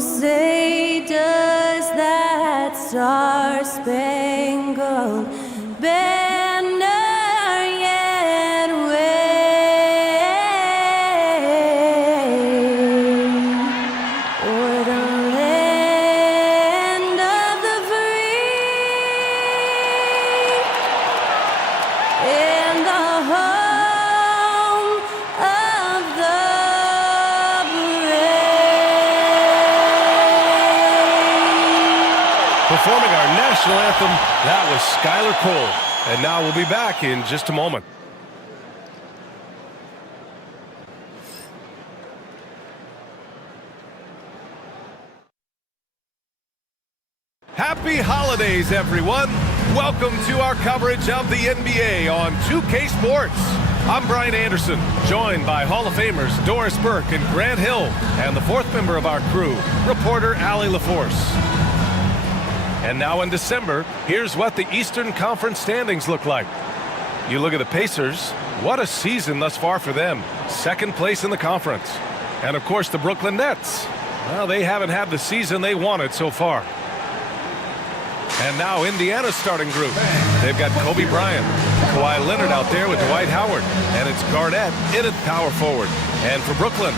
say does that star-spangled banner yet wave o'er the land of the free and the home of the brave. Performing our national anthem, that was Skylar Cole. And now we'll be back in just a moment. Happy holidays, everyone. Welcome to our coverage of the NBA on 2K Sports. I'm Brian Anderson, joined by Hall of Famers Doris Burke and Grant Hill, and the fourth member of our crew, reporter Allie LaForce. And now in December, here's what the Eastern Conference standings look like. You look at the Pacers, what a season thus far for them. Second place in the conference. And of course the Brooklyn Nets. Well, they haven't had the season they wanted so far. And now Indiana's starting group. They've got Kobe Bryant, Kawhi Leonard out there with Dwight Howard, and it's Garnett in at power forward. And for Brooklyn,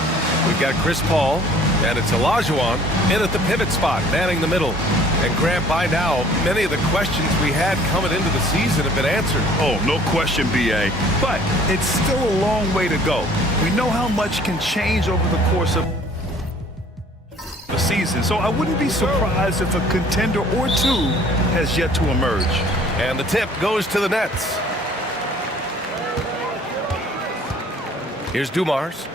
we've got Chris Paul, and it's Olajuwon in at the pivot spot, manning the middle. And Grant, by now, many of the questions we had coming into the season have been answered. Oh, no question, B.A. But it's still a long way to go. We know how much can change over the course of the season, so I wouldn't be surprised if a contender or two has yet to emerge. And the tip goes to the Nets. Here's Dumars.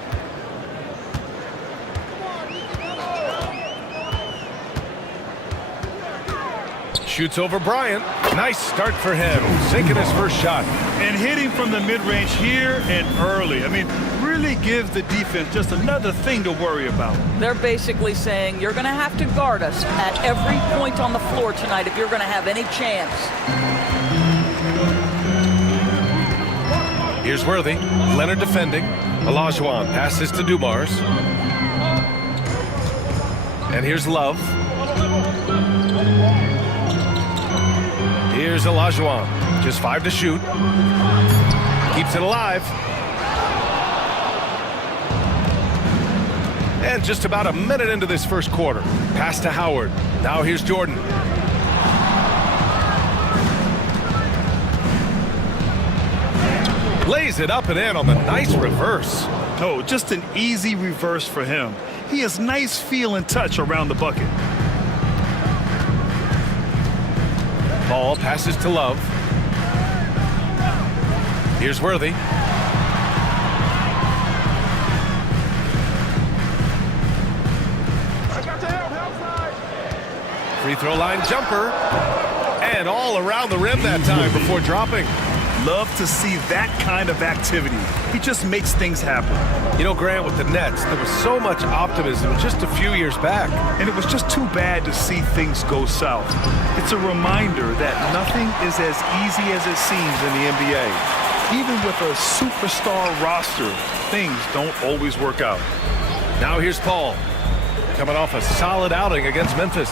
Shoots over Bryant. Nice start for him. Sinking his first shot. And hitting from the mid-range here and early. I mean, really gives the defense just another thing to worry about. They're basically saying you're going to have to guard us at every point on the floor tonight if you're going to have any chance. Here's Worthy. Leonard defending. Olajuwon passes to Dumars. And here's Love. Here's Olajuwon. Just 5 to shoot. Keeps it alive. And just about a minute into this first quarter. Pass to Howard. Now here's Jordan. Lays it up and in on the nice reverse. Oh, just an easy reverse for him. He has nice feel and touch around the bucket. Ball passes to Love. Here's Worthy. Free throw line jumper. And all around the rim that time before dropping. Love to see that kind of activity. He just makes things happen. You know, Grant, with the Nets, there was so much optimism just a few years back. And it was just too bad to see things go south. It's a reminder that nothing is as easy as it seems in the NBA. Even with a superstar roster, things don't always work out. Now here's Paul, coming off a solid outing against Memphis.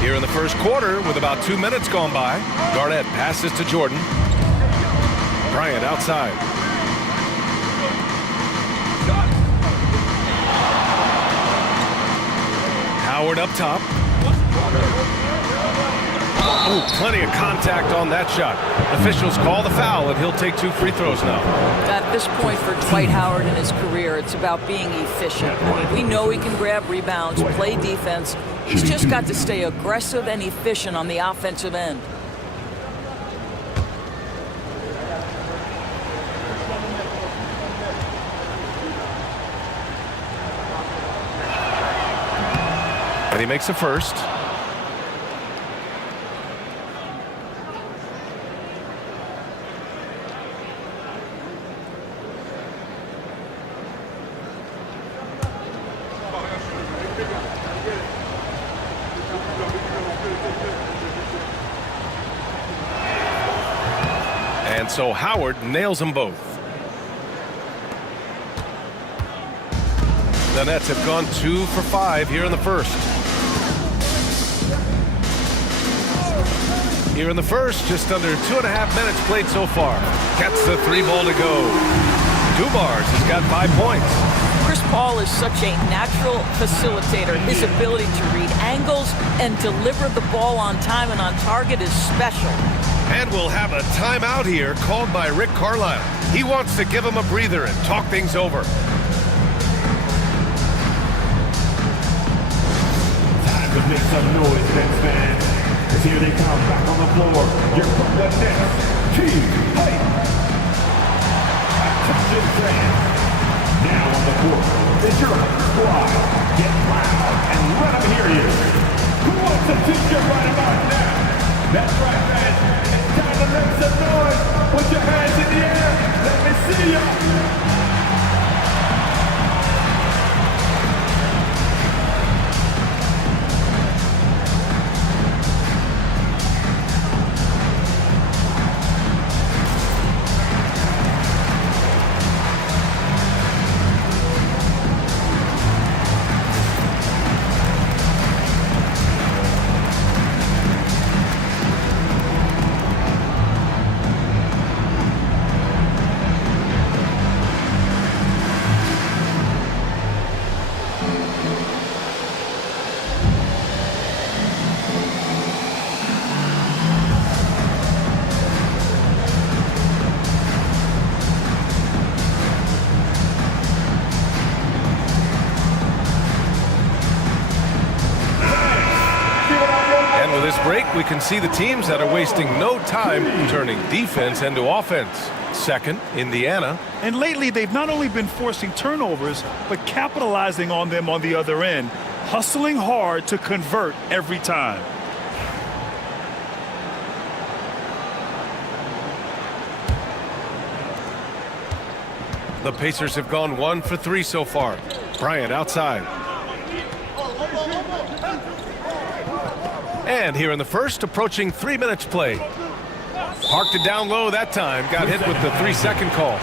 Here in the first quarter, with about 2 minutes gone by, Garnett passes to Jordan. Bryant outside. Howard up top. Oh, plenty of contact on that shot. Officials call the foul, and he'll take 2 free throws now. At this point for Dwight Howard in his career, it's about being efficient. I mean, we know he can grab rebounds, play defense. He's just got to stay aggressive and efficient on the offensive end. And he makes a first. And so Howard nails them both. The Nets have gone 2 for 5 here in the first. Here in the first, just under 2.5 minutes played so far. Gets the 3 ball to go. Dubars has got 5 points. Chris Paul is such a natural facilitator. His ability to read angles and deliver the ball on time and on target is special. And we'll have a timeout here called by Rick Carlisle. He wants to give him a breather and talk things over. Time to make some noise, Nets fans. As here they come back on the floor. You're from the Nets. Attention fans. Now on the court is your squad. Get loud and let them hear you. Who wants to teach you right about now? That's right, fans. It's time to make some noise. Put your hands in the air. Let me see you. Break, we can see the teams that are wasting no time turning defense into offense. Second, Indiana. And lately, they've not only been forcing turnovers, but capitalizing on them on the other end, hustling hard to convert every time. The Pacers have gone 1 for 3 so far. Bryant outside. And here in the first, approaching 3 minutes played. Parked it down low that time. Got hit with the 3-second call.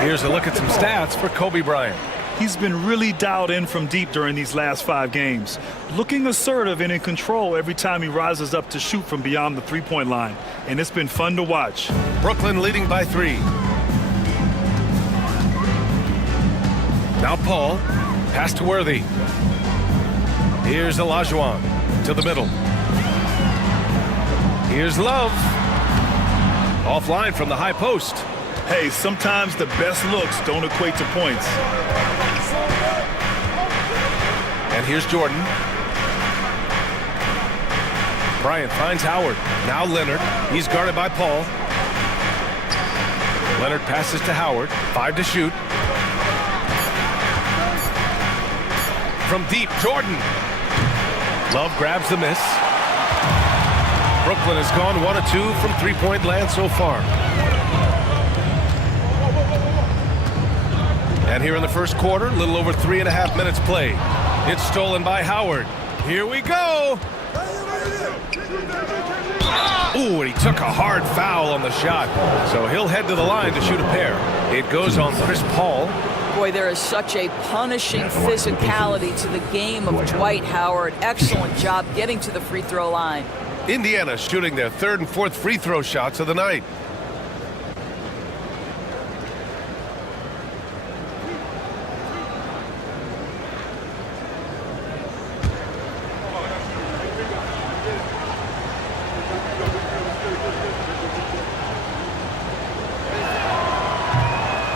Here's a look at some stats for Kobe Bryant. He's been really dialed in from deep during these last 5 games. Looking assertive and in control every time he rises up to shoot from beyond the three-point line. And it's been fun to watch. Brooklyn leading by 3. Now Paul. Pass to Worthy. Here's Olajuwon. To the middle. Here's Love. Offline from the high post. Hey, sometimes the best looks don't equate to points. And here's Jordan. Bryant finds Howard. Now Leonard. He's guarded by Paul. Leonard passes to Howard. 5 to shoot. From deep, Jordan. Love grabs the miss. Brooklyn has gone 1 of 2 from three-point land so far. And here in the first quarter, a little over 3.5 minutes played. It's stolen by Howard. Here we go. Ooh, and he took a hard foul on the shot. So he'll head to the line to shoot a pair. It goes on Chris Paul. Boy, there is such a punishing physicality to the game of Dwight Howard. Excellent job getting to the free throw line. Indiana shooting their 3rd and 4th free throw shots of the night.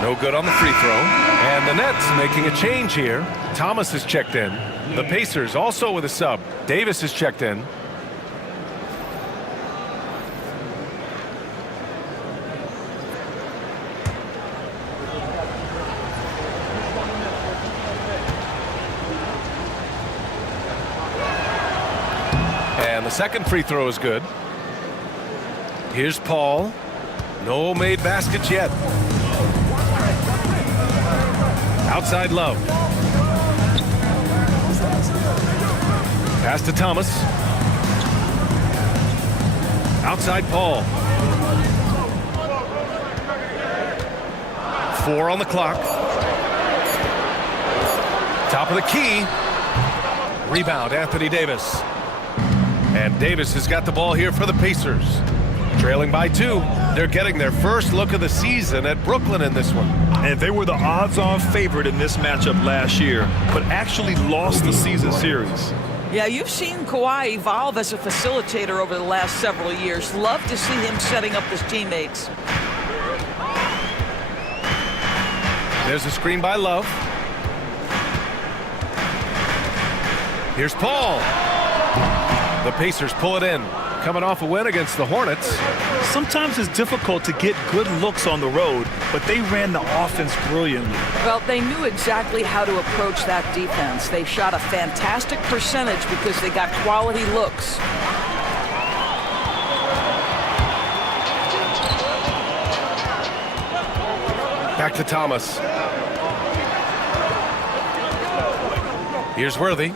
No good on the free throw. And the Nets making a change here. Thomas is checked in. The Pacers also with a sub. Davis is checked in. And the second free throw is good. Here's Paul. No made baskets yet. Outside Love. Pass to Thomas. Outside Paul. 4 on the clock. Top of the key. Rebound, Anthony Davis. And Davis has got the ball here for the Pacers. Trailing by 2. They're getting their first look of the season at Brooklyn in this one. And they were the odds-on favorite in this matchup last year, but actually lost the season series. Yeah, you've seen Kawhi evolve as a facilitator over the last several years. Love to see him setting up his teammates. There's a screen by Love. Here's Paul. The Pacers pull it in. Coming off a win against the Hornets. Sometimes it's difficult to get good looks on the road, but they ran the offense brilliantly. Well, they knew exactly how to approach that defense. They shot a fantastic percentage because they got quality looks. Back to Thomas. Here's Worthy.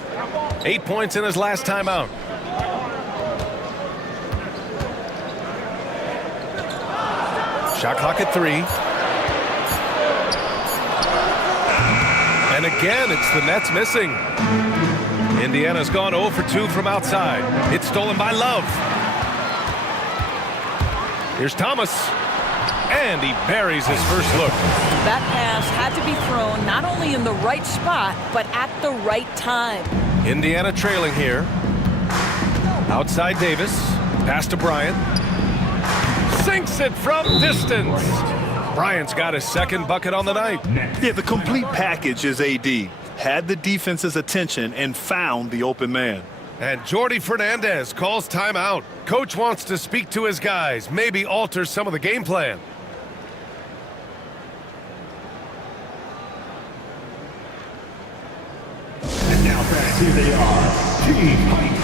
8 points in his last time out. Shot clock at 3. And again, it's the Nets missing. Indiana's gone 0 for 2 from outside. It's stolen by Love. Here's Thomas. And he buries his first look. That pass had to be thrown not only in the right spot, but at the right time. Indiana trailing here. Outside Davis. Pass to Bryant. Sinks it from distance. Bryant's got his second bucket on the night. Yeah, the complete package is AD. Had the defense's attention and found the open man. And Jordi Fernandez calls timeout. Coach wants to speak to his guys, maybe alter some of the game plan. And now fans, here they are. Team Fight.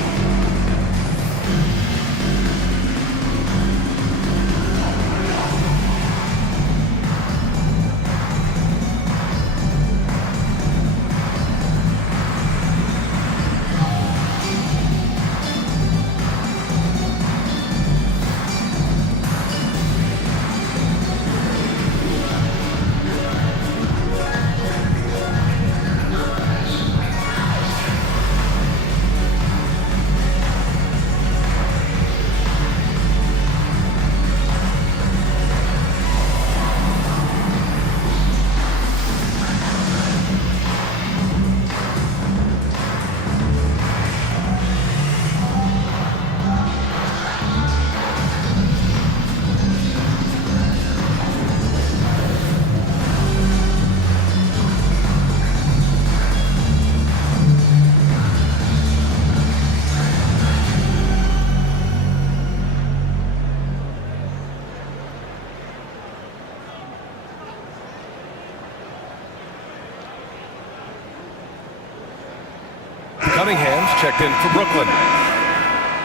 Cunningham's checked in for Brooklyn.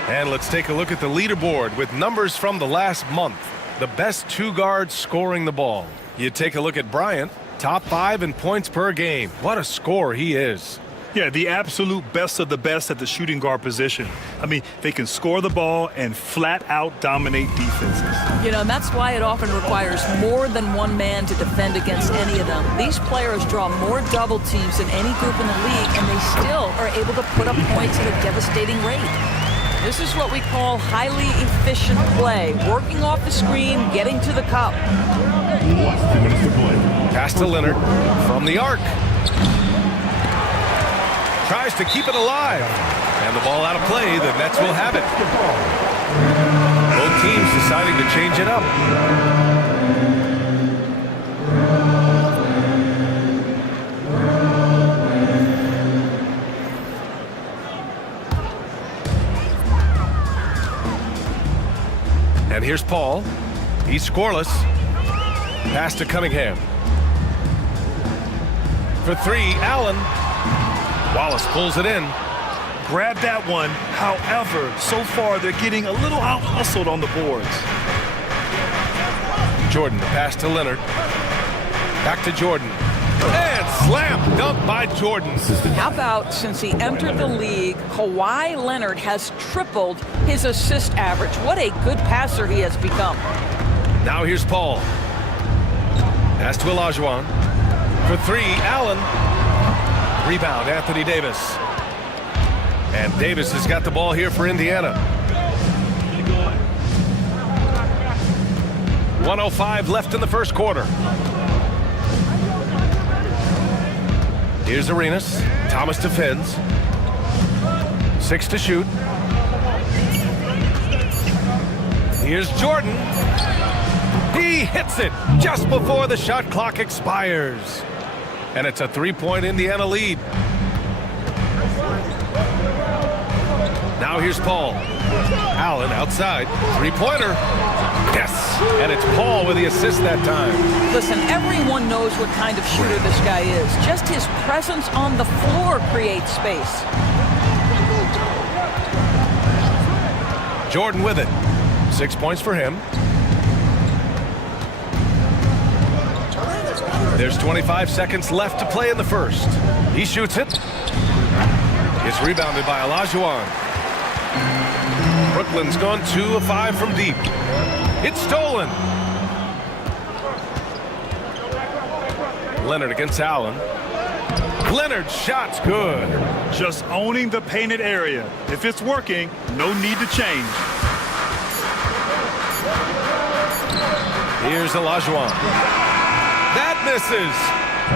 And let's take a look at the leaderboard with numbers from the last month. The best 2 guards scoring the ball. You take a look at Bryant, top 5 in points per game. What a scorer he is. Yeah, the absolute best of the best at the shooting guard position. I mean, they can score the ball and flat out dominate defenses. You know, and that's why it often requires more than one man to defend against any of them. These players draw more double teams than any group in the league, and they still are able to put up points at a devastating rate. This is what we call highly efficient play. Working off the screen, getting to the cup. Less 2 minutes to play. Pass to Leonard from the arc. Tries to keep it alive. And the ball out of play, the Nets will have it. Both teams deciding to change it up. And here's Paul. He's scoreless. Pass to Cunningham. For 3, Allen. Wallace pulls it in. Grab that one. However, so far they're getting a little out-hustled on the boards. Jordan, the pass to Leonard. Back to Jordan. And slam dunk by Jordan. How about since he entered the league, Kawhi Leonard has tripled his assist average. What a good passer he has become. Now here's Paul. Pass to Olajuwon. For 3, Allen. Rebound, Anthony Davis. And Davis has got the ball here for Indiana. 1:05 left in the first quarter. Here's Arenas. Thomas defends. 6 to shoot. Here's Jordan. He hits it just before the shot clock expires. And it's a 3-point Indiana lead. Now here's Paul. Allen outside. 3-pointer. Yes. And it's Paul with the assist that time. Listen, everyone knows what kind of shooter this guy is. Just his presence on the floor creates space. Jordan with it. 6 points for him. There's 25 seconds left to play in the first. He shoots it. It's rebounded by Olajuwon. Brooklyn's gone 2 of 5 from deep. It's stolen. Leonard against Allen. Leonard's shot's good. Just owning the painted area. If it's working, no need to change. Here's Olajuwon. That misses.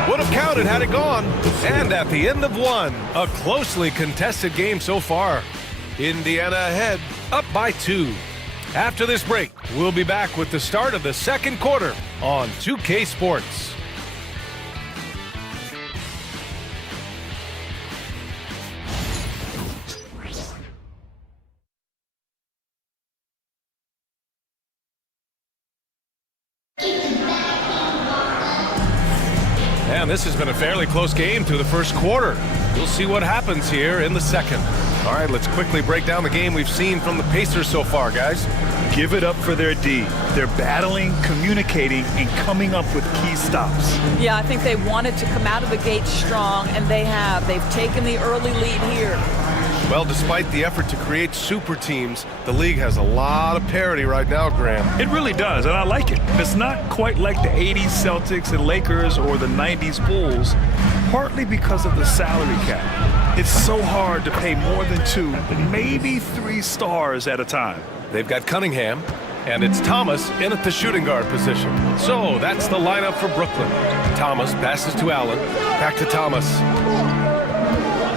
Would have counted had it gone. And at the end of one, a closely contested game so far. Indiana ahead, up by 2. After this break, we'll be back with the start of the second quarter on 2K Sports. And this has been a fairly close game through the first quarter. We'll see what happens here in the second. All right, let's quickly break down the game we've seen from the Pacers so far, guys. Give it up for their D. They're battling, communicating, and coming up with key stops. Yeah, I think they wanted to come out of the gate strong, and they have. They've taken the early lead here. Well, despite the effort to create super teams, the league has a lot of parity right now, Graham. It really does, and I like it. It's not quite like the 80s Celtics and Lakers or the 90s Bulls, partly because of the salary cap. It's so hard to pay more than 2, maybe 3 stars at a time. They've got Cunningham, and it's Thomas in at the shooting guard position. So that's the lineup for Brooklyn. Thomas passes to Allen, back to Thomas.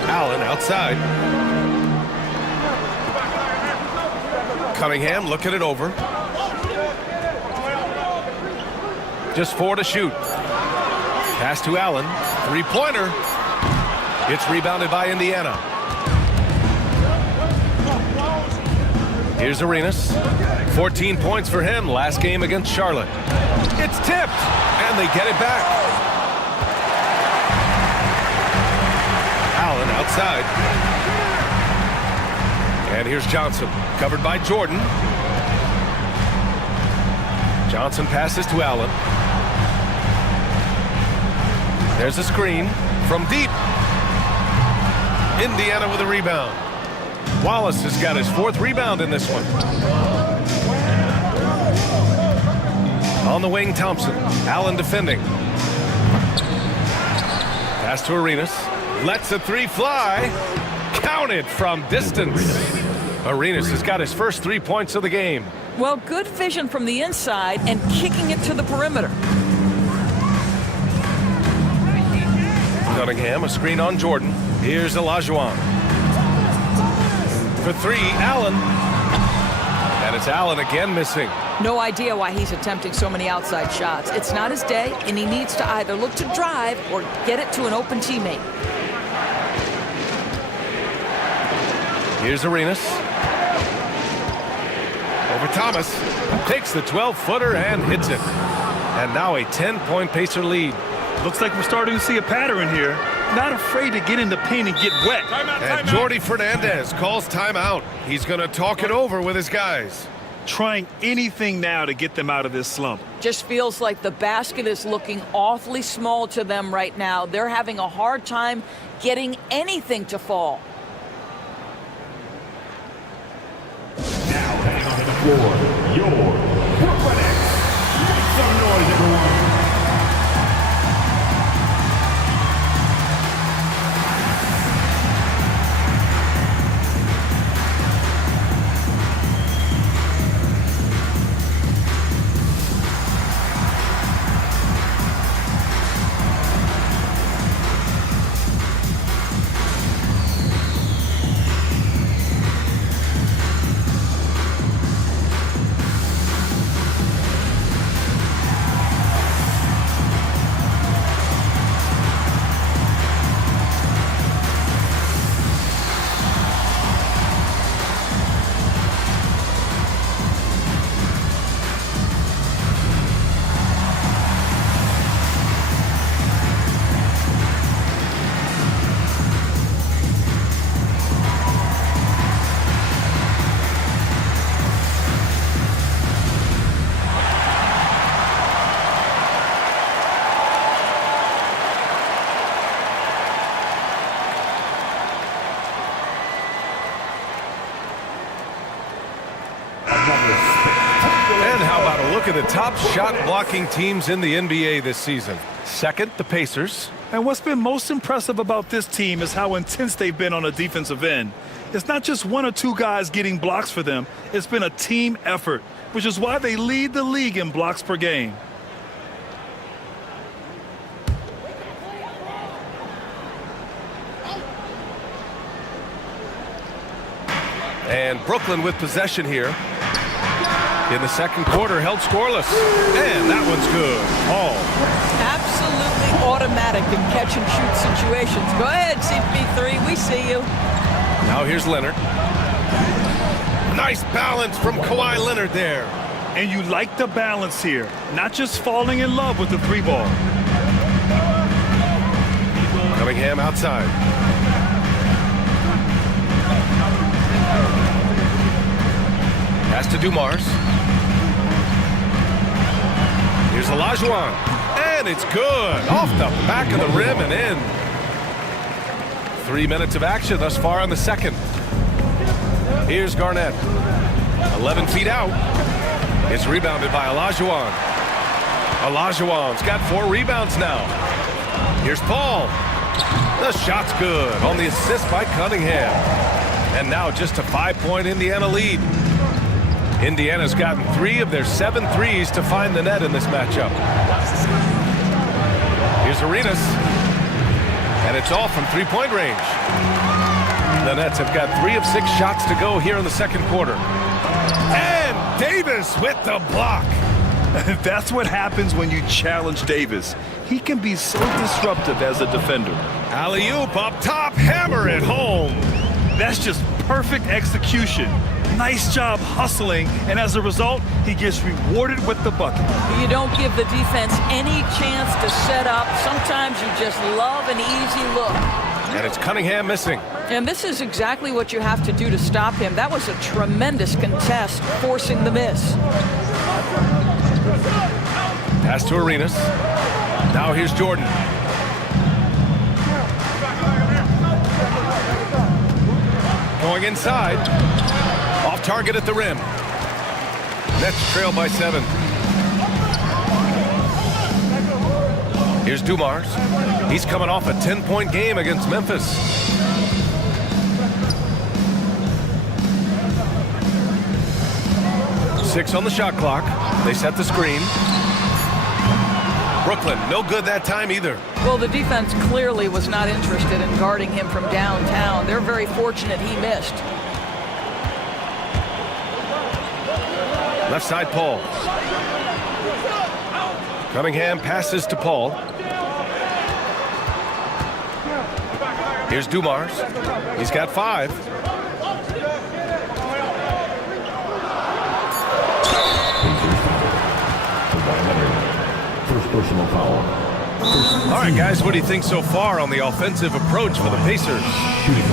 Allen outside. Cunningham looking it over. Just 4 to shoot. Pass to Allen. 3-pointer. It's rebounded by Indiana. Here's Arenas. 14 points for him last game against Charlotte. It's tipped, and they get it back. Allen outside. And here's Johnson, covered by Jordan. Johnson passes to Allen. There's a screen from deep. Indiana with a rebound. Wallace has got his 4th rebound in this one. On the wing, Thompson. Allen defending. Pass to Arenas. Lets a 3 fly. Counted from distance. Arenas has got his first 3 points of the game. Well, good vision from the inside and kicking it to the perimeter. Cunningham, a screen on Jordan. Here's Olajuwon. For 3, Allen. And it's Allen again missing. No idea why he's attempting so many outside shots. It's not his day, and he needs to either look to drive or get it to an open teammate. Here's Arenas. Over Thomas. Takes the 12-footer and hits it. And now a 10-point Pacer lead. Looks like we're starting to see a pattern here. Not afraid to get in the paint and get wet. And Jordi Fernandez calls timeout. He's going to talk it over with his guys. Trying anything now to get them out of this slump. Just feels like the basket is looking awfully small to them right now. They're having a hard time getting anything to fall. Now heading onto the floor, your Brooklyn Nets. Make some noise, everyone. look at the top shot blocking teams in the NBA this season. Second, the Pacers. And what's been most impressive about this team is how intense they've been on the defensive end. It's not just one or two guys getting blocks for them. It's been a team effort, which is why they lead the league in blocks per game. And Brooklyn with possession here. In the second quarter, held scoreless. And that one's good. Paul. Absolutely automatic in catch-and-shoot situations. Go ahead, CP3. We see you. Now here's Leonard. Nice balance from Kawhi Leonard there. And you like the balance here, not just falling in love with the three ball. Cunningham outside. Pass to Dumars. Here's Olajuwon. And it's good. Off the back of the rim and in. 3 minutes of action thus far in the second. Here's Garnett. 11 feet out. It's rebounded by Olajuwon. Olajuwon's got 4 rebounds now. Here's Paul. The shot's good on the assist by Cunningham. And now just a 5-point Indiana lead. Indiana's gotten 3 of their 7 threes to find the net in this matchup. Here's Arenas. And it's all from 3-point range. The Nets have got 3 of 6 shots to go here in the second quarter. And Davis with the block. That's what happens when you challenge Davis. He can be so disruptive as a defender. Alley-oop up top, hammer it home. That's just perfect execution. Nice job hustling, and as a result, he gets rewarded with the bucket. You don't give the defense any chance to set up. Sometimes you just love an easy look. And it's Cunningham missing. And this is exactly what you have to do to stop him. That was a tremendous contest, forcing the miss. Pass to Arenas. Now here's Jordan. Going inside. Off target at the rim. Nets trail by 7. Here's Dumars. He's coming off a 10-point game against Memphis. 6 on the shot clock. They set the screen. Brooklyn, no good that time either. Well, the defense clearly was not interested in guarding him from downtown. They're very fortunate he missed. Left side, Paul. Cunningham passes to Paul. Here's Dumars. He's got 5. First personal foul. All right, guys, what do you think so far on the offensive approach for the Pacers?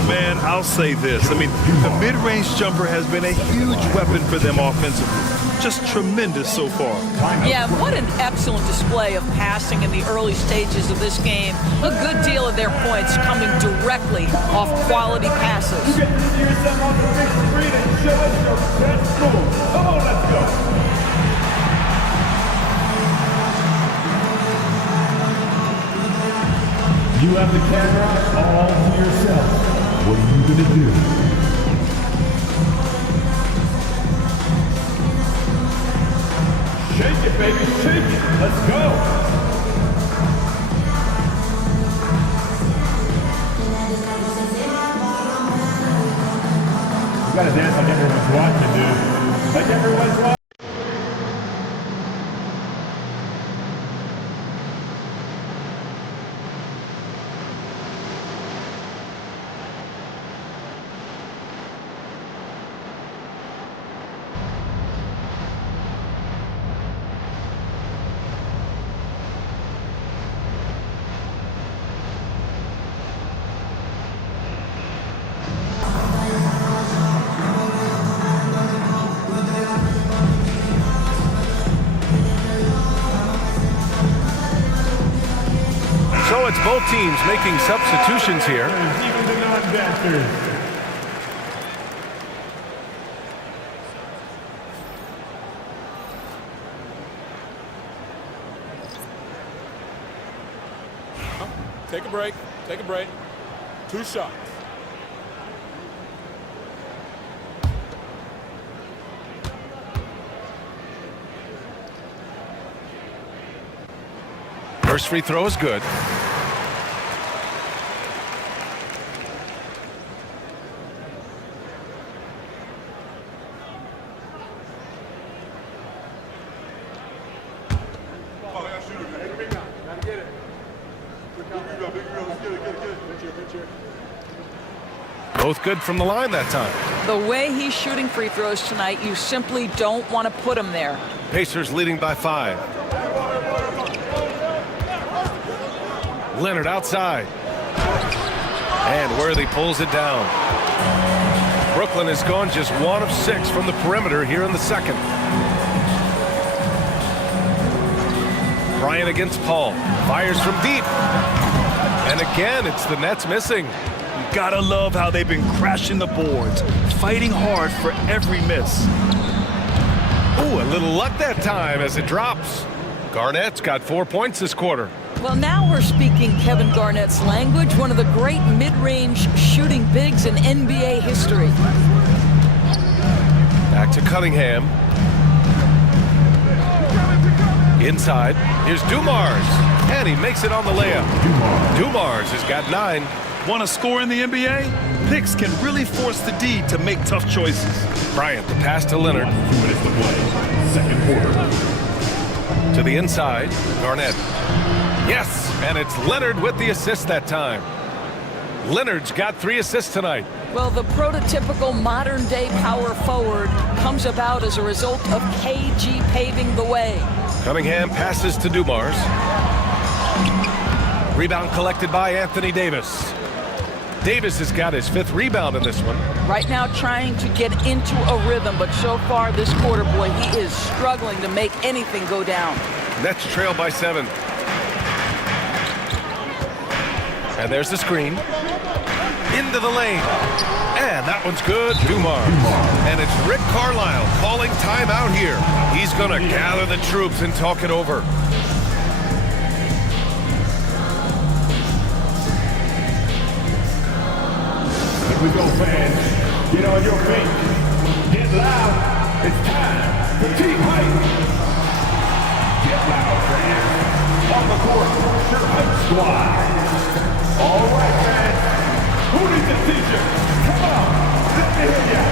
Man, I'll say this. I mean, the mid-range jumper has been a huge weapon for them offensively. Just tremendous so far. Yeah, what an excellent display of passing in the early stages of this game. A good deal of their points coming directly off quality passes. You get to see yourself on the big screen and show us your best move. Come on, let's go. You have the camera all to yourself. What are you going to do? Shake it, baby, shake it. Let's go. You got to dance like everyone's watching, dude. Like everyone's watching. So it's both teams making substitutions here. Even the non-dancers. Take a break. Take a break. 2 shots. First free throw is good. Both good from the line that time. The way he's shooting free throws tonight, you simply don't want to put him there. Pacers leading by 5. Leonard outside. And Worthy pulls it down. Brooklyn has gone just 1 of 6 from the perimeter here in the second. Bryant against Paul. Fires from deep. And again, it's the Nets missing. You gotta love how they've been crashing the boards, fighting hard for every miss. Ooh, a little luck that time as it drops. Garnett's got 4 points this quarter. Well, now we're speaking Kevin Garnett's language, one of the great mid-range shooting bigs in NBA history. Back to Cunningham. Inside, here's Dumars, and he makes it on the layup. Dumars has got 9. Want to score in the NBA? Picks can really force the D to make tough choices. Bryant, the pass to Leonard. 2 minutes to play. Second quarter. To the inside, Garnett. Yes, and it's Leonard with the assist that time. Leonard's got 3 assists tonight. Well, the prototypical modern-day power forward comes about as a result of KG paving the way. Cunningham passes to Dumars. Rebound collected by Anthony Davis. Davis has got his 5th rebound in this one. Right now trying to get into a rhythm, but so far this quarter, boy, he is struggling to make anything go down. Nets trail by 7. And there's the screen. Into the lane. And that one's good. Dumars. And it's Rick Carlisle calling timeout here. He's going to gather the troops and talk it over. Here we go, fans. Get on your feet. Get loud. It's time for team hype. Get loud, fans. On the court, your hype squad. All right, fans. Who needs a t-shirt? Come on. Let me hear ya.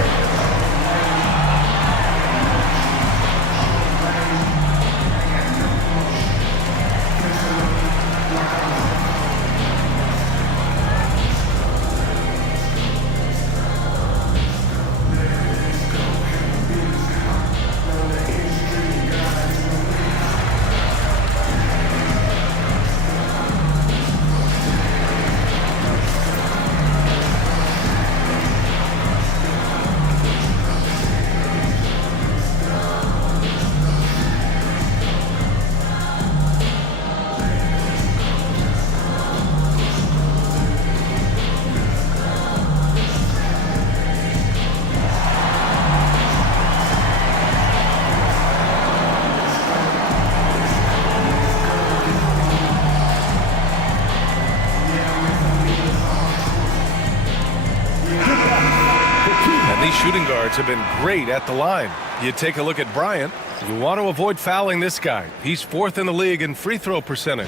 Shooting guards have been great at the line. You take a look at Bryant. You want to avoid fouling this guy. He's 4th in the league in free throw percentage.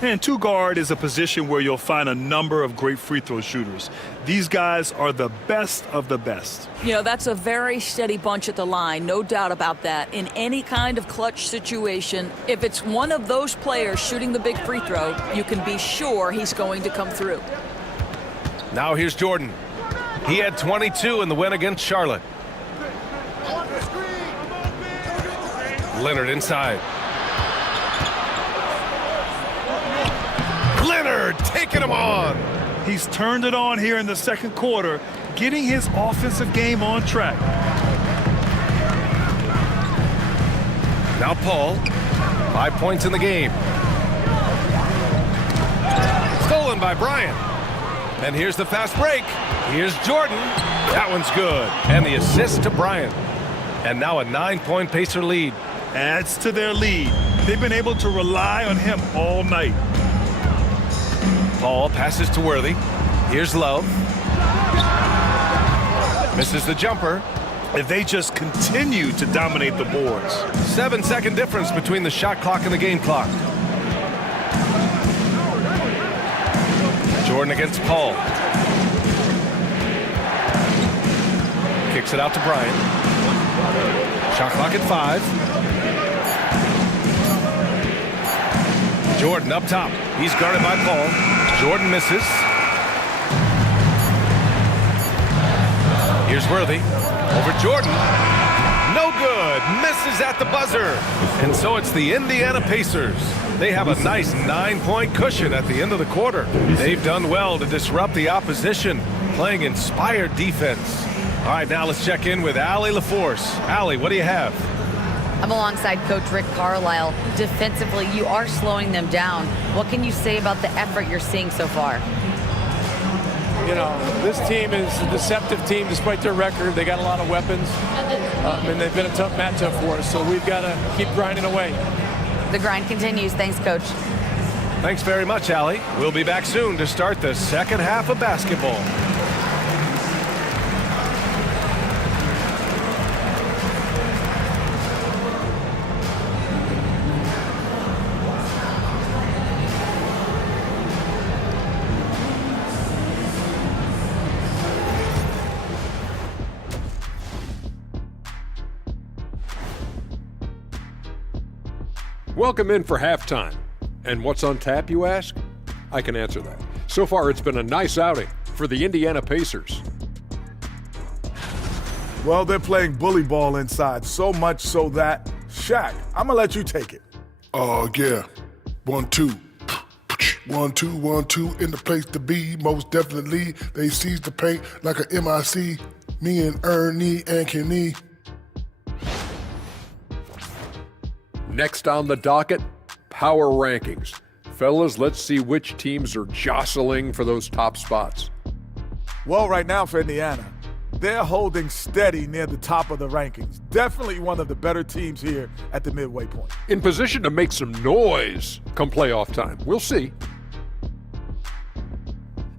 And 2 guard is a position where you'll find a number of great free throw shooters. These guys are the best of the best. You know, that's a very steady bunch at the line, no doubt about that. In any kind of clutch situation, if it's one of those players shooting the big free throw, you can be sure he's going to come through. Now here's Jordan. He had 22 in the win against Charlotte. Leonard inside. Leonard taking him on. He's turned it on here in the second quarter, getting his offensive game on track. Now Paul, 5 points in the game. Stolen by Bryant. And here's the fast break. Here's Jordan. That one's good. And the assist to Bryant. And now a 9-point Pacer lead. Adds to their lead. They've been able to rely on him all night. Paul passes to Worthy. Here's Love. Misses the jumper. If they just continue to dominate the boards. 7-second difference between the shot clock and the game clock. Jordan against Paul. Kicks it out to Bryant. Shot clock at 5. Jordan up top. He's guarded by Paul. Jordan misses. Here's Worthy. Over Jordan. No good. Misses at the buzzer. And so it's the Indiana Pacers. They have a nice 9-point cushion at the end of the quarter. They've done well to disrupt the opposition, playing inspired defense. All right, now let's check in with Allie LaForce. Allie, what do you have? I'm alongside Coach Rick Carlisle. Defensively, you are slowing them down. What can you say about the effort you're seeing so far? You know, this team is a deceptive team despite their record. They got a lot of weapons, and they've been a tough matchup for us, so we've got to keep grinding away. The grind continues. Thanks, Coach. Thanks very much, Allie. We'll be back soon to start the second half of basketball. Welcome in for halftime. And what's on tap, you ask? I can answer that. So far, it's been a nice outing for the Indiana Pacers. Well, they're playing bully ball inside, so much so that, Shaq, I'm going to let you take it. Oh, yeah. 1-2. 1-2, 1-2, in the place to be, most definitely. They seize the paint like a MIC. Me and Ernie and Kenny. Next on the docket, power rankings. Fellas, let's see which teams are jostling for those top spots. Well, right now for Indiana, they're holding steady near the top of the rankings. Definitely one of the better teams here at the midway point. In position to make some noise come playoff time. We'll see.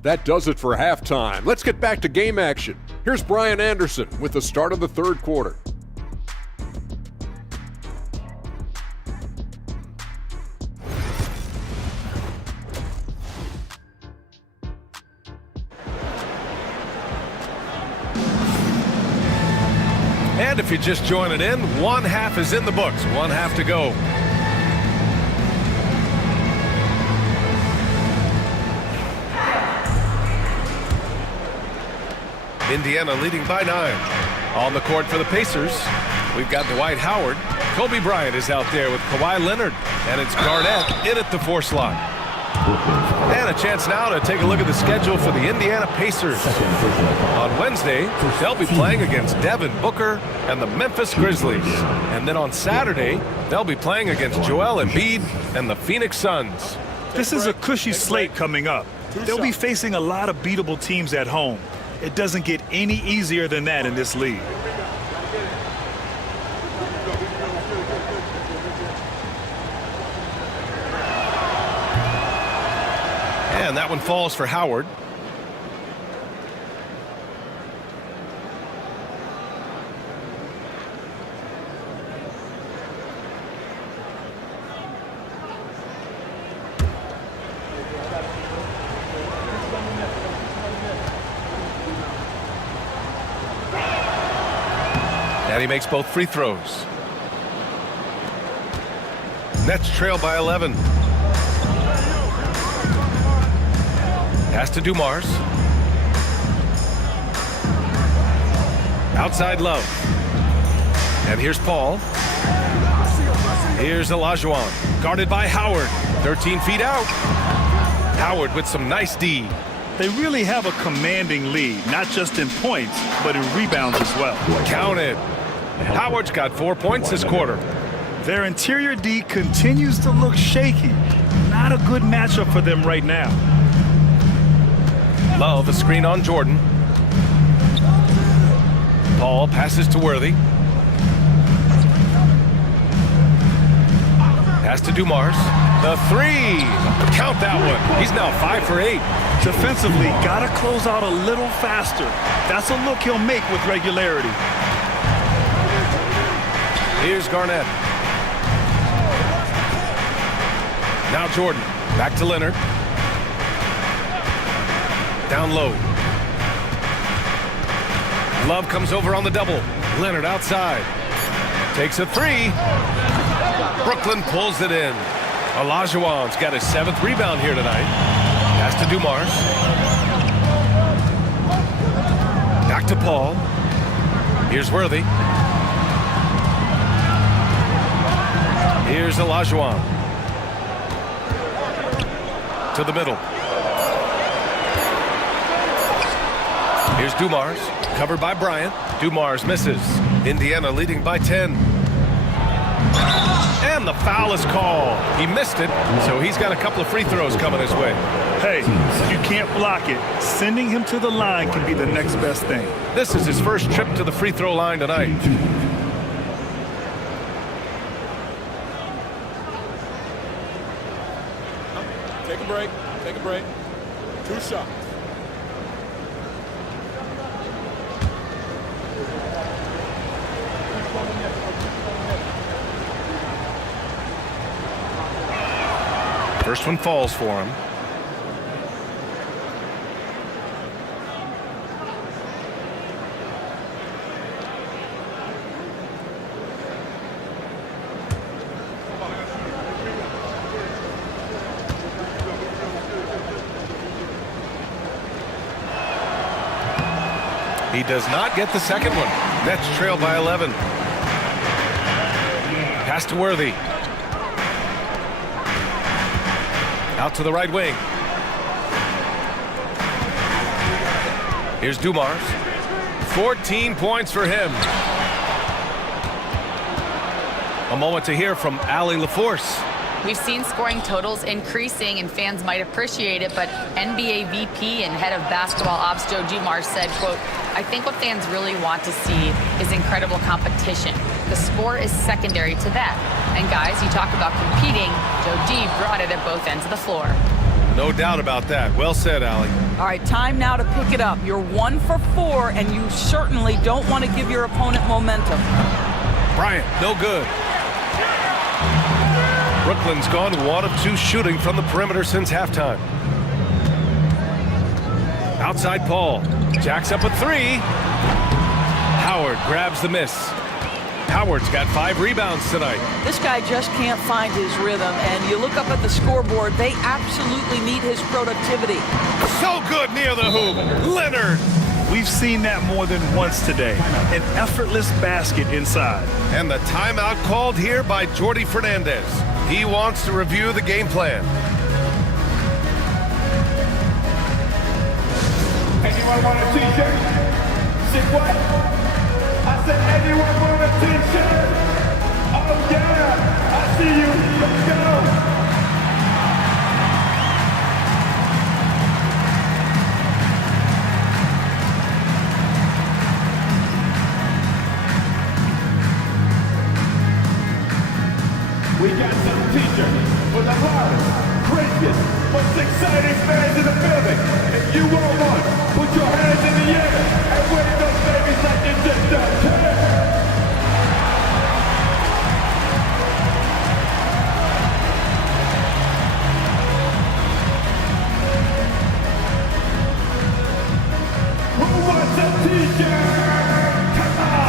That does it for halftime. Let's get back to game action. Here's Brian Anderson with the start of the third quarter. And if you're just joining in, one half is in the books, one half to go. Indiana leading by 9. On the court for the Pacers, we've got Dwight Howard. Kobe Bryant is out there with Kawhi Leonard, and it's Garnett in at the 4 slot. And a chance now to take a look at the schedule for the Indiana Pacers. On Wednesday, they'll be playing against Devin Booker and the Memphis Grizzlies. And then on Saturday, they'll be playing against Joel Embiid and the Phoenix Suns. This is a cushy slate coming up. They'll be facing a lot of beatable teams at home. It doesn't get any easier than that in this league. And that one falls for Howard. And he makes both free throws. Nets trail by 11. Pass to Dumars. Outside Love. And here's Paul. Here's Olajuwon. Guarded by Howard. 13 feet out. Howard with some nice D. They really have a commanding lead, not just in points, but in rebounds as well. Count it. Howard's got 4 points this quarter. Their interior D continues to look shaky. Not a good matchup for them right now. Love a screen on Jordan. Paul passes to Worthy. Pass to Dumars. The three. Count that one. He's now 5 for 8. Defensively, got to close out a little faster. That's a look he'll make with regularity. Here's Garnett. Now Jordan. Back to Leonard. Down low. Love comes over on the double. Leonard outside. Takes a three. Brooklyn pulls it in. Olajuwon's got his 7th rebound here tonight. Pass to Dumars. Back to Paul. Here's Worthy. Here's Olajuwon. To the middle. Here's Dumars. Covered by Bryant. Dumars misses. Indiana leading by 10. And the foul is called. He missed it, so he's got a couple of free throws coming his way. Hey, you can't block it. Sending him to the line can be the next best thing. This is his first trip to the free throw line tonight. Take a break. Take a break. 2 shots. First one falls for him. He does not get the second one. Nets trail by 11. Pass to Worthy. Out to the right wing. Here's Dumars. 14 points for him. A moment to hear from Allie LaForce. We've seen scoring totals increasing, and fans might appreciate it, but NBA VP and head of basketball ops Joe Dumars said, quote, "I think what fans really want to see is incredible competition. The score is secondary to that. And guys, you talk about competing, Joe D brought it at both ends of the floor." No doubt about that. Well said, Allie. All right, time now to pick it up. You're 1 for 4, and you certainly don't want to give your opponent momentum. Bryant, no good. Brooklyn's gone 1 of 2 shooting from the perimeter since halftime. Outside Paul. Jacks up a 3. Howard grabs the miss. Howard's got 5 rebounds tonight. This guy just can't find his rhythm, and you look up at the scoreboard, they absolutely need his productivity. So good near the hoop. Leonard. We've seen that more than once today. An effortless basket inside. And the timeout called here by Jordi Fernandez. He wants to review the game plan. Anyone want a t-shirt? Say what? I said, anyone want a t-shirt? Oh yeah, I see you. Let's go. We got some t-shirts for the hardest, craziest, most exciting fans in the building. If you want one, put your hands in the air and wave those babies like you just don't care. Who wants a t-shirt? Come on!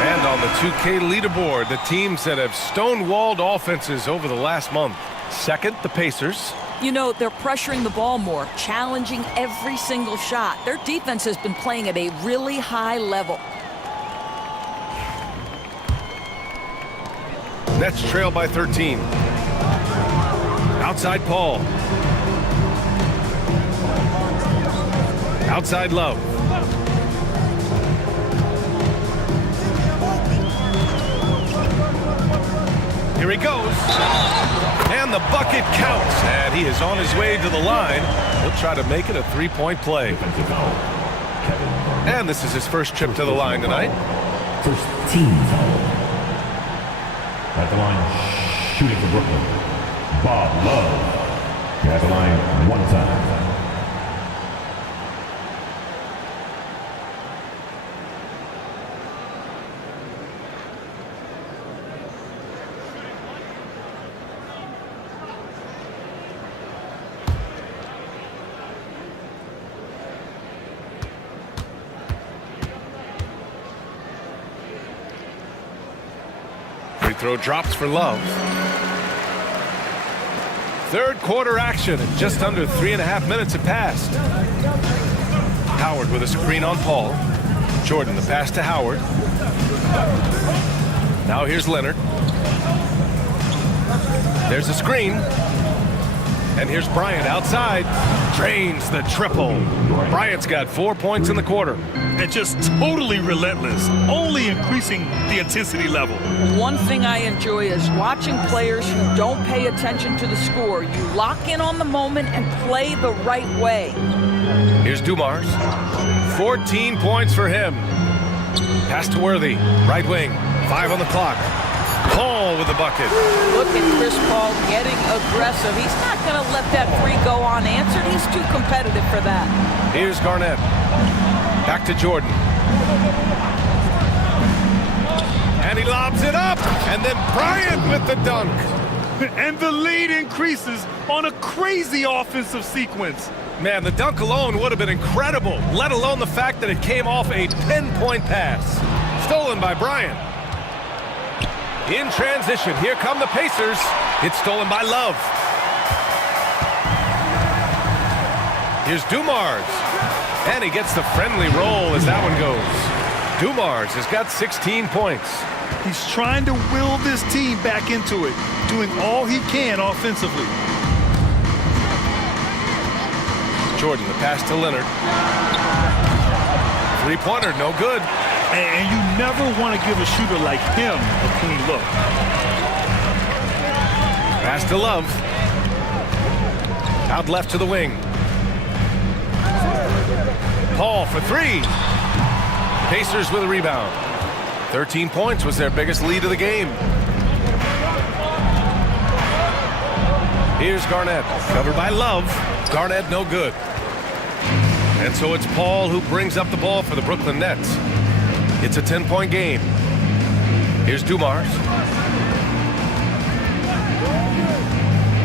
And on the 2K leaderboard, the teams that have stonewalled offenses over the last month. Second, the Pacers. You know, they're pressuring the ball more, challenging every single shot. Their defense has been playing at a really high level. Nets trail by 13. Outside Paul. Outside Love. Here he goes. And the bucket counts. And he is on his way to the line. He'll try to make it a three-point play. And this is his first trip to the line tonight. First team foul. At the line, shooting for Brooklyn, Bob Love. At the line one time. Free throw drops for Love. Third quarter action, and just under 3.5 minutes have passed. Howard with a screen on Paul. Jordan the pass to Howard. Now here's Leonard. There's a screen. And here's Bryant outside. Drains the triple. Bryant's got 4 points in the quarter. And just totally relentless, only increasing the intensity level. One thing I enjoy is watching players who don't pay attention to the score. You lock in on the moment and play the right way. Here's Dumars. 14 points for him. Pass to Worthy. Right wing. 5 on the clock. Paul with the bucket. Look at Chris Paul getting aggressive. He's not going to let that three go unanswered. He's too competitive for that. Here's Garnett. Back to Jordan. And he lobs it up. And then Bryant with the dunk. And the lead increases on a crazy offensive sequence. Man, the dunk alone would have been incredible, let alone the fact that it came off a 10-point pass. Stolen by Bryant. In transition, here come the Pacers. It's stolen by Love. Here's Dumars. And he gets the friendly roll as that one goes. Dumars has got 16 points. He's trying to will this team back into it, doing all he can offensively. Jordan, the pass to Leonard. Three-pointer, no good. And you never want to give a shooter like him a clean look. Pass to Love. Out left to the wing. Paul for three. Pacers with a rebound. 13 points was their biggest lead of the game. Here's Garnett. Covered by Love. Garnett no good. And so it's Paul who brings up the ball for the Brooklyn Nets. It's a 10-point game. Here's Dumars.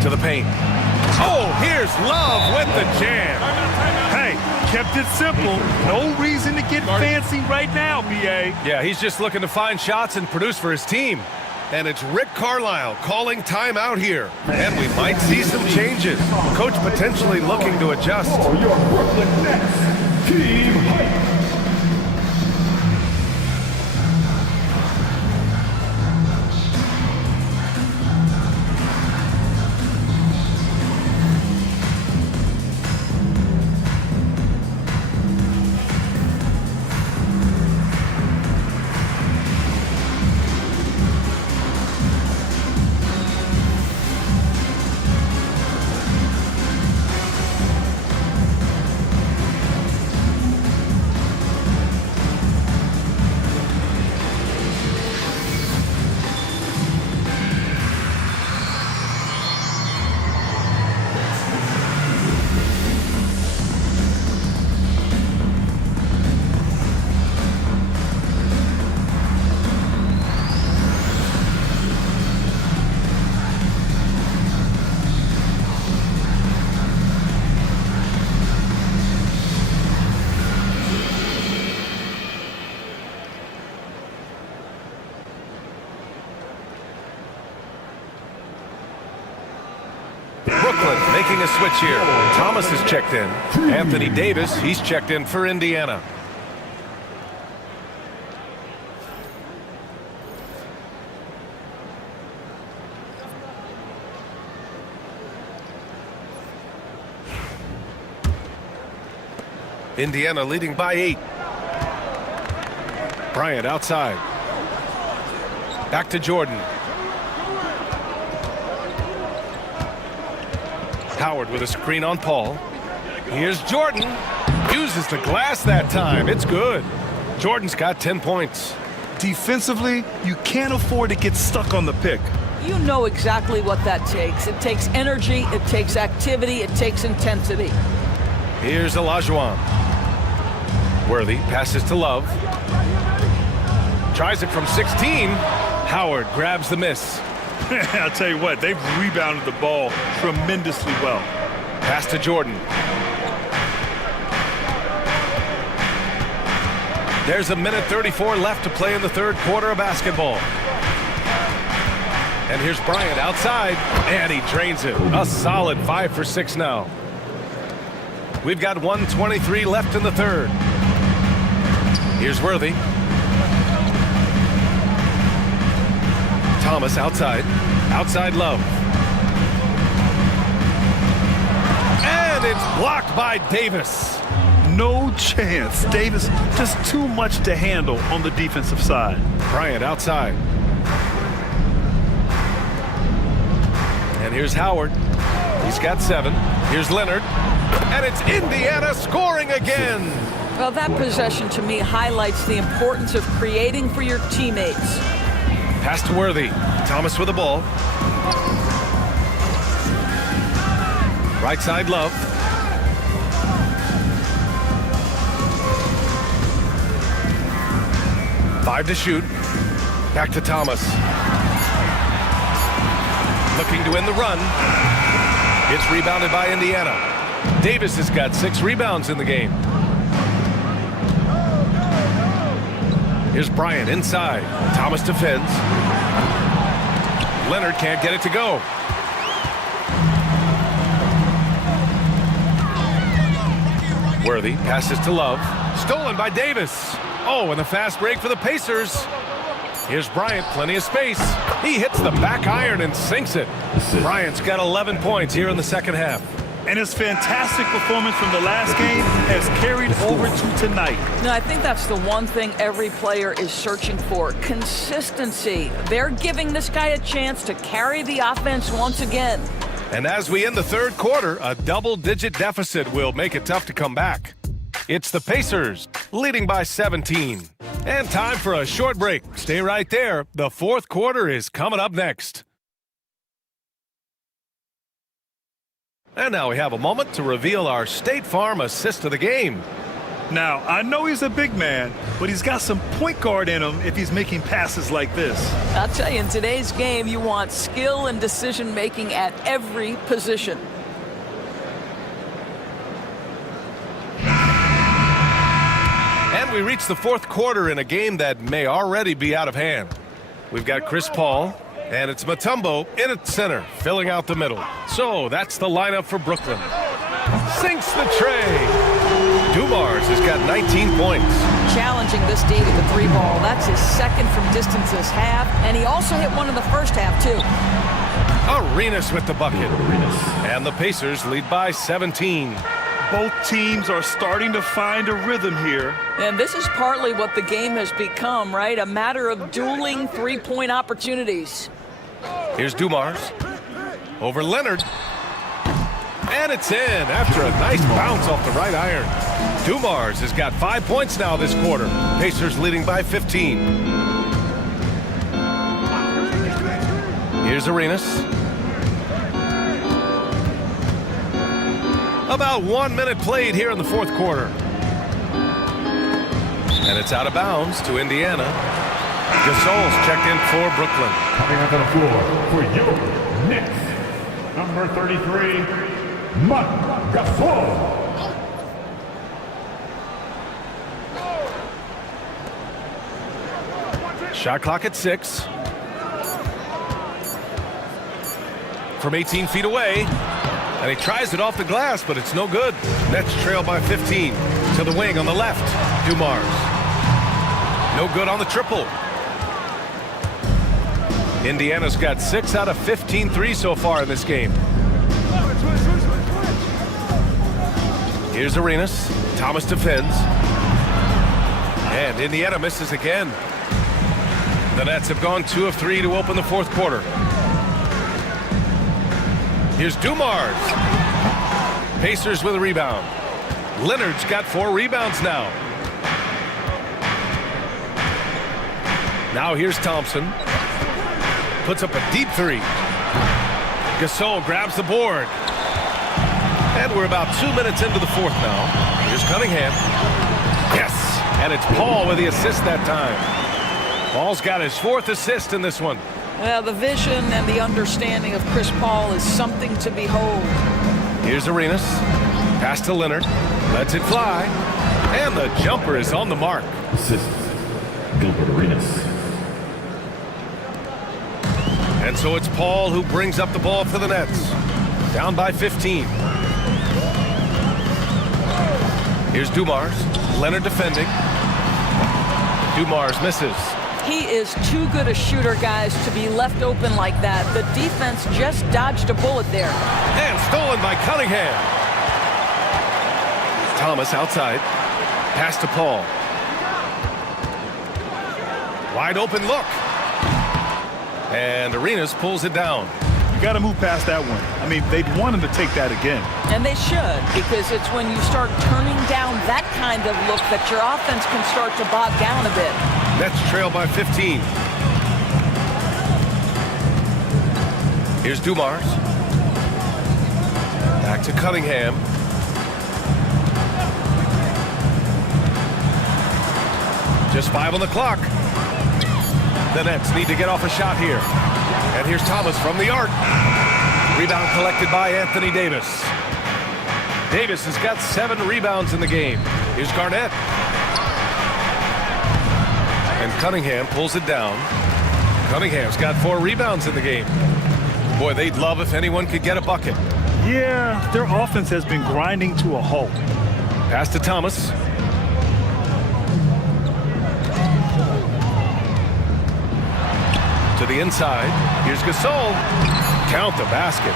To the paint. Oh, here's Love with the jam. Hey, kept it simple. No reason to get fancy right now, B.A. Yeah, he's just looking to find shots and produce for his team. And it's Rick Carlisle calling timeout here. And we might see some changes. Coach potentially looking to adjust. For your Brooklyn Nets, team hype. Brooklyn making a switch here. Thomas is checked in. Anthony Davis, he's checked in for Indiana. Indiana leading by 8. Bryant outside. Back to Jordan. Howard with a screen on Paul. Here's Jordan. Uses the glass that time. It's good. Jordan's got 10 points. Defensively, you can't afford to get stuck on the pick. You know exactly what that takes. It takes energy, it takes activity, it takes intensity. Here's Olajuwon. Worthy passes to Love. Tries it from 16. Howard grabs the miss. I'll tell you what, they've rebounded the ball tremendously well. Pass to Jordan. There's a minute 34 left to play in the third quarter of basketball. And here's Bryant outside, and he drains it. A solid 5 for 6 now. We've got 1:23 left in the third. Here's Worthy. Thomas outside. Outside Love. And it's blocked by Davis. No chance. Davis just too much to handle on the defensive side. Bryant outside. And here's Howard. He's got 7. Here's Leonard. And it's Indiana scoring again. Well, that possession to me highlights the importance of creating for your teammates. Pass to Worthy. Thomas with the ball. Right side Love. Five to shoot. Back to Thomas. Looking to win the run. It's rebounded by Indiana. Davis has got 6 rebounds in the game. Here's Bryant inside. Thomas defends. Leonard can't get it to go. Worthy passes to Love. Stolen by Davis. Oh, and the fast break for the Pacers. Here's Bryant, plenty of space. He hits the back iron and sinks it. Bryant's got 11 points here in the second half. And his fantastic performance from the last game has carried over to tonight. No, I think that's the one thing every player is searching for. Consistency. They're giving this guy a chance to carry the offense once again. And as we end the third quarter, a double-digit deficit will make it tough to come back. It's the Pacers leading by 17. And time for a short break. Stay right there. The fourth quarter is coming up next. And now we have a moment to reveal our State Farm assist of the game. Now, I know he's a big man, but he's got some point guard in him if he's making passes like this. I'll tell you, in today's game, you want skill and decision-making at every position. And we reach the fourth quarter in a game that may already be out of hand. We've got Chris Paul, and it's Mutombo in at center, filling out the middle. So that's the lineup for Brooklyn. Sinks the tray. Dumars has got 19 points. Challenging this D with the 3-ball. That's his second from distance this half, and he also hit one in the first half, too. Arenas with the bucket. And the Pacers lead by 17. Both teams are starting to find a rhythm here. And this is partly what the game has become, right? A matter of dueling three-point opportunities. Here's Dumars. Over Leonard. And it's in after a nice bounce off the right iron. Dumars has got 5 points now this quarter. Pacers leading by 15. Here's Arenas. About 1 minute played here in the fourth quarter. And it's out of bounds to Indiana. Gasol's checked in for Brooklyn. Coming onto the floor for your Knicks, number 33, Gasol. Shot clock at 6. From 18 feet away. And he tries it off the glass, but it's no good. Nets trail by 15. To the wing on the left. Dumars. No good on the triple. Indiana's got 6 out of 15 threes so far in this game. Here's Arenas. Thomas defends. And Indiana misses again. The Nets have gone 2 of 3 to open the fourth quarter. Here's Dumars. Pacers with a rebound. Leonard's got 4 rebounds now. Now here's Thompson. Puts up a deep 3. Gasol grabs the board. And we're about 2 minutes into the fourth now. Here's Cunningham. Yes! And it's Paul with the assist that time. Paul's got his 4th assist in this one. Well, the vision and the understanding of Chris Paul is something to behold. Here's Arenas. Pass to Leonard. Lets it fly. And the jumper is on the mark. Assist, Gilbert Arenas. And so it's Paul who brings up the ball for the Nets. Down by 15. Here's Dumars. Leonard defending. Dumars misses. He is too good a shooter, guys, to be left open like that. The defense just dodged a bullet there. And stolen by Cunningham. Thomas outside. Pass to Paul. Wide open look. And Arenas pulls it down. You got to move past that one. I mean, they'd want him to take that again. And they should, because it's when you start turning down that kind of look that your offense can start to bog down a bit. Nets trail by 15. Here's Dumars. Back to Cunningham. Just 5 on the clock. The Nets need to get off a shot here. And here's Thomas from the arc. Rebound collected by Anthony Davis. Davis has got 7 rebounds in the game. Here's Garnett. And Cunningham pulls it down. Cunningham's got 4 rebounds in the game. Boy, they'd love if anyone could get a bucket. Yeah, their offense has been grinding to a halt. Pass to Thomas. To the inside. Here's Gasol. Count the basket.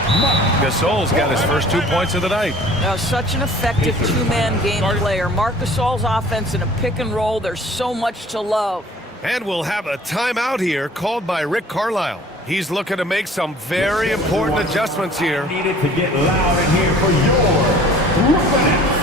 Gasol's got his first 2 points of the night. Now, such an effective two-man game player. Marc Gasol's offense in a pick and roll, there's so much to love. And we'll have a timeout here called by Rick Carlisle. He's looking to make some very important adjustments here. Needed to get loud in here for your Brooklyn Nets.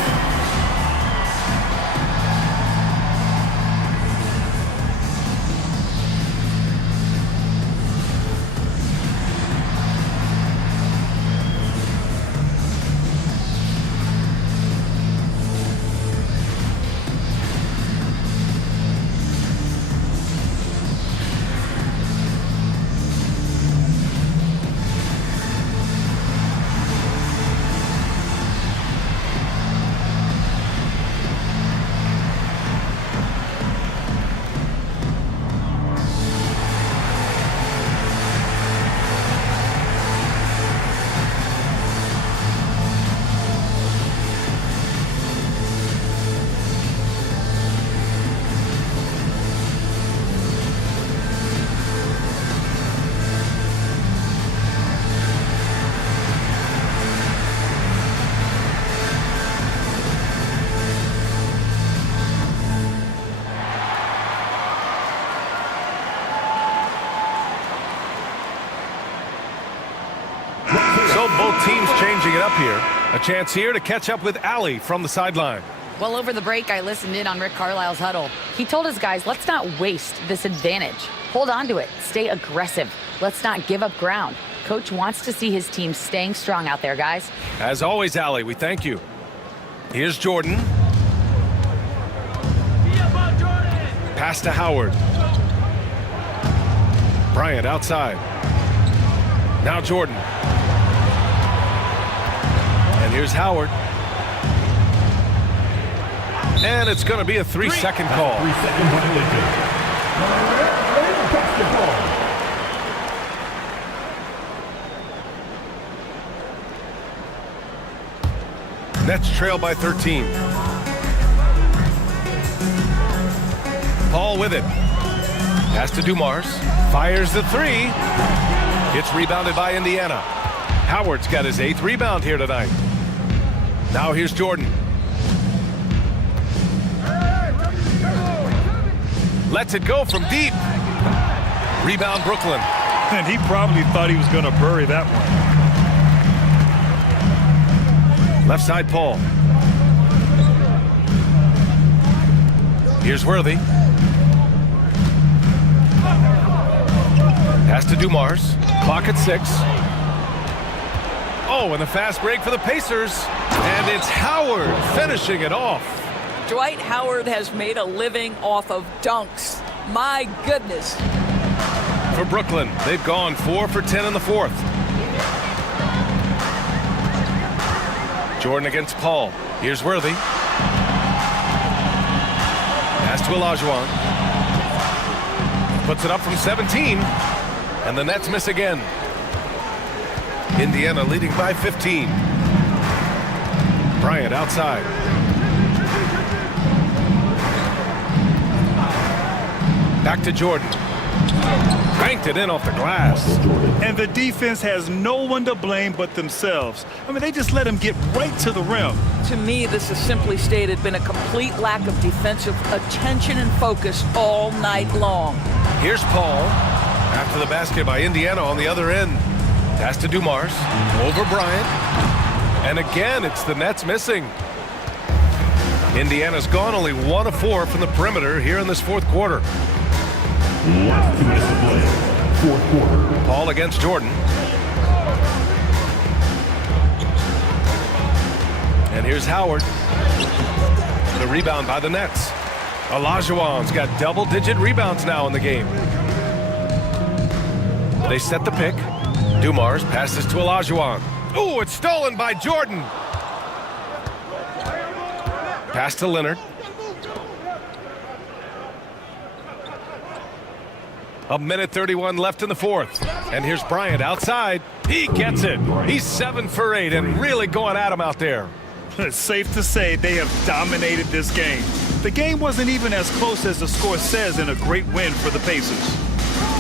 So both teams changing it up here. A chance here to catch up with Allie from the sideline. Well, over the break, I listened in on Rick Carlisle's huddle. He told his guys, let's not waste this advantage. Hold on to it. Stay aggressive. Let's not give up ground. Coach wants to see his team staying strong out there, guys. As always, Allie, we thank you. Here's Jordan. Pass to Howard. Bryant outside. Now Jordan. And here's Howard. And it's going to be a 3-second call. 3-second violation. Basketball. Nets trail by 13. Paul with it. Pass to Dumars. Fires the 3. It's rebounded by Indiana. Howard's got his 8th rebound here tonight. Now here's Jordan. Lets it go from deep. Rebound Brooklyn. And he probably thought he was going to bury that one. Left side Paul. Here's Worthy. Pass to Dumars. Clock at 6. Oh, and the fast break for the Pacers. And it's Howard finishing it off. Dwight Howard has made a living off of dunks. My goodness. For Brooklyn, they've gone 4 for 10 in the fourth. Jordan against Paul. Here's Worthy. Pass to Olajuwon. Puts it up from 17. And the Nets miss again. Indiana leading by 15. Bryant outside. Back to Jordan. Banked it in off the glass. And the defense has no one to blame but themselves. I mean, they just let him get right to the rim. To me, this has simply stated been a complete lack of defensive attention and focus all night long. Here's Paul. After the basket by Indiana on the other end. Pass to Dumars. Over Bryant. And again, it's the Nets missing. Indiana's gone only 1 of 4 from the perimeter here in this fourth quarter. Last 2 minutes to play. Fourth quarter. Paul against Jordan. And here's Howard. The rebound by the Nets. Olajuwon's got double-digit rebounds now in the game. They set the pick. Dumars passes to Olajuwon. Oh, it's stolen by Jordan. Pass to Leonard. A minute 31 left in the fourth. And here's Bryant outside. He gets it. He's 7 for 8 and really going at him out there. It's safe to say they have dominated this game. The game wasn't even as close as the score says in a great win for the Pacers.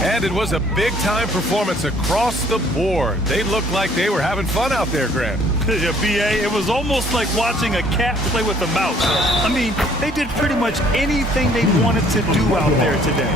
And it was a big-time performance across the board. They looked like they were having fun out there, Grant. Yeah, B.A., it was almost like watching a cat play with a mouse. I mean, they did pretty much anything they wanted to do out there today.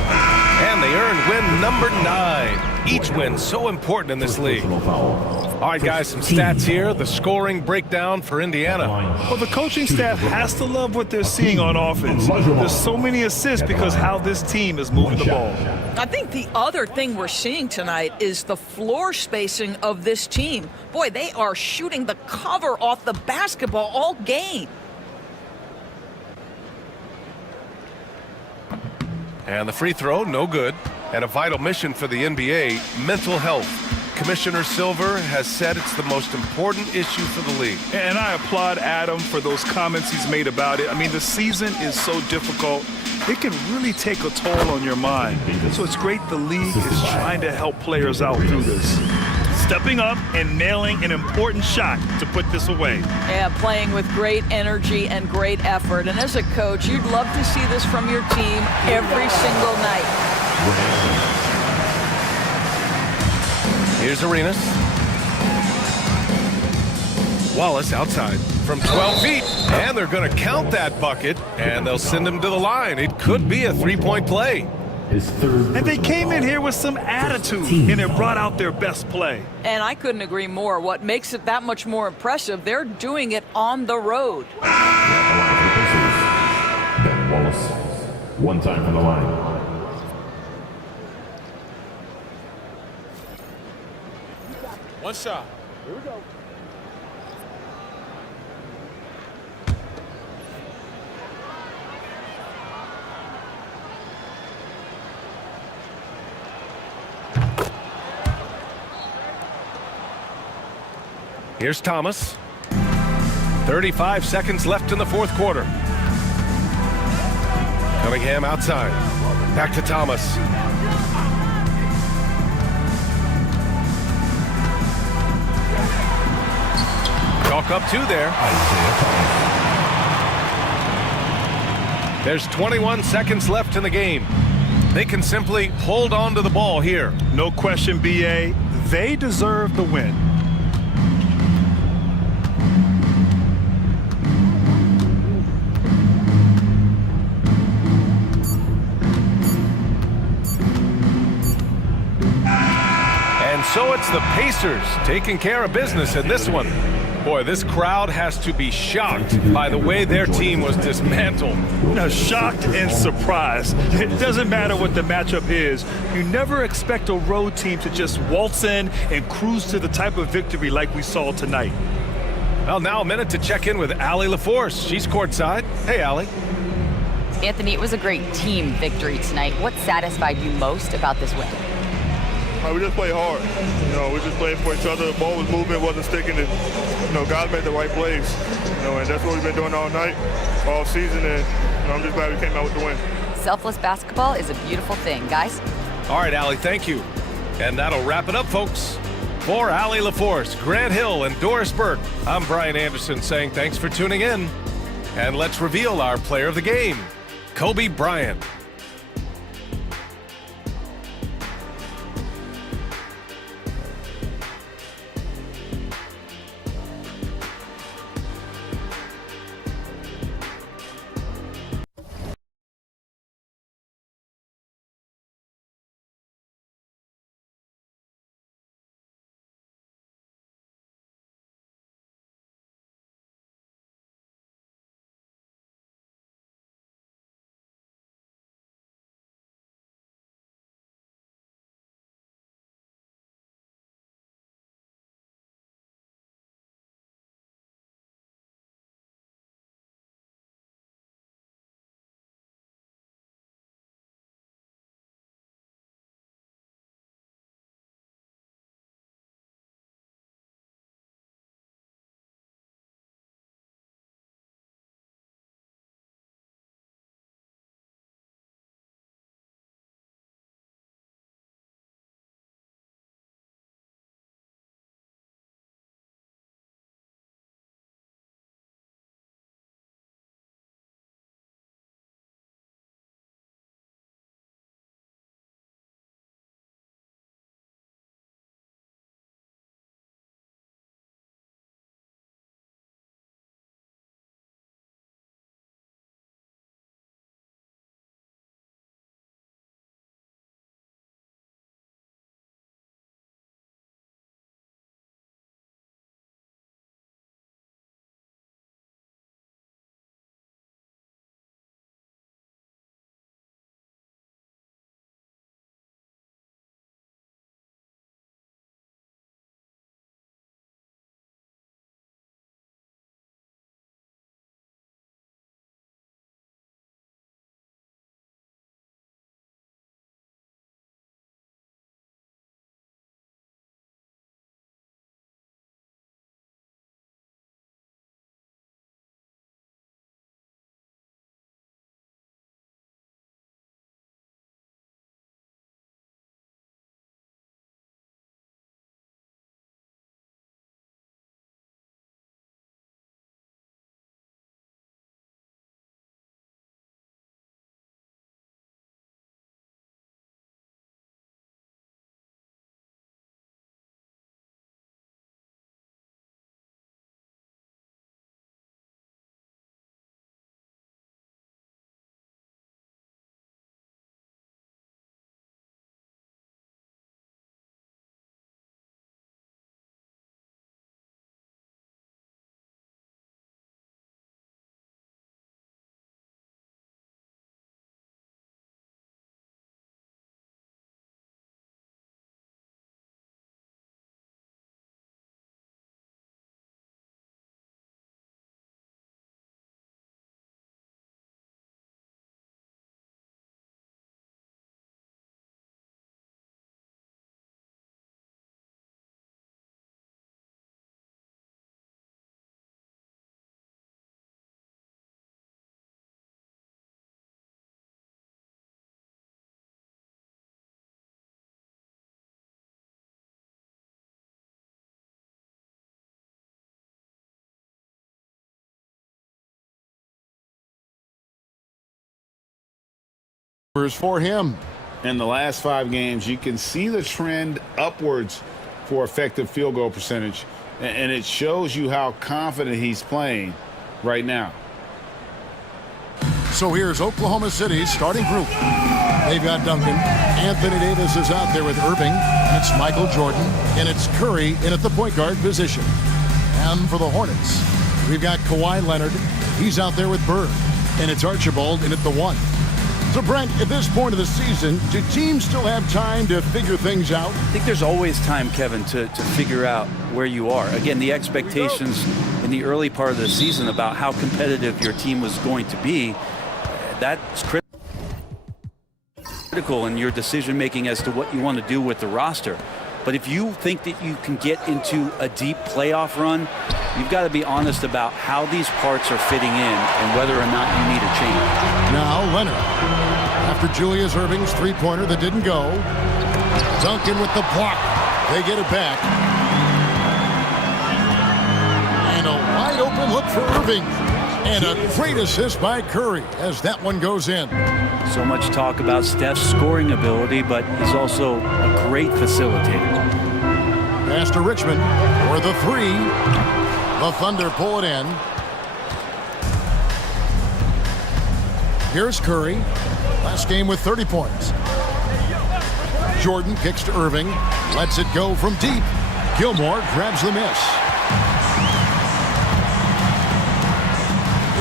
And they earned win number 9. Each win so important in this league. All right, guys, some stats here. The scoring breakdown for Indiana. Well, the coaching staff has to love what they're seeing on offense. There's so many assists because how this team is moving the ball. I think the other thing we're seeing tonight is the floor spacing of this team. Boy, they are shooting the cover off the basketball all game. And the free throw, no good. And a vital mission for the NBA, mental health. Commissioner Silver has said it's the most important issue for the league. And I applaud Adam for those comments he's made about it. I mean, the season is so difficult. It can really take a toll on your mind. So it's great the league is trying to help players out through this. Stepping up and nailing an important shot to put this away. Yeah, playing with great energy and great effort. And as a coach, you'd love to see this from your team every single night. Here's Arenas. Wallace outside from 12 feet. And they're going to count that bucket. And they'll send him to the line. It could be a three-point play. And they came in here with some attitude, and it brought out their best play. And I couldn't agree more. What makes it that much more impressive, they're doing it on the road. Ben Wallace, one time from the line. One shot. Here we go. Here's Thomas. 35 seconds left in the fourth quarter. Cunningham outside. Back to Thomas. Chalk up 2 there. There's 21 seconds left in the game. They can simply hold on to the ball here. No question, B.A. They deserve the win. so it's the Pacers taking care of business in this one. Boy, this crowd has to be shocked by the way their team was dismantled. Shocked and surprised. It doesn't matter what the matchup is. You never expect a road team to just waltz in and cruise to the type of victory like we saw tonight. Well, now a minute to check in with Allie LaForce. She's courtside. Hey, Allie. Anthony, it was a great team victory tonight. What satisfied you most about this win? We just played hard. We just played for each other. The ball was moving, wasn't sticking, and guys made the right plays. And that's what we've been doing all night, all season, and I'm just glad we came out with the win. Selfless basketball is a beautiful thing, guys. All right, Allie, thank you. And that'll wrap it up, folks. For Allie LaForce, Grant Hill, and Doris Burke, I'm Brian Anderson saying thanks for tuning in. And let's reveal our player of the game, Kobe Bryant. For him. In the last 5 games, you can see the trend upwards for effective field goal percentage, and it shows you how confident he's playing right now. So here's Oklahoma City's starting group. They've got Duncan. Anthony Davis is out there with Irving, and it's Michael Jordan, and it's Curry in at the point guard position. And for the Hornets, we've got Kawhi Leonard. He's out there with Bird, and it's Archibald in at the 1. So, Brent, at this point of the season, do teams still have time to figure things out? I think there's always time, Kevin, to figure out where you are. Again, the expectations in the early part of the season about how competitive your team was going to be, that's critical in your decision-making as to what you want to do with the roster. But if you think that you can get into a deep playoff run, you've got to be honest about how these parts are fitting in and whether or not you need a change. Now Leonard, after Julius Irving's three-pointer that didn't go. Duncan with the block. They get it back. And a wide open look for Irving. And a great assist by Curry as that one goes in. So much talk about Steph's scoring ability, but he's also a great facilitator. Pass to Richmond for the 3. The Thunder pull it in. Here's Curry. Last game with 30 points. Jordan kicks to Irving. Lets it go from deep. Gilmore grabs the miss.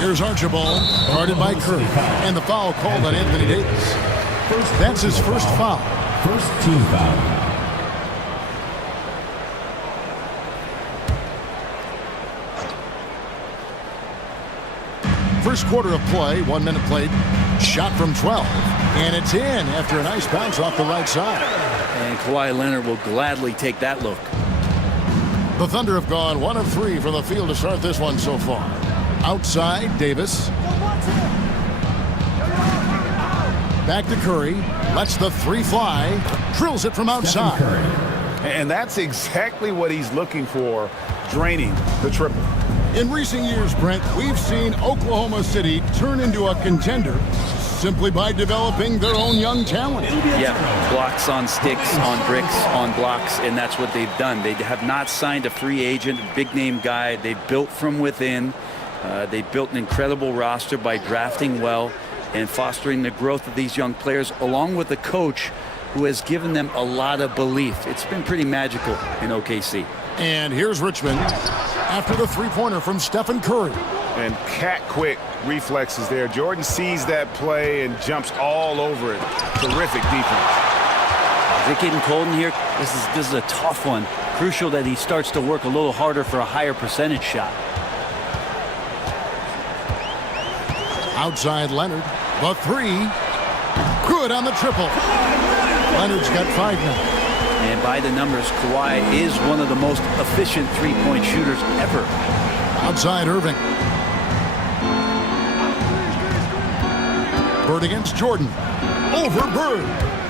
Here's Archibald, guarded by Curry. And the foul called on Anthony Davis. That's his first foul. First team foul. First quarter of play, 1 minute played. Shot from 12. And it's in after a nice bounce off the right side. And Kawhi Leonard will gladly take that look. The Thunder have gone 1 of 3 from the field to start this one so far. Outside, Davis. Back to Curry. Lets the 3 fly. Drills it from outside. And that's exactly what he's looking for, draining the triple. In recent years, Brent, we've seen Oklahoma City turn into a contender simply by developing their own young talent. Yeah, blocks on sticks, on bricks, on blocks, and that's what they've done. They have not signed a free agent, a big-name guy. They've built from within. They built an incredible roster by drafting well and fostering the growth of these young players, along with a coach who has given them a lot of belief. It's been pretty magical in OKC. And here's Richmond after the three-pointer from Stephen Curry. And cat-quick reflexes there. Jordan sees that play and jumps all over it. Terrific defense. Is it getting cold in here? This is a tough one. Crucial that he starts to work a little harder for a higher percentage shot. Outside Leonard, the 3. Good on the triple. Leonard's got 5 now. And by the numbers, Kawhi is one of the most efficient three-point shooters ever. Outside Irving. Bird against Jordan. Over Bird.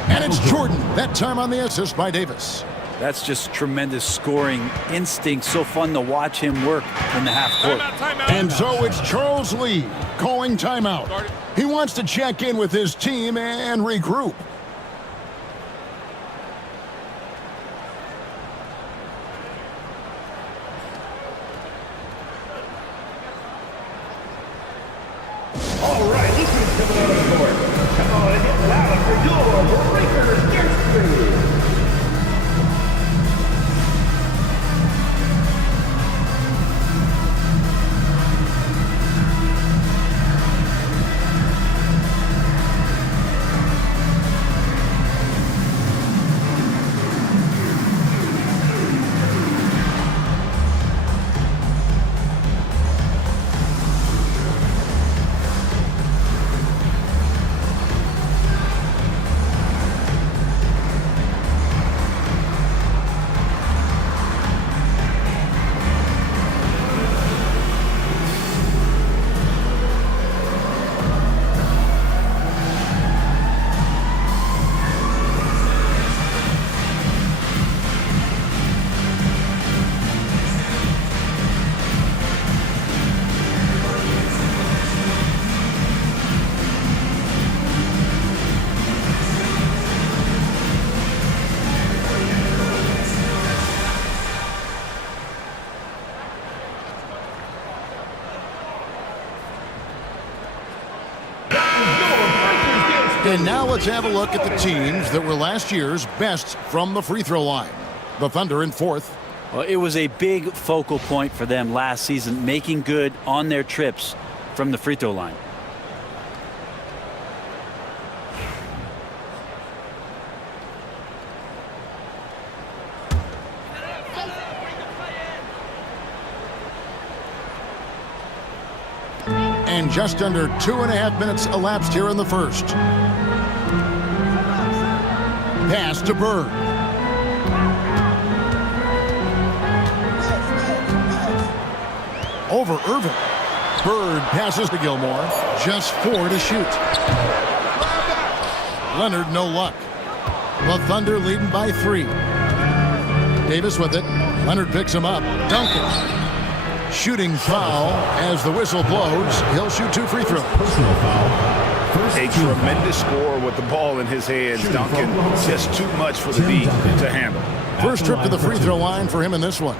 And it's Jordan, that time on the assist by Davis. That's just tremendous scoring instinct. So fun to watch him work in the half court. And so it's Charles Lee calling timeout. He wants to check in with his team and regroup. All right, this is coming out of court. Come on and get loud for your Breakers Dance. And now let's have a look at the teams that were last year's best from the free throw line. The Thunder in fourth. Well, it was a big focal point for them last season, making good on their trips from the free throw line. And just under 2.5 minutes elapsed here in the first. Pass to Bird. Over Irving. Bird passes to Gilmore. Just 4 to shoot. Leonard, no luck. The Thunder leading by 3. Davis with it. Leonard picks him up. Duncan. Shooting foul as the whistle blows. He'll shoot 2 free throws. A tremendous scorer with the ball in his hands. Duncan, just too much for the D to handle. First trip to the free throw line for him in this one.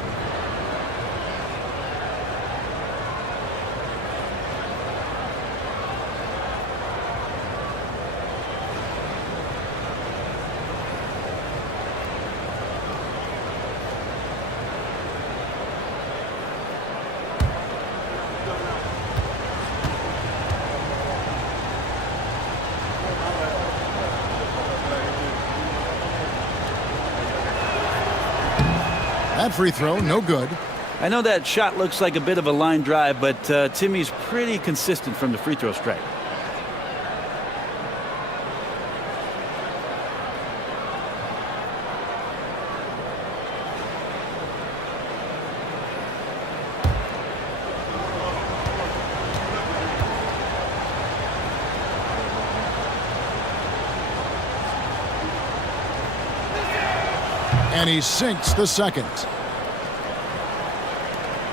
That free throw, no good. I know that shot looks like a bit of a line drive, but Timmy's pretty consistent from the free throw stripe. And he sinks the second.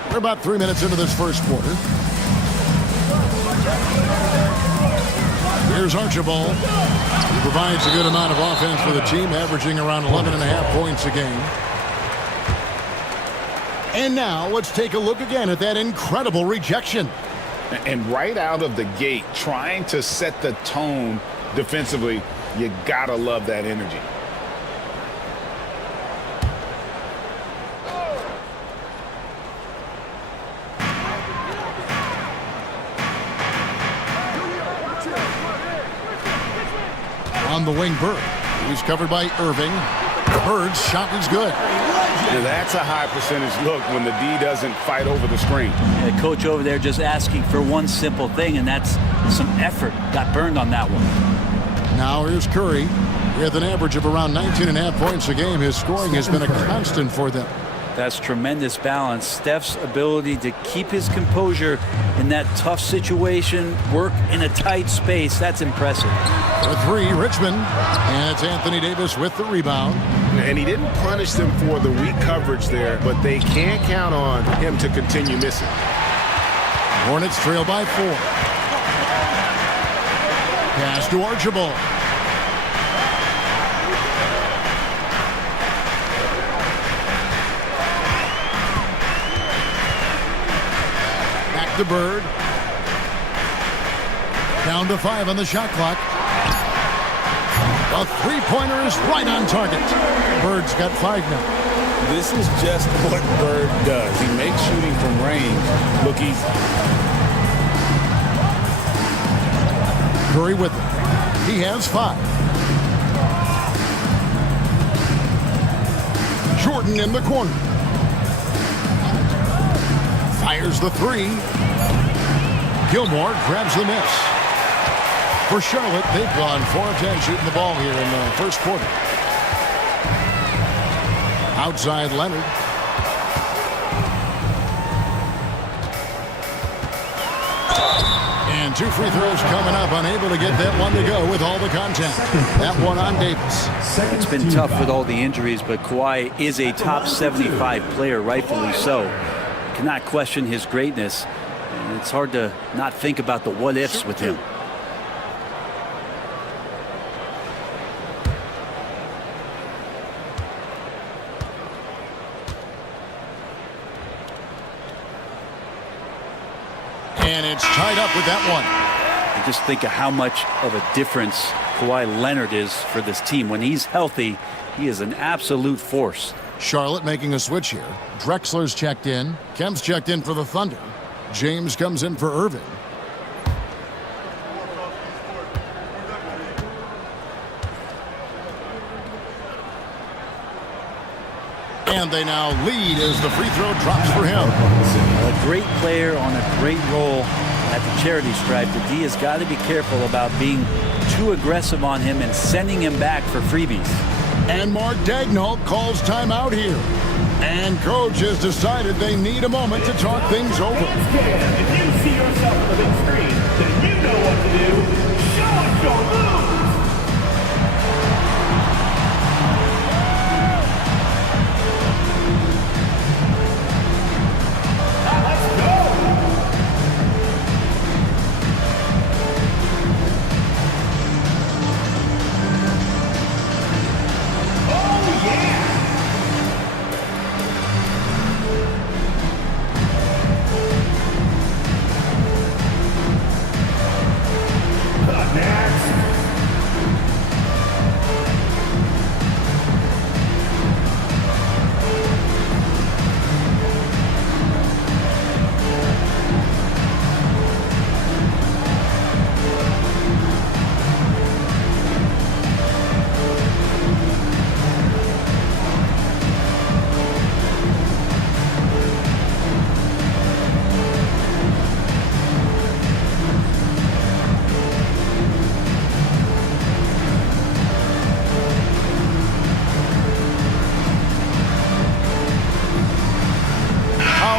We're about 3 minutes into this first quarter. Here's Archibald. He provides a good amount of offense for the team, averaging around 11.5 points a game. And now let's take a look again at that incredible rejection. And right out of the gate, trying to set the tone defensively, you gotta love that energy. On the wing, Bird. He's covered by Irving. Bird's shot is good. Now that's a high percentage look when the D doesn't fight over the screen. The coach over there just asking for one simple thing, and that's some effort. Got burned on that one. Now here's Curry. With an average of around 19.5 points a game, his scoring has been a constant for them. That's tremendous balance. Steph's ability to keep his composure in that tough situation, work in a tight space, that's impressive. For 3, Richmond. And it's Anthony Davis with the rebound. And he didn't punish them for the weak coverage there, but they can't count on him to continue missing. Hornets trail by 4. Pass to Archibald. To Bird. Down to 5 on the shot clock. A three-pointer is right on target. Bird's got 5 now. This is just what Bird does. He makes shooting from range look easy. Curry with it. He has 5. Jordan in the corner. Fires the 3. Gilmore grabs the miss. For Charlotte, they've gone 4 of 10 shooting the ball here in the first quarter. Outside Leonard. And 2 free throws coming up. Unable to get that one to go with all the contact. That one on Davis. It's been tough with all the injuries, but Kawhi is a top 75 player, rightfully so. Cannot question his greatness. And it's hard to not think about the what-ifs with him. And it's tied up with that one. And just think of how much of a difference Kawhi Leonard is for this team. When he's healthy, he is an absolute force. Charlotte making a switch here. Drexler's checked in. Kemp's checked in for the Thunder. James comes in for Irving. And they now lead as the free throw drops for him. A great player on a great role at the charity stripe. The D has got to be careful about being too aggressive on him and sending him back for freebies. And Mark Daigneault calls timeout here. And coach has decided they need a moment to talk things over. If you see yourself on the big screen, then you know what to do. Show us your moves!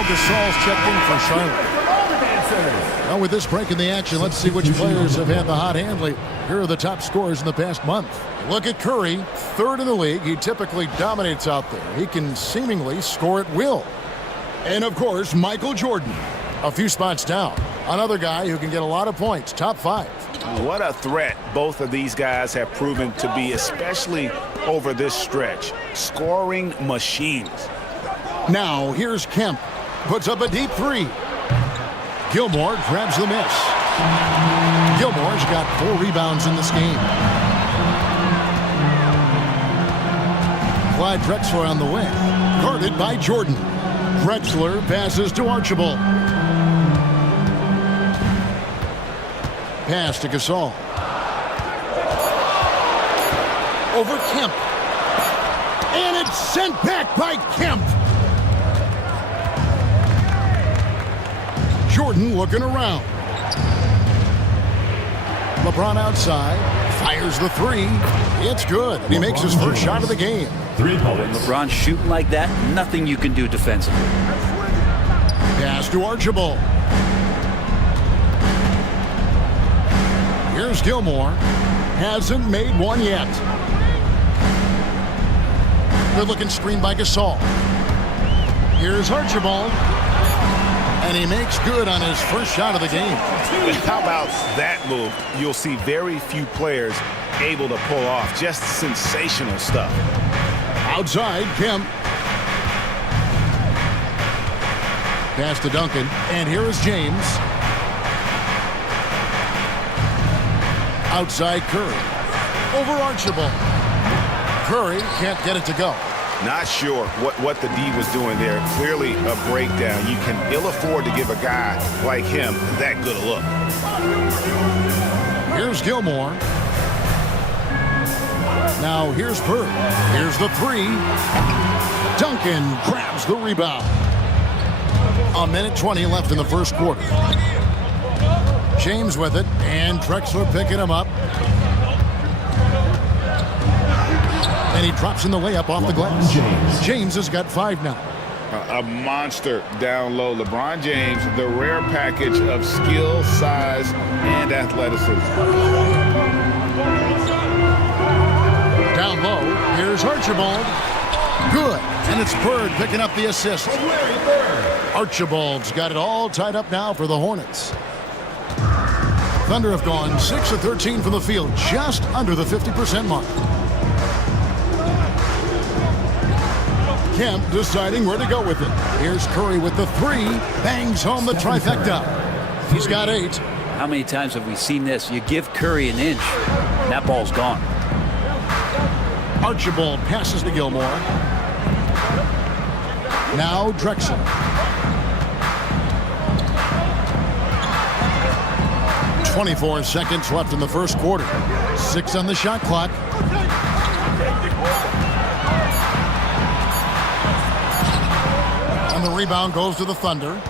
Gasol's checked in for Charlotte. Now with this break in the action, let's see which players have had the hot hand lately. Here are the top scorers in the past month. Look at Curry, third in the league. He typically dominates out there. He can seemingly score at will. And of course, Michael Jordan, a few spots down. Another guy who can get a lot of points, top 5. What a threat both of these guys have proven to be, especially over this stretch. Scoring machines. Now here's Kemp. Puts up a deep 3. Gilmore grabs the miss. Gilmore's got 4 rebounds in this game. Clyde Drexler on the wing. Guarded by Jordan. Drexler passes to Archibald. Pass to Gasol. Over Kemp. And it's sent back by Kemp. Jordan looking around. LeBron outside. Fires the 3. It's good. He makes his first shot of the game. 3 points. When LeBron's shooting like that, nothing you can do defensively. Pass to Archibald. Here's Gilmore. Hasn't made one yet. Good looking screen by Gasol. Here's Archibald. And he makes good on his first shot of the game. How about that move? You'll see very few players able to pull off just sensational stuff. Outside, Kemp. Pass to Duncan. And here is James. Outside Curry. Over Archibald. Curry can't get it to go. Not sure what the D was doing there. Clearly a breakdown. You can ill afford to give a guy like him that good a look. Here's Gilmore. Now here's Bird. Here's the 3. Duncan grabs the rebound. 1:20 left in the first quarter. James with it, and Drexler picking him up. And he drops in the layup off the glass. James has got 5 now. A monster down low. LeBron James, the rare package of skill, size, and athleticism. Down low, here's Archibald. Good, and it's Bird picking up the assist. Archibald's got it all tied up now for the Hornets. Thunder have gone 6 of 13 from the field, just under the 50% mark. Kemp deciding where to go with it. Here's Curry with the 3. Bangs home the trifecta. He's got 8. How many times have we seen this? You give Curry an inch, and that ball's gone. Archibald passes to Gilmore. Now Drexel. .24 seconds left in the first quarter. 6 on the shot clock. And the rebound goes to the Thunder.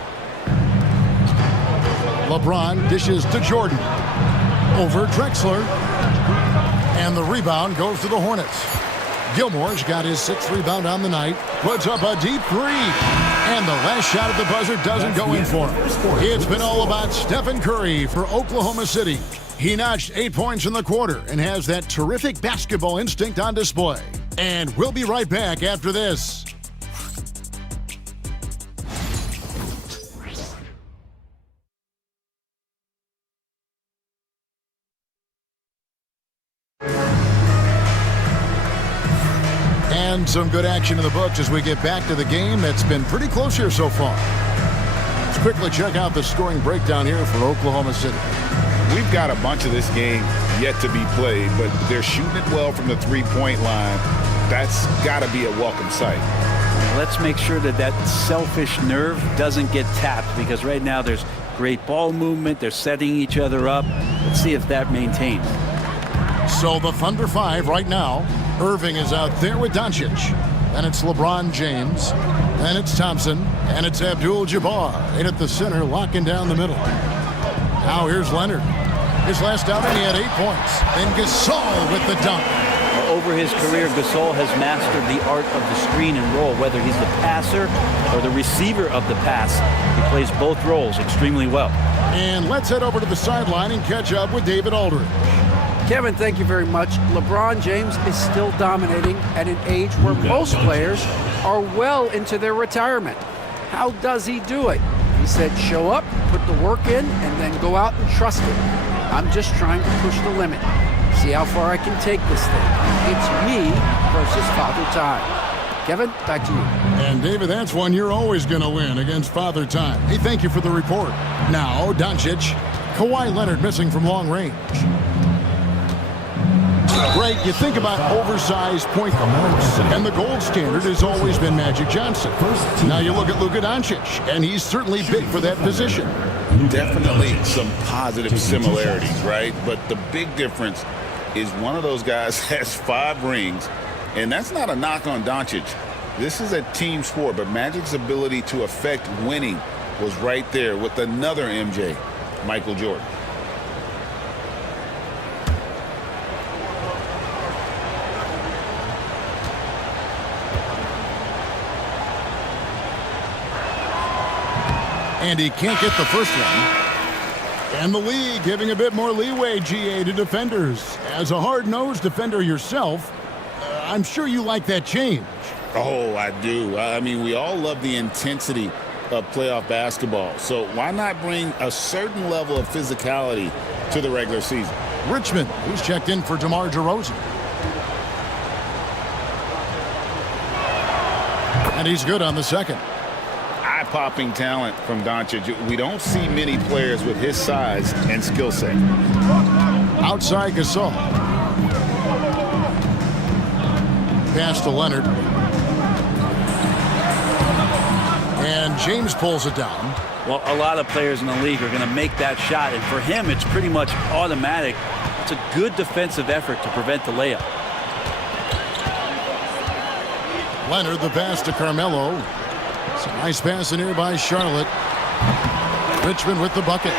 LeBron dishes to Jordan. Over Drexler. And the rebound goes to the Hornets. Gilmore's got his 6th rebound on the night. Puts up a deep 3. And the last shot at the buzzer doesn't go in for him. It's been all about Stephen Curry for Oklahoma City. He notched 8 points in the quarter and has that terrific basketball instinct on display. And we'll be right back after this. And some good action in the books as we get back to the game that's been pretty close here so far. Let's quickly check out the scoring breakdown here for Oklahoma City. We've got a bunch of this game yet to be played, but they're shooting it well from the three-point line. That's got to be a welcome sight. Let's make sure that that selfish nerve doesn't get tapped, because right now there's great ball movement. They're setting each other up. Let's see if that maintains. So the Thunder 5 right now. Irving is out there with Doncic. And it's LeBron James. And it's Thompson. And it's Abdul-Jabbar. In at the center, locking down the middle. Now here's Leonard. His last outing, he had 8 points. Then Gasol with the dunk. Over his career, Gasol has mastered the art of the screen and roll, whether he's the passer or the receiver of the pass. He plays both roles extremely well. And let's head over to the sideline and catch up with David Aldridge. Kevin, thank you very much. LeBron James is still dominating at an age where most players are well into their retirement. How does he do it? He said, show up, put the work in, and then go out and trust it. I'm just trying to push the limit. See how far I can take this thing. It's me versus Father Time. Kevin, back to you. And David, that's one you're always going to win against Father Time. Hey, thank you for the report. Now, Doncic. Kawhi Leonard missing from long range. Greg, you think about oversized point guards, and the gold standard has always been Magic Johnson. Now you look at Luka Doncic, and he's certainly big for that position. Definitely some positive similarities, right? But the big difference is one of those guys has 5 rings, and that's not a knock on Doncic. This is a team sport, but Magic's ability to affect winning was right there with another MJ, Michael Jordan. And he can't get the first one. And the league giving a bit more leeway, GA, to defenders. As a hard-nosed defender yourself, I'm sure you like that change. Oh, I do. I mean, we all love the intensity of playoff basketball. So why not bring a certain level of physicality to the regular season? Richmond, he's checked in for DeMar DeRozan. And he's good on the second. Eye-popping talent from Doncic. We don't see many players with his size and skill set. Outside Gasol. Pass to Leonard. And James pulls it down. Well, a lot of players in the league are going to make that shot, and for him, it's pretty much automatic. It's a good defensive effort to prevent the layup. Leonard, the pass to Carmelo. It's a nice pass in here by Charlotte. Richmond with the bucket.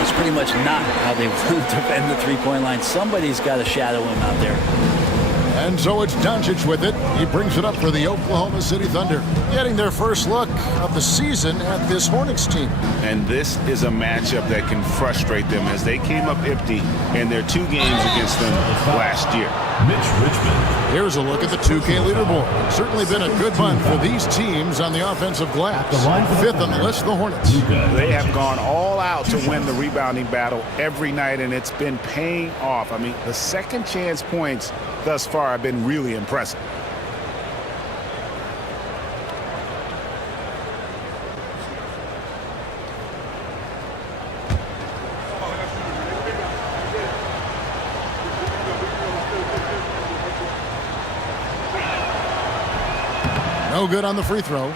It's pretty much not how they defend the three-point line. Somebody's got to shadow him out there. And so it's Doncic with it. He brings it up for the Oklahoma City Thunder, getting their first look of the season at this Hornets team. And this is a matchup that can frustrate them as they came up empty in their 2 games against them last year. Mitch Richmond. Here's a look at the 2K leaderboard. Certainly been a good month for these teams on the offensive glass. 5th on the list, the Hornets. They have gone all out to win the rebounding battle every night, and it's been paying off. I mean, the second chance points thus far have been really impressive. No good on the free throw.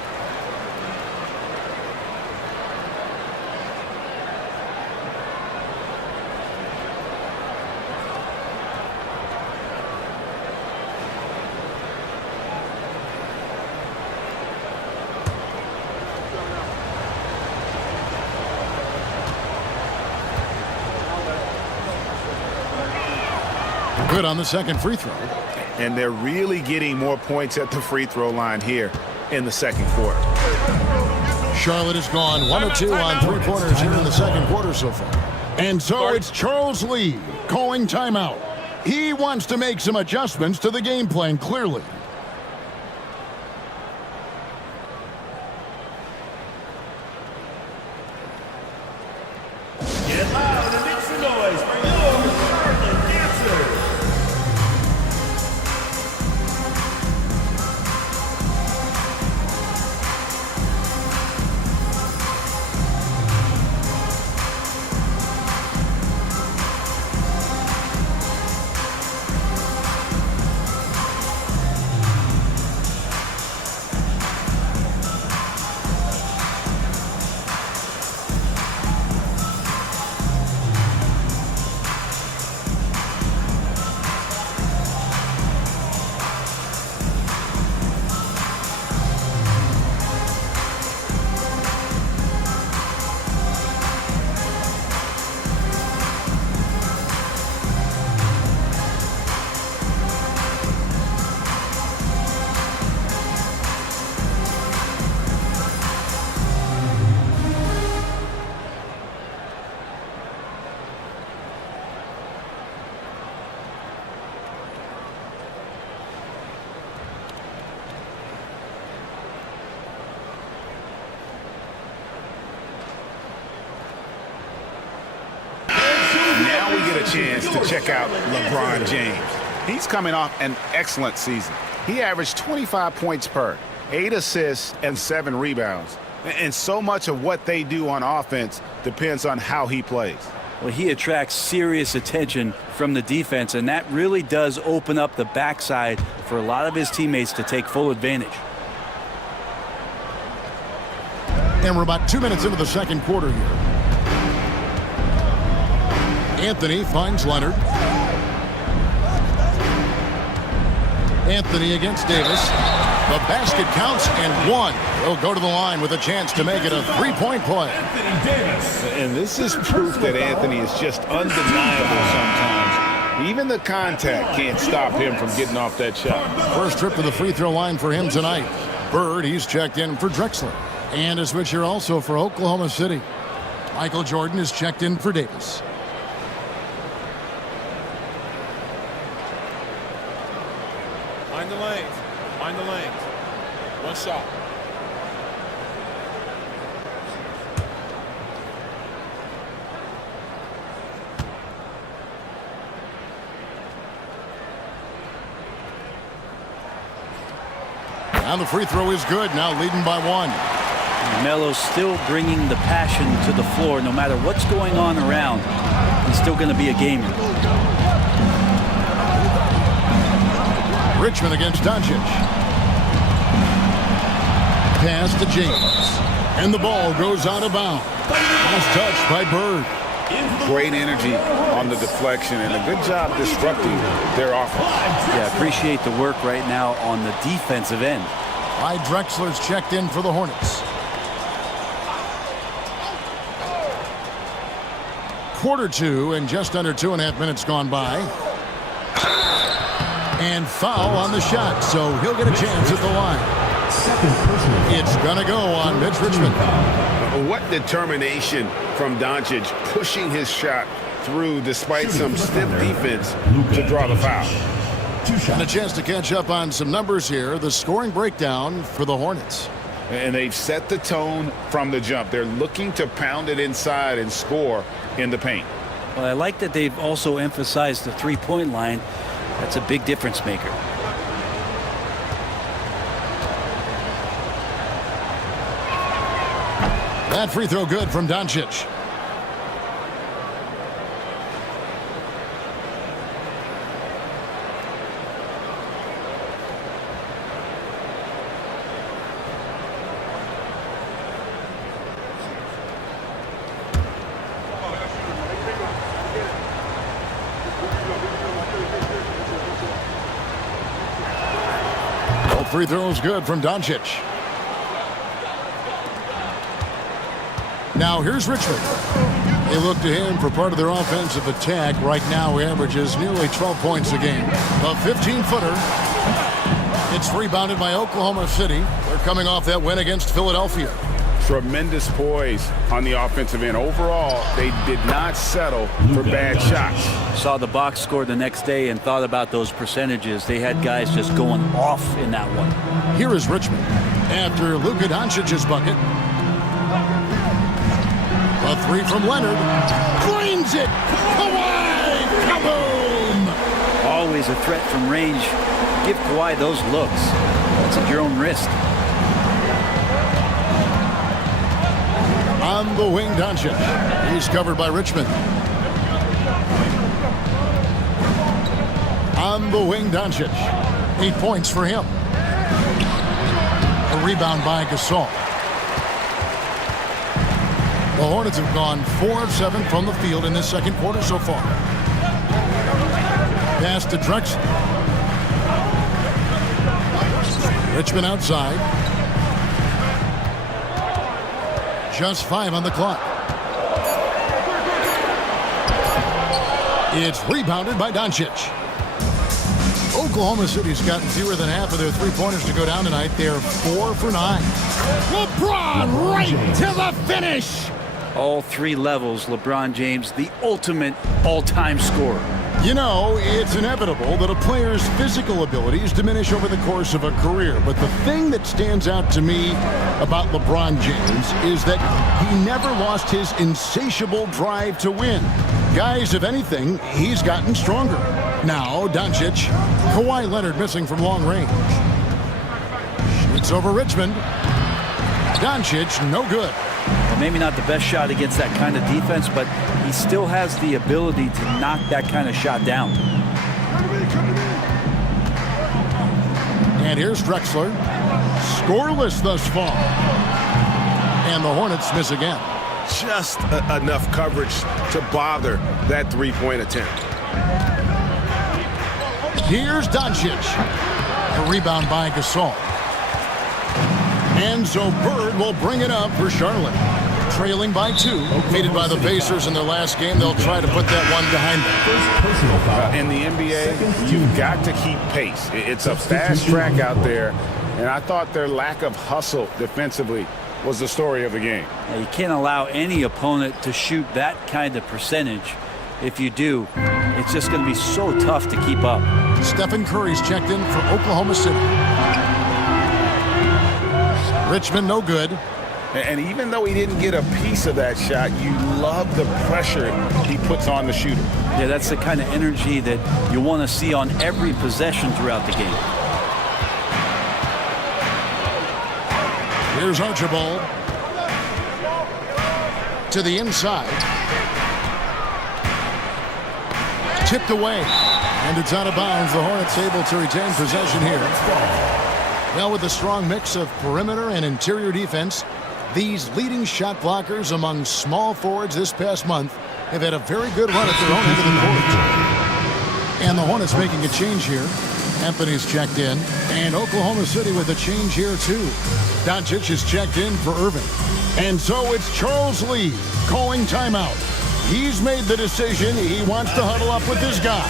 Good on the second free throw. And they're really getting more points at the free throw line here in the second quarter. Charlotte has gone 1 of 2 on three-pointers here in the second quarter so far. And so it's Charles Lee calling timeout. He wants to make some adjustments to the game plan, clearly. Get loud and make some noise for your Charlotte dancers. Now we get a chance to check out LeBron James. He's coming off an excellent season. He averaged 25 points per, 8 assists, and 7 rebounds. And so much of what they do on offense depends on how he plays. Well, he attracts serious attention from the defense, and that really does open up the backside for a lot of his teammates to take full advantage. And we're about 2 minutes into the second quarter here. Anthony finds Leonard. Anthony against Davis. The basket counts and one. He'll go to the line with a chance to make it a three-point play. And this is proof that Anthony is just undeniable sometimes. Even the contact can't stop him from getting off that shot. First trip to the free throw line for him tonight. Bird, he's checked in for Drexler. And a switcher also for Oklahoma City. Michael Jordan is checked in for Davis. Mind the lanes. Mind the lanes. One shot. And the free throw is good, now leading by one. Melo's still bringing the passion to the floor. No matter what's going on around, he's still going to be a gamer. Richmond against Doncic. Pass to James. And the ball goes out of bounds. Last touch by Bird. Great energy on the deflection and a good job disrupting their offense. Yeah, appreciate the work right now on the defensive end. Clyde Drexler's checked in for the Hornets. Quarter two and just under 2.5 minutes gone by. And foul on the shot, so he'll get a chance at the line. It's gonna go on Mitch Richmond. What determination from Doncic pushing his shot through despite some stiff defense to draw the foul. And a chance to catch up on some numbers here. The scoring breakdown for the Hornets. And they've set the tone from the jump. They're looking to pound it inside and score in the paint. Well, I like that they've also emphasized the three-point line. That's a big difference maker. That free throw good from Doncic. free throws good from Doncic. Now here's Richmond. They look to him for part of their offensive attack. Right now he averages nearly 12 points a game. A 15-footer. It's rebounded by Oklahoma City. They're coming off that win against Philadelphia. Tremendous poise on the offensive end. Overall, they did not settle for bad shots. Saw the box score the next day and thought about those percentages. They had guys just going off in that one. Here is Richmond after Luka Doncic's bucket. A three from Leonard. Drains it. Kawhi. Kaboom. Always a threat from range. Give Kawhi those looks. It's at your own risk. On the wing, Doncic. He's covered by Richmond. On the wing, Doncic. 8 points for him. A rebound by Gasol. The Hornets have gone 4 of 7 from the field in this second quarter so far. Pass to Drexler. Richmond outside. Just 5 on the clock. It's rebounded by Doncic. Oklahoma City's gotten fewer than half of their three-pointers to go down tonight. They're 4 for 9. LeBron right to the finish. All 3 levels, LeBron James, the ultimate all-time scorer. You know, it's inevitable that a player's physical abilities diminish over the course of a career. But the thing that stands out to me about LeBron James is that he never lost his insatiable drive to win. Guys, if anything, he's gotten stronger. Now, Doncic, Kawhi Leonard missing from long range. Shoots over Richmond. Doncic, no good. Maybe not the best shot against that kind of defense, but he still has the ability to knock that kind of shot down. And here's Drexler. Scoreless thus far. And the Hornets miss again. Just enough coverage to bother that three-point attempt. Here's Doncic. A rebound by Gasol. And so Bird will bring it up for Charlotte. Trailing by 2, defeated by the Pacers in their last game. They'll try to put that one behind them. In the NBA, you've got to keep pace. It's a fast track out there, and I thought their lack of hustle defensively was the story of the game. You can't allow any opponent to shoot that kind of percentage. If you do, it's just going to be so tough to keep up. Stephen Curry's checked in for Oklahoma City. Richmond no good. And even though he didn't get a piece of that shot, you love the pressure he puts on the shooter. Yeah, that's the kind of energy that you want to see on every possession throughout the game. Here's Archibald. To the inside. Tipped away. And it's out of bounds. The Hornets able to retain possession here. Now with a strong mix of perimeter and interior defense, these leading shot blockers among small forwards this past month have had a very good run at their own end of the court. And the Hornets making a change here. Anthony's checked in. And Oklahoma City with a change here too. Doncic is checked in for Irving. And so it's Charles Lee calling timeout. He's made the decision. He wants to huddle up with this guy.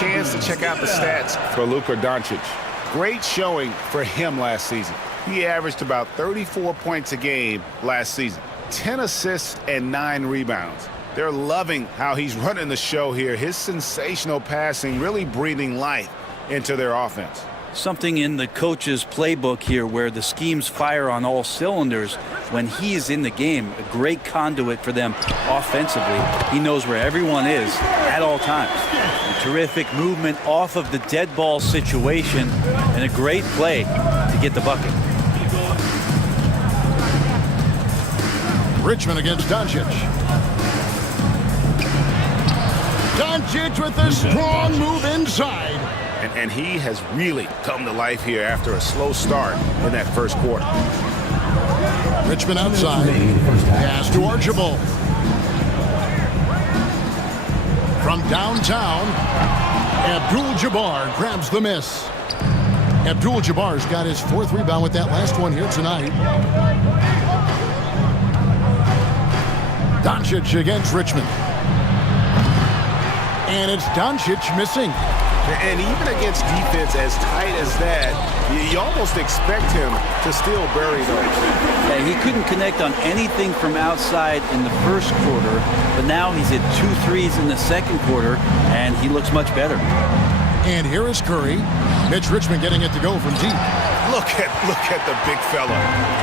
chance to check out the stats for Luka Doncic. Great showing for him last season. He averaged about 34 points a game last season, 10 assists and 9 rebounds. They're loving how he's running the show here. His sensational passing really breathing life into their offense. Something in the coach's playbook here where the schemes fire on all cylinders. When he is in the game, a great conduit for them offensively. He knows where everyone is at all times. A terrific movement off of the dead ball situation and a great play to get the bucket. Richmond against Doncic. Doncic with a strong move inside. And he has really come to life here after a slow start in that first quarter. Richmond outside. Pass to Archibald. From downtown, Abdul-Jabbar grabs the miss. Abdul-Jabbar's got his 4th rebound with that last one here tonight. Doncic against Richmond. And it's Doncic missing. And even against defense as tight as that, you almost expect him to still bury those. Yeah, he couldn't connect on anything from outside in the first quarter, but now he's hit 2 threes in the second quarter, and he looks much better. And here is Curry. Mitch Richmond getting it to go from deep. Look at the big fella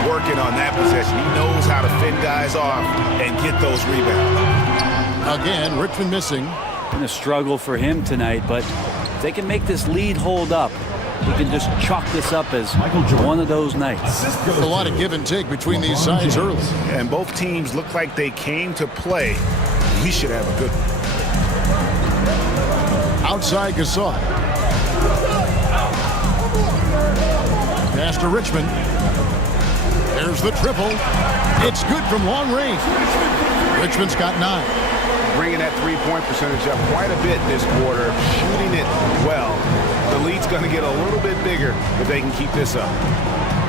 working on that possession. He knows how to fend guys off and get those rebounds. Again, Richmond missing. Been a struggle for him tonight, but if they can make this lead hold up, we can just chalk this up as one of those nights. A lot of give and take between these sides early. And both teams look like they came to play. We should have a good one. Outside Gasol. Pass to Richmond. There's the triple. It's good from long range. Richmond's got 9. Bringing that three-point percentage up quite a bit this quarter, shooting it well. The lead's going to get a little bit bigger if they can keep this up.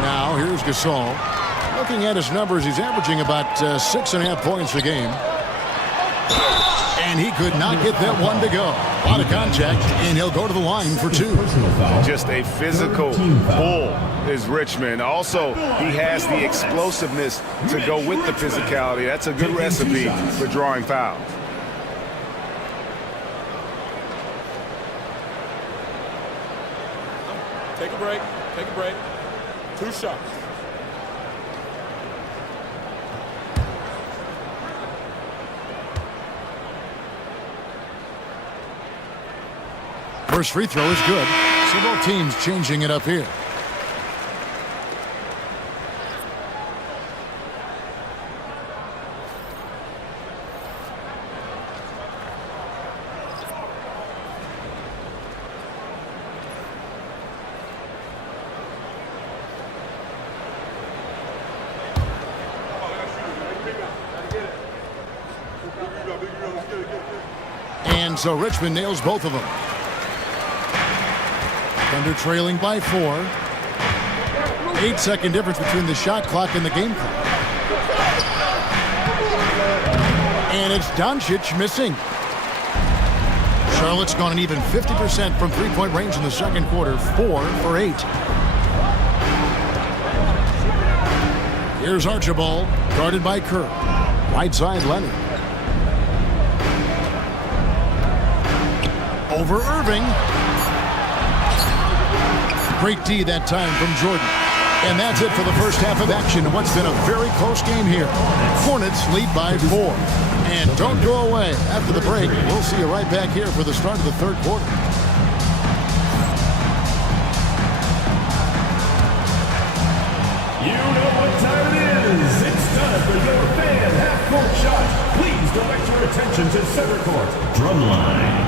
Now here's Gasol. Looking at his numbers, he's averaging about 6.5 points a game. And he could not get that one to go. A lot of contact, and he'll go to the line for 2. Just a physical bull is Richmond. Also, he has the explosiveness to go with the physicality. That's a good recipe for drawing fouls. Take a break. Take a break. 2 shots. First free throw is good. So both teams changing it up here. And so Richmond nails both of them. Thunder trailing by 4. 8-second difference between the shot clock and the game clock. And it's Doncic missing. Charlotte's gone an even 50% from three-point range in the second quarter. 4 for 8. Here's Archibald, guarded by Kerr. Right side Leonard. Over Irving. Great D that time from Jordan. And that's it for the first half of action in what's been a very close game here. Hornets lead by 4. And don't go away. After the break, we'll see you right back here for the start of the third quarter. You know what time it is. It's time for your fan half-court shot. Please direct your attention to center court. Drumline.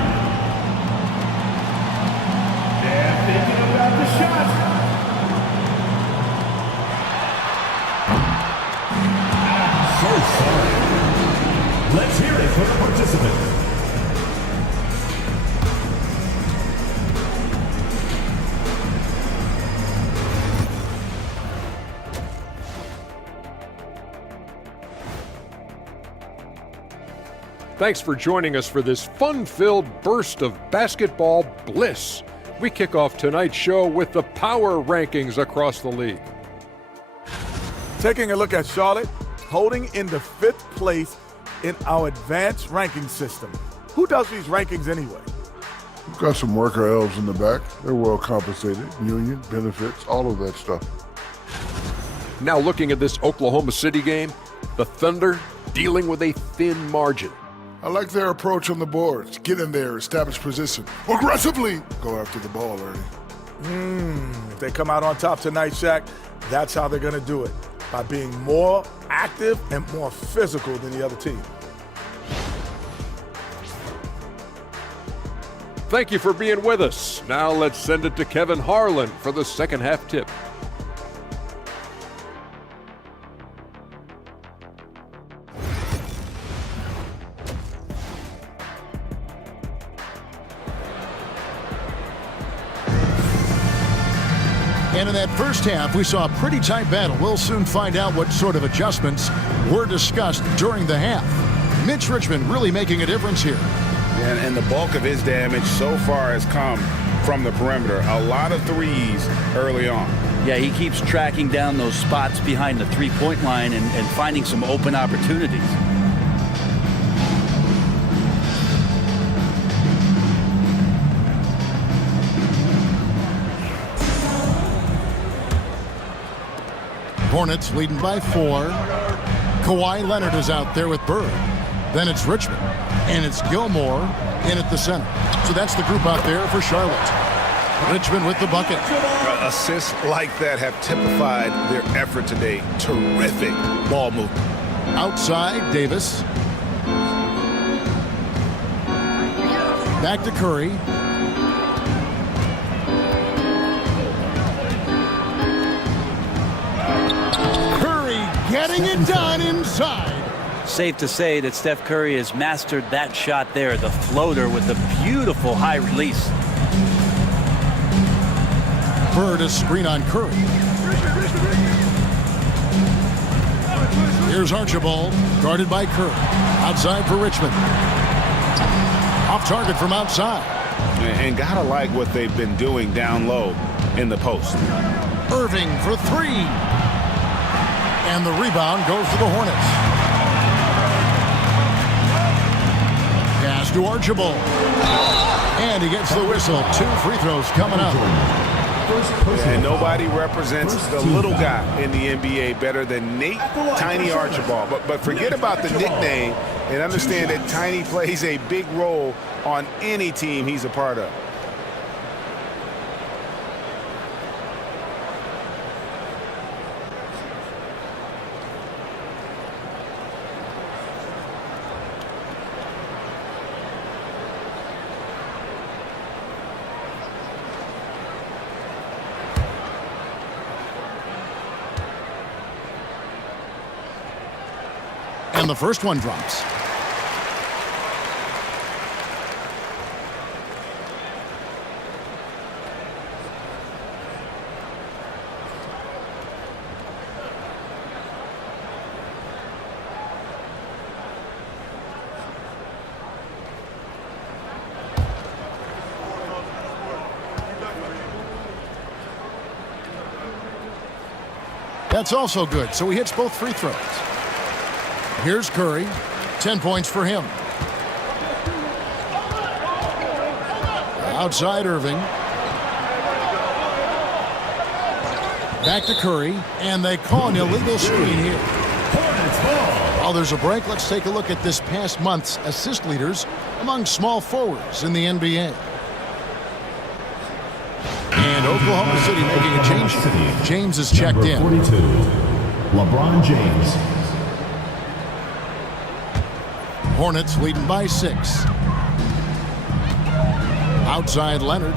And thinking about the shot. So sorry. Let's hear it for the participant. Thanks for joining us for this fun-filled burst of basketball bliss. We kick off tonight's show with the power rankings across the league. Taking a look at Charlotte, holding in the 5th place in our advanced ranking system. Who does these rankings anyway? We've got some worker elves in the back. They're well compensated, union, benefits, all of that stuff. Now looking at this Oklahoma City game, the Thunder dealing with a thin margin. I like their approach on the boards. Get in there, establish position. Aggressively go after the ball, Ernie. If they come out on top tonight, Shaq, that's how they're going to do it, by being more active and more physical than the other team. Thank you for being with us. Now let's send it to Kevin Harlan for the second half tip. And in that first half, we saw a pretty tight battle. We'll soon find out what sort of adjustments were discussed during the half. Mitch Richmond really making a difference here. And the bulk of his damage so far has come from the perimeter. A lot of threes early on. Yeah, he keeps tracking down those spots behind the three-point line and finding some open opportunities. Hornets leading by 4. Kawhi Leonard is out there with Bird. Then it's Richmond. And it's Gilmore in at the center. So that's the group out there for Charlotte. Richmond with the bucket. Assists like that have typified their effort today. Terrific ball movement. Outside, Davis. Back to Curry. Getting it done inside. Safe to say that Steph Curry has mastered that shot there, the floater with the beautiful high release. Bird, a screen on Curry. Here's Archibald, guarded by Curry. Outside for Richmond. Off target from outside. And gotta like what they've been doing down low in the post. Irving for 3. And the rebound goes to the Hornets. Pass to Archibald. And he gets the whistle. 2 free throws coming up. And nobody represents the little guy in the NBA better than Nate Tiny Archibald. But forget about the nickname and understand that Tiny plays a big role on any team he's a part of. And the first one drops. That's also good, so he hits both free throws. Here's Curry. 10 points for him. Outside Irving. Back to Curry, and they call an illegal screen here. While there's a break, let's take a look at this past month's assist leaders among small forwards in the NBA. And Oklahoma City making a change. James is checked in. 42, LeBron James. Hornets leading by 6. Outside Leonard.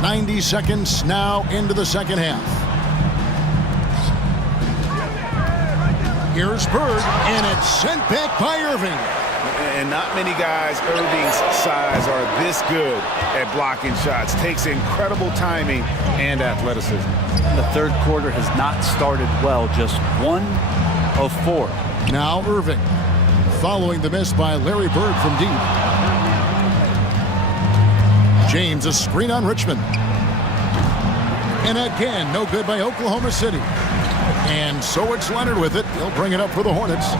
90 seconds now into the second half. Here's Bird, and it's sent back by Irving. And not many guys Irving's size are this good at blocking shots. Takes incredible timing and athleticism. The third quarter has not started well, just 1 of 4. Now Irving, following the miss by Larry Bird from deep. James, a screen on Richmond. And again, no good by Oklahoma City. And so it's Leonard with it. He'll bring it up for the Hornets.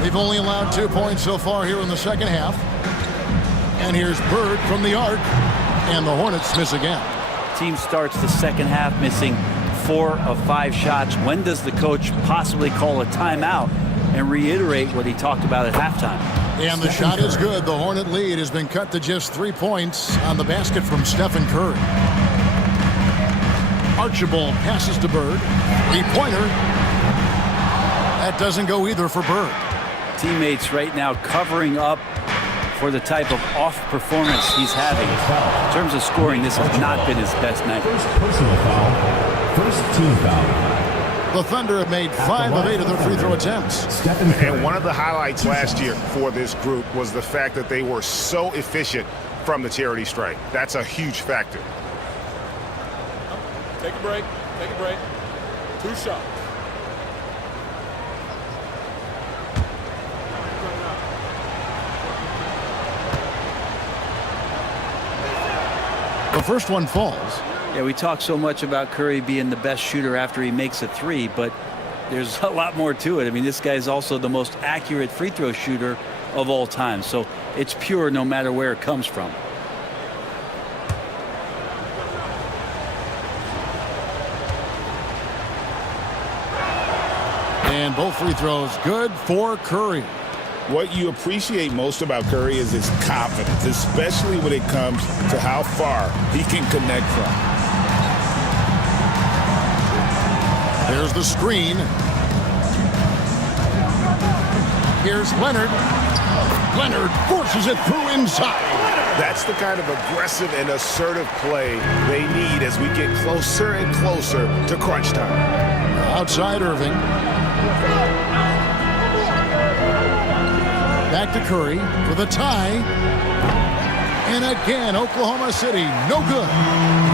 They've only allowed 2 points so far here in the second half. And here's Bird from the arc. And the Hornets miss again. Team starts the second half missing 4 of 5 shots. When does the coach possibly call a timeout and reiterate what he talked about at halftime? And the shot is good. The Hornet lead has been cut to just 3 points on the basket from Stephen Curry. Archibald passes to Bird. 3-pointer. That doesn't go either for Bird. Teammates right now covering up for the type of off performance he's having. In terms of scoring, this has not been his best night. First personal foul. First team foul. The Thunder have made 5 of 8 of their free throw attempts. And one of the highlights last year for this group was the fact that they were so efficient from the charity stripe. That's a huge factor. Take a break. Take a break. 2 shots. The first one falls. Yeah, we talk so much about Curry being the best shooter after he makes a 3, but there's a lot more to it. I mean, this guy is also the most accurate free throw shooter of all time. So it's pure no matter where it comes from. And both free throws good for Curry. What you appreciate most about Curry is his confidence, especially when it comes to how far he can connect from. There's the screen. Here's Leonard. Leonard forces it through inside. That's the kind of aggressive and assertive play they need as we get closer and closer to crunch time. Outside Irving. Back to Curry for the tie. And again, Oklahoma City, no good.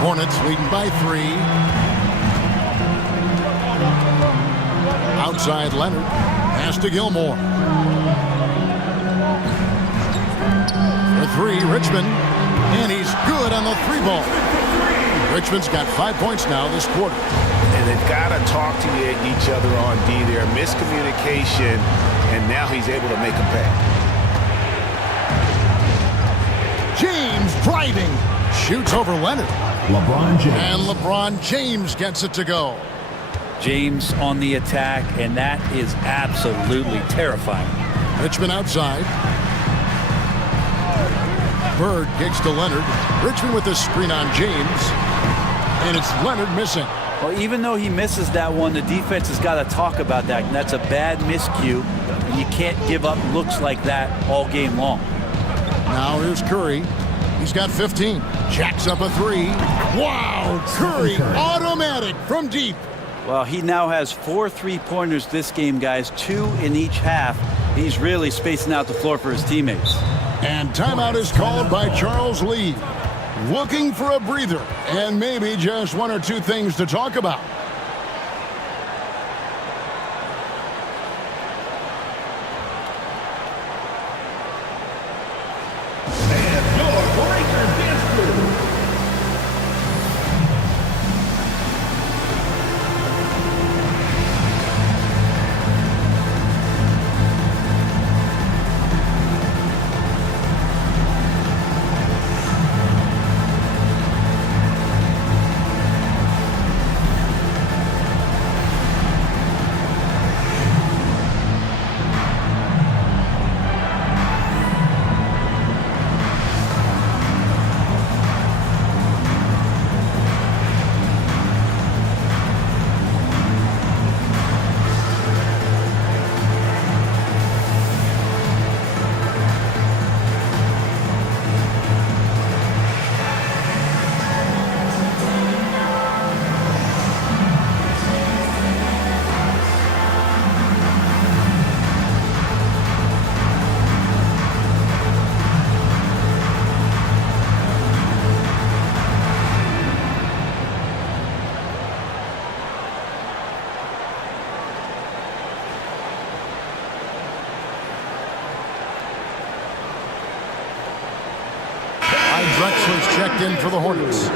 Hornets leading by 3. Outside Leonard. Pass to Gilmore. For 3, Richmond. And he's good on the 3 ball. Richmond's got 5 points now this quarter. And they've got to talk to each other on D there. Miscommunication, and now he's able to make a pay. James driving. Shoots over Leonard. LeBron James. And LeBron James gets it to go. James on the attack, and that is absolutely terrifying. Richmond outside. Bird kicks to Leonard. Richmond with the screen on James. And it's Leonard missing. Well, even though he misses that one, the defense has got to talk about that. And that's a bad miscue. And you can't give up looks like that all game long. Now here's Curry. He's got 15. Jacks up a 3. Wow! Curry automatic from deep. Well, he now has 4 3-pointers this game, guys. 2 in each half. He's really spacing out the floor for his teammates. And timeout is called by Charles Lee. Looking for a breather and maybe just 1 or 2 things to talk about. Drexler's checked in for the Hornets.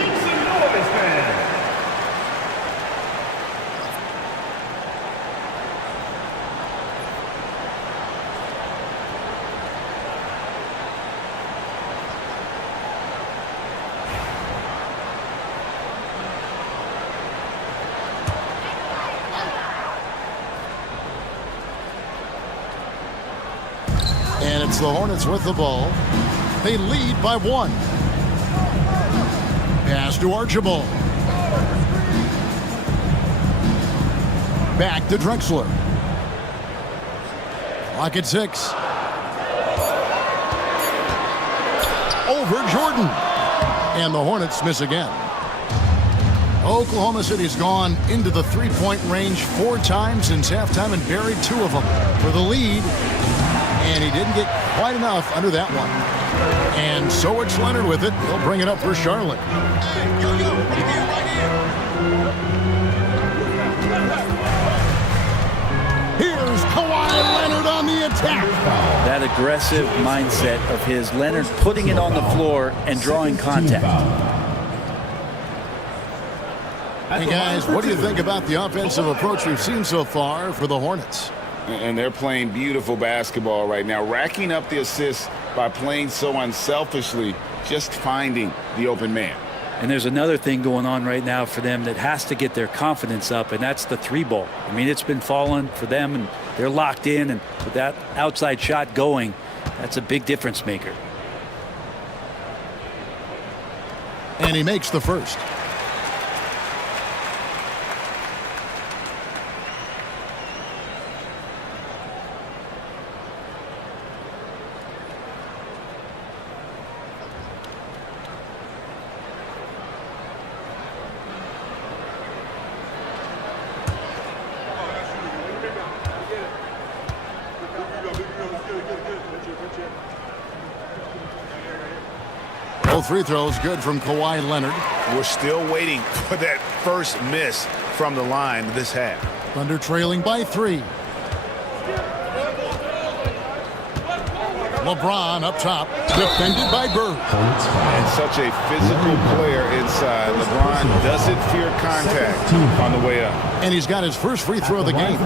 And it's the Hornets with the ball. They lead by 1. Pass to Archibald. Back to Drexler. Clock at 6. Over Jordan. And the Hornets miss again. Oklahoma City's gone into the three-point range 4 times since halftime and buried 2 of them for the lead. And he didn't get quite enough under that one. And so it's Leonard with it. He'll bring it up for Charlotte. Here's Kawhi Leonard on the attack. That aggressive mindset of his, Leonard putting it on the floor and drawing contact. Hey guys, what do you think about the offensive approach we've seen so far for the Hornets? And they're playing beautiful basketball right now, racking up the assists by playing so unselfishly, just finding the open man. And there's another thing going on right now for them that has to get their confidence up, and that's the 3-ball. I mean, it's been falling for them, and they're locked in, and with that outside shot going, that's a big difference maker. And he makes the first. Both free throws good from Kawhi Leonard. We're still waiting for that first miss from the line this half. Thunder trailing by 3. LeBron up top, defended by Bird. And such a physical player inside. LeBron doesn't fear contact on the way up. And he's got his first free throw of the game.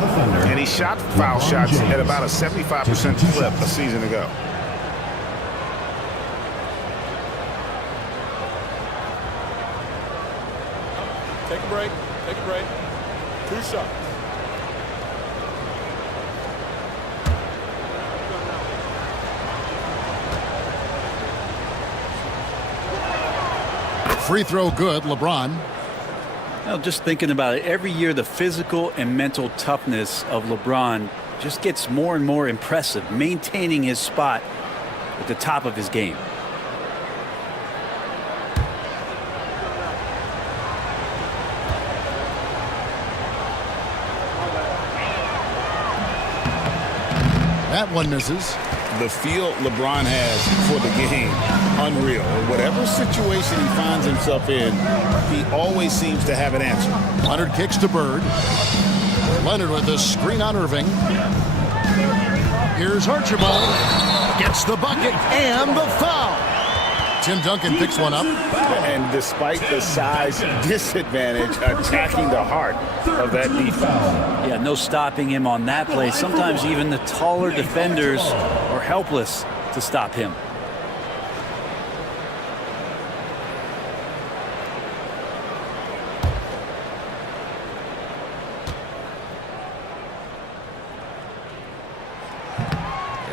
And he shot foul shots at about a 75% clip a season ago. Take a break. Take a break. 2 shots. Free throw good, LeBron. Now, just thinking about it, every year the physical and mental toughness of LeBron just gets more and more impressive, maintaining his spot at the top of his game. That one misses. The feel LeBron has for the game, unreal. Whatever situation he finds himself in, he always seems to have an answer. Leonard kicks to Bird. Leonard with the screen on Irving. Here's Archibald. Gets the bucket and the foul. Tim Duncan picks one up. And despite the size disadvantage, attacking the heart of that defense. Yeah, no stopping him on that play. Sometimes even the taller defenders are helpless to stop him.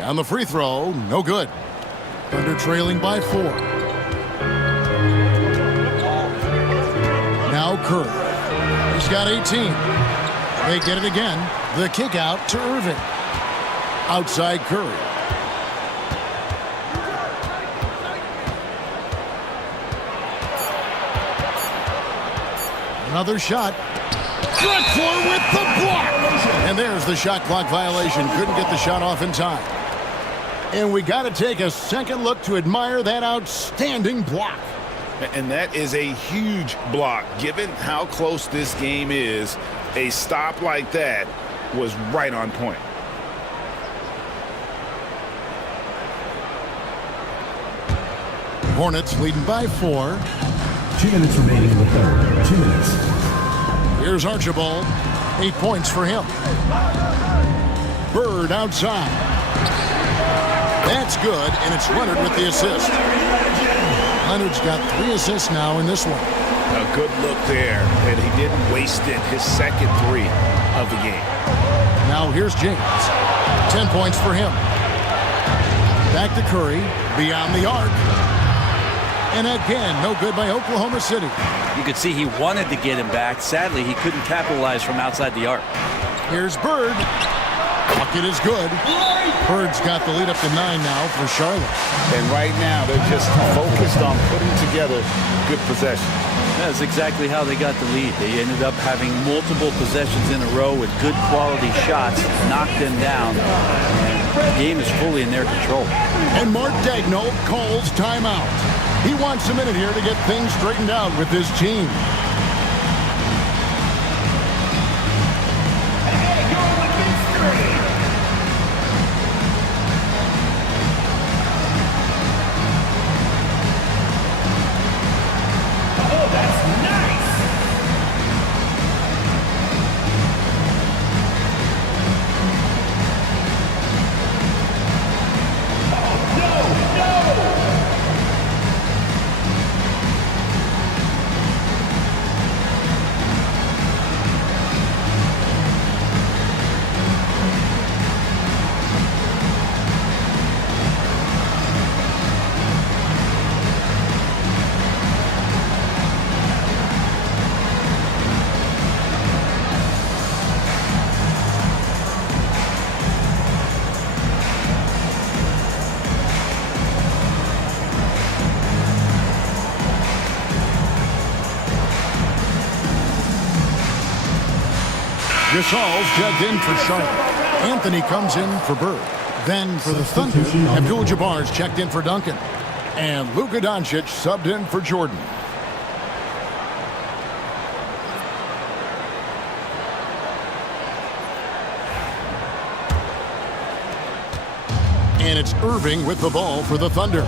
On the free throw, no good. Thunder trailing by 4. Now Curry. He's got 18. They get it again. The kick out to Irving. Outside Curry. Another shot. Drexler with the block. And there's the shot clock violation. Couldn't get the shot off in time. And we got to take a second look to admire that outstanding block. And that is a huge block. Given how close this game is, a stop like that was right on point. Hornets leading by 4. 2 minutes remaining in the third. 2 minutes. Here's Archibald. 8 points for him. Bird outside. That's good, and it's Leonard with the assist. Leonard's got 3 assists now in this one. A good look there, and he didn't waste it. His second 3 of the game. Now here's James. 10 points for him. Back to Curry, beyond the arc. And again, no good by Oklahoma City. You could see he wanted to get him back. Sadly, he couldn't capitalize from outside the arc. Here's Bird. Bucket is good. Bird's got the lead up to 9 now for Charlotte. And right now, they're just focused on putting together good possessions. That's exactly how they got the lead. They ended up having multiple possessions in a row with good quality shots, knocked them down, and the game is fully in their control. And Mark Daigneault calls timeout. He wants a minute here to get things straightened out with his team. Gasol's checked in for Charlotte. Anthony comes in for Bird. Then for the Thunder, Abdul-Jabbar's checked in for Duncan. And Luka Doncic subbed in for Jordan. And it's Irving with the ball for the Thunder.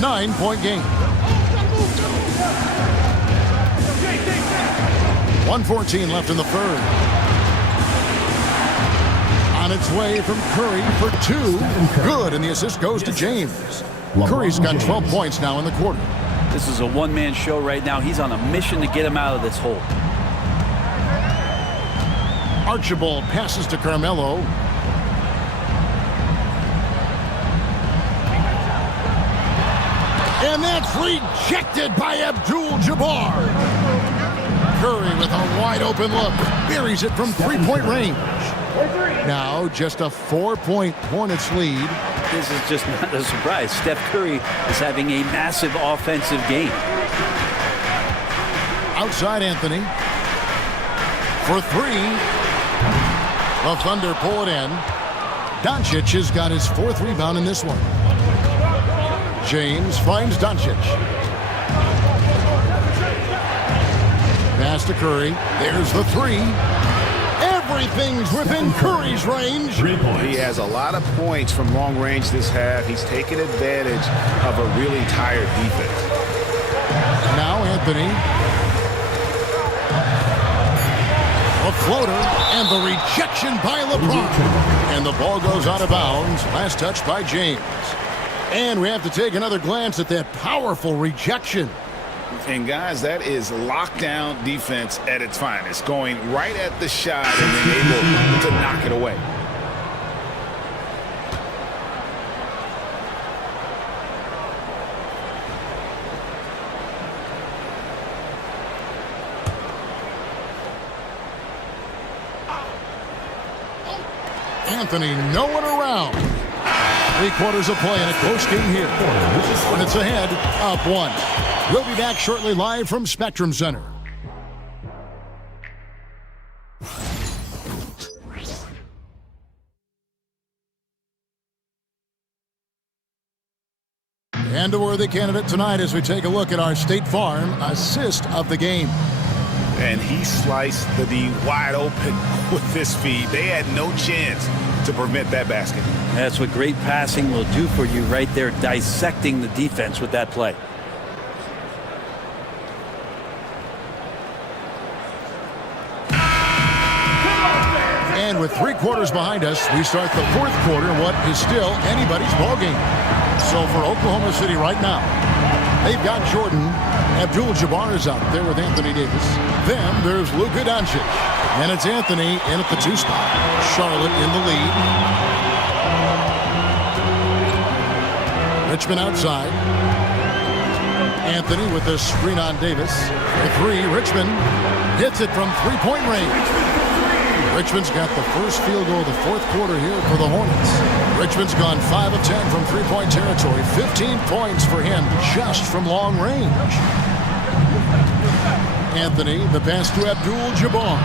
9-point game. 1:14 left in the third. On its way from Curry for 2. Good, and the assist goes to James. Curry's got 12 points now in the quarter. This is a one-man show right now. He's on a mission to get him out of this hole. Archibald passes to Carmelo. And that's rejected by Abdul-Jabbar. Curry with a wide open look. Buries it from 3-point range. Now just a 4-point Hornets lead. This is just not a surprise. Steph Curry is having a massive offensive game. Outside Anthony. For 3. The Thunder pull it in. Doncic has got his 4th rebound in this one. James finds Doncic. Pass to Curry. There's the 3. Everything's within Curry's range. He has a lot of points from long range this half. He's taken advantage of a really tired defense. Now Anthony. A floater and the rejection by LeBron. And the ball goes out of bounds. Last touch by James. And we have to take another glance at that powerful rejection. And guys, that is lockdown defense at its finest. Going right at the shot and being able to knock it away. Anthony nowhere around. 3 quarters of play in a close game here. Hornets ahead, up 1. We'll be back shortly live from Spectrum Center. And a worthy candidate tonight as we take a look at our State Farm assist of the game. And he sliced the D wide open with this feed. They had no chance to prevent that basket. That's what great passing will do for you right there, dissecting the defense with that play. And with 3 quarters behind us, we start the 4th quarter in what is still anybody's ballgame. So for Oklahoma City right now, they've got Jordan. Abdul-Jabbar is out there with Anthony Davis. Then there's Luka Doncic. And it's Anthony in at the 2 spot. Charlotte in the lead. Richmond outside. Anthony with the screen on Davis. The 3, Richmond hits it from 3-point range. Richmond's got the first field goal of the 4th quarter here for the Hornets. Richmond's gone 5 of 10 from 3-point territory. 15 points for him just from long range. Anthony, the pass to Abdul-Jabbar.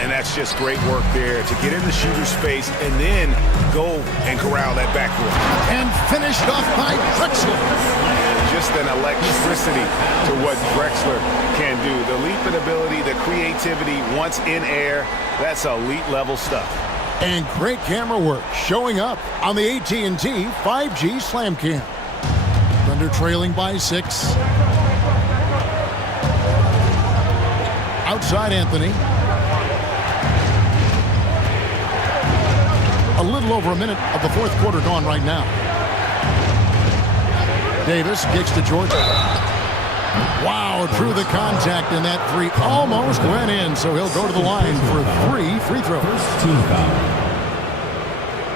And that's just great work there to get in the shooter's space and then go and corral that backcourt. And finished off by Drexler. Just an electricity to what Drexler can do. The leaping ability, the creativity once in air, that's elite level stuff. And great camera work showing up on the AT&T 5G Slam Cam. Thunder trailing by 6. Outside Anthony. A little over a minute of the 4th quarter gone right now. Davis kicks to Jordan. Wow, through the contact, and that 3 almost went in, so he'll go to the line for 3 free throws. First team foul.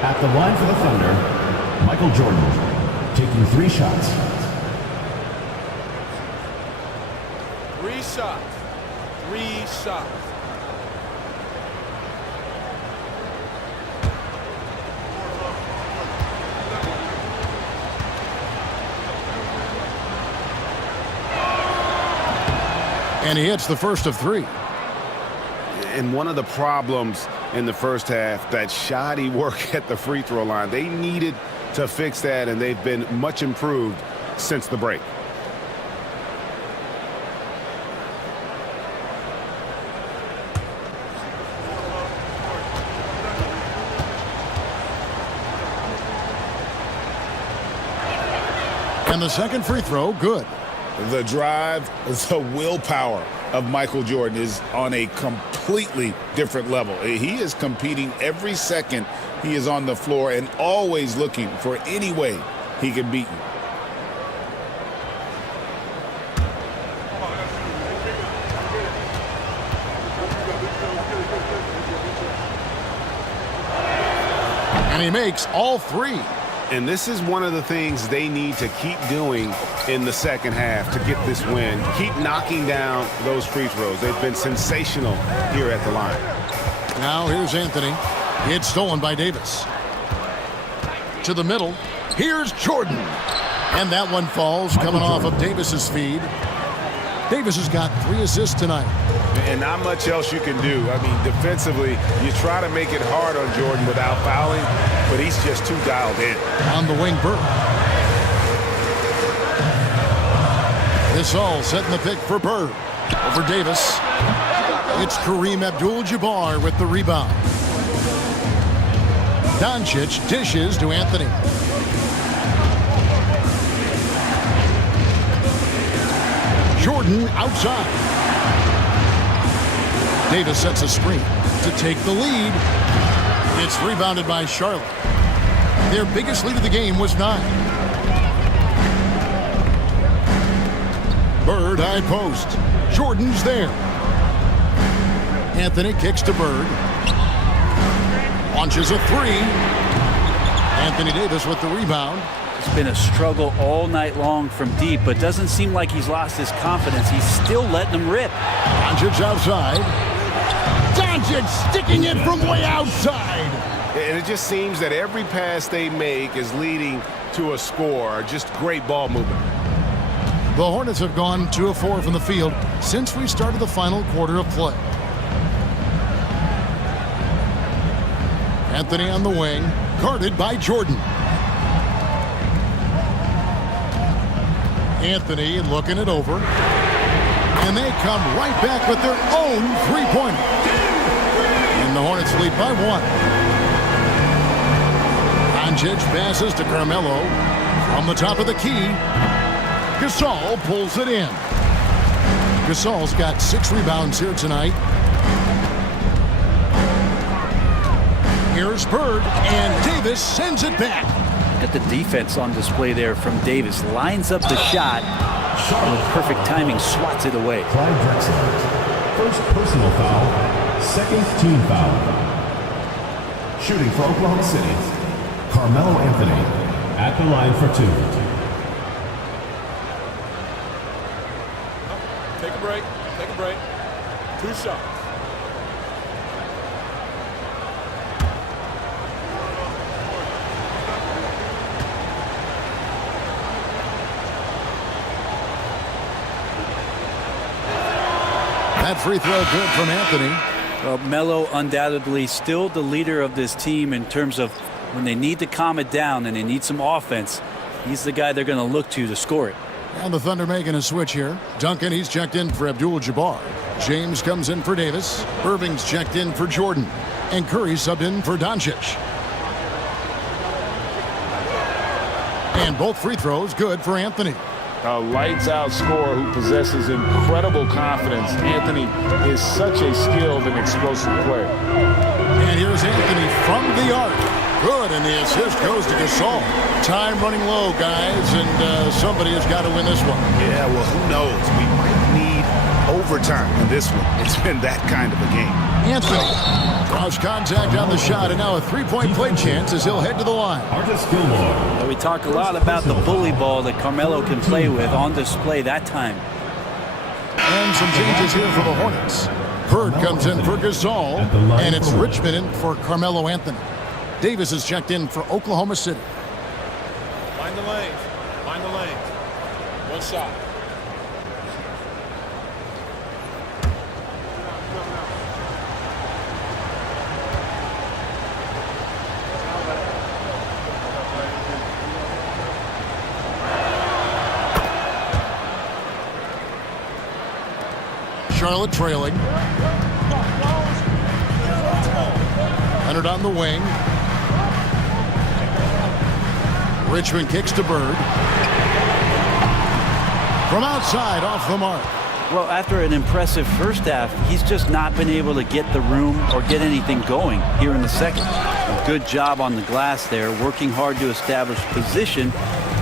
At the line for the Thunder, Michael Jordan, taking 3 shots. 3 shots. 3 shots. And he hits the first of 3. And one of the problems in the first half, that shoddy work at the free throw line. They needed to fix that, and they've been much improved since the break. And the second free throw, good. The drive, the willpower of Michael Jordan is on a completely different level. He is competing every second he is on the floor and always looking for any way he can beat you. And he makes all 3. And this is one of the things they need to keep doing in the second half to get this win. Keep knocking down those free throws. They've been sensational here at the line. Now here's Anthony. It's stolen by Davis. To the middle. Here's Jordan. And that one falls coming off of Davis's feed. Davis has got 3 assists tonight. And not much else you can do. I mean, defensively, you try to make it hard on Jordan without fouling, but he's just too dialed in. On the wing, Burke. This all setting the pick for Bird. Over Davis. It's Kareem Abdul-Jabbar with the rebound. Doncic dishes to Anthony. Jordan outside. Davis sets a screen to take the lead. It's rebounded by Charlotte. Their biggest lead of the game was 9. Bird high post. Jordan's there. Anthony kicks to Bird. Launches a 3. Anthony Davis with the rebound. It's been a struggle all night long from deep, but doesn't seem like he's lost his confidence. He's still letting them rip. Doncic outside. Doncic sticking it from way outside. And it just seems that every pass they make is leading to a score. Just great ball movement. The Hornets have gone 2 of 4 from the field since we started the final quarter of play. Anthony on the wing, guarded by Jordan. Anthony looking it over. And they come right back with their own 3-pointer. And the Hornets lead by 1. Doncic passes to Carmelo. From the top of the key, Gasol pulls it in. Gasol's got 6 rebounds here tonight. Here's Bird, and Davis sends it back. Got the defense on display there from Davis. Lines up the shot. With perfect timing, swats it away. Clyde Drexler. First personal foul, second team foul. Shooting for Oklahoma City, Carmelo Anthony at the line for 2. Take a break. Take a break. 2 shots. That free throw good from Anthony. Well, Melo undoubtedly still the leader of this team in terms of when they need to calm it down and they need some offense. He's the guy they're going to look to score it. And the Thunder making a switch here. Duncan, he's checked in for Abdul-Jabbar. James comes in for Davis. Irving's checked in for Jordan. And Curry subbed in for Doncic. And both free throws good for Anthony. A lights-out scorer who possesses incredible confidence. Anthony is such a skilled and explosive player. And here's Anthony from the arc. Good, and the assist goes to Gasol. Time running low, guys, and somebody has got to win this one. Yeah, well, who knows? We might need overtime in this one. It's been that kind of a game. Anthony. Cross contact on the shot, and now a three-point play chance as he'll head to the line. We talk a lot about the bully ball that Carmelo can play with on display that time. And some changes here for the Hornets. Bird comes in for Gasol, and it's Richmond in for Carmelo Anthony. Davis is checked in for Oklahoma City. Mind the lanes. Mind the lanes. 1 shot. Charlotte trailing. Leonard on the wing. Richmond kicks to Bird. From outside, off the mark. Well, after an impressive first half, he's just not been able to get the room or get anything going here in the second. A good job on the glass there, working hard to establish position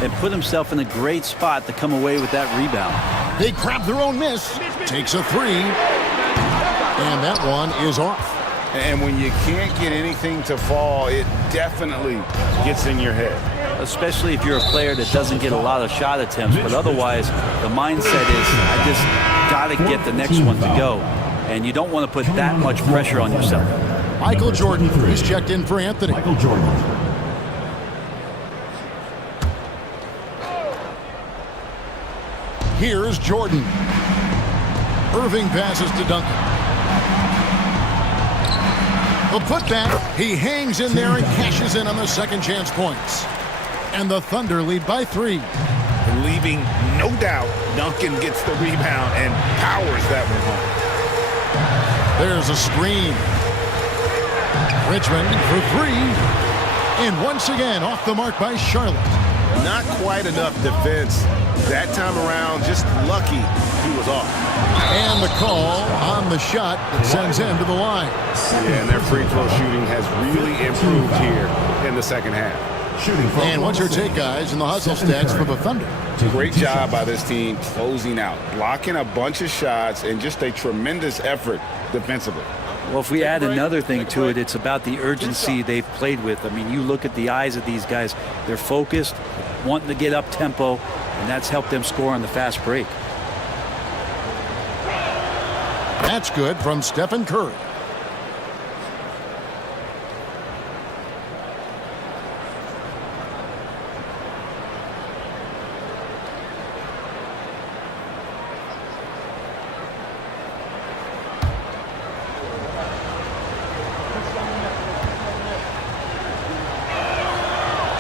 and put himself in a great spot to come away with that rebound. They grab their own miss. Takes a three. And that one is off. And when you can't get anything to fall, it definitely gets in your head. Especially if you're a player that doesn't get a lot of shot attempts, but otherwise the mindset is, I just got to get the next one to go. And you don't want to put that much pressure on yourself. Michael Jordan is checked in for Anthony. Michael Jordan. Here's Jordan. Irving passes to Duncan. The putback. He hangs in there and cashes in on the second chance points. And the Thunder lead by 3. Leaving no doubt, Duncan gets the rebound and powers that one home. There's a screen. Richmond for 3. And once again, off the mark by Charlotte. Not quite enough defense that time around. Just lucky he was off. And the call on the shot that sends him to the line. Yeah, and their free throw shooting has really improved here in the second half. And what's your take, guys, in the hustle stats for the Thunder? Great job by this team closing out, blocking a bunch of shots, and just a tremendous effort defensively. Well, if we add another thing to it, it's about the urgency they've played with. I mean, you look at the eyes of these guys. They're focused, wanting to get up tempo, and that's helped them score on the fast break. That's good from Stephen Curry.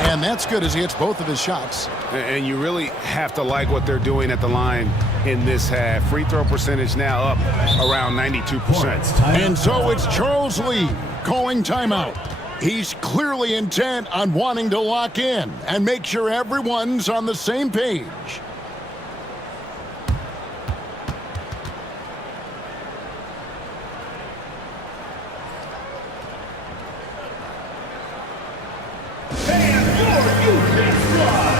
And that's good as he hits both of his shots. And you really have to like what they're doing at the line in this half. Free throw percentage now up around 92%. And so it's Charles Lee calling timeout. He's clearly intent on wanting to lock in and make sure everyone's on the same page. your UK squad.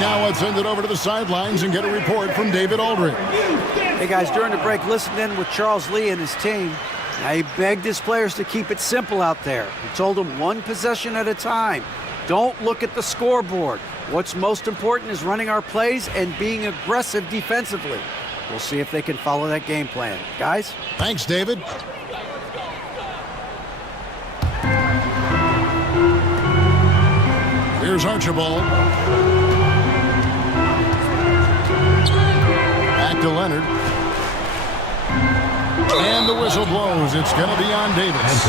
Now let's send it over to the sidelines and get a report from David Aldridge. Hey guys, during the break, listened in with Charles Lee and his team. Now he begged his players to keep it simple out there. He told them one possession at a time. Don't look at the scoreboard. What's most important is running our plays and being aggressive defensively. We'll see if they can follow that game plan. Guys? Thanks, David. Here's Archibald. Back to Leonard. And the whistle blows. It's going to be on Davis.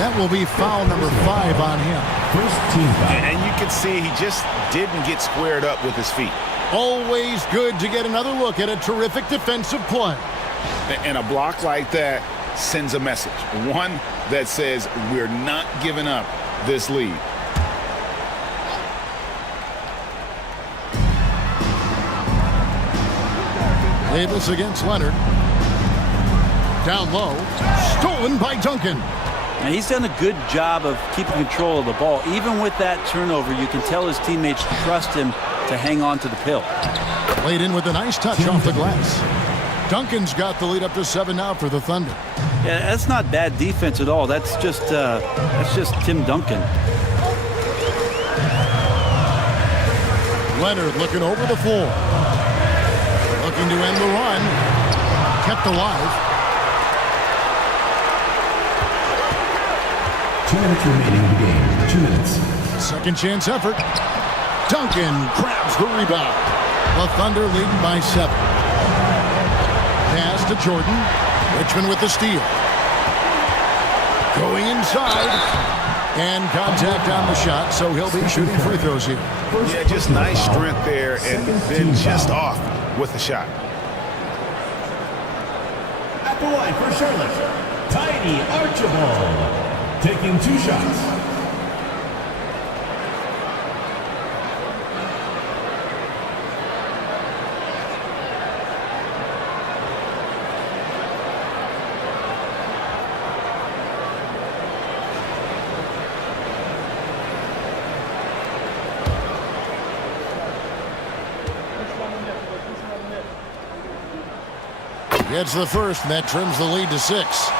That will be foul number 5 on him. First team foul. And you can see he just didn't get squared up with his feet. Always good to get another look at a terrific defensive play. And a block like that sends a message. One that says we're not giving up this lead. Davis against Leonard. Down low. Stolen by Duncan. And he's done a good job of keeping control of the ball. Even with that turnover, you can tell his teammates trust him to hang on to the pill. Played in with a nice touch off the glass. Duncan's got the lead up to 7 now for the Thunder. Yeah, that's not bad defense at all. That's just Tim Duncan. Leonard looking over the floor. Looking to end the run. Kept alive. 2 minutes remaining in the game. 2 minutes. Second chance effort. Duncan grabs the rebound. The Thunder leading by 7. Pass to Jordan. Richmond with the steal. Going inside. And contact on the shot, so he'll be shooting free throws here. Yeah, just nice strength there, and then just off with the shot. At the line for Charlotte, Tiny Archibald, taking 2 shots. Gets the first, and that trims the lead to 6.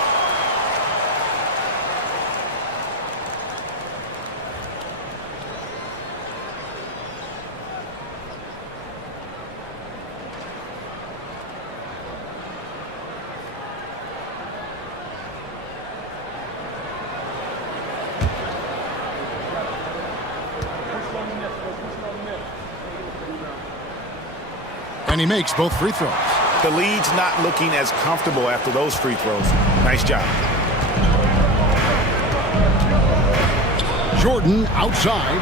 And he makes both free throws. The lead's not looking as comfortable after those free throws. Nice job. Jordan outside.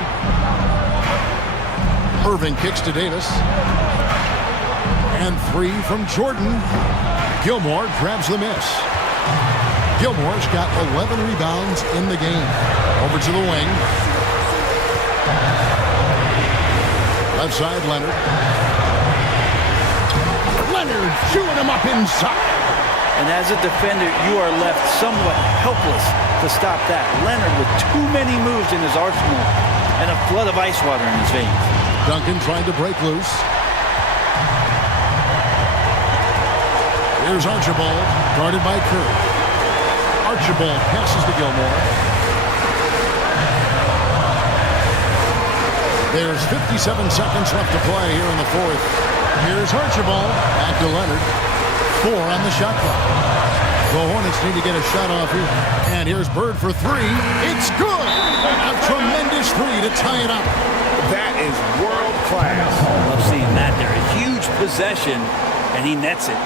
Irving kicks to Davis. And 3 from Jordan. Gilmore grabs the miss. Gilmore's got 11 rebounds in the game. Over to the wing. Left side, Leonard. Leonard chewing him up inside. And as a defender, you are left somewhat helpless to stop that. Leonard with too many moves in his arsenal and a flood of ice water in his veins. Duncan trying to break loose. Here's Archibald, guarded by Curry. Archibald passes to Gilmore. There's 57 seconds left to play here in the fourth. Here's Archibald, back to Leonard. 4 on the shot clock. The Hornets need to get a shot off here. And here's Bird for 3. It's good! A tremendous 3 to tie it up. That is world class. Love seeing that there. A huge possession, and he nets it.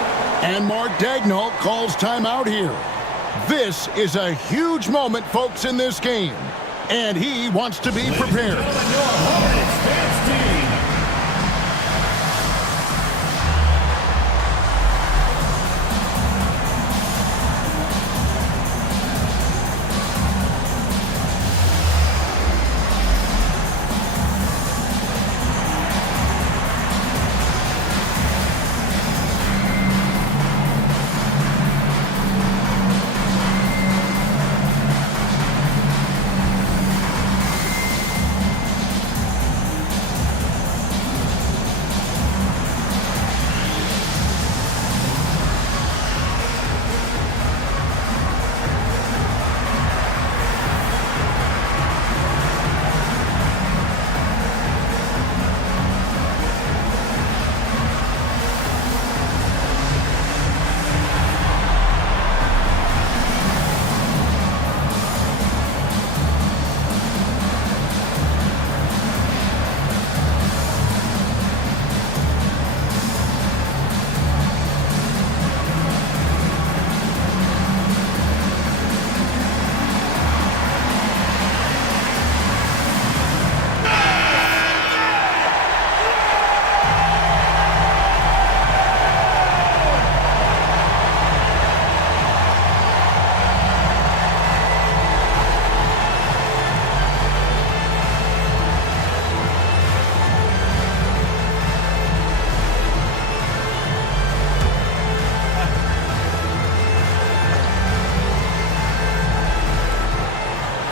And Mark Daigneault calls timeout here. This is a huge moment, folks, in this game. And he wants to be prepared.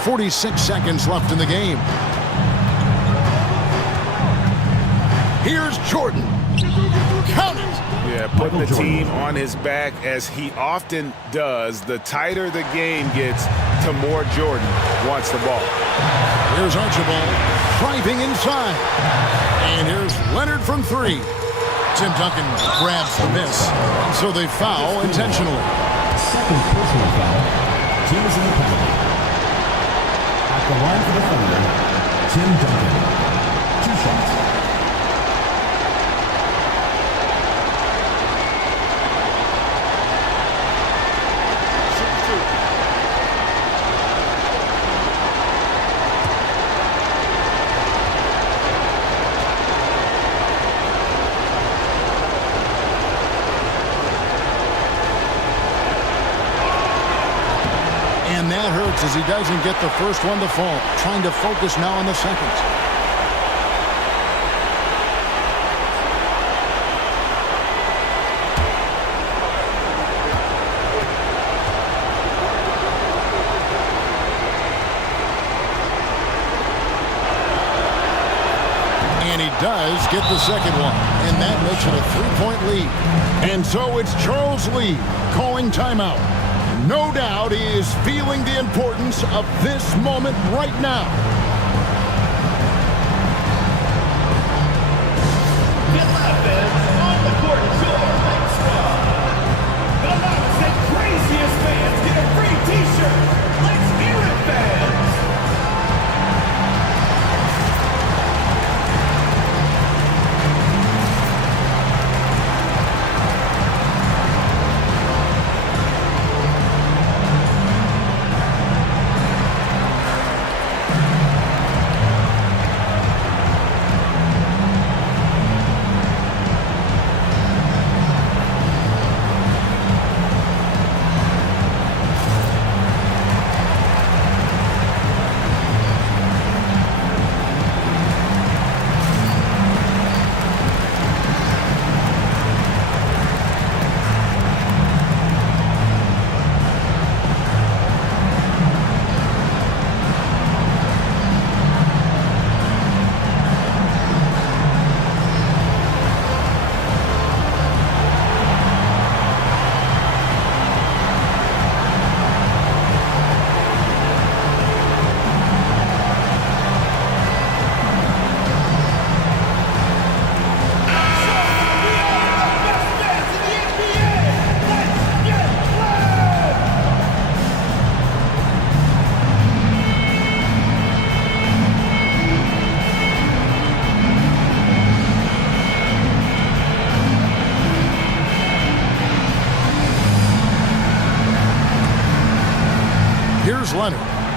.46 seconds left in the game. Here's Jordan. Count it. Yeah, putting the team on his back as he often does. The tighter the game gets, the more Jordan wants the ball. Here's Archibald driving inside. And here's Leonard from 3. Tim Duncan grabs the miss. So they foul intentionally. Second personal foul. Teams in the penalty. The line for the Thunder, Tim Duncan. 2 shots. And that hurts as he doesn't get the first one to fall. Trying to focus now on the second. And he does get the second one. And that makes it a 3-point lead. And so it's Charles Lee calling timeout. No doubt he is feeling the importance of this moment right now. Get left fans on the court tour. The loudest and craziest fans get a free t-shirt. Let's hear it, fans.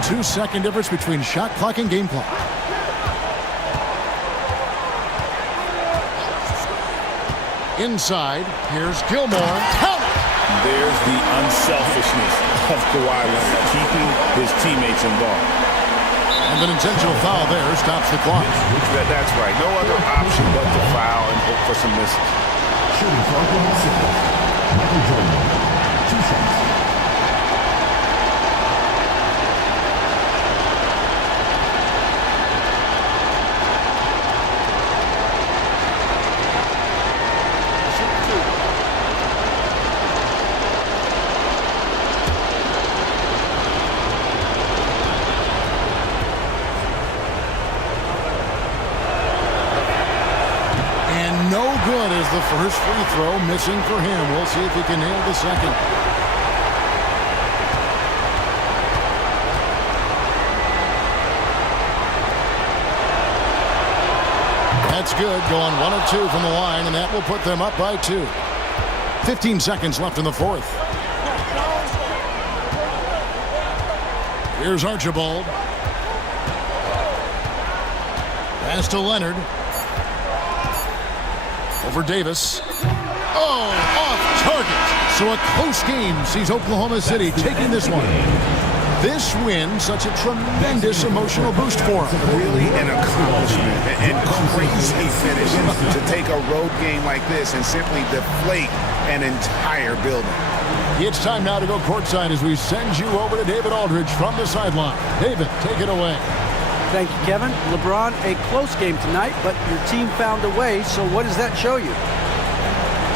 2-second difference between shot clock and game clock. Inside, here's Gilmore. Count it! There's the unselfishness of Kawhi Leonard, keeping his teammates involved. And an intentional foul there stops the clock. That's right. No other option but to foul and hope for some misses. Shooting for Oklahoma City, Michael Jordan, 2 shots. Good as the first free throw, missing for him. We'll see if he can nail the second. That's good, going 1 of 2 from the line, and that will put them up by 2. 15 seconds left in the fourth. Here's Archibald. Pass to Leonard. Over Davis. Oh, off target. So a close game sees Oklahoma City taking this one. This win, such a tremendous emotional boost for them. Really an accomplishment and crazy finish to take a road game like this and simply deflate an entire building. It's time now to go courtside as we send you over to David Aldridge from the sideline. David, take it away. Thank you, Kevin. LeBron, a close game tonight, but your team found a way, so what does that show you?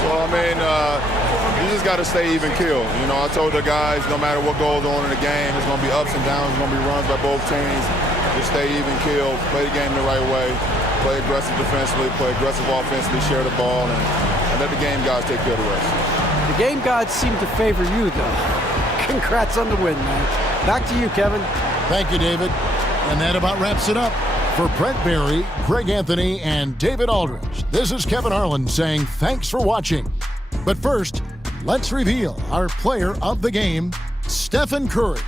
Well, I mean, you just got to stay even keel. You know, I told the guys, no matter what goes on in the game, it's going to be ups and downs, it's going to be runs by both teams. Just stay even keel, play the game the right way, play aggressive defensively, play aggressive offensively, share the ball, and let the game guys take care of the rest. The game gods seem to favor you, though. Congrats on the win, man. Back to you, Kevin. Thank you, David. And that about wraps it up. For Brent Barry, Greg Anthony, and David Aldridge, this is Kevin Harlan saying thanks for watching. But first, let's reveal our player of the game, Stephen Curry.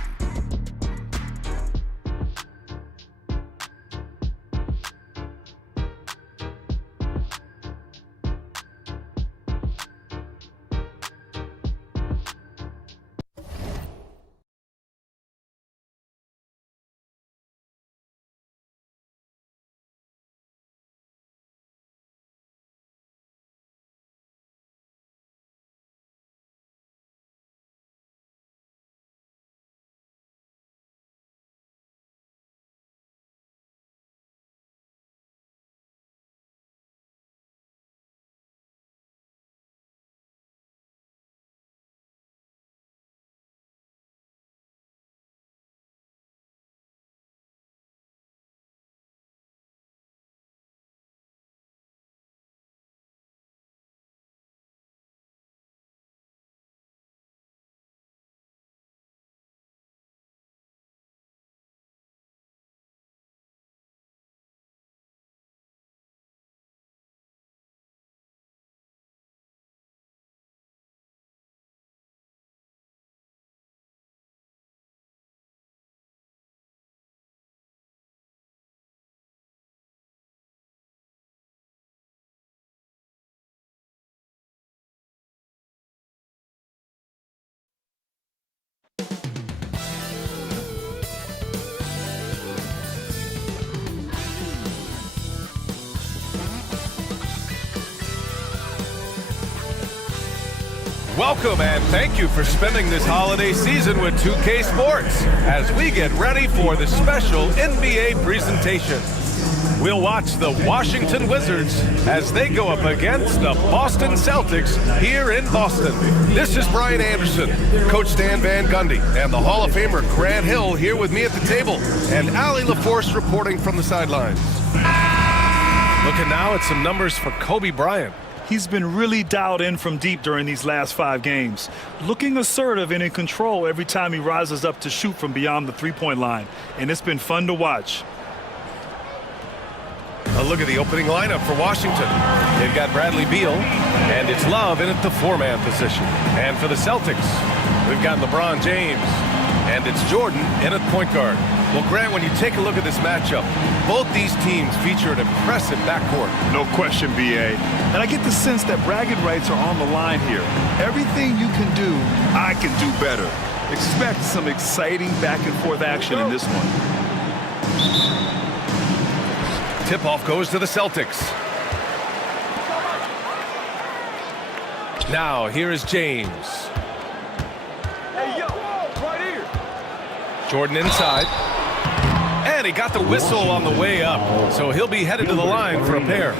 Welcome and thank you for spending this holiday season with 2K Sports as we get ready for the special NBA presentation. We'll watch the Washington Wizards as they go up against the Boston Celtics here in Boston. This is Brian Anderson, Coach Stan Van Gundy, and the Hall of Famer Grant Hill here with me at the table, and Allie LaForce reporting from the sidelines. Looking now at some numbers for Kobe Bryant. He's been really dialed in from deep during these last 5 games, looking assertive and in control every time he rises up to shoot from beyond the three-point line, and it's been fun to watch. A look at the opening lineup for Washington. They've got Bradley Beal, and it's Love in at the 4-man position. And for the Celtics, we've got LeBron James, and it's Jordan in at point guard. Well, Grant, when you take a look at this matchup, both these teams feature an impressive backcourt. No question, BA. And I get the sense that bragging rights are on the line here. Everything you can do, I can do better. Expect some exciting back-and-forth action in this one. Tip-off goes to the Celtics. Now, here is James. Hey, yo, right here. Jordan inside. And he got the whistle on the way up. So he'll be headed to the line for a pair.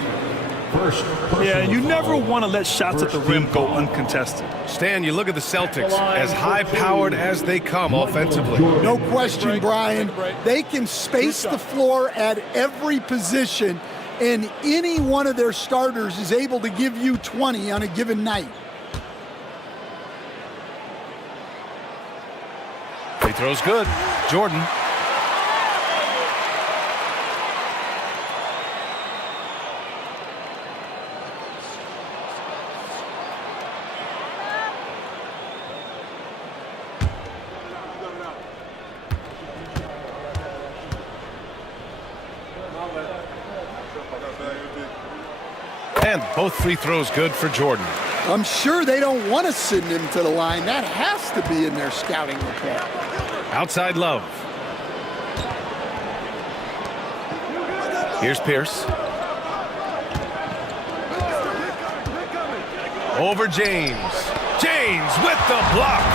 Yeah, and you never want to let shots at the rim go uncontested. Stan, you look at the Celtics, as high-powered as they come offensively. No question, Brian. They can space the floor at every position, and any one of their starters is able to give you 20 on a given night. Free throw's good. Jordan. And both free throws good for Jordan. I'm sure they don't want to send him to the line. That has to be in their scouting report. Outside Love. Here's Pierce. Over James. James with the block.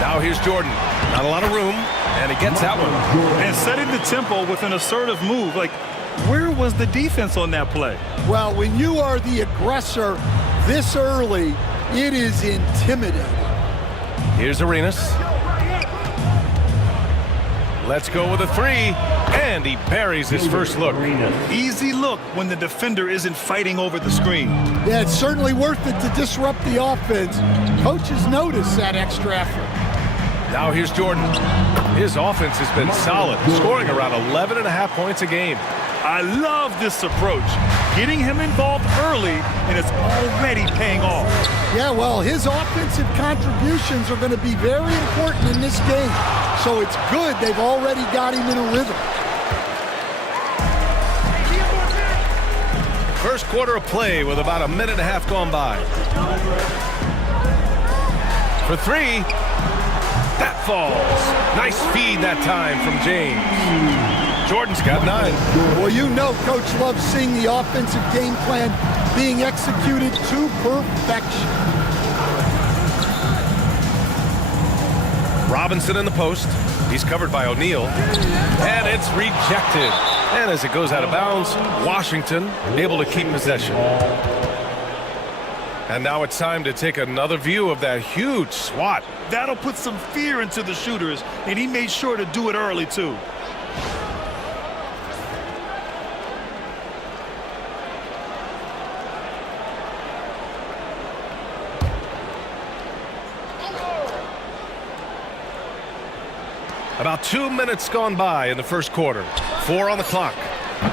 Now here's Jordan. Not a lot of room, and he gets that one. And setting the tempo with an assertive move. Like, where was the defense on that play? Well, when you are the aggressor this early, it is intimidating. Here's Arenas. Let's go with a three, and he buries his first look. Easy look when the defender isn't fighting over the screen. Yeah, it's certainly worth it to disrupt the offense. Coaches notice that extra effort. Now here's Jordan. His offense has been solid, scoring around 11.5 points a game. I love this approach. Getting him involved early, and it's already paying off. Yeah, well, his offensive contributions are going to be very important in this game. So it's good they've already got him in a rhythm. First quarter of play with about a minute and a half gone by. For three, that falls. Nice feed that time from James. Jordan's got 9. Well, you know Coach loves seeing the offensive game plan being executed to perfection. Robinson in the post. He's covered by O'Neal. And it's rejected. And as it goes out of bounds, Washington able to keep possession. And now it's time to take another view of that huge swat. That'll put some fear into the shooters, and he made sure to do it early, too. About 2 minutes gone by in the first quarter. 4 on the clock.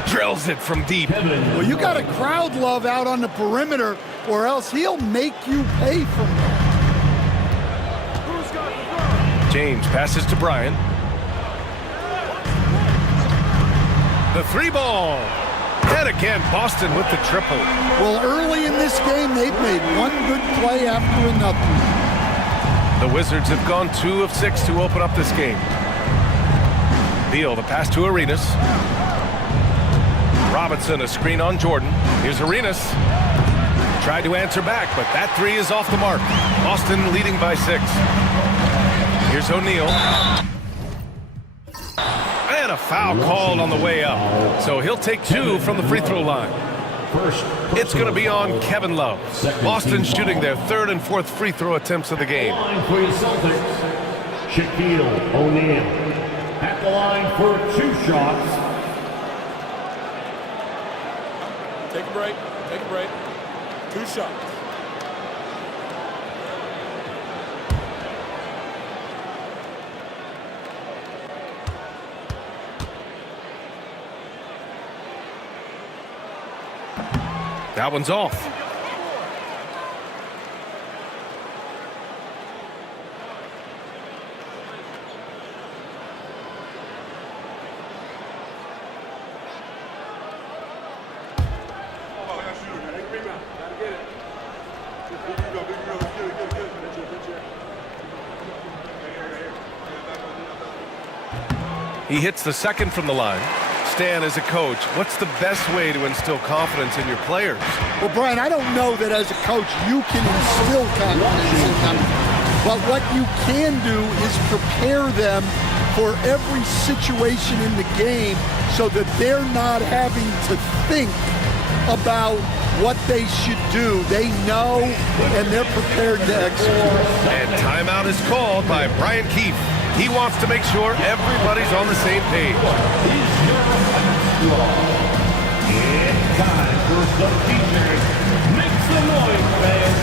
Drills it from deep. Well, you got a crowd love out on the perimeter, or else he'll make you pay for it. James passes to Bryant. The 3 ball. And again, Boston with the triple. Well, early in this game, they've made one good play after another. The Wizards have gone 2 of 6 to open up this game. Beal, the pass to Arenas. Robinson, a screen on Jordan. Here's Arenas. Tried to answer back, but that 3 is off the mark. Boston leading by 6. Here's O'Neal. And a foul called on the way up. So he'll take 2 from the free throw line. It's going to be on Kevin Love. Boston shooting their 3rd and 4th free throw attempts of the game. For the Celtics, Shaquille O'Neal. At the line for 2 shots. Take a break. Take a break. 2 shots. That one's off. He hits the second from the line. Stan, as a coach, what's the best way to instill confidence in your players? Well, Brian, I don't know that as a coach you can instill confidence in them. But what you can do is prepare them for every situation in the game so that they're not having to think about what they should do. They know, and they're prepared to execute. And timeout is called by Brian Keefe. He wants to make sure everybody's on the same page. It's time for some teachers. Make some noise, fans.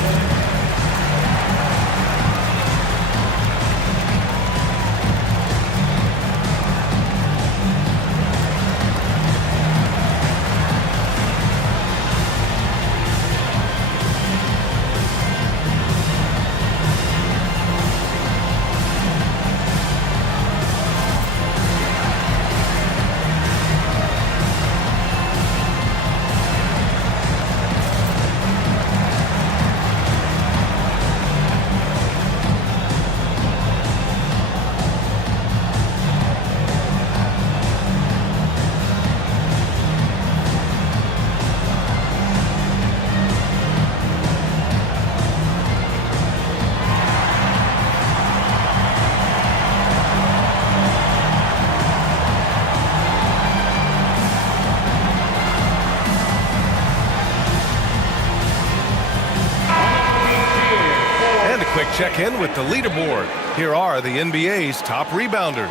Check in with the leaderboard. Here are the NBA's top rebounders.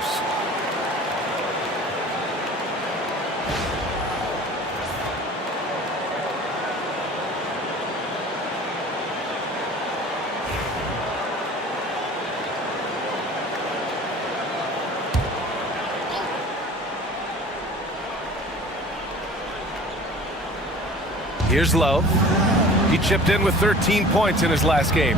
Here's Love. He chipped in with 13 points in his last game.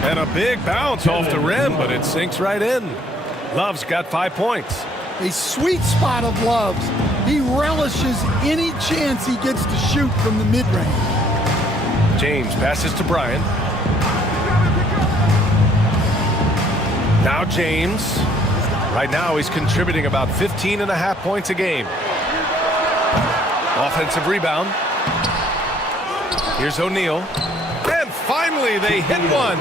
And a big bounce off the rim, but it sinks right in. Love's got 5 points. A sweet spot of Love's. He relishes any chance he gets to shoot from the mid-range. James passes to Bryant. Now James. Right now he's contributing about 15.5 points a game. Offensive rebound. Here's O'Neal. Finally, they hit one.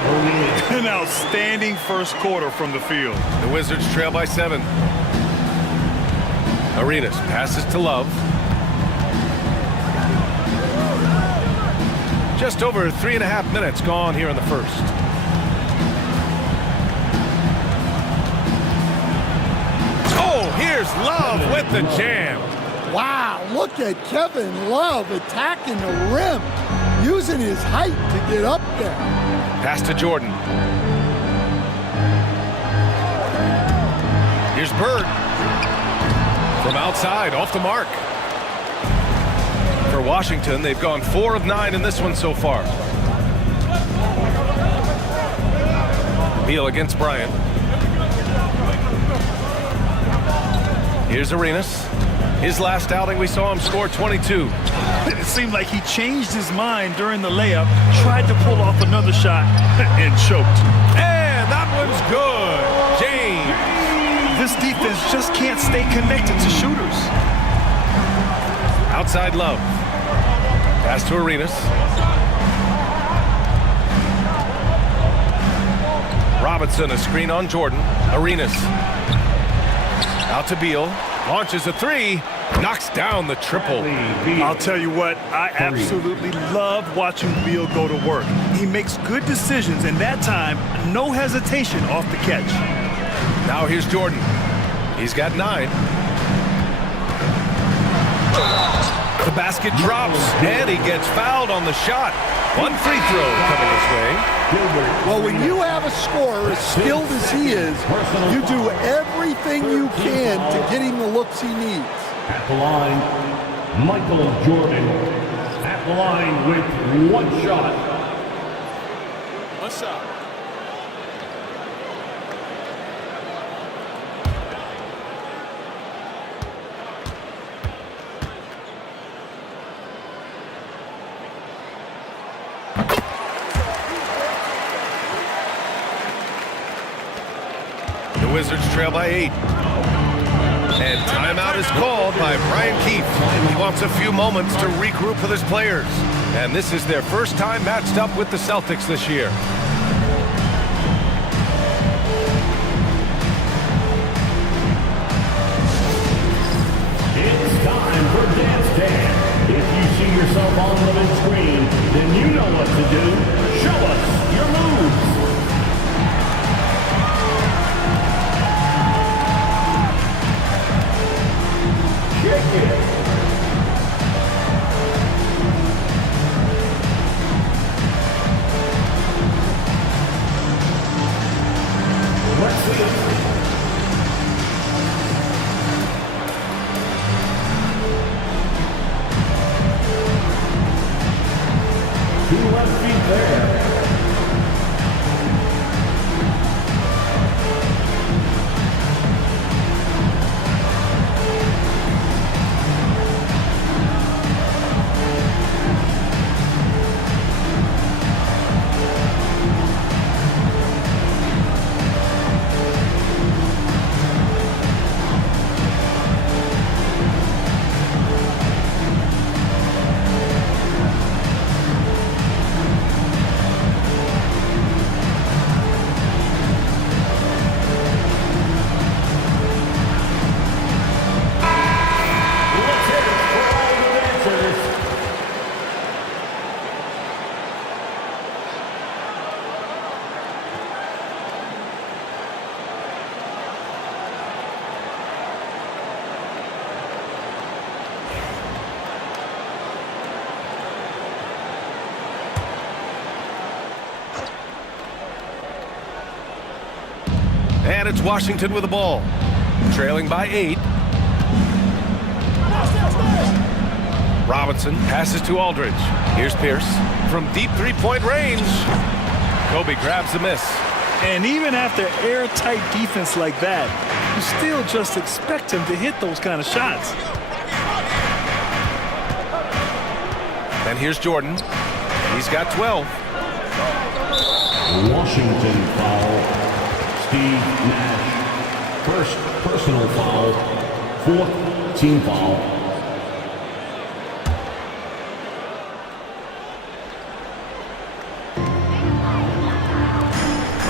An outstanding first quarter from the field. The Wizards trail by 7. Arenas passes to Love. Just over 3.5 minutes gone here in the first. Oh, here's Love with the jam. Wow, look at Kevin Love attacking the rim, using his height to get up there. Pass to Jordan. Here's Bird. From outside, off the mark. For Washington, they've gone 4 of 9 in this one so far. Beal against Bryant. Here's Arenas. His last outing, we saw him score 22. It seemed like he changed his mind during the layup, tried to pull off another shot, and choked. And that one's good. James. This defense just can't stay connected to shooters. Outside Love. Pass to Arenas. Robinson, a screen on Jordan. Arenas. Out to Beal. Launches a 3. Knocks down the triple. I'll tell you what, I absolutely love watching Beal go to work. He makes good decisions, and that time, no hesitation off the catch. Now here's Jordan. He's got 9. The basket drops, and he gets fouled on the shot. One free throw coming his way. Well, when you have a scorer as skilled as he is, you do everything you can to get him the looks he needs. At the line, Michael Jordan. At the line with 1 shot. One shot. Wizards trail by 8. And timeout is called by Brian Keefe. He wants a few moments to regroup with his players. And this is their first time matched up with the Celtics this year. It's time for Dance Dance. If you see yourself on the big screen, then you know what to do. Show us your moves. Shake it. Let's see it. Two left feet there. And it's Washington with the ball, trailing by 8. Robinson passes to Aldridge. Here's Pierce from deep three-point range. Kobe grabs the miss. And even after airtight defense like that, you still just expect him to hit those kind of shots. And here's Jordan. He's got 12. Washington foul. Steve Nash. First personal foul. Fourth team foul.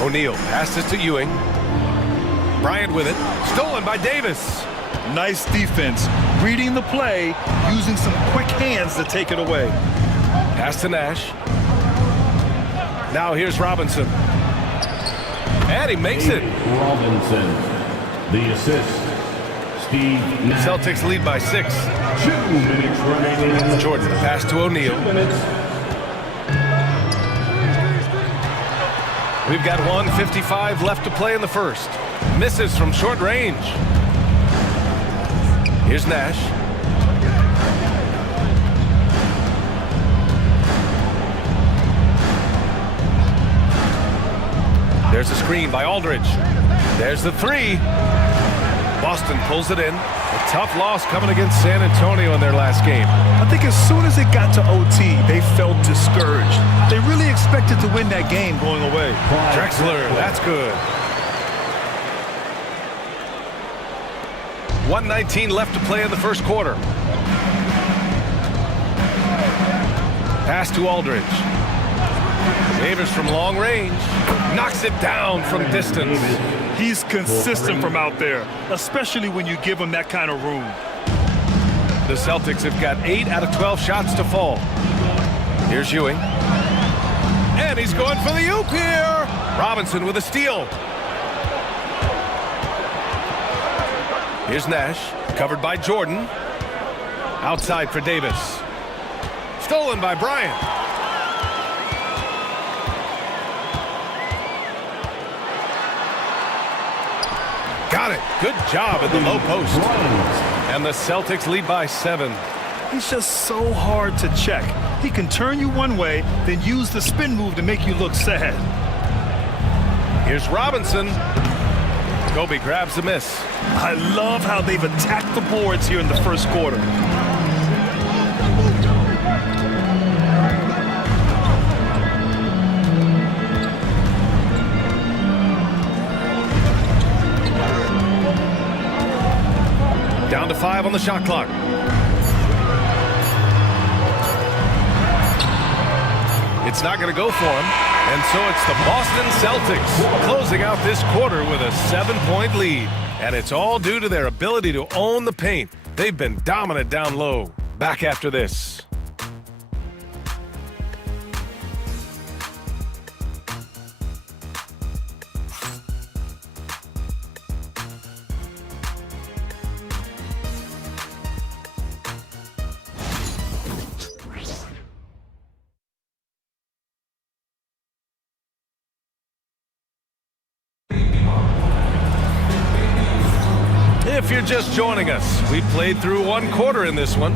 O'Neal passes to Ewing. Bryant with it. Stolen by Davis. Nice defense. Reading the play, using some quick hands to take it away. Pass to Nash. Now here's Robinson. And he makes it. Robinson. The assist. Steve Nash. Celtics lead by 6. 2 minutes remaining. Jordan, the pass to O'Neal. 2 minutes. We've got 1:55 left to play in the first. Misses from short range. Here's Nash. There's a screen by Aldridge. There's the 3. Boston pulls it in. A tough loss coming against San Antonio in their last game. I think as soon as it got to OT, they felt discouraged. They really expected to win that game going away. Drexler, that's good. 1:19 left to play in the first quarter. Pass to Aldridge. Davis from long range. Knocks it down from distance. He's consistent from out there, especially when you give him that kind of room. The Celtics have got 8 out of 12 shots to fall. Here's Ewing. And he's going for the oop here. Robinson with a steal. Here's Nash, covered by Jordan. Outside for Davis. Stolen by Bryant. Got it. Good job at the low post. And the Celtics lead by 7. He's just so hard to check. He can turn you one way, then use the spin move to make you look sad. Here's Robinson. Kobe grabs the miss. I love how they've attacked the boards here in the first quarter. Down to 5 on the shot clock. It's not going to go for him. And so it's the Boston Celtics closing out this quarter with a 7-point lead. And it's all due to their ability to own the paint. They've been dominant down low. Back after this. If you're just joining us, we played through one quarter in this one.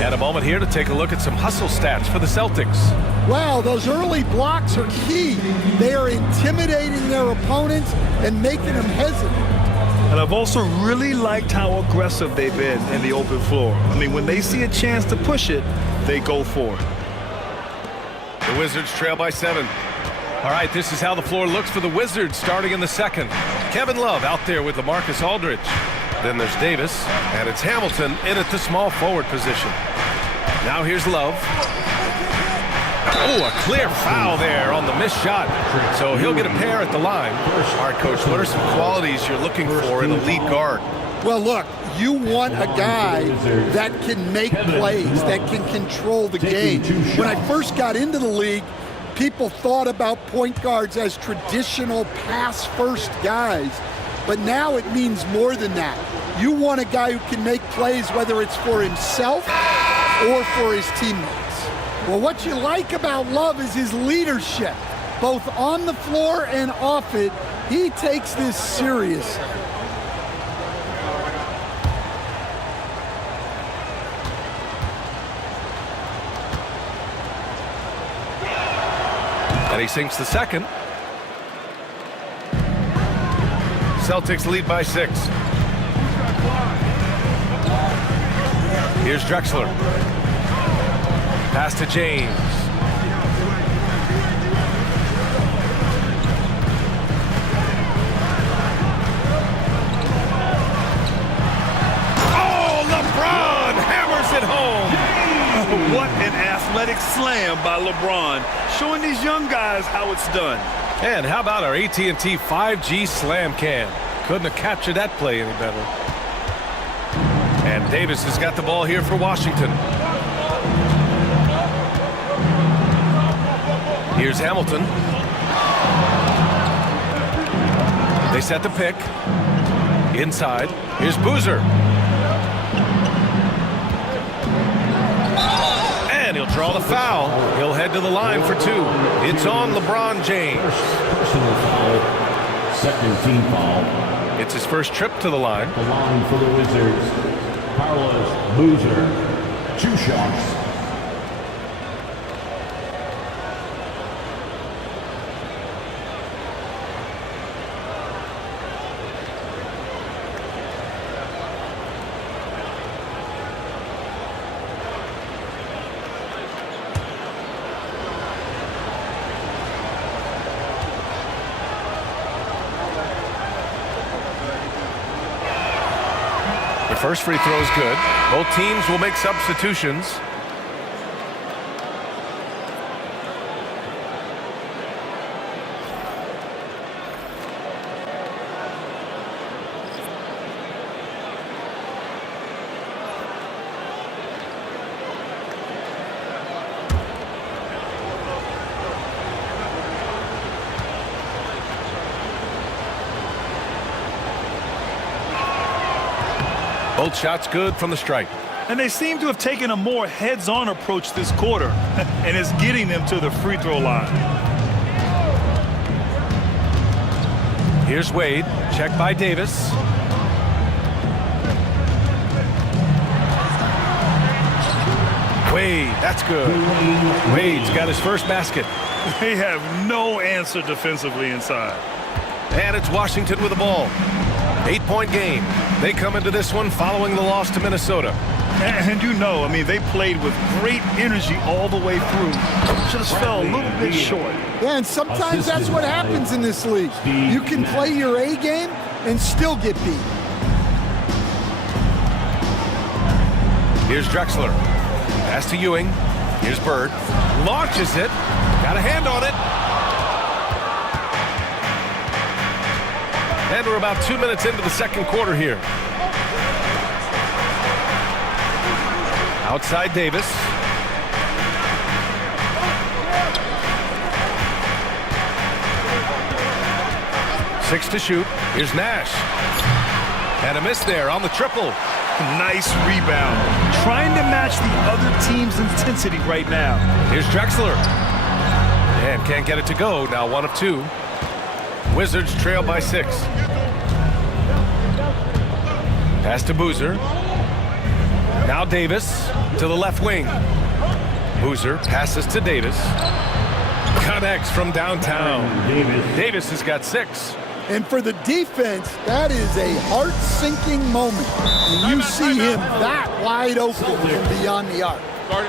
And a moment here to take a look at some hustle stats for the Celtics. Wow, those early blocks are key. They are intimidating their opponents and making them hesitant. And I've also really liked how aggressive they've been in the open floor. I mean, when they see a chance to push it, they go for it. The Wizards trail by 7. All right, this is how the floor looks for the Wizards starting in the second. Kevin Love out there with LaMarcus Aldridge. Then there's Davis, and it's Hamilton in at the small forward position. Now here's Love. Oh, a clear foul there on the missed shot. So he'll get a pair at the line. All right, Coach, what are some qualities you're looking for in a lead guard? Well, look, you want a guy that can make plays, that can control the game. When I first got into the league, people thought about point guards as traditional pass-first guys, but now it means more than that. You want a guy who can make plays, whether it's for himself or for his teammates. Well, what you like about Love is his leadership, both on the floor and off it. He takes this seriously. And he sinks the second. Celtics lead by 6. Here's Drexler. Pass to James. Oh, LeBron hammers it home. What an athletic slam by LeBron, showing these young guys how it's done. And how about our AT&T 5G slam cam? Couldn't have captured that play any better. And Davis has got the ball here for Washington. Here's Hamilton. They set the pick. Inside. Here's Boozer. And he'll draw the foul. He'll head to the line for 2. It's on LeBron James. Personal foul. Second team foul. It's his first trip to the line. The line for the Wizards. Carlos Boozer. 2 shots. First free throw is good. Both teams will make substitutions. Both shots good from the stripe. And they seem to have taken a more heads-on approach this quarter, and it's getting them to the free throw line. Here's Wade, checked by Davis. Wade, that's good. Wade's got his first basket. They have no answer defensively inside. And it's Washington with the ball. 8-point game. They come into this one following the loss to Minnesota. And you know, I mean, they played with great energy all the way through. Just fell a little bit short. Yeah, and sometimes that's what happens in this league. You can play your A game and still get beat. Here's Drexler. Pass to Ewing. Here's Bird. Launches it. Got a hand on it. And we're about 2 minutes into the second quarter here. Outside Davis. Six to shoot. Here's Nash. And a miss there on the triple. Nice rebound. Trying to match the other team's intensity right now. Here's Drexler. And can't get it to go. Now 1 of 2. Wizards trail by 6. Pass to Boozer. Now Davis to the left wing. Boozer passes to Davis. Connects from downtown. Davis has got 6. And for the defense, that is a heart-sinking moment when you see him that wide open from beyond the arc.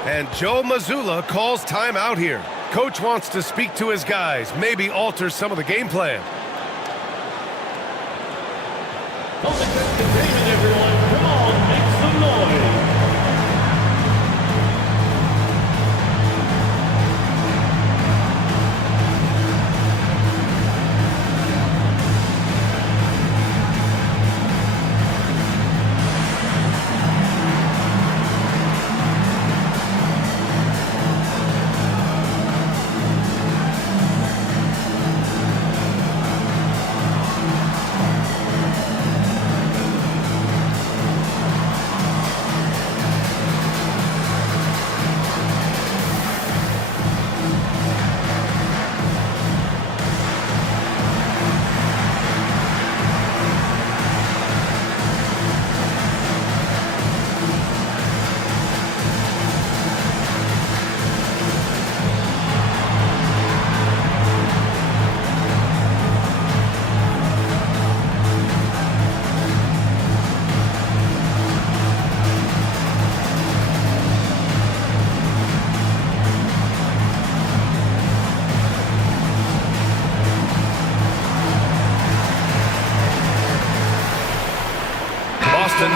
And Joe Mazzulla calls timeout here. Coach wants to speak to his guys, maybe alter some of the game plan. Everyone, come on, make some noise.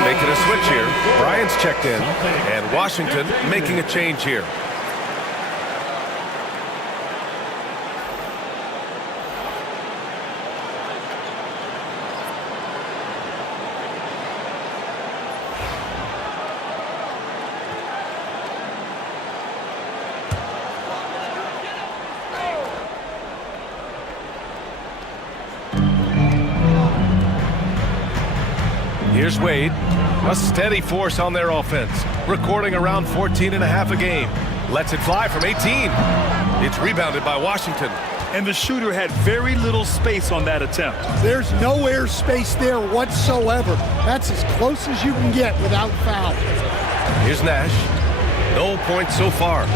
Making a switch here. Bryant's checked in, and Washington making a change here. Here's Wade, a steady force on their offense, recording around 14.5 a game. Lets it fly from 18. It's rebounded by Washington. And the shooter had very little space on that attempt. There's no air space there whatsoever. That's as close as you can get without foul. Here's Nash. No points so far.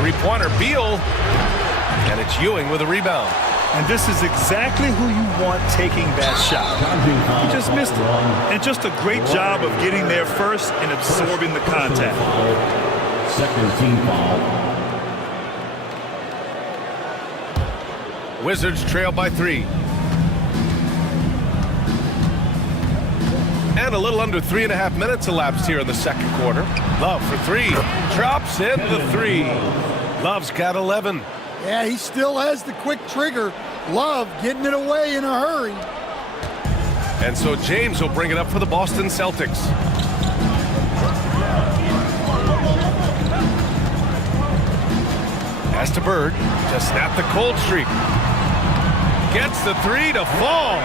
Three-pointer, Beal. And it's Ewing with a rebound. And this is exactly who you want taking that shot. He just missed it. And just a great job of getting there first and absorbing the contact. Second team foul. Wizards trail by 3. And a little under 3.5 minutes elapsed here in the second quarter. Love for 3. Drops in the 3. Love's got 11. Yeah, he still has the quick trigger. Love getting it away in a hurry. And so James will bring it up for the Boston Celtics. Pass to Bird to snap the cold streak. Gets the 3 to fall.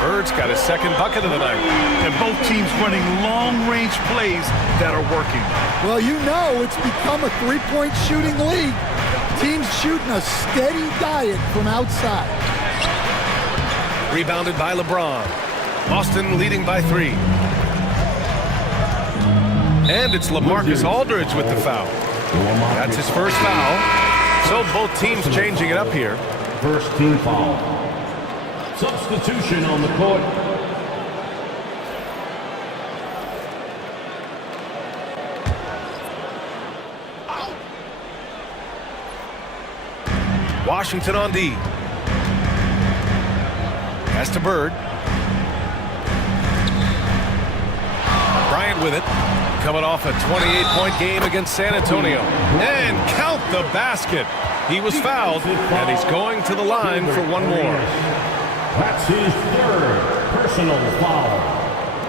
Bird's got his second bucket of the night. And both teams running long-range plays that are working. Well, you know it's become a three-point shooting league. Teams shooting a steady diet from outside. Rebounded by LeBron. Boston leading by 3. And it's LaMarcus Aldridge with the foul. That's his first foul. So both teams changing it up here. First team foul. Substitution on the court. Washington on D. Pass to Bird. Bryant with it. coming off a 28-point game against San Antonio. And count the basket. He was fouled, and he's going to the line for one more. That's his third personal foul.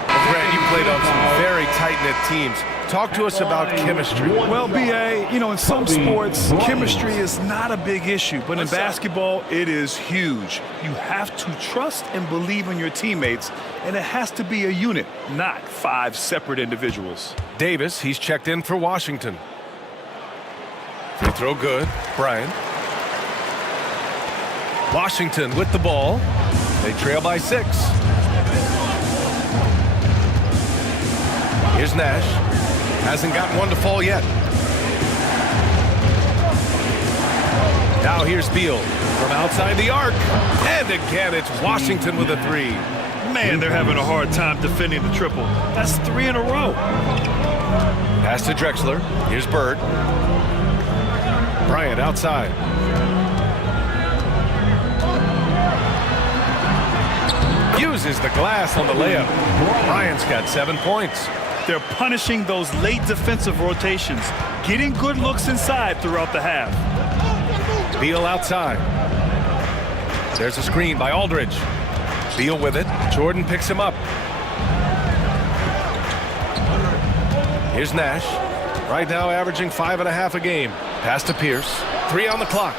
Brad, you played on some very tight-knit teams. Talk to us about chemistry. Well, B.A., you know, in some sports, chemistry is not a big issue, but in basketball, it is huge. You have to trust and believe in your teammates, and it has to be a unit, not 5 separate individuals. Davis, he's checked in for Washington. Free throw good. Bryant. Washington with the ball. They trail by 6. Here's Nash. Hasn't gotten one to fall yet. Now here's Beal from outside the arc. And again, it's Washington with a 3. Man, they're having a hard time defending the triple. That's 3 in a row. Pass to Drexler. Here's Bird. Bryant outside. Uses the glass on the layup. Bryant's got 7 points. They're punishing those late defensive rotations, getting good looks inside throughout the half. Beal outside. There's a screen by Aldridge. Beal with it. Jordan picks him up. Here's Nash. Right now averaging 5.5 a game. Pass to Pierce. 3 on the clock.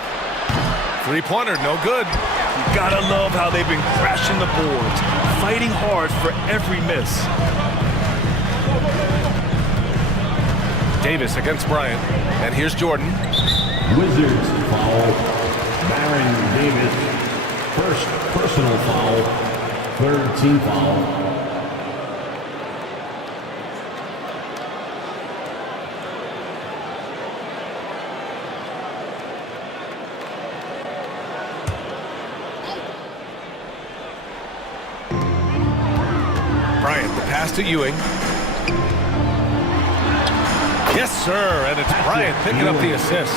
3-pointer, no good. You gotta love how they've been crashing the boards, fighting hard for every miss. Davis against Bryant. And here's Jordan. Wizards foul. Baron Davis. First personal foul. Third team foul. Bryant, the pass to Ewing. Yes, sir, and it's Bryant picking up the assist.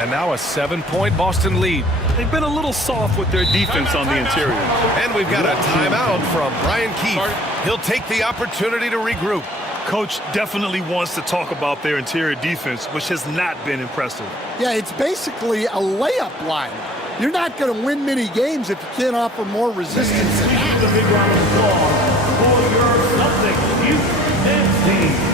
And now a 7-point Boston lead. They've been a little soft with their defense on the interior. And we've got a timeout from Brian Keefe. He'll take the opportunity to regroup. Coach definitely wants to talk about their interior defense, which has not been impressive. Yeah, it's basically a layup line. You're not going to win many games if you can't offer more resistance than that. The big round of applause for your Celtics youth men's team.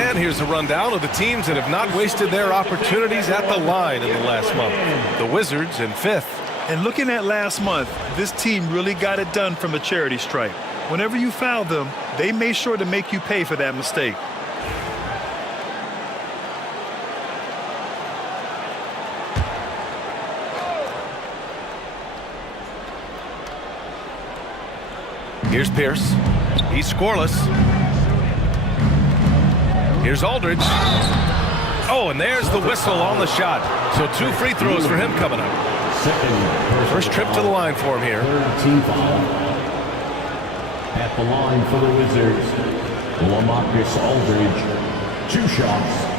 And here's a rundown of the teams that have not wasted their opportunities at the line in the last month. The Wizards in 5th. And looking at last month, this team really got it done from a charity stripe. Whenever you foul them, they made sure to make you pay for that mistake. Here's Pierce. He's scoreless. Here's Aldridge. Oh, and there's the whistle on the shot. So 2 free throws for him coming up. First trip to the line for him here. Third team foul. At the line for the Wizards, LaMarcus Aldridge. 2 shots.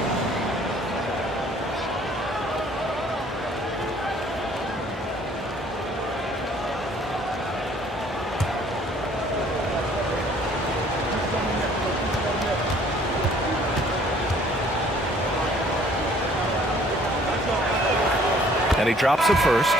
And he drops it first.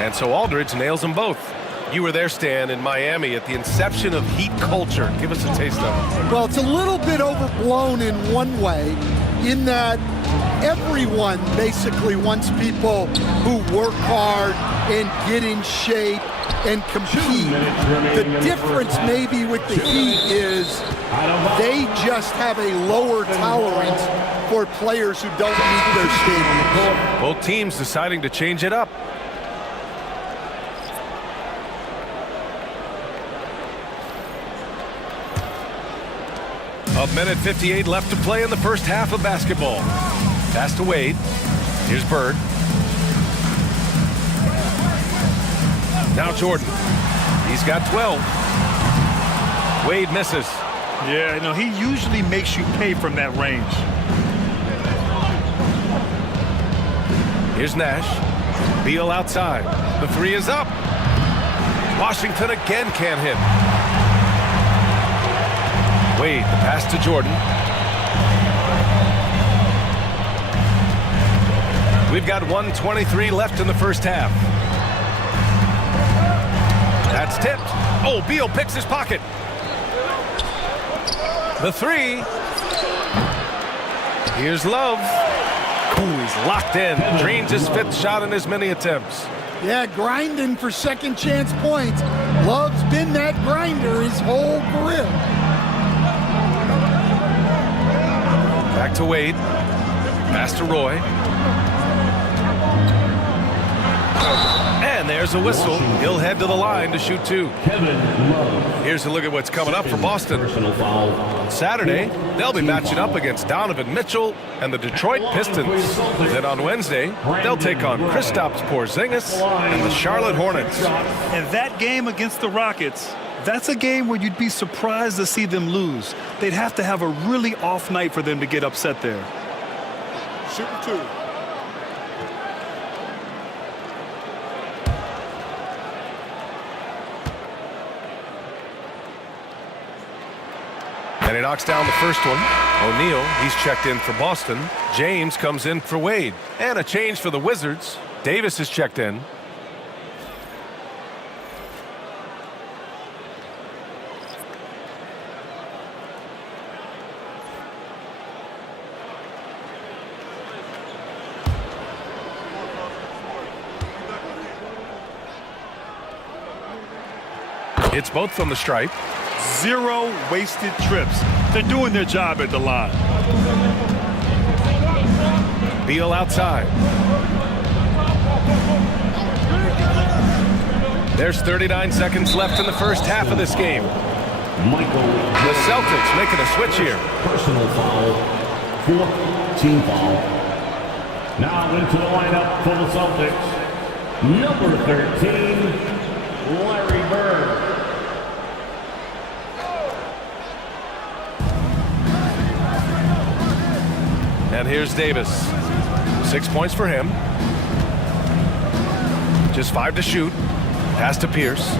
And so Aldridge nails them both. You were there, Stan, in Miami at the inception of Heat culture. Give us a taste of it. Well, it's a little bit overblown in one way, in that everyone basically wants people who work hard and get in shape and compete. The difference maybe with the Heat is they just have a lower tolerance for players who don't meet their standards. Both teams deciding to change it up. A minute 58 left to play in the first half of basketball. Pass to Wade. Here's Bird. Now Jordan. He's got 12. Wade misses. Yeah, you know, he usually makes you pay from that range. Here's Nash. Beal outside. The three is up. Washington again can't hit. Wade, the pass to Jordan. We've got 1:23 left in the first half. That's tipped. Oh, Beal picks his pocket. The three. Here's Love. Ooh, he's locked in. Drains his fifth shot in as many attempts. Yeah, grinding for second chance points. Love's been that grinder his whole career. Back to Wade. Pass to Roy. And there's a whistle. He'll head to the line to shoot two. Here's a look at what's coming up for Boston. On Saturday, they'll be matching up against Donovan Mitchell and the Detroit Pistons. Then on Wednesday, they'll take on Kristaps Porzingis and the Charlotte Hornets. And that game against the Rockets, that's a game where you'd be surprised to see them lose. They'd have to have a really off night for them to get upset there. Shooting two. And he knocks down the first one. O'Neal, he's checked in for Boston. James comes in for Wade. And a change for the Wizards. Davis is checked in. It's both from the stripe. 0 wasted trips. They're doing their job at the line. Beal outside. There's 39 seconds left in the first half of this game. The Celtics making a switch here. Personal foul. 4th team foul. Now into the lineup for the Celtics. Number 13, Larry Bird. And here's Davis. 6 points for him. Just 5 to shoot. Pass to Pierce.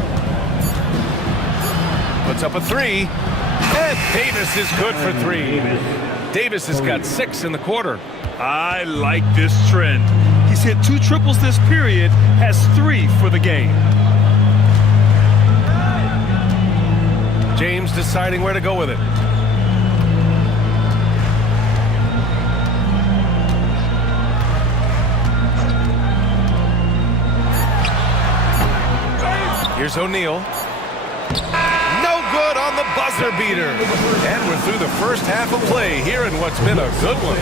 Puts up a three. And Davis is good for 3. Davis has got 6 in the quarter. I like this trend. He's hit 2 triples this period, has 3 for the game. James deciding where to go with it. Here's O'Neal. No good on the buzzer beater. And we're through the first half of play here in what's been a good one.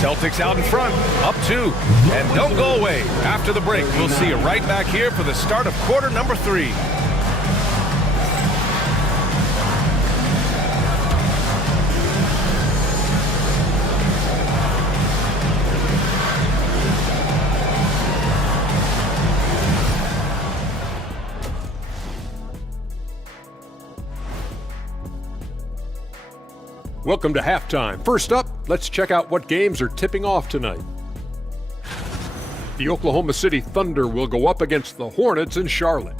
Celtics out in front, up 2. And don't go away. After the break, we'll see you right back here for the start of quarter number 3. Welcome to halftime. First up, let's check out what games are tipping off tonight. The Oklahoma City Thunder will go up against the Hornets in Charlotte.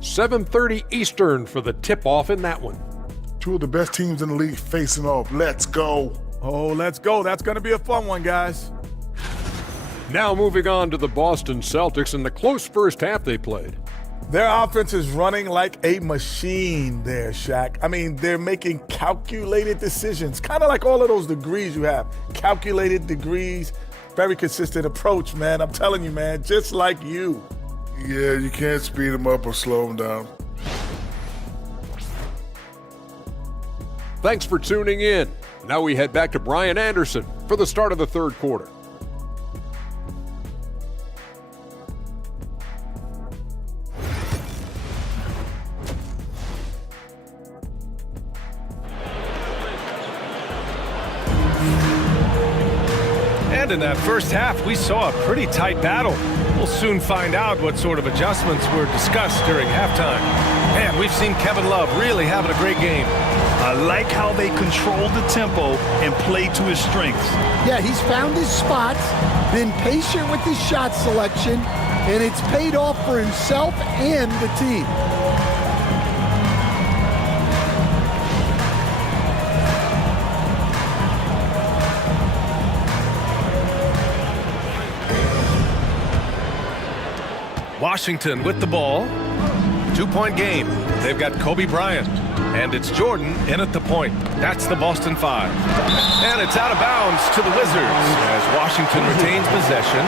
7:30 Eastern for the tip-off in that one. Two of the best teams in the league facing off. Let's go. Oh, let's go. That's going to be a fun one, guys. Now moving on to the Boston Celtics and the close first half they played. Their offense is running like a machine there, Shaq. I mean, they're making calculated decisions, kind of like all of those degrees you have. Calculated degrees, very consistent approach, man. I'm telling you, man, just like you. Yeah, you can't speed them up or slow them down. Thanks for tuning in. Now we head back to Brian Anderson for the start of the third quarter. And in that first half, we saw a pretty tight battle. We'll soon find out what sort of adjustments were discussed during halftime. Man, we've seen Kevin Love really having a great game. I like how they controlled the tempo and played to his strengths. Yeah, he's found his spots, been patient with his shot selection, and it's paid off for himself and the team. Washington with the ball. 2-point game. They've got Kobe Bryant. And it's Jordan in at the point. That's the Boston 5. And it's out of bounds to the Wizards as Washington retains possession.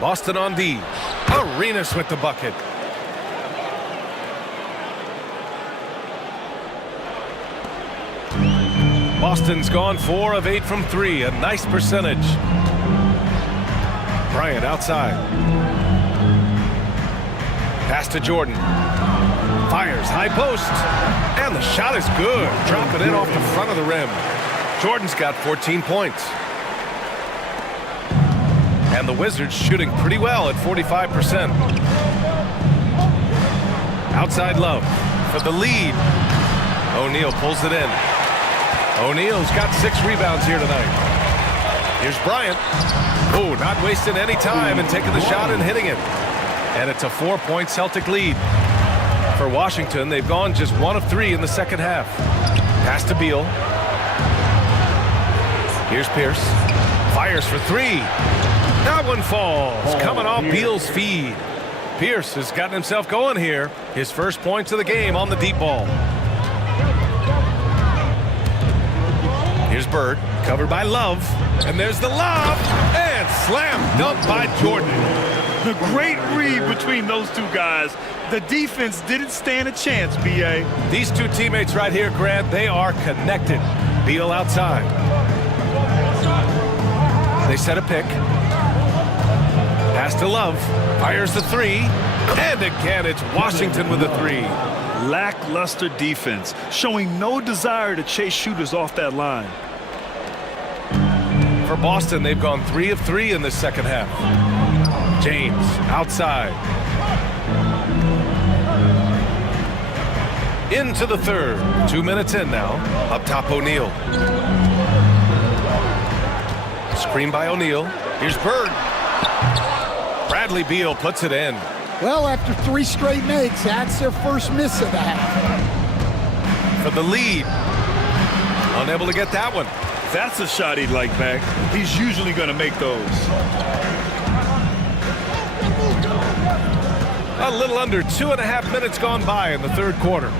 Boston on D. Arenas with the bucket. Boston's gone 4 of 8 from 3, a nice percentage. Bryant outside. Pass to Jordan. Fires high post. And the shot is good. Dropping it off the front of the rim. Jordan's got 14 points. And the Wizards shooting pretty well at 45%. Outside Love for the lead. O'Neal pulls it in. O'Neal's got 6 rebounds here tonight. Here's Bryant. Oh, not wasting any time and taking the shot and hitting it. And it's a 4-point Celtic lead. For Washington, they've gone just 1 of 3 in the second half. Pass to Beal. Here's Pierce. Fires for 3. That one falls. Coming off Beal's feed. Pierce has gotten himself going here. His first points of the game on the deep ball. Here's Bird, covered by Love, and there's the lob, and slam dunk by Jordan. The great read between those two guys. The defense didn't stand a chance, B.A. These two teammates right here, Grant, they are connected. Beal outside. They set a pick. Pass to Love, fires the 3, and again it's Washington with the 3. Lackluster defense, showing no desire to chase shooters off that line. For Boston, they've gone 3 of 3 in this second half. James outside. Into the third. 2 minutes in now. Up top, O'Neal. Screen by O'Neal. Here's Bird. Bradley Beal puts it in. Well, after 3 straight makes, that's their first miss of the half. For the lead. Unable to get that one. That's a shot he'd like back. He's usually going to make those. A little under 2.5 minutes gone by in the third quarter.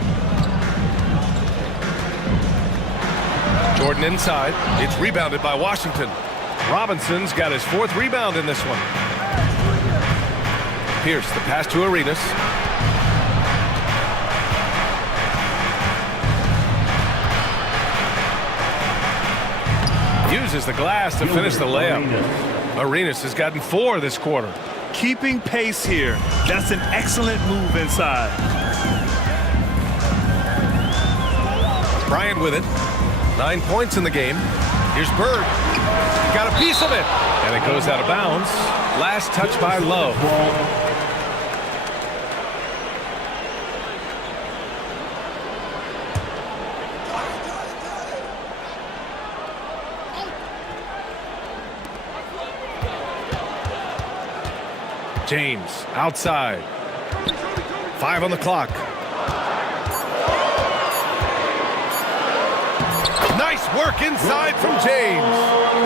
Jordan inside. It's rebounded by Washington. Robinson's got his 4th rebound in this one. Pierce, the pass to Arenas. Uses the glass to finish the layup. Arenas has gotten 4 this quarter. Keeping pace here. That's an excellent move inside. Bryant with it. 9 points in the game. Here's Bird. Got a piece of it. And it goes out of bounds. Last touch by Love. James outside. 5 on the clock. Nice work inside from James.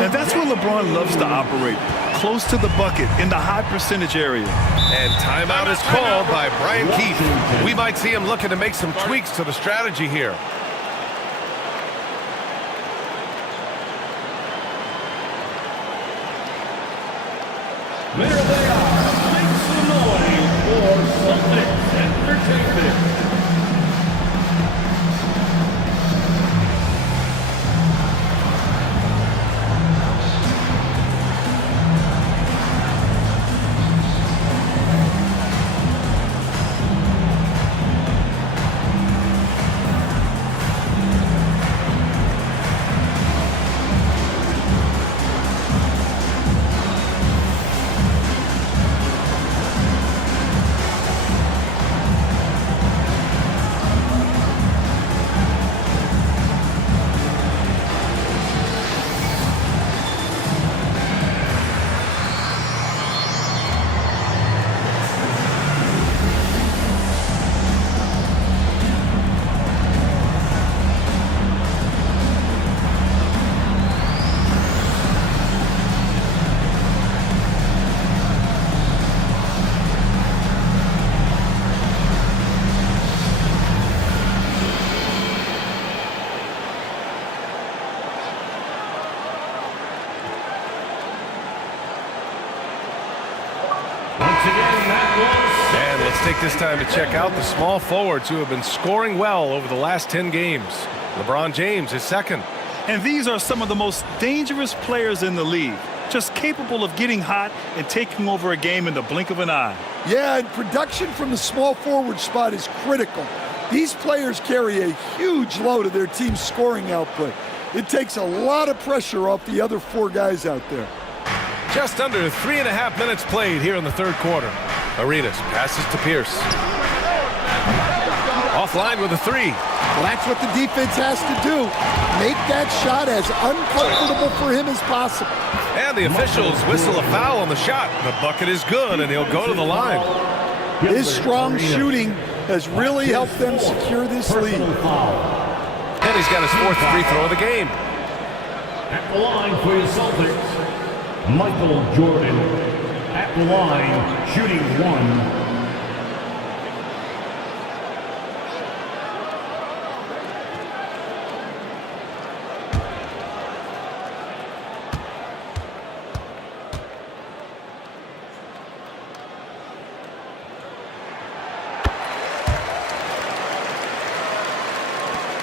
And that's where LeBron loves to operate. Close to the bucket in the high percentage area. And timeout is called by Brian Keith. We might see him looking to make some tweaks to the strategy here. There they are. Make some noise for Celtics Entertainment. And let's take this time to check out the small forwards who have been scoring well over the last 10 games. LeBron James is second. And these are some of the most dangerous players in the league. Just capable of getting hot and taking over a game in the blink of an eye. Yeah, and production from the small forward spot is critical. These players carry a huge load of their team's scoring output. It takes a lot of pressure off the other 4 guys out there. Just under 3.5 minutes played here in the third quarter. Arenas passes to Pierce. Offline with a 3. Well, that's what the defense has to do. Make that shot as uncomfortable for him as possible. And the officials whistle a foul on the shot. The bucket is good, and he'll go to the line. His strong shooting has really helped them secure this lead. And he's got his 4th free throw of the game. At the line for the Celtics, Michael Jordan. At the line, shooting 1.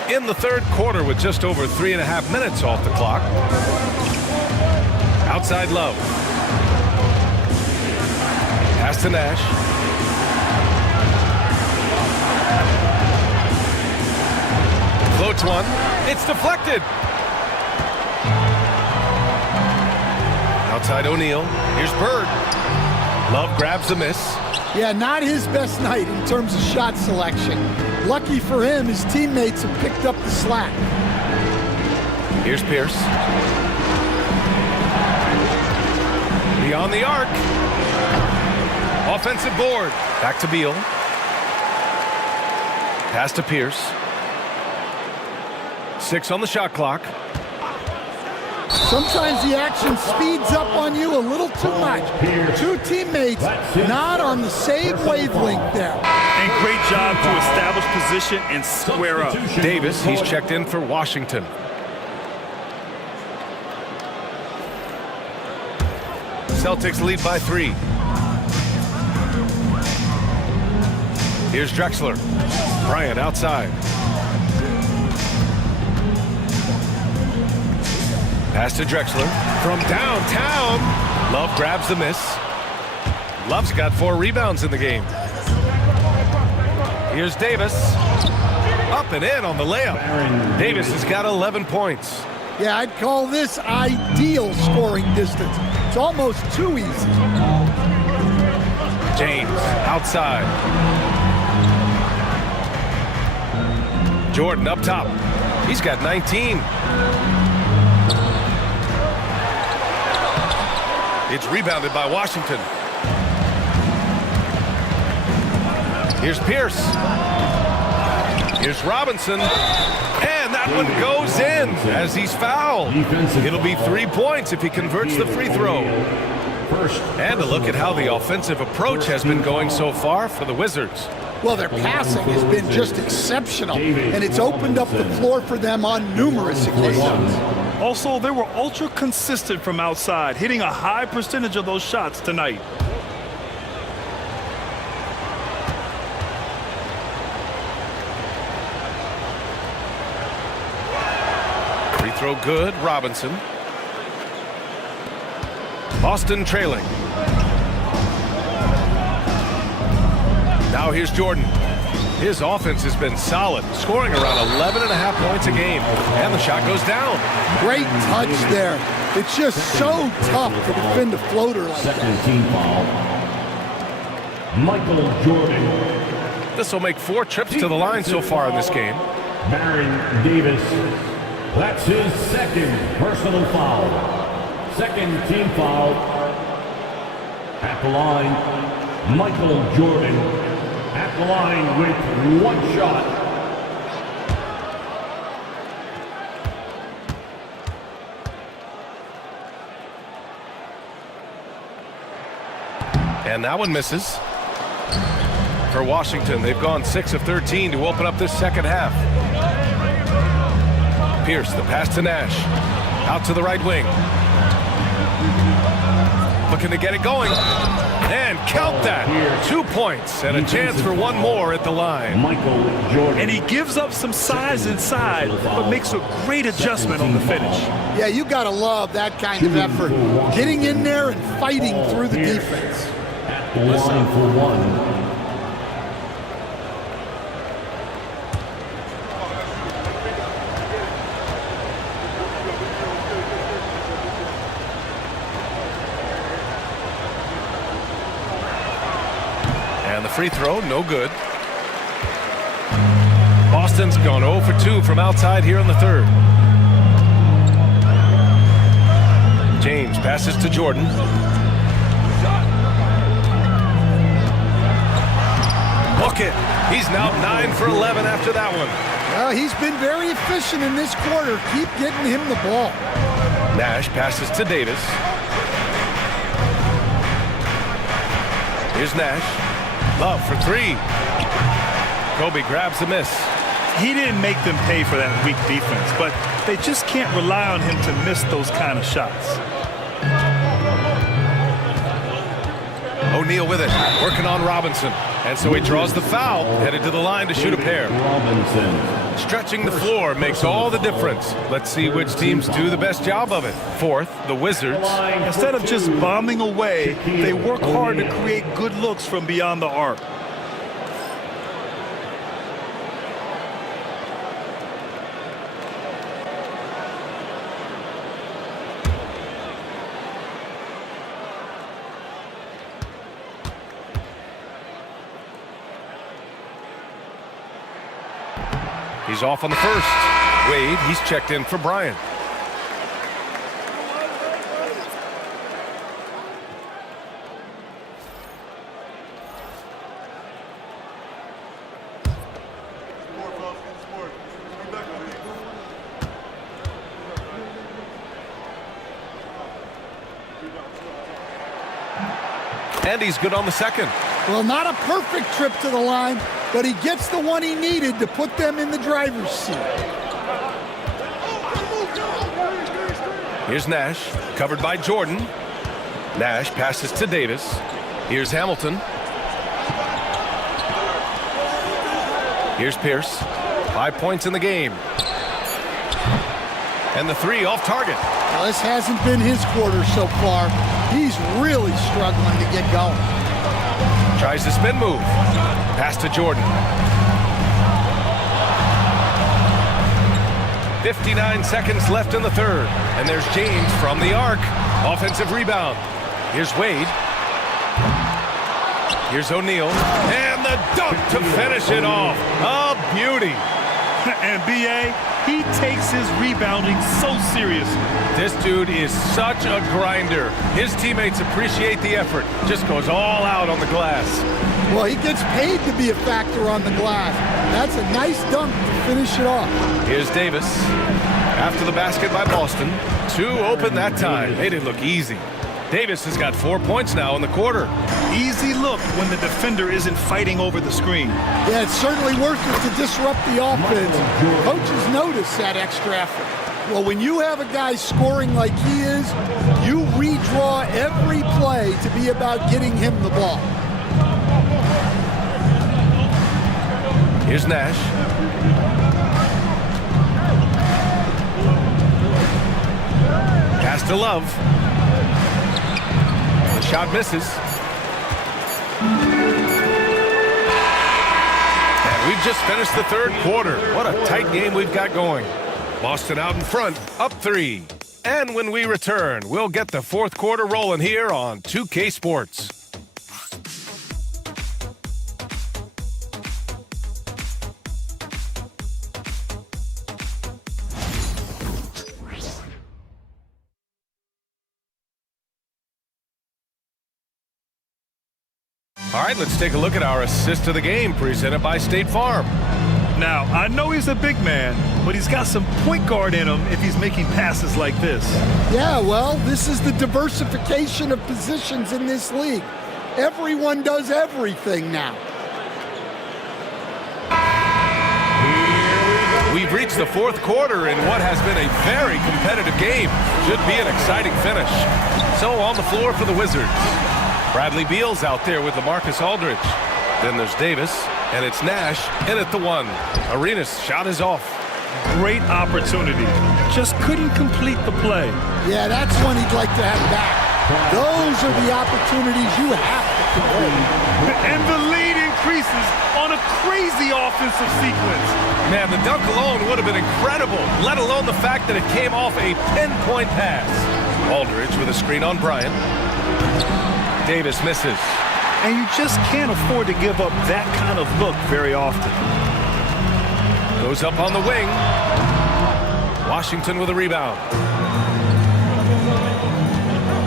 In the third quarter with just over 3.5 minutes off the clock. Outside Love. Pass to Nash. Floats one. It's deflected. Outside O'Neal. Here's Bird. Love grabs a miss. Yeah, not his best night in terms of shot selection. Lucky for him, his teammates have picked up the slack. Here's Pierce. Beyond the arc. Offensive board. Back to Beal. Pass to Pierce. 6 on the shot clock. Sometimes the action speeds up on you a little too much. 2 teammates not on the same wavelength there. And great job to establish position and square up. Davis, he's checked in for Washington. Celtics lead by 3. Here's Drexler. Bryant outside. Pass to Drexler from downtown. Love grabs the miss. Love's got 4 rebounds in the game. Here's Davis. Up and in on the layup. Davis has got 11 points. Yeah, I'd call this ideal scoring distance. It's almost too easy. James, outside. Jordan up top. He's got 19. It's rebounded by Washington. Here's Pierce. Here's Robinson. And that one goes in as he's fouled. It'll be 3 points if he converts the free throw. And a look at how the offensive approach has been going so far for the Wizards. Well, their passing has been just exceptional, and it's opened up the floor for them on numerous occasions. Also, they were ultra consistent from outside, hitting a high percentage of those shots tonight. Free throw good, Robinson. Boston trailing. Now here's Jordan. His offense has been solid, scoring around 11.5 points a game. And the shot goes down. Great touch there. It's just so tough to defend a floater like that. Second team foul. Michael Jordan. This will make 4 trips to the line so far in this game. Baron Davis. That's his second personal foul. Second team foul. At the line, Michael Jordan. At the line with 1 shot. And that one misses. For Washington, they've gone 6 of 13 to open up this second half. Pierce, the pass to Nash. Out to the right wing. Looking to get it going. And count that. 2 points and a chance for 1 more at the line. Michael Jordan. And he gives up some size inside, but makes a great adjustment on the finish. Yeah, you got to love that kind of effort. Getting in there and fighting through the defense. At the line for 1. And the free throw, no good. Boston's gone 0 for 2 from outside here in the third. James passes to Jordan. Book it. He's now 9 for 11 after that one. Well, he's been very efficient in this quarter. Keep getting him the ball. Nash passes to Davis. Here's Nash. Love for 3. Kobe grabs the miss. He didn't make them pay for that weak defense, but they just can't rely on him to miss those kind of shots. O'Neal with it, working on Robinson. And so he draws the foul, headed to the line to shoot a pair. Robinson. Stretching the floor makes all the difference. Let's see which teams do the best job of it. Fourth, the Wizards. Instead of just bombing away, they work hard to create good looks from beyond the arc. He's off on the first. Wade, he's checked in for Bryant. And he's good on the second. Well, not a perfect trip to the line, but he gets the one he needed to put them in the driver's seat. Here's Nash, covered by Jordan. Nash passes to Davis. Here's Hamilton. Here's Pierce. 5 points in the game. And the 3 off target. Well, this hasn't been his quarter so far. He's really struggling to get going. Tries the spin move. Pass to Jordan. 59 seconds left in the third. And there's James from the arc. Offensive rebound. Here's Wade. Here's O'Neal. And the dunk to finish it off. A beauty. And B.A., he takes his rebounding so seriously. This dude is such a grinder. His teammates appreciate the effort. Just goes all out on the glass. Well, he gets paid to be a factor on the glass. That's a nice dunk to finish it off. Here's Davis. After the basket by Boston. 2 open that time. Made it look easy. Davis has got 4 points now in the quarter. Easy look when the defender isn't fighting over the screen. Yeah, it's certainly worth it to disrupt the offense. Coaches notice that extra effort. Well, when you have a guy scoring like he is, you redraw every play to be about getting him the ball. Here's Nash. Pass to Love. The shot misses. And we've just finished the third quarter. What a tight game we've got going. Boston out in front, up 3. And when we return, we'll get the fourth quarter rolling here on 2K Sports. All right, let's take a look at our assist of the game presented by State Farm. Now, I know he's a big man, but he's got some point guard in him if he's making passes like this. Yeah, well, this is the diversification of positions in this league. Everyone does everything now. We've reached the fourth quarter in what has been a very competitive game. Should be an exciting finish. So on the floor for the Wizards. Bradley Beal's out there with LaMarcus Aldridge. Then there's Davis, and it's Nash in at the 1. Arenas' shot is off. Great opportunity. Just couldn't complete the play. Yeah, that's one he'd like to have back. Those are the opportunities you have to complete. And the lead increases on a crazy offensive sequence. Man, the dunk alone would have been incredible, let alone the fact that it came off a pinpoint pass. Aldridge with a screen on Bryant. Davis misses. And you just can't afford to give up that kind of look very often. Goes up on the wing. Washington with a rebound.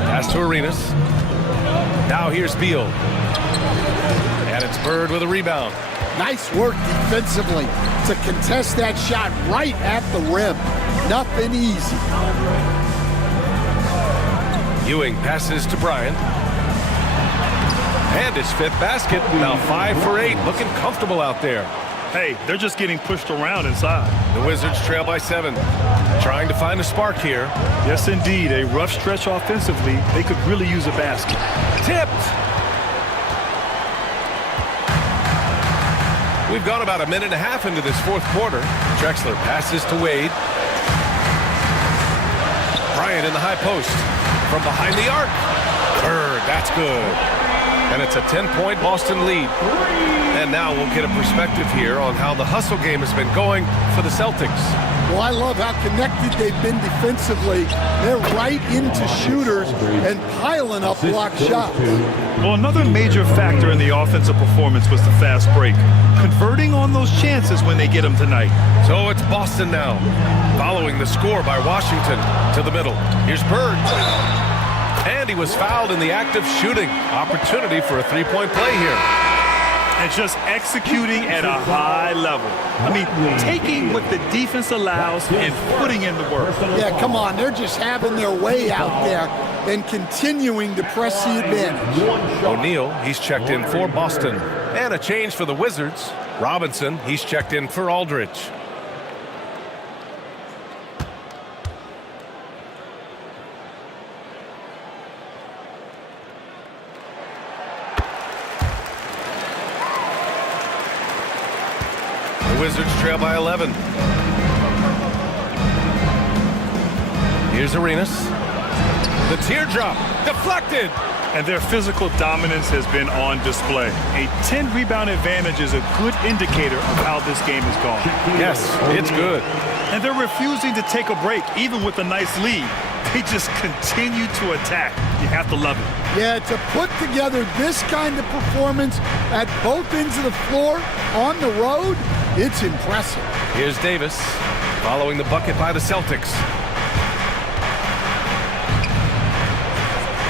Pass to Arenas. Now here's Beal. And it's Bird with a rebound. Nice work defensively to contest that shot right at the rim. Nothing easy. Ewing passes to Bryant. And his 5th basket. Now 5 for 8. Looking comfortable out there. Hey, they're just getting pushed around inside. The Wizards trail by 7. Trying to find a spark here. Yes, indeed. A rough stretch offensively. They could really use a basket. Tipped. We've gone about a minute and a half into this fourth quarter. Drexler passes to Wade. Bryant in the high post. From behind the arc. Bird, that's good. And it's a 10-point Boston lead. And now we'll get a perspective here on how the hustle game has been going for the Celtics. Well, I love how connected they've been defensively. They're right into shooters and piling up block shots. Well, another major factor in the offensive performance was the fast break. Converting on those chances when they get them tonight. So it's Boston now, following the score by Washington to the middle. Here's Bird. And he was fouled in the act of shooting. Opportunity for a 3-point play here. And just executing at a high level. I mean, taking what the defense allows and putting in the work. Yeah, come on. They're just having their way out there and continuing to press the advantage. O'Neal, he's checked in for Boston. And a change for the Wizards. Robinson, he's checked in for Aldridge. Wizards trail by 11. Here's Arenas. The teardrop deflected. And their physical dominance has been on display. A 10-rebound advantage is a good indicator of how this game has gone. Yes, it's good. And they're refusing to take a break, even with a nice lead. They just continue to attack. You have to love it. Yeah, to put together this kind of performance at both ends of the floor on the road, it's impressive. Here's Davis following the bucket by the Celtics.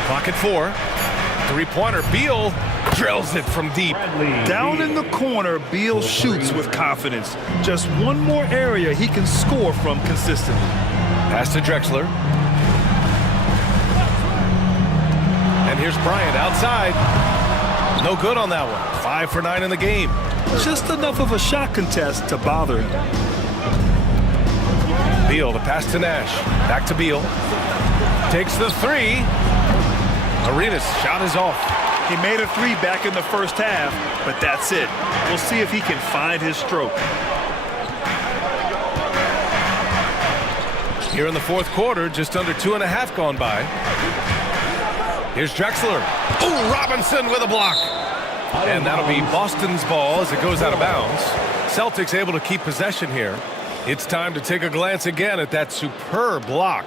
Clock at 4. Three-pointer. Beal drills it from deep. Down in the corner, Beal shoots with confidence. Just one more area he can score from consistently. Pass to Drexler. And here's Bryant outside. No good on that one. 5 for 9 in the game. Just enough of a shot contest to bother him. Beal, the pass to Nash. Back to Beal. Takes the 3. Arenas' shot is off. He made a 3 back in the first half, but that's it. We'll see if he can find his stroke. Here in the fourth quarter, just under 2.5 gone by. Here's Drexler. Ooh, Robinson with a block. And that'll be Boston's ball as it goes out of bounds. Celtics able to keep possession here. It's time to take a glance again at that superb block.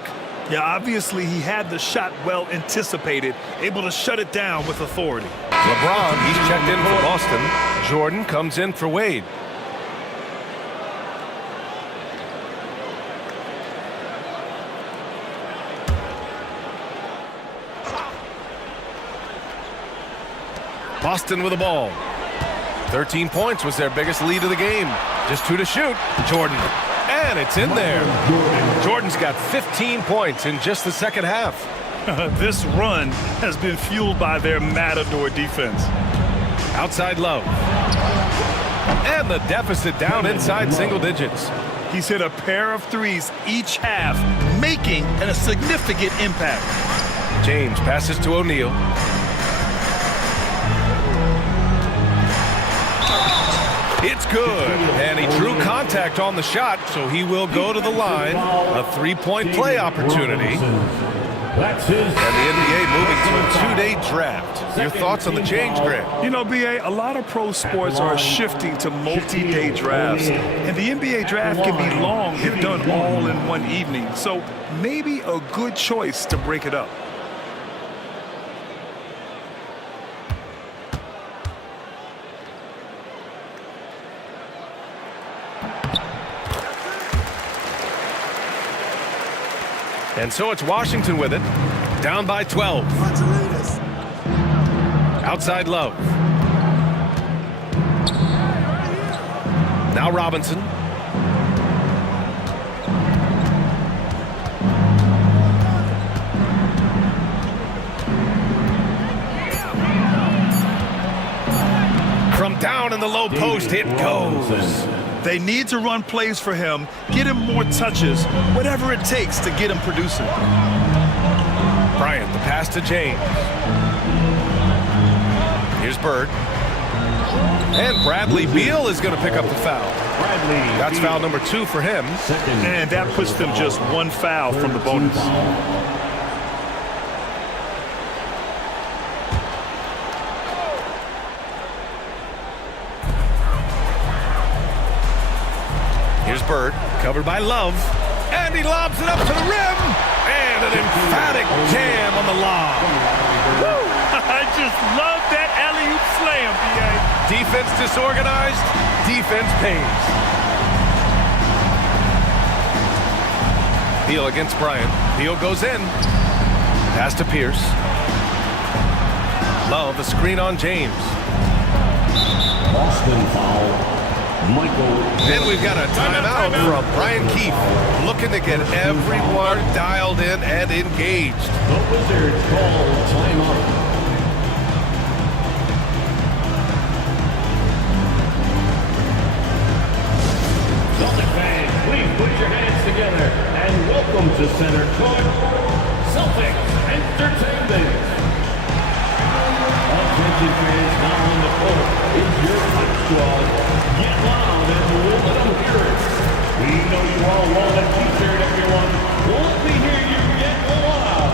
Yeah, obviously he had the shot well anticipated, able to shut it down with authority. LeBron, he's checked in for Boston. Jordan comes in for Wade. Boston with the ball. 13 points was their biggest lead of the game. Just 2 to shoot. Jordan. And it's in there. Jordan's got 15 points in just the second half. This run has been fueled by their Matador defense. Outside Love. And the deficit down inside single digits. He's hit a pair of threes each half, making a significant impact. James passes to O'Neal. It's good, and he drew contact on the shot, so he will go to the line. A 3-point play opportunity. And the NBA moving to a 2-day draft. Your thoughts on the change, Grant? You know, BA, a lot of pro sports are shifting to multi-day drafts, and the NBA draft can be long if done all in one evening. So maybe a good choice to break it up. And so it's Washington with it, down by 12. Outside Love. Now Robinson. From down in the low post, it goes. They need to run plays for him, get him more touches, whatever it takes to get him producing. Bryant, the pass to James. Here's Bird. And Bradley Beal is going to pick up the foul. That's foul number 2 for him. And that puts them just 1 foul from the bonus. Here's Bird, covered by Love, and he lobs it up to the rim, and an emphatic jam on the lob. Woo! I just love that alley-oop slam, BA. Defense disorganized, defense pays. Beal against Bryant. Beal goes in. Pass to Pierce. Love, a screen on James. Boston foul. And we've got a timeout from Brian Keefe, looking to get everyone dialed in and engaged. The Wizards call timeout. Celtic fans, please put your hands together and welcome to center court, Celtics Entertainment. Attention fans, now on the court is your hot squad. Get loud and we'll let them hear it. We know you all want a t-shirt, everyone. Let me hear you get loud.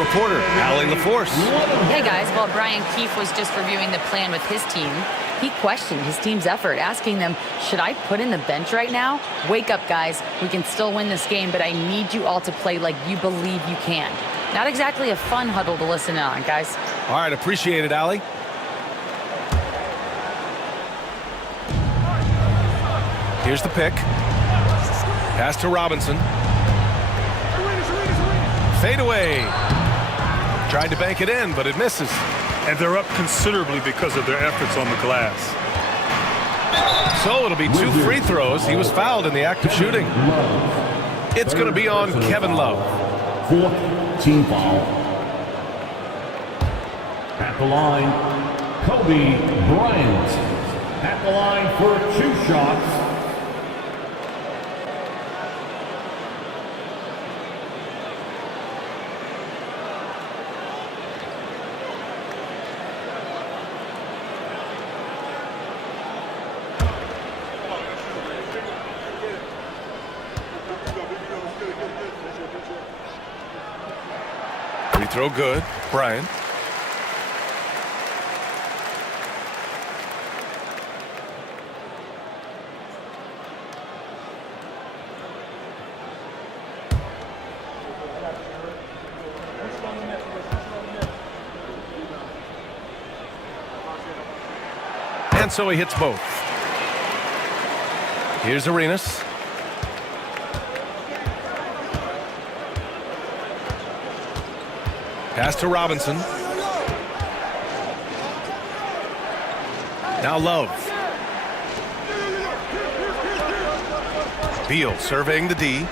reporter, Allie LaForce. Hey guys, while Brian Keefe was just reviewing the plan with his team, he questioned his team's effort, asking them, should I put in the bench right now? Wake up, guys. We can still win this game, but I need you all to play like you believe you can. Not exactly a fun huddle to listen in on, guys. All right, appreciate it, Allie. Here's the pick. Pass to Robinson. Fade away. Tried to bank it in, but it misses. And they're up considerably because of their efforts on the glass. So it'll be 2 free throws. He was fouled in the act of shooting. It's going to be on Kevin Love. 4th team foul. At the line, Kobe Bryant. At the line for 2 shots. Free throw good. Bryant. And so he hits both. Here's Arenas. Pass to Robinson. Now Love. Beal surveying the D.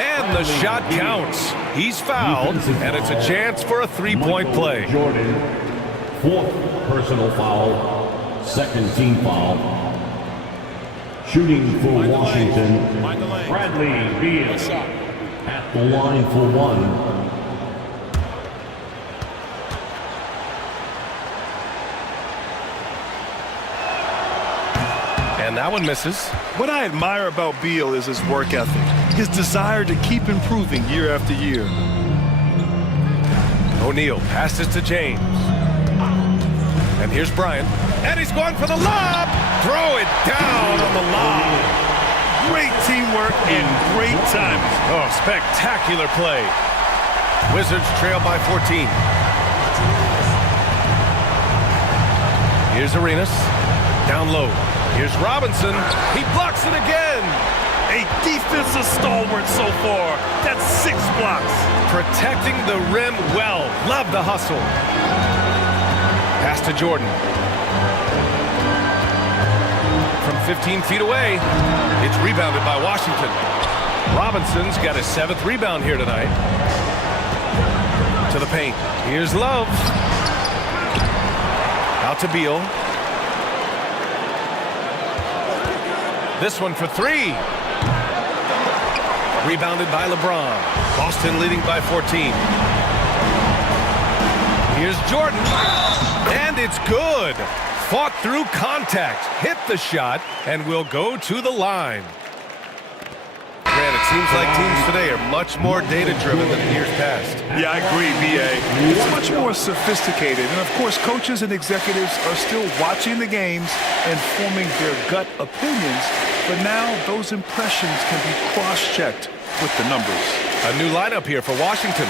And the shot counts. He's fouled, and it's a chance for a three-point play. Jordan, 4th personal foul, 2nd team foul. Shooting for Washington, Bradley Beal. At the line for 1. And that one misses. What I admire about Beal is his work ethic, his desire to keep improving year after year. O'Neal passes to James. And here's Bryant. And he's going for the lob. Throw it down on the lob. Great teamwork and great timing. Oh, spectacular play. Wizards trail by 14. Here's Arenas. Down low. Here's Robinson. He blocks it again. A defensive stalwart so far. That's 6 blocks. Protecting the rim well. Love the hustle. Pass to Jordan. From 15 feet away, it's rebounded by Washington. Robinson's got his 7th rebound here tonight. To the paint. Here's Love. Out to Beal. This one for 3. Rebounded by LeBron. Boston leading by 14. Here's Jordan. And it's good. Fought through contact, hit the shot, and will go to the line. Grant, it seems like teams today are much more data-driven than years past. Yeah, I agree, B.A. It's much more sophisticated. And, of course, coaches and executives are still watching the games and forming their gut opinions. But now those impressions can be cross-checked with the numbers. A new lineup here for Washington.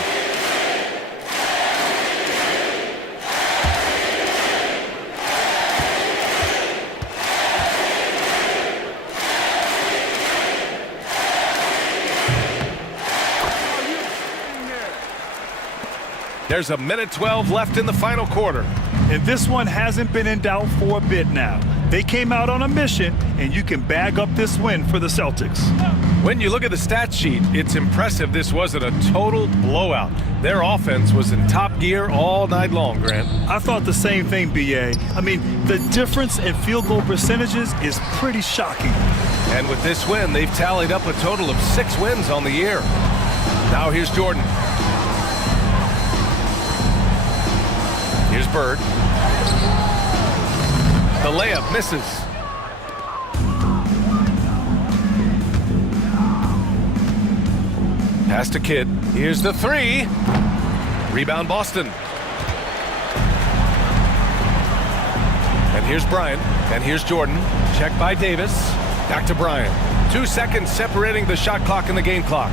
There's a minute 12 left in the final quarter. And this one hasn't been in doubt for a bit now. They came out on a mission, and you can bag up this win for the Celtics. When you look at the stat sheet, it's impressive this wasn't a total blowout. Their offense was in top gear all night long, Grant. I thought the same thing, B.A. I mean, the difference in field goal percentages is pretty shocking. And with this win, they've tallied up a total of 6 wins on the year. Now here's Jordan. Here's Bird. The layup misses. Pass to Kidd. Here's the three. Rebound Boston. And here's Bryant. And here's Jordan. Check by Davis. Back to Bryant. 2 seconds separating the shot clock and the game clock.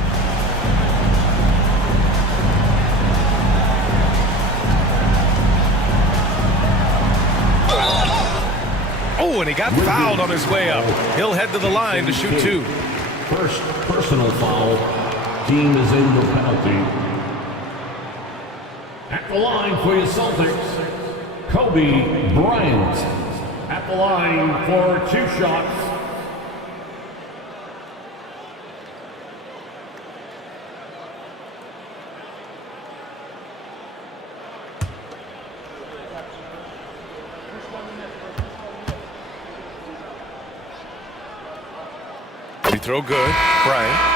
Oh, and he got fouled on his way up. He'll head to the line to shoot two. First personal foul. Team is in the penalty. At the line for your Celtics, Kobe Bryant. At the line for 2 shots. Free throw good. Bryant.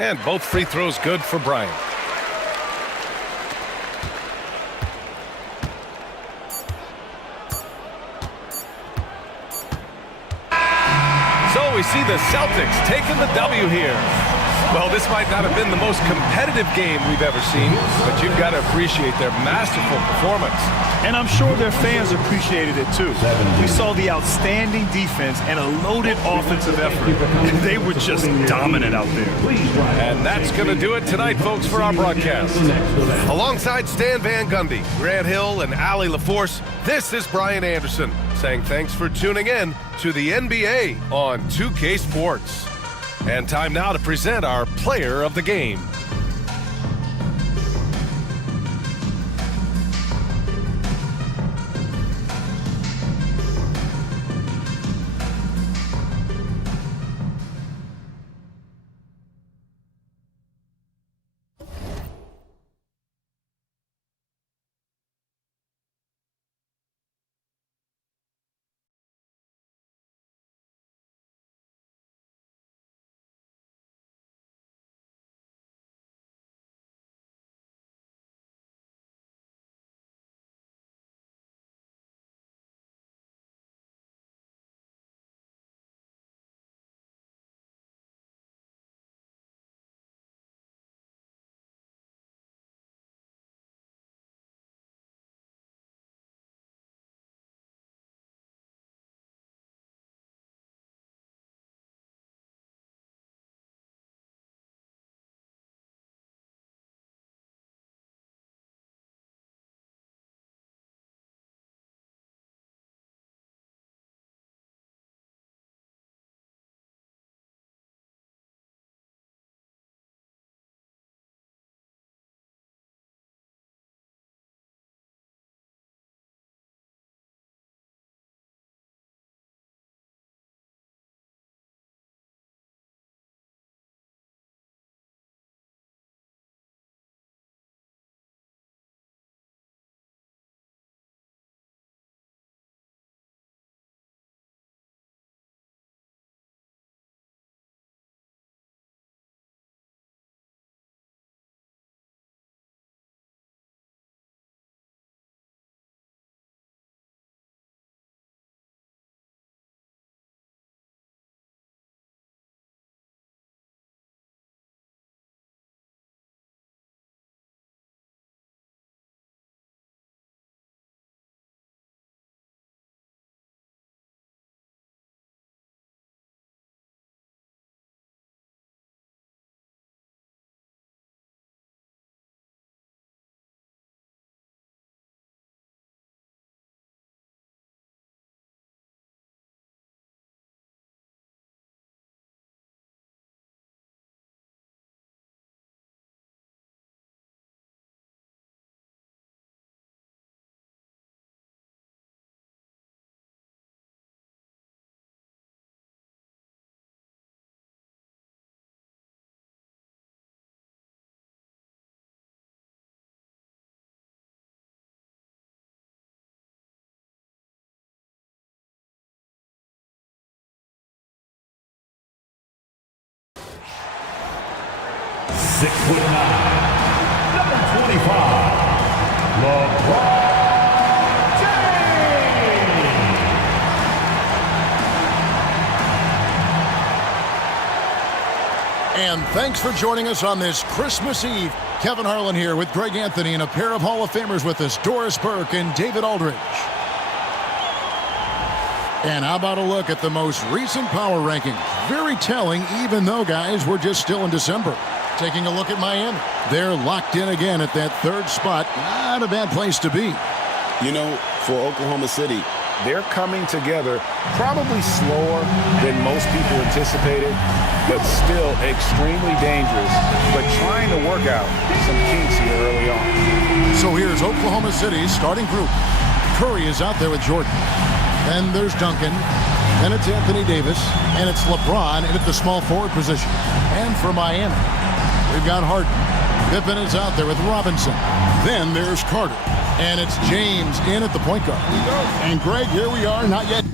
And both free throws good for Bryant. So we see the Celtics taking the W here. Well, this might not have been the most competitive game we've ever seen, but you've got to appreciate their masterful performance. And I'm sure their fans appreciated it too. We saw the outstanding defense and a loaded offensive effort. They were just dominant out there. And that's going to do it tonight, folks, for our broadcast. Alongside Stan Van Gundy, Grant Hill, and Allie LaForce, this is Brian Anderson saying thanks for tuning in to the NBA on 2K Sports. And time now to present our player of the game. number 25, LeBron James. And thanks for joining us on this Christmas Eve. Kevin Harlan here with Greg Anthony and a pair of Hall of Famers with us, Doris Burke and David Aldridge. And how about a look at the most recent power rankings? Very telling, even though, guys, we're just still in December. Taking a look at Miami. They're locked in again at that third spot. Not a bad place to be. You know, for Oklahoma City, they're coming together probably slower than most people anticipated, but still extremely dangerous, but trying to work out some kinks here early on. So here's Oklahoma City's starting group. Curry is out there with Jordan. Then there's Duncan. Then it's Anthony Davis. And it's LeBron in at the small forward position. And for Miami, we've got Harden. Pippen is out there with Robinson. Then there's Carter. And it's James in at the point guard. And Greg, here we are, not yet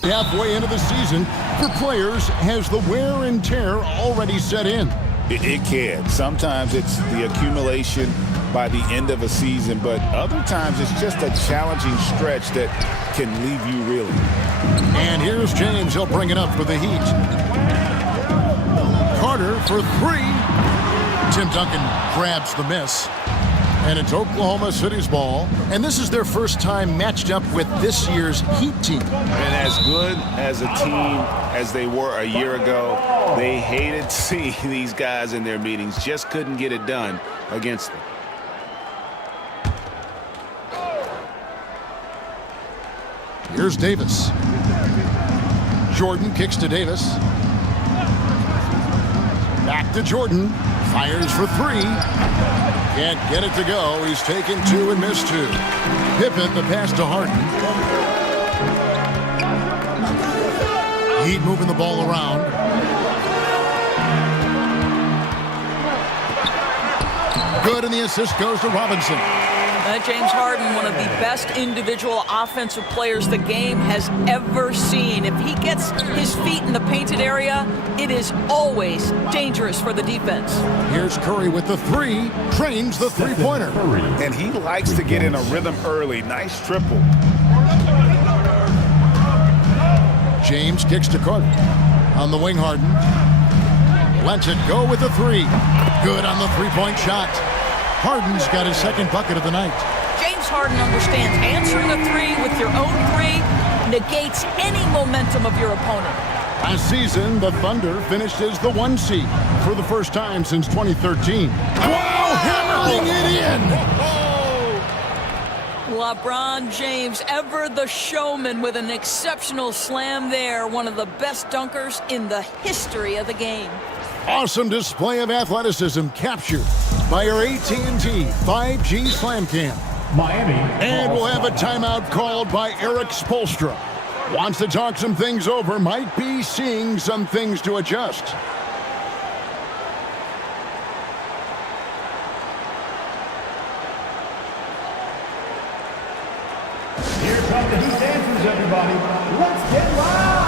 halfway into the season. For players, has the wear and tear already set in? It can. Sometimes it's the accumulation by the end of a season, but other times it's just a challenging stretch that can leave you reeling. And here's James. He'll bring it up for the Heat. Carter for three. Tim Duncan grabs the miss. And it's Oklahoma City's ball. And this is their first time matched up with this year's Heat team. And as good as a team as they were a year ago, they hated seeing these guys in their meetings. Just couldn't get it done against them. Here's Davis. Jordan kicks to Davis. Back to Jordan. Fires for three. Can't get it to go. He's taken two and missed two. Pippen the pass to Harden. Heat moving the ball around. Good, and the assist goes to Robinson. James Harden, one of the best individual offensive players the game has ever seen. If he gets his feet in the painted area, it is always dangerous for the defense. Here's Curry with the three, trains the three-pointer. And he likes to get in a rhythm early. Nice triple. James kicks to Carter. On the wing, Harden. Lets it go with the three. Good on the three-point shot. Harden's got his second bucket of the night. James Harden understands answering a three with your own three negates any momentum of your opponent. Last season, the Thunder finished as the 1 seed for the first time since 2013. Wow, hammering it in! LeBron James, ever the showman, with an exceptional slam there. One of the best dunkers in the history of the game. Awesome display of athleticism captured by our AT&T 5G Slam Cam. Miami. And we'll have a timeout called by Eric Spoelstra. Wants to talk some things over, might be seeing some things to adjust. Here come the Heat dancers, everybody. Let's get loud.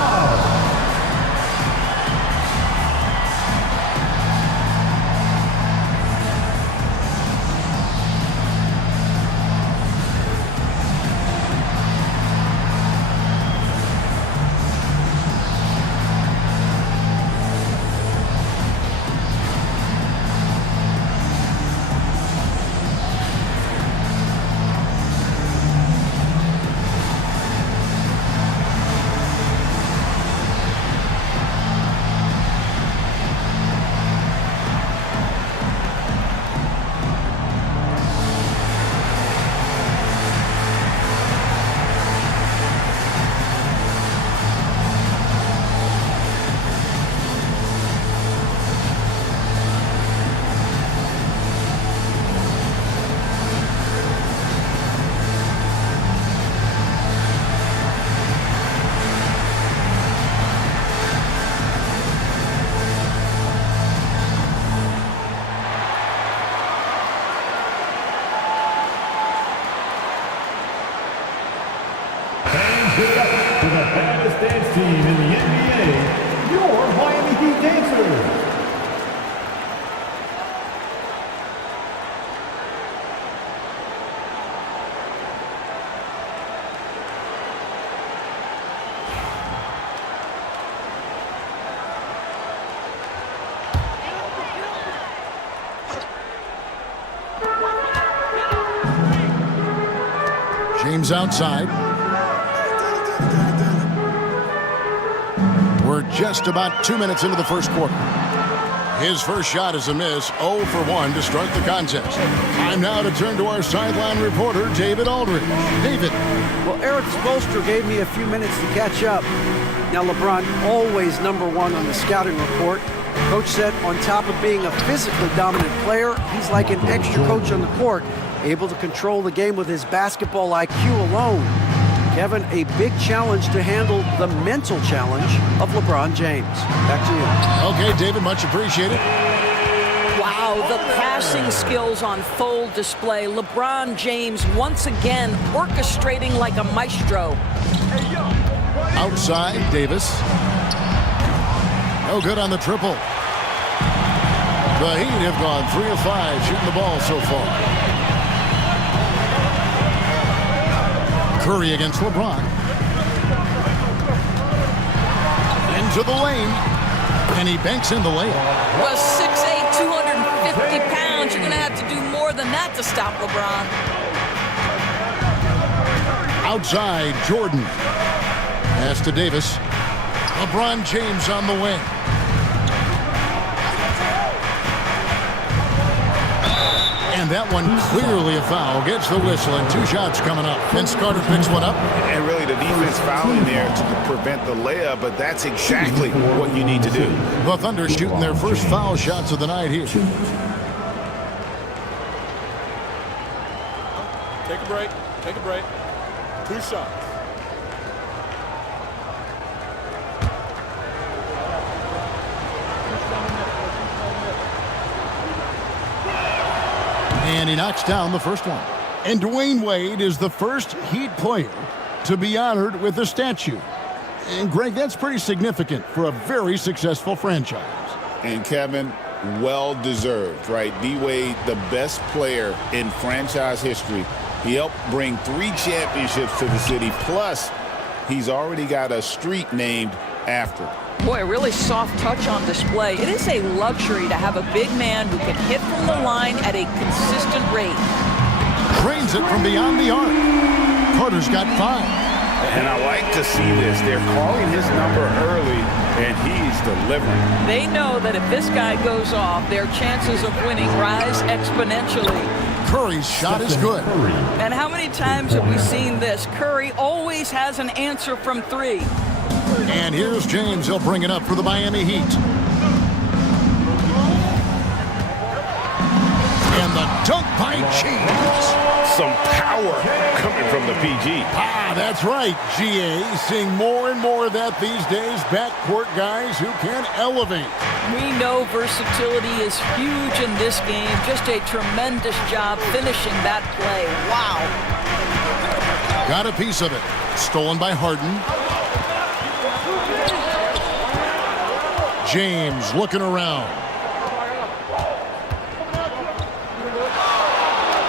James outside. We're just about 2 minutes into the first quarter. His first shot is a miss, 0 for 1 to start the contest. Time now to turn to our sideline reporter, David Aldridge. David. Well, Eric Spoelstra gave me a few minutes to catch up. Now, LeBron always #1 on the scouting report. Coach said on top of being a physically dominant player, he's like an extra coach on the court, able to control the game with his basketball IQ alone. Kevin, a big challenge to handle the mental challenge of LeBron James. Back to you. Okay, David, much appreciated. Wow, the passing skills on full display. LeBron James once again orchestrating like a maestro. Outside, Davis. No good on the triple. The Heat have gone 3 of 5 shooting the ball so far. Curry against LeBron. Into the lane. And he banks in the layup. Well, 6'8", 250 pounds. You're going to have to do more than that to stop LeBron. Outside, Jordan. Pass to Davis. LeBron James on the wing. And that one clearly a foul. Gets the whistle and 2 shots coming up. Vince Carter picks one up. And really the defense fouling there to prevent the layup, but that's exactly what you need to do. The Thunder shooting their first foul shots of the night here. Take a break. Take a break. 2 shots. And he knocks down the first one. And Dwayne Wade is the first Heat player to be honored with a statue. And Greg, that's pretty significant for a very successful franchise. And Kevin, well deserved, right? D-Wade, the best player in franchise history. He helped bring 3 championships to the city. Plus, he's already got a street named after him. Boy, a really soft touch on display. It is a luxury to have a big man who can hit from the line at a consistent rate. Drains it from beyond the arc. Carter's got 5. And I like to see this. They're calling his number early, and he's delivering. They know that if this guy goes off, their chances of winning rise exponentially. Curry's shot is good. And how many times have we seen this? Curry always has an answer from 3. And here's James. He'll bring it up for the Miami Heat. And the dunk by James. Some power coming from the PG. Ah, that's right, GA. Seeing more and more of that these days. Backcourt guys who can elevate. We know versatility is huge in this game. Just a tremendous job finishing that play. Wow. Got a piece of it. Stolen by Harden. James looking around.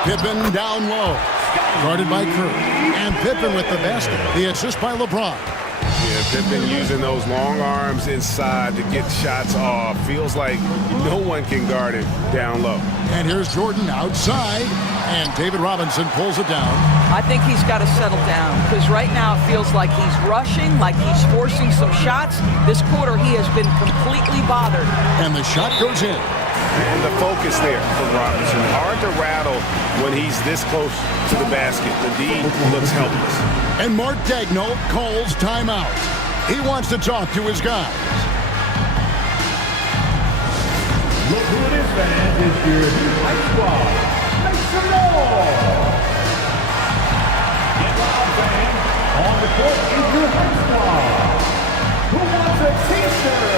Pippen down low. Guarded by Curry. And Pippen with the basket. The assist by LeBron. Yeah, Pippen using those long arms inside to get shots off. Feels like no one can guard him down low. And here's Jordan outside. And David Robinson pulls it down. I think he's got to settle down because right now it feels like he's rushing, like he's forcing some shots. This quarter he has been completely bothered. And the shot goes in. And the focus there for Robinson. Hard to rattle when he's this close to the basket. The D looks helpless. And Mark Daigneault calls timeout. He wants to talk to his guys. Look who it is, fans. It's your High Squad. Make some noise! Get loud, fans. On the court is your High Squad. Who wants a t-shirt?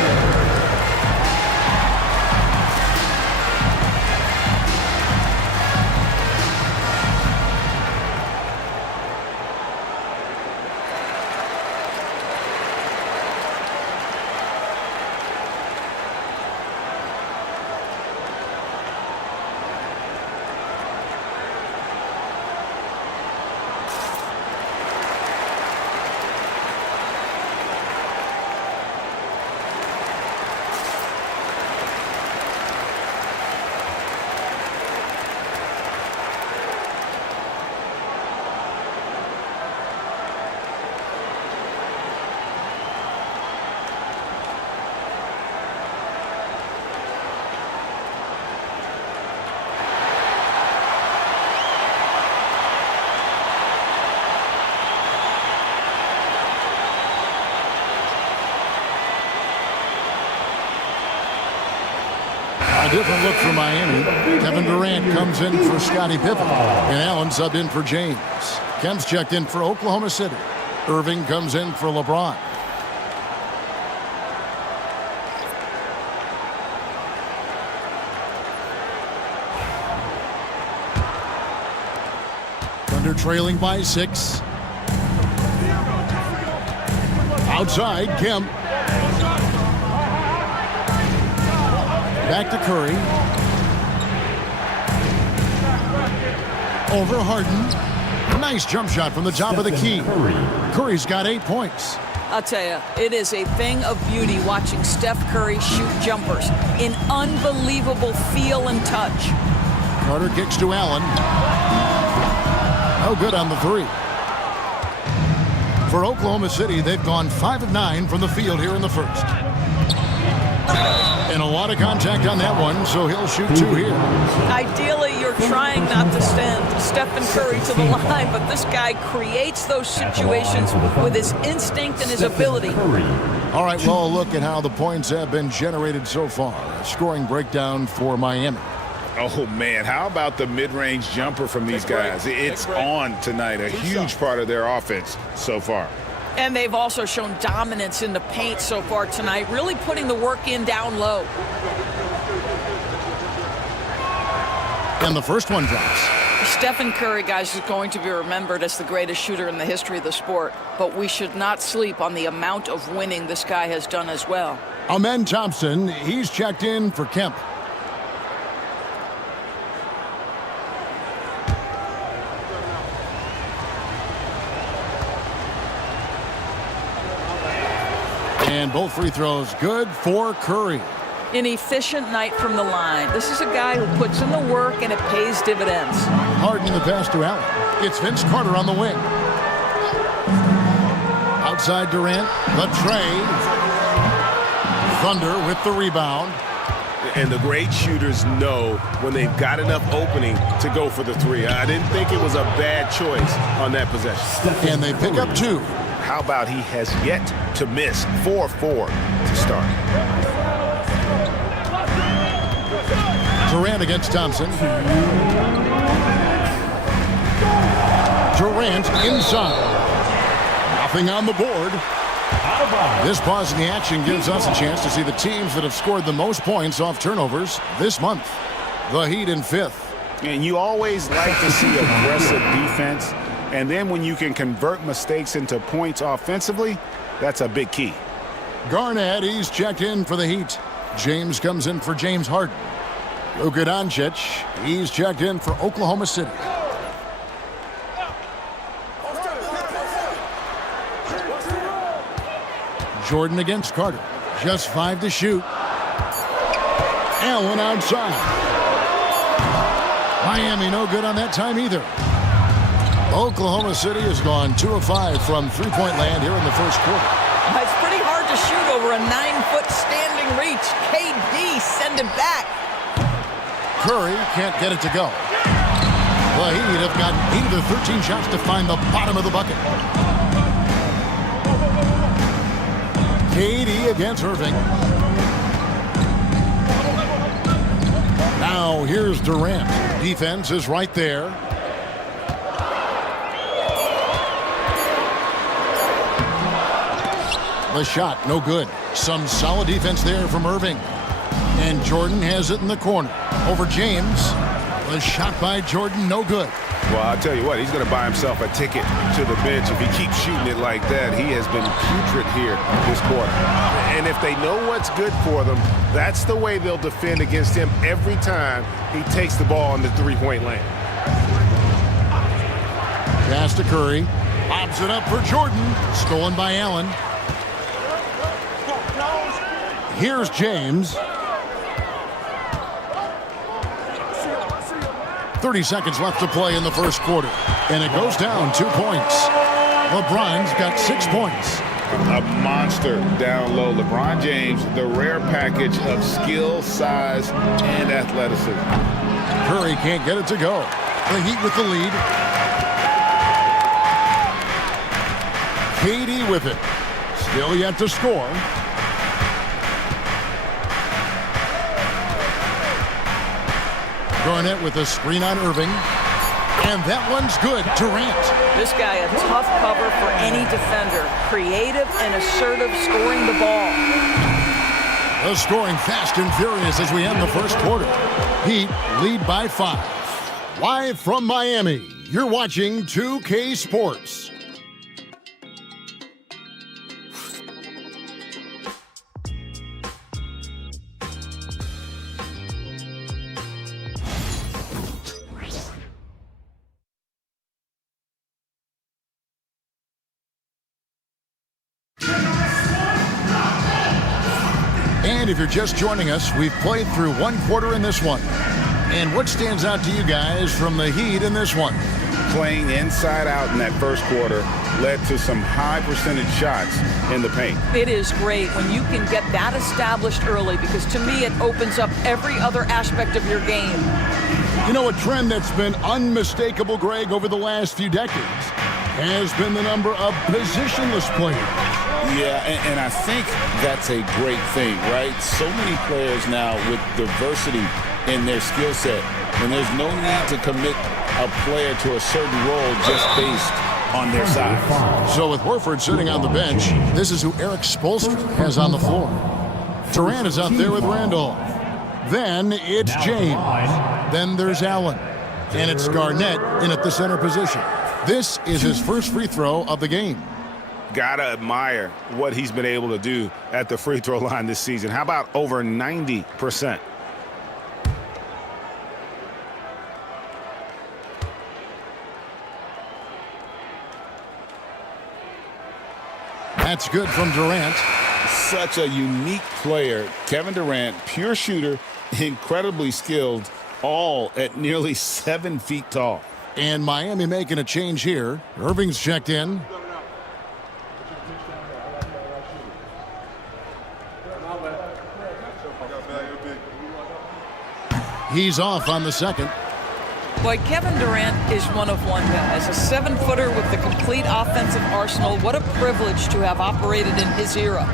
different look for Miami. Kevin Durant comes in for Scottie Pippen. And Allen subbed in for James. Kemp's checked in for Oklahoma City. Irving comes in for LeBron. Thunder trailing by 6. Outside, Kemp. Back to Curry. Over Harden. Nice jump shot from the top of the key. Curry's got 8 points. I'll tell you, it is a thing of beauty watching Steph Curry shoot jumpers in unbelievable feel and touch. Carter kicks to Allen. No good on the 3. For Oklahoma City, they've gone 5 of 9 from the field here in the first. And a lot of contact on that one, so he'll shoot 2 here. Ideally, you're trying not to send Stephen Curry to the line, but this guy creates those situations with his instinct and his ability. All right, well, look at how the points have been generated so far. A scoring breakdown for Miami. Oh, man, how about the mid-range jumper from these guys? It's on tonight, a huge part of their offense so far. And they've also shown dominance in the paint so far tonight, really putting the work in down low. And the first one drops. Stephen Curry, guys, is going to be remembered as the greatest shooter in the history of the sport, but we should not sleep on the amount of winning this guy has done as well. Amen Thompson, he's checked in for Kemp. And both free throws good for Curry. An efficient night from the line. This is a guy who puts in the work and it pays dividends. Harden the pass to Allen. It's Vince Carter on the wing. Outside Durant, the trade. Thunder with the rebound. And the great shooters know when they've got enough opening to go for the 3. I didn't think it was a bad choice on that possession. And they pick up 2. How about he has yet to miss 4-4 to start. Durant against Thompson. Durant inside. Nothing on the board. This pause in the action gives us a chance to see the teams that have scored the most points off turnovers this month. The Heat in 5th. And you always like to see aggressive defense. And then when you can convert mistakes into points offensively, that's a big key. Garnett, he's checked in for the Heat. James comes in for James Harden. Luka Doncic, he's checked in for Oklahoma City. Jordan against Carter. Just 5 to shoot. Allen outside. Miami no good on that time either. Oklahoma City has gone 2 of 5 from three-point land here in the first quarter. It's pretty hard to shoot over a 9-foot standing reach. KD send it back. Curry can't get it to go. The Heat have gotten 8 of the 13 shots to find the bottom of the bucket. KD against Irving. Now here's Durant. Defense is right there. The shot, no good. Some solid defense there from Irving. And Jordan has it in the corner. Over James. The shot by Jordan, no good. Well, I'll tell you what, he's going to buy himself a ticket to the bench if he keeps shooting it like that. He has been putrid here this quarter. And if they know what's good for them, that's the way they'll defend against him every time he takes the ball in the three-point lane. Pass to Curry. Lobs it up for Jordan. Stolen by Allen. Here's James. 30 seconds left to play in the first quarter. And it goes down 2 points. LeBron's got 6 points. A monster down low. LeBron James, the rare package of skill, size, and athleticism. Curry can't get it to go. The Heat with the lead. KD with it. Still yet to score. Garnett with a screen on Irving. And that one's good. Durant. This guy, a tough cover for any defender. Creative and assertive, scoring the ball. The scoring fast and furious as we end the first quarter. Heat lead by 5. Live from Miami, you're watching 2K Sports. And if you're just joining us, we've played through one quarter in this one. And what stands out to you guys from the Heat in this one? Playing inside out in that first quarter led to some high percentage shots in the paint. It is great when you can get that established early, because to me it opens up every other aspect of your game. You know, a trend that's been unmistakable, Greg, over the last few decades has been the number of positionless players. Yeah, and I think that's a great thing, right? So many players now with diversity in their skill set, and there's no need to commit a player to a certain role just based on their size. So with Horford sitting on the bench, this is who Eric Spoelstra has on the floor. Durant is out there with Randall. Then it's James. Then there's Allen. And it's Garnett in at the center position. This is his first free throw of the game. Gotta admire what he's been able to do at the free throw line this season. How about over 90%? That's good from Durant. Such a unique player. Kevin Durant, pure shooter, incredibly skilled, all at nearly 7 feet tall. And Miami making a change here. Irving's checked in. He's off on the second. Boy, Kevin Durant is one of one guy. As a 7-footer with the complete offensive arsenal, what a privilege to have operated in his era.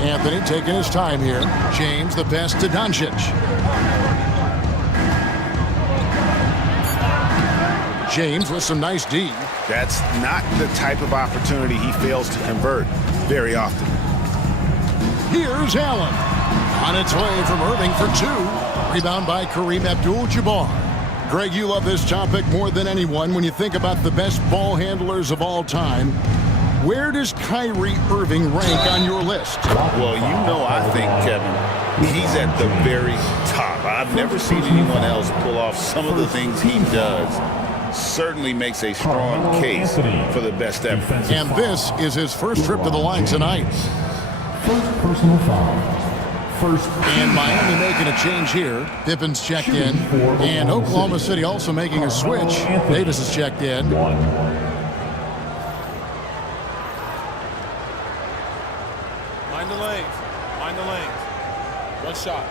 Anthony taking his time here. James, the pass to Doncic. James with some nice D. That's not the type of opportunity he fails to convert very often. Here's Allen. On its way from Irving for 2. Rebound by Kareem Abdul-Jabbar. Greg, you love this topic more than anyone. When you think about the best ball handlers of all time, where does Kyrie Irving rank on your list? Well, you know, I think, Kevin, he's at the very top. I've never seen anyone else pull off some of the things he does. Certainly makes a strong case for the best ever. And this is his first trip to the line tonight. First personal foul. And Miami making a change here. Pippen's checked in. And Oklahoma City also making a switch. Davis is checked in. Mind the lanes. Mind the lanes. One shot.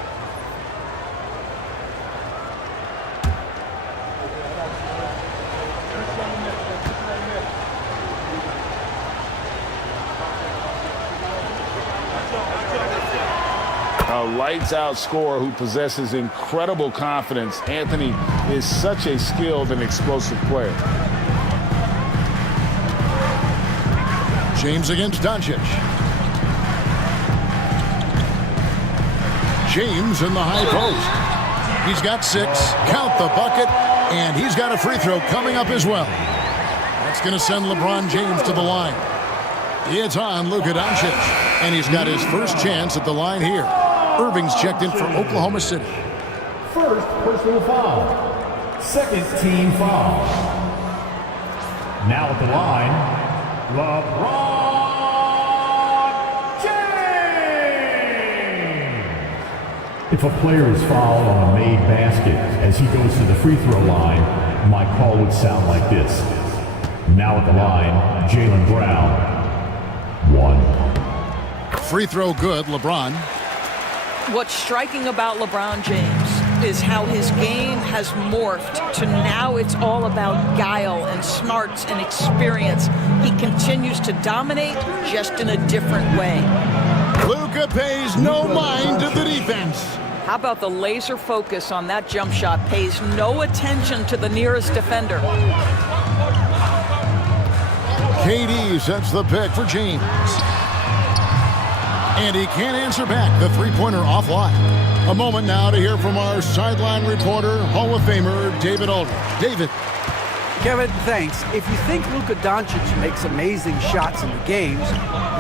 A lights-out scorer who possesses incredible confidence. Anthony is such a skilled and explosive player. James against Doncic. James in the high post. He's got 6. Count the bucket. And he's got a free throw coming up as well. That's going to send LeBron James to the line. It's on Luka Doncic. And he's got his first chance at the line here. Irving's checked in for Oklahoma City. First personal foul. Second team foul. Now at the line, LeBron James. If a player is fouled on a made basket as he goes to the free throw line, my call would sound like this. Now at the line, Jaylen Brown. 1. Free throw good, LeBron. What's striking about LeBron James is how his game has morphed to now it's all about guile and smarts and experience. He continues to dominate, just in a different way. Luka pays no mind to the defense. How about the laser focus on that jump shot? Pays no attention to the nearest defender. KD sets the pick for James. And he can't answer back the three-pointer offline. A moment now to hear from our sideline reporter, Hall of Famer David Aldridge. David. Kevin, thanks. If you think Luka Doncic makes amazing shots in the games,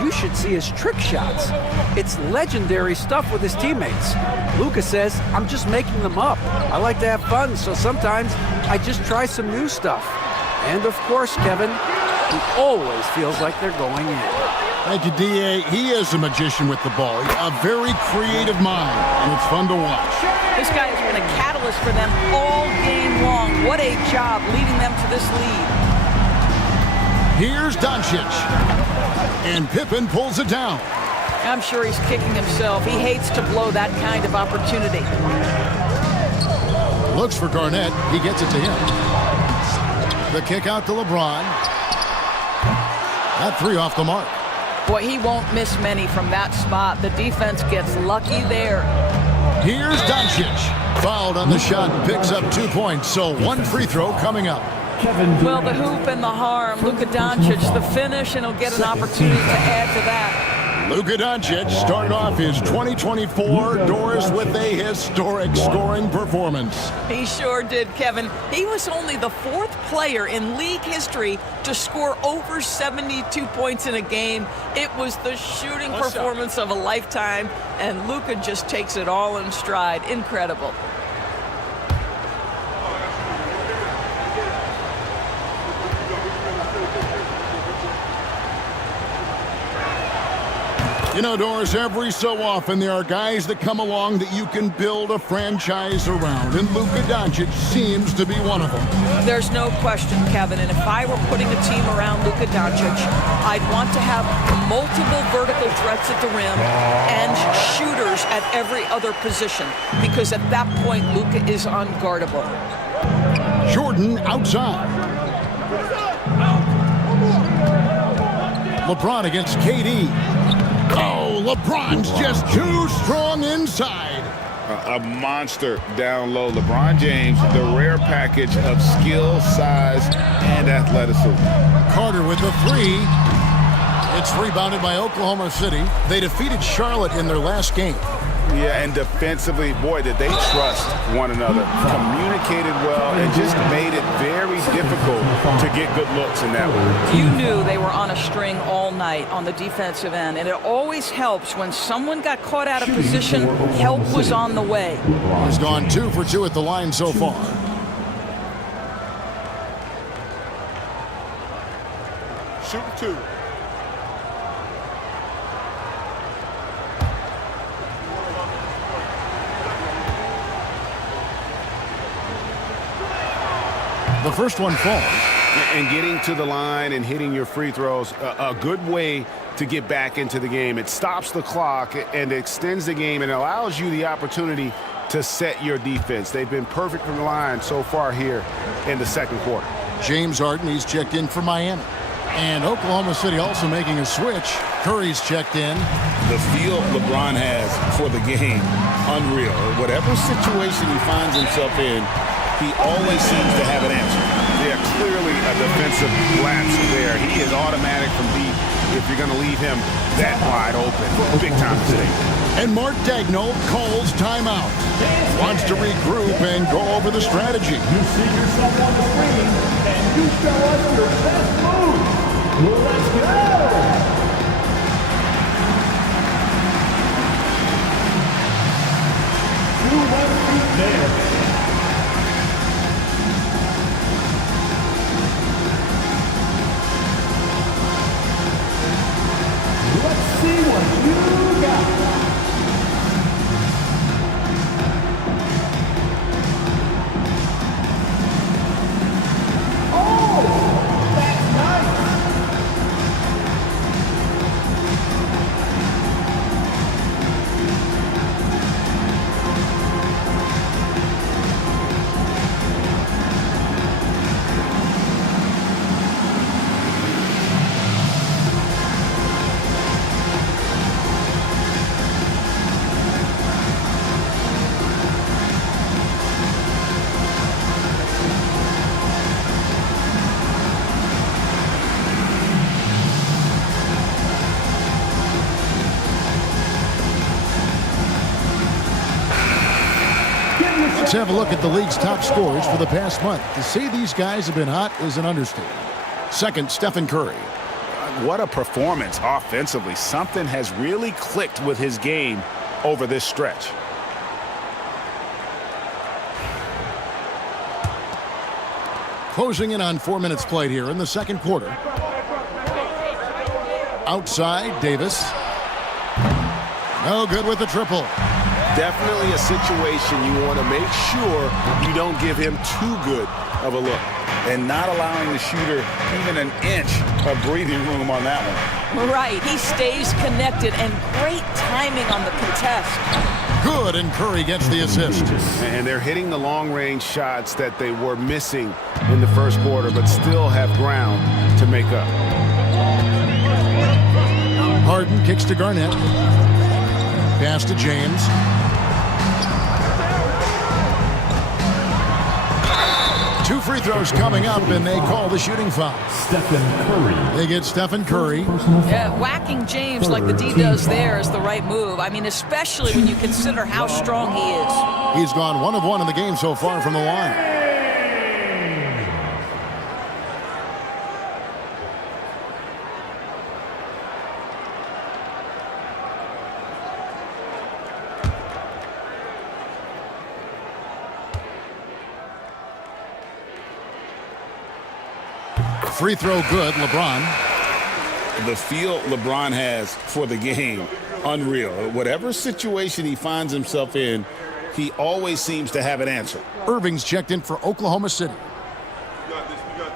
you should see his trick shots. It's legendary stuff with his teammates. Luka says, I'm just making them up. I like to have fun, so sometimes I just try some new stuff. And of course, Kevin, he always feels like they're going in. Thank you, D.A. He is a magician with the ball. A very creative mind, and it's fun to watch. This guy has been a catalyst for them all game long. What a job leading them to this lead. Here's Doncic. And Pippen pulls it down. I'm sure he's kicking himself. He hates to blow that kind of opportunity. Looks for Garnett. He gets it to him. The kick out to LeBron. That three off the mark. Boy, he won't miss many from that spot. The defense gets lucky there. Here's Doncic. Fouled on the shot and picks up 2 points. So one free throw coming up. Well, the hoop and the harm. Luka Doncic, the finish, and he'll get an opportunity to add to that. Luka Doncic started off his 2024 Doors with a historic scoring performance. He sure did, Kevin. He was only the fourth player in league history to score over 72 points in a game. It was the shooting performance of a lifetime, and Luka just takes it all in stride. Incredible. You know, Doris, every so often there are guys that come along that you can build a franchise around, and Luka Doncic seems to be one of them. There's no question, Kevin, and if I were putting a team around Luka Doncic, I'd want to have multiple vertical threats at the rim and shooters at every other position, because at that point, Luka is unguardable. Jordan outside. LeBron against KD. Oh, LeBron's just too strong inside. A monster down low. LeBron James, the rare package of skill, size, and athleticism. Carter with the three. It's rebounded by Oklahoma City. They defeated Charlotte in their last game. Yeah, and defensively, boy, did they trust one another. Communicated well and just made it very difficult to get good looks in that one. You knew they were on a string all night on the defensive end, and it always helps when someone got caught out of position, help was on the way. He's gone 2 for 2 at the line so far. Shooting 2. The first one falls. And getting to the line and hitting your free throws, a good way to get back into the game. It stops the clock and extends the game and allows you the opportunity to set your defense. They've been perfect from the line so far here in the second quarter. James Harden, he's checked in for Miami. And Oklahoma City also making a switch. Curry's checked in. The feel LeBron has for the game, unreal. Whatever situation he finds himself in, he always seems to have an answer. Yeah, clearly a defensive lapse there. He is automatic from deep if you're going to leave him that wide open. Big time mistake. And Mark Daigneault calls timeout. Wants to regroup and go over the strategy. You see yourself on the screen, and you show us your best move. Let's go! Two left feet there. Let's see what you got. Oh, that's nice. Let's have a look at the league's top scorers for the past month. To say these guys have been hot is an understatement. Second, Stephen Curry. What a performance offensively. Something has really clicked with his game over this stretch. Closing in on 4 minutes played here in the second quarter. Outside, Davis. No good with the triple. Definitely a situation you want to make sure you don't give him too good of a look. And not allowing the shooter even an inch of breathing room on that one. Right. He stays connected, and great timing on the contest. Good, and Curry gets the assist. And they're hitting the long-range shots that they were missing in the first quarter, but still have ground to make up. Harden kicks to Garnett. Pass to James. Two free throws coming up, and they call the shooting foul. Stephen Curry. They get Stephen Curry. Yeah, whacking James like the D does there is the right move. I mean, especially when you consider how strong he is. He's gone 1 of 1 in the game so far from the line. Free throw good, LeBron. The feel LeBron has for the game, unreal. Whatever situation he finds himself in, he always seems to have an answer. Irving's checked in for Oklahoma City. You got this. You got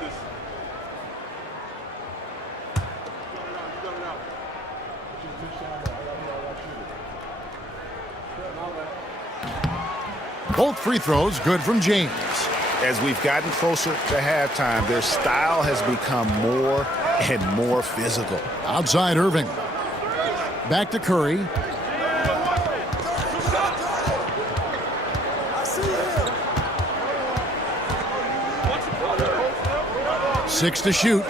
this. Both free throws good from James. As we've gotten closer to halftime, their style has become more and more physical. Outside Irving. Back to Curry. Six to shoot.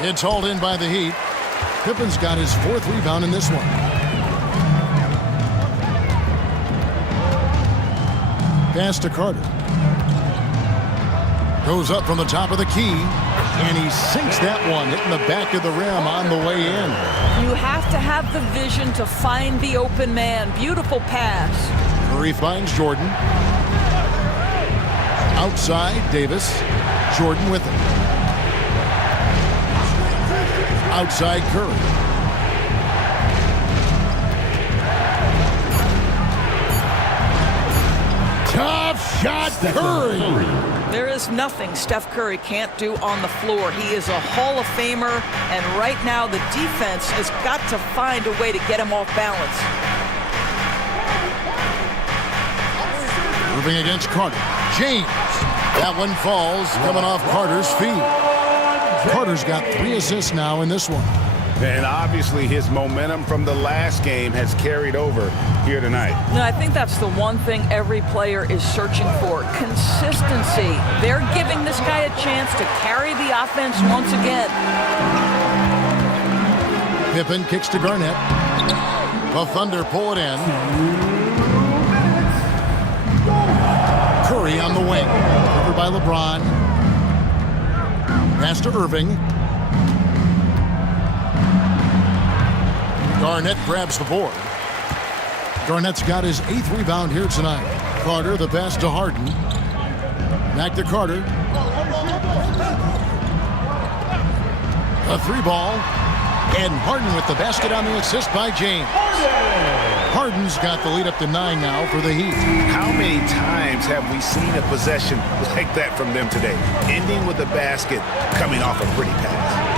It's hauled in by the Heat. Pippen's got his 4th rebound in this one. Pass to Carter. Goes up from the top of the key, and he sinks that one, hitting the back of the rim on the way in. You have to have the vision to find the open man. Beautiful pass. Curry finds Jordan. Outside, Davis. Jordan with him. Outside, Curry. Tough shot, Curry. There is nothing Steph Curry can't do on the floor. He is a Hall of Famer, and right now the defense has got to find a way to get him off balance. Moving against Carter. James. That one falls, coming off Carter's feet. Carter's got 3 assists now in this one. And obviously his momentum from the last game has carried over here tonight. No, I think that's the one thing every player is searching for. Consistency. They're giving this guy a chance to carry the offense once again. Pippen kicks to Garnett. The Thunder pull it in. Curry on the wing. Covered by LeBron. Pass to Irving. Garnett grabs the board. Garnett's got his 8th rebound here tonight. Carter, the pass to Harden. Back to Carter. A 3-ball. And Harden with the basket on the assist by James. Harden's got the lead up to 9 now for the Heat. How many times have we seen a possession like that from them today? Ending with a basket, coming off a pretty pass.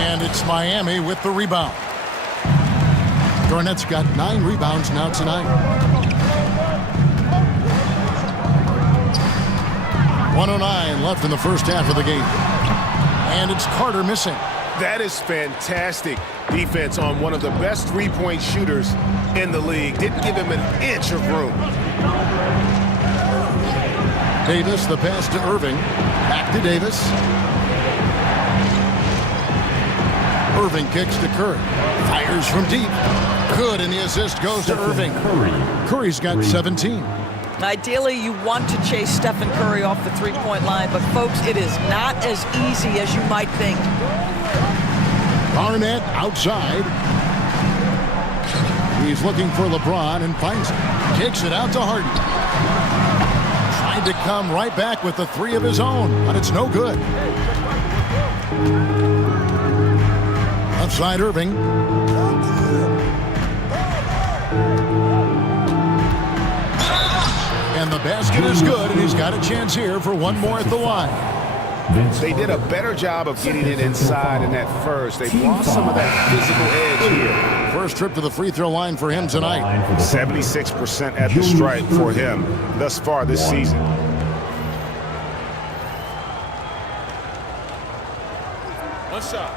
And it's Miami with the rebound. Garnett's got 9 rebounds now tonight. 1:09 left in the first half of the game. And it's Carter missing. That is fantastic defense on one of the best three-point shooters in the league. Didn't give him an inch of room. Davis, the pass to Irving. Back to Davis. Irving kicks to Curry. Fires from deep. Good, and the assist goes to Irving. Curry's got 17. Ideally, you want to chase Stephen Curry off the three-point line, but folks, it is not as easy as you might think. Barnett outside. He's looking for LeBron and finds it. Kicks it out to Harden. Tried to come right back with the three of his own, but it's no good. Outside Irving. And the basket is good, and he's got a chance here for one more at the line. They did a better job of getting it inside in that first. They lost some of that physical edge here. First trip to the free throw line for him tonight. 76% at the stripe for him thus far this season. One shot.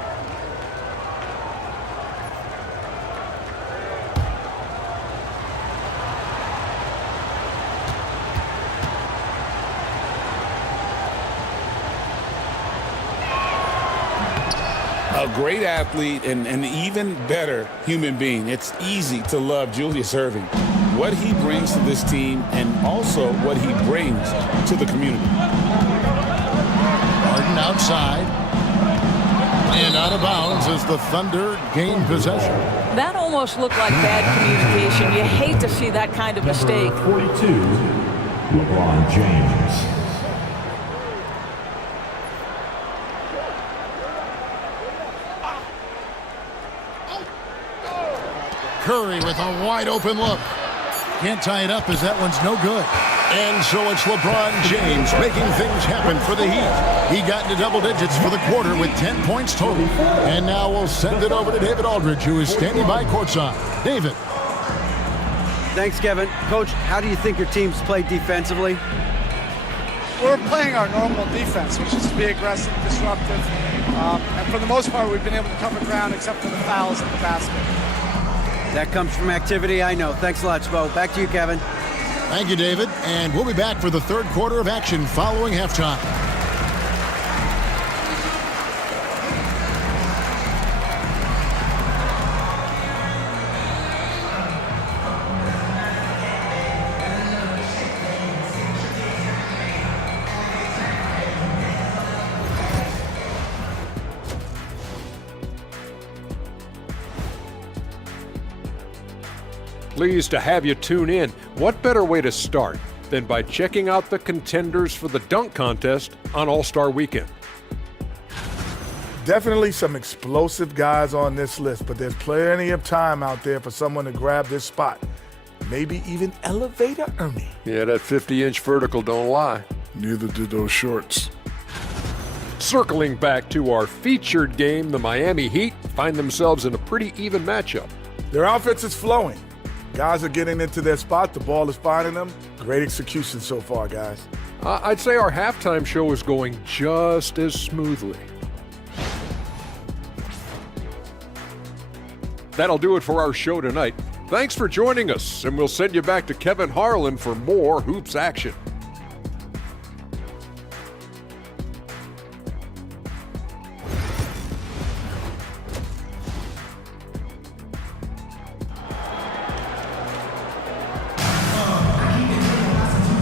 A great athlete and an even better human being. It's easy to love Julius Erving. What he brings to this team and also what he brings to the community. Harden outside. And out of bounds as the Thunder gain possession. That almost looked like bad communication. You hate to see that kind of mistake. 42, LeBron James. Curry with a wide open look. Can't tie it up as that one's no good. And so it's LeBron James making things happen for the Heat. He got into double digits for the quarter with 10 points total. And now we'll send it over to David Aldridge, who is standing by courtside. David. Thanks, Kevin. Coach, how do you think your team's played defensively? We're playing our normal defense, which is to be aggressive, disruptive. And for the most part, we've been able to cover ground except for the fouls at the basket. That comes from activity, I know. Thanks a lot, Spo. Back to you, Kevin. Thank you, David. And we'll be back for the third quarter of action following halftime. Pleased to have you tune in. What better way to start than by checking out the contenders for the dunk contest on All-Star Weekend? Definitely some explosive guys on this list, but there's plenty of time out there for someone to grab this spot. Maybe even Elevator Ernie. Yeah, that 50-inch vertical don't lie. Neither did those shorts. Circling back to our featured game, the Miami Heat find themselves in a pretty even matchup. Their offense is flowing. Guys are getting into their spot. The ball is finding them. Great execution so far, guys. I'd say our halftime show is going just as smoothly. That'll do it for our show tonight. Thanks for joining us, and we'll send you back to Kevin Harlan for more hoops action.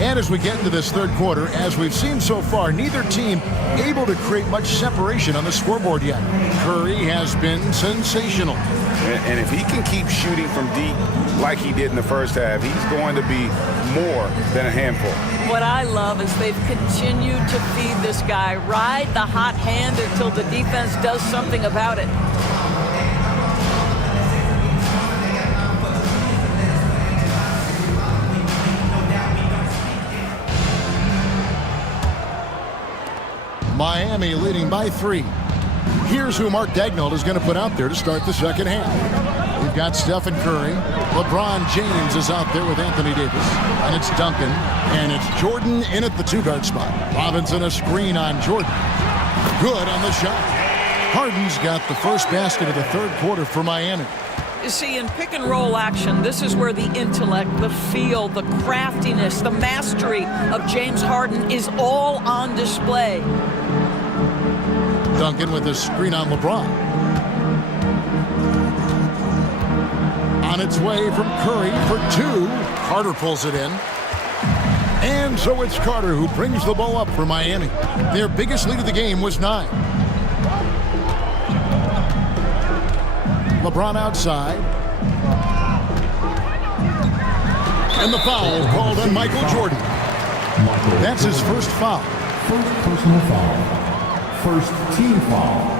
And as we get into this third quarter, as we've seen so far, neither team able to create much separation on the scoreboard yet. Curry has been sensational. And if he can keep shooting from deep like he did in the first half, he's going to be more than a handful. What I love is they've continued to feed this guy. Ride the hot hand until the defense does something about it. Miami leading by 3. Here's who Mark Daigneault is going to put out there to start the second half. We've got Stephen Curry. LeBron James is out there with Anthony Davis. And it's Duncan. And it's Jordan in at the two-guard spot. Robinson a screen on Jordan. Good on the shot. Harden's got the first basket of the third quarter for Miami. You see, in pick-and-roll action, this is where the intellect, the feel, the craftiness, the mastery of James Harden is all on display. Duncan with a screen on LeBron. On its way from Curry for 2. Carter pulls it in. And so it's Carter who brings the ball up for Miami. Their biggest lead of the game was 9. LeBron outside. And the foul called on Michael Jordan. That's his first foul. First personal foul. First team foul.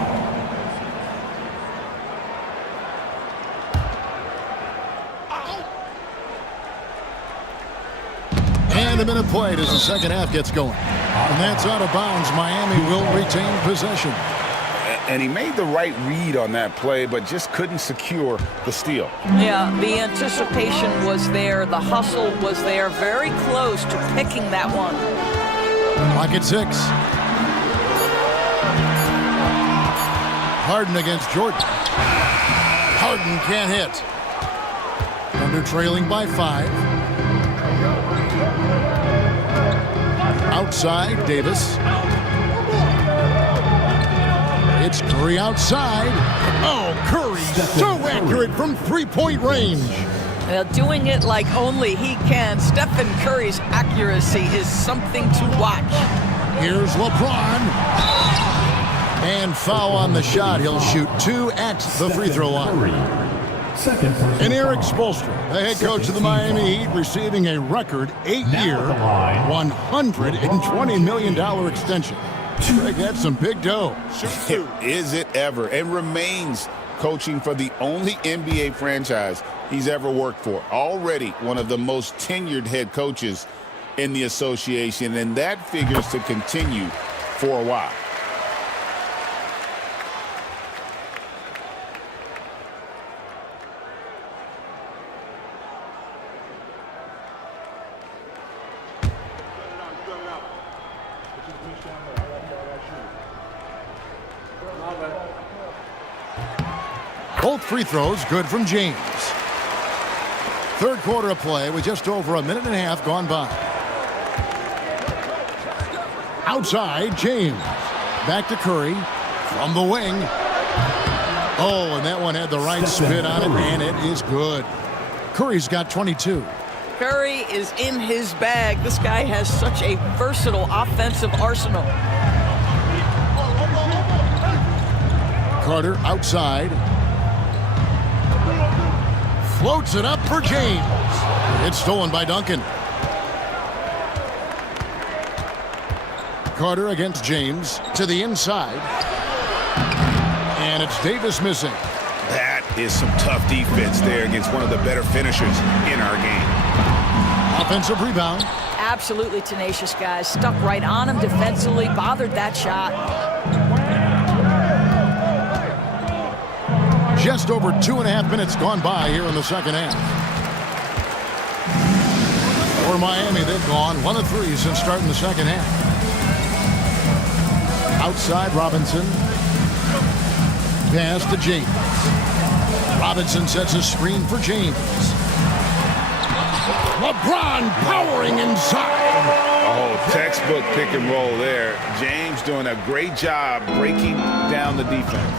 And a minute played as the second half gets going. And that's out of bounds. Miami will retain possession. And he made the right read on that play, but just couldn't secure the steal. Yeah, the anticipation was there. The hustle was there. Very close to picking that one. Clock at 6. Harden against Jordan. Harden can't hit. Thunder trailing by 5. Outside, Davis. It's Curry outside. Oh, Curry so accurate from three-point range. Doing it like only he can. Stephen Curry's accuracy is something to watch. Here's LeBron. And foul on the shot. He'll shoot 2 at the free throw line. And Eric Spoelstra, the head coach of the Miami Heat, receiving a record 8-year, $120 million extension. Greg, that's some big dough. Is it ever? And remains coaching for the only NBA franchise he's ever worked for. Already one of the most tenured head coaches in the association, and that figures to continue for a while. Both free throws good from James. Third quarter of play with just over a minute and a half gone by. Outside, James. Back to Curry from the wing. Oh, and that one had the right spin on it, and it is good. Curry's got 22. Curry is in his bag. This guy has such a versatile offensive arsenal. Carter outside. Floats it up for James. It's stolen by Duncan. Carter against James to the inside. And it's Davis missing. That is some tough defense there against one of the better finishers in our game. Offensive rebound. Absolutely tenacious guys. Stuck right on him defensively. Bothered that shot. Just over 2.5 minutes gone by here in the second half. For Miami, they've gone 1 of 3 since starting the second half. Outside, Robinson. Pass to James. Robinson sets a screen for James. LeBron powering inside. Oh, textbook pick and roll there. James doing a great job breaking down the defense.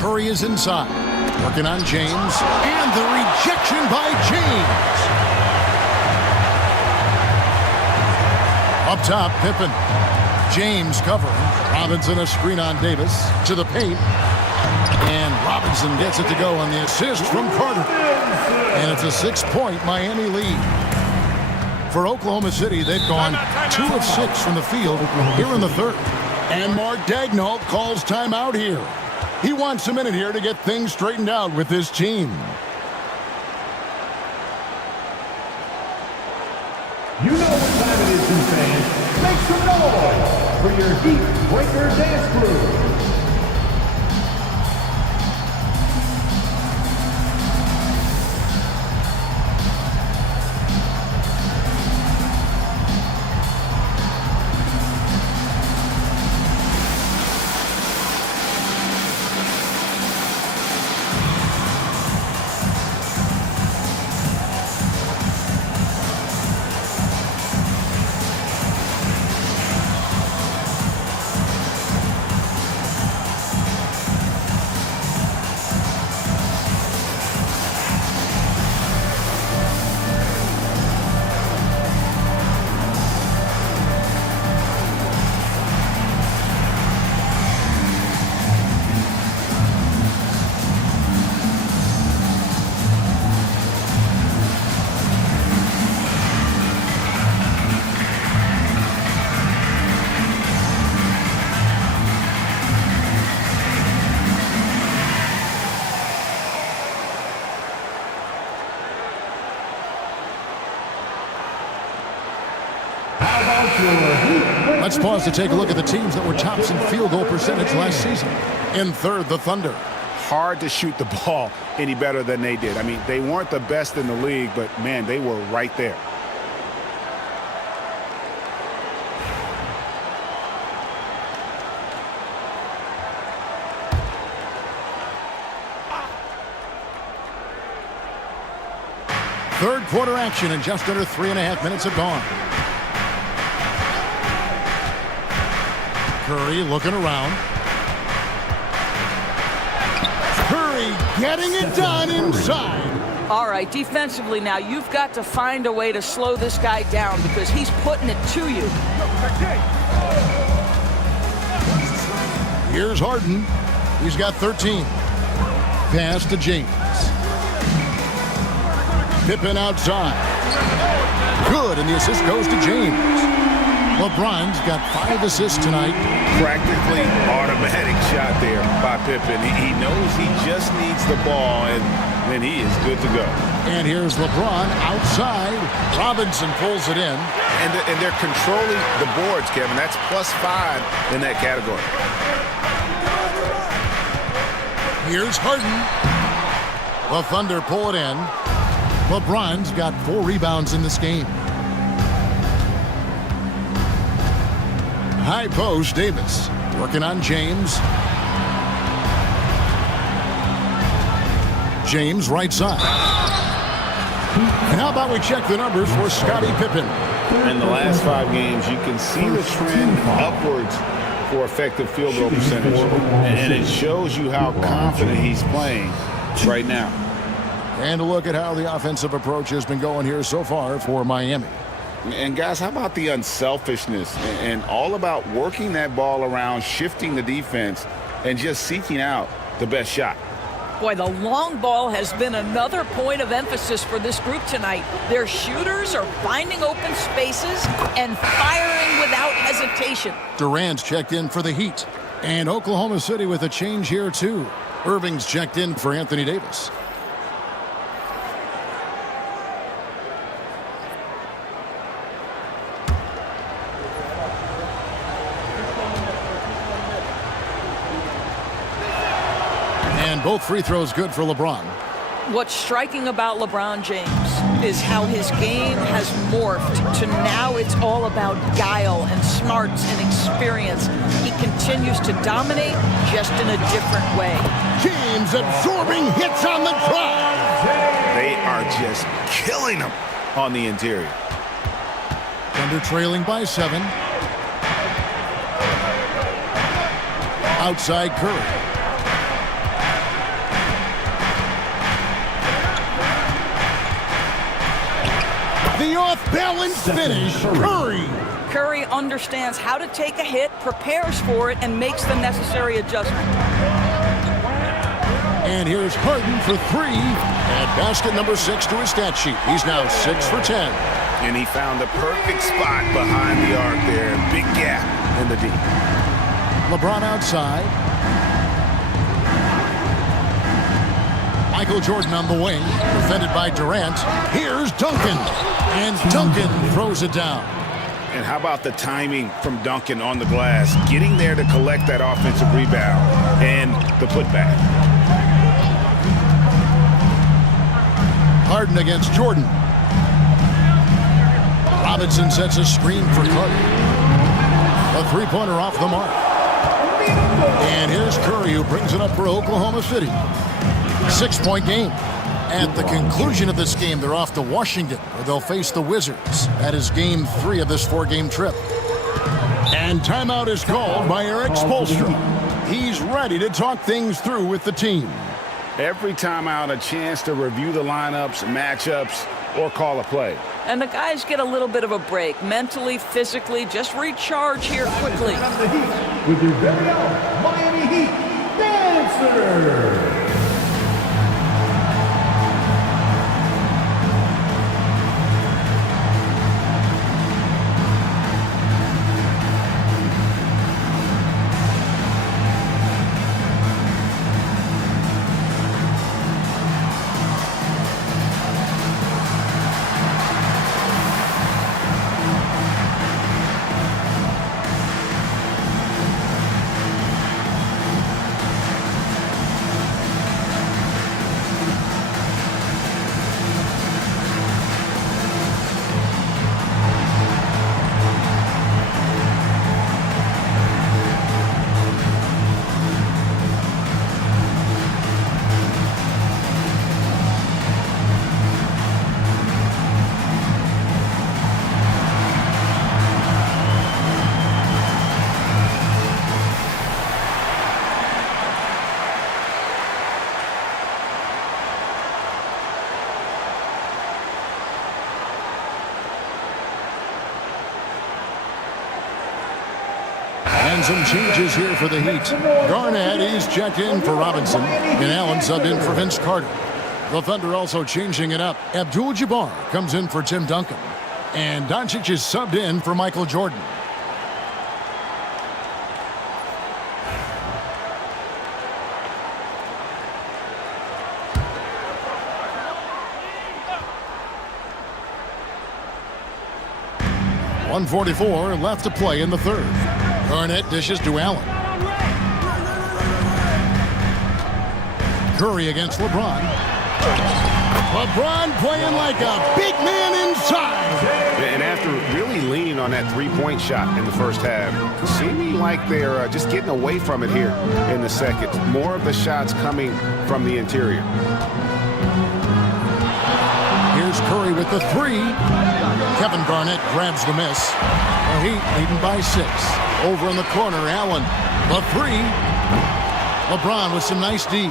Curry is inside, working on James, and the rejection by James. Up top, Pippen. James covering. Robinson a screen on Davis to the paint. And Robinson gets it to go on the assist from Carter. And it's a 6-point Miami lead. For Oklahoma City, they've gone 2 of 6 from the field here in the third. And Mark Daigneault calls timeout here. He wants a minute here to get things straightened out with this team. You know what time it is, Heat fans. Make some noise for your Heat Breaker Dance Crew. Let's pause to take a look at the teams that were tops in field goal percentage last season. In third, the Thunder. Hard to shoot the ball any better than they did. I mean, they weren't the best in the league, but, man, they were right there. Third quarter action in just under 3.5 minutes have gone. Curry looking around. Curry getting it done inside. All right, defensively now, you've got to find a way to slow this guy down because he's putting it to you. Here's Harden. He's got 13. Pass to James. Pippen outside. Good, and the assist goes to James. LeBron's got 5 assists tonight. Practically automatic shot there by Pippen. He knows he just needs the ball, and then he is good to go. And here's LeBron outside. Robinson pulls it in. And they're controlling the boards, Kevin. That's +5 in that category. Here's Harden. The Thunder pull it in. LeBron's got 4 rebounds in this game. High post, Davis working on James. James right side. And how about we check the numbers for Scottie Pippen? In the last 5 games, you can see the trend upwards for effective field goal percentage. And it shows you how confident he's playing right now. And a look at how the offensive approach has been going here so far for Miami. And guys, how about the unselfishness and all about working that ball around, shifting the defense, and just seeking out the best shot. Boy, the long ball has been another point of emphasis for this group tonight. Their shooters are finding open spaces and firing without hesitation. Durant's checked in for the Heat. And Oklahoma City with a change here, too. Irving's checked in for Anthony Davis. Both free throws good for LeBron. What's striking about LeBron James is how his game has morphed to now it's all about guile and smarts and experience. He continues to dominate just in a different way. James absorbing hits on the drive. They are just killing him on the interior. Thunder trailing by 7. Outside Curry. The off-balance finish, Curry. Curry understands how to take a hit, prepares for it, and makes the necessary adjustment. And here's Harden for 3. And basket number 6 to his stat sheet. He's now 6 for 10. And he found the perfect spot behind the arc there. Big gap in the D. LeBron outside. Michael Jordan on the wing, defended by Durant. Here's Duncan. And Duncan throws it down. And how about the timing from Duncan on the glass? Getting there to collect that offensive rebound and the putback. Harden against Jordan. Robinson sets a screen for Clark. A 3-pointer off the mark. And here's Curry, who brings it up for Oklahoma City. 6-point game. At the conclusion of this game, they're off to Washington, where they'll face the Wizards. That is game 3 of this 4-game trip. And timeout is called by Eric Spoelstra. He's ready to talk things through with the team. Every timeout, a chance to review the lineups, matchups, or call a play. And the guys get a little bit of a break, mentally, physically, just recharge here quickly. With your very own Miami Heat dancer. And some changes here for the Heat. Garnett, he's checked in for Robinson. And Allen subbed in for Vince Carter. The Thunder also changing it up. Abdul-Jabbar comes in for Tim Duncan. And Doncic is subbed in for Michael Jordan. .144 left to play in the third. Garnett dishes to Allen. Curry against LeBron. LeBron playing like a big man inside. And after really leaning on that three-point shot in the first half, seeming like they're just getting away from it here in the second. More of the shots coming from the interior. Here's Curry with the three. Kevin Garnett grabs the miss. The Heat leading by 6. Over in the corner, Allen. The three. LeBron with some nice D.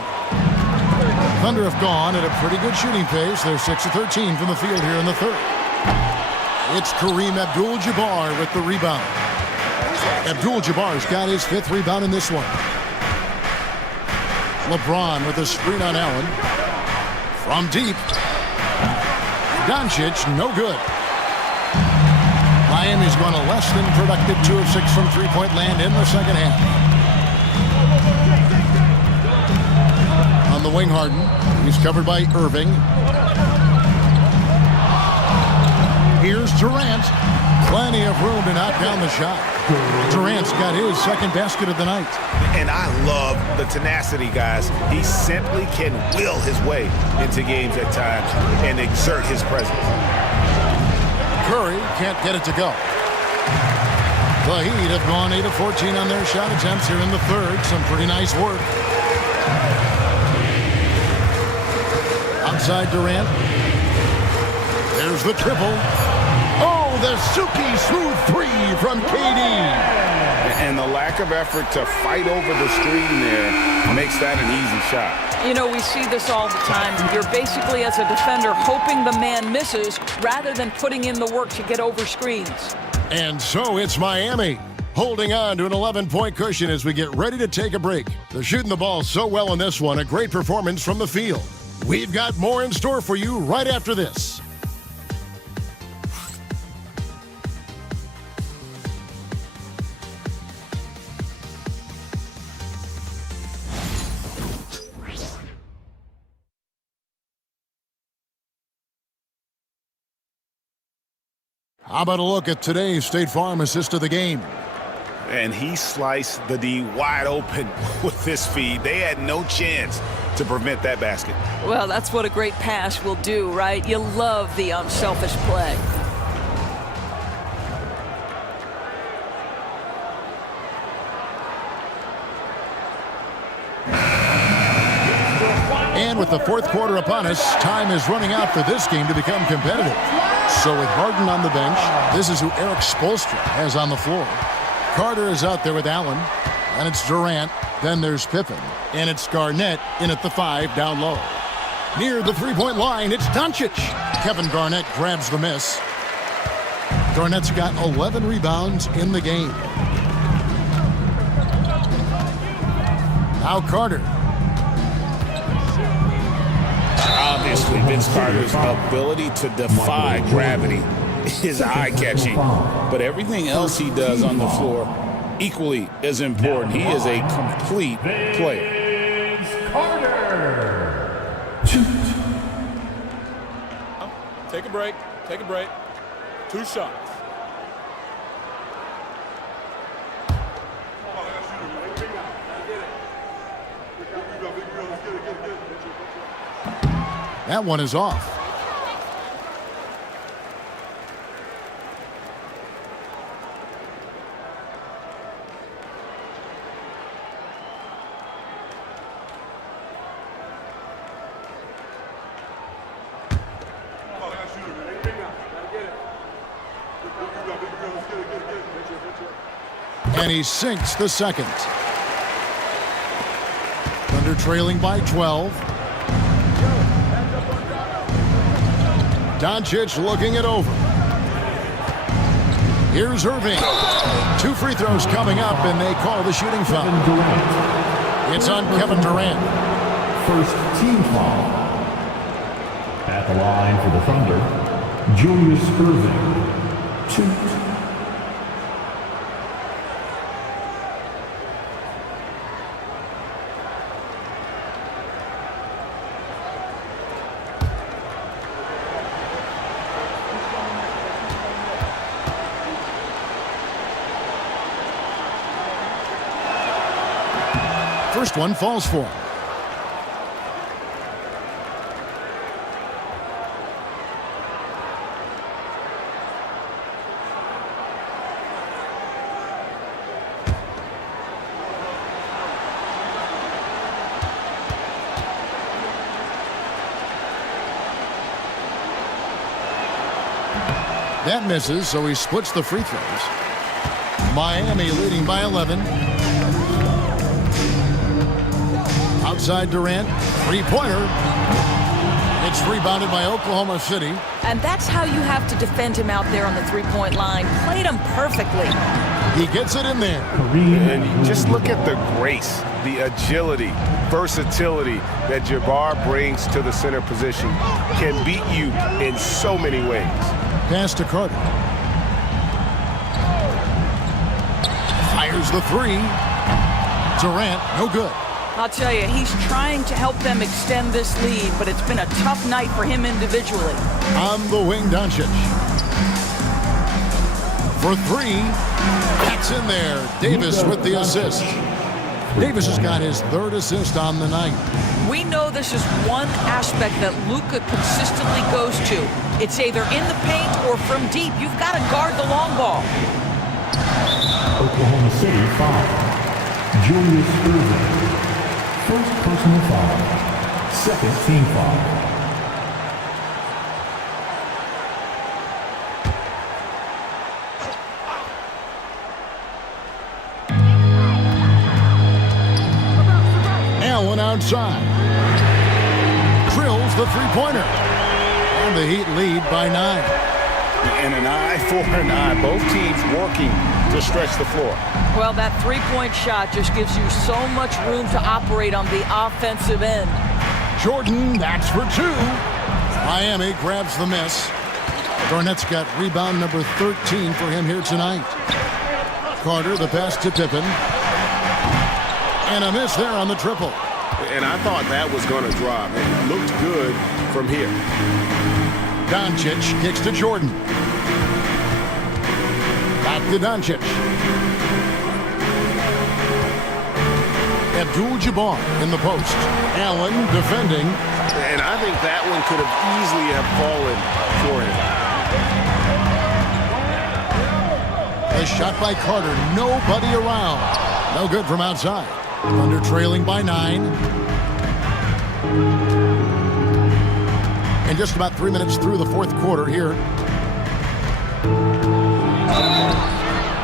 Thunder have gone at a pretty good shooting pace. They're 6 of 13 from the field here in the third. It's Kareem Abdul-Jabbar with the rebound. Abdul-Jabbar's got his 5th rebound in this one. LeBron with a screen on Allen. From deep. Doncic, no good. Miami's gone a less than productive 2 of 6 from three-point land in the second half. On the wing, Harden. He's covered by Irving. Here's Durant. Plenty of room to knock down the shot. Durant's got his 2nd basket of the night. And I love the tenacity, guys. He simply can will his way into games at times and exert his presence. Curry can't get it to go. The Heat have gone 8 of 14 on their shot attempts here in the third. Some pretty nice work. Outside Durant. There's the triple. Oh, the silky smooth 3 from KD. And the lack of effort to fight over the screen there makes that an easy shot. You know, we see this all the time. You're basically, as a defender, hoping the man misses rather than putting in the work to get over screens. And so it's Miami holding on to an 11-point cushion as we get ready to take a break. They're shooting the ball so well in this one. A great performance from the field. We've got more in store for you right after this. How about a look at today's State Farm assist of the game? And he sliced the D wide open with this feed. They had no chance to prevent that basket. Well, that's what a great pass will do, right? You love the unselfish play. And with the fourth quarter upon us, time is running out for this game to become competitive. So with Harden on the bench, this is who Eric Spoelstra has on the floor. Carter is out there with Allen, and it's Durant. Then there's Pippen, and it's Garnett in at the 5 down low. Near the three-point line, it's Doncic. Kevin Garnett grabs the miss. Garnett's got 11 rebounds in the game. Now Carter. Obviously, Vince Carter's ability to defy gravity is eye-catching, but everything else he does on the floor equally as important. He is a complete player. Take a break. Take a break. 2 shots. That one is off. And he sinks the second. Thunder trailing by 12. Doncic looking it over. Here's Irving. 2 free throws coming up, and they call the shooting foul. It's on Kevin Durant. First team foul. At the line for the Thunder, Julius Irving. 2. First one falls for him. That misses, so he splits the free throws. Miami leading by 11. Outside Durant, three-pointer. It's rebounded by Oklahoma City. And that's how you have to defend him out there on the three-point line. Played him perfectly. He gets it in there. And you just look at the grace, the agility, versatility that Jabbar brings to the center position. Can beat you in so many ways. Pass to Carter. Fires the three. Durant, no good. I'll tell you, he's trying to help them extend this lead, but it's been a tough night for him individually. On the wing, Doncic. For three. That's in there. Davis with the assist. Davis has got his 3rd assist on the night. We know this is one aspect that Luka consistently goes to. It's either in the paint or from deep. You've got to guard the long ball. Oklahoma City foul. Julius Irving. First personal foul. Second team foul. Allen outside. Drills the three-pointer. And the Heat lead by 9. And an eye for an eye. Both teams working to stretch the floor. Well, that three-point shot just gives you so much room to operate on the offensive end. Jordan, that's for 2. Miami grabs the miss. Garnett's got rebound number 13 for him here tonight. Carter, the pass to Pippen. And a miss there on the triple. And I thought that was going to drop. It looked good from here. Doncic kicks to Jordan. Back to Doncic. Abdul-Jabbar in the post. Allen defending. And I think that one could have easily have fallen for him. A shot by Carter. Nobody around. No good from outside. Thunder trailing by 9. And just about 3 minutes through the 4th quarter here.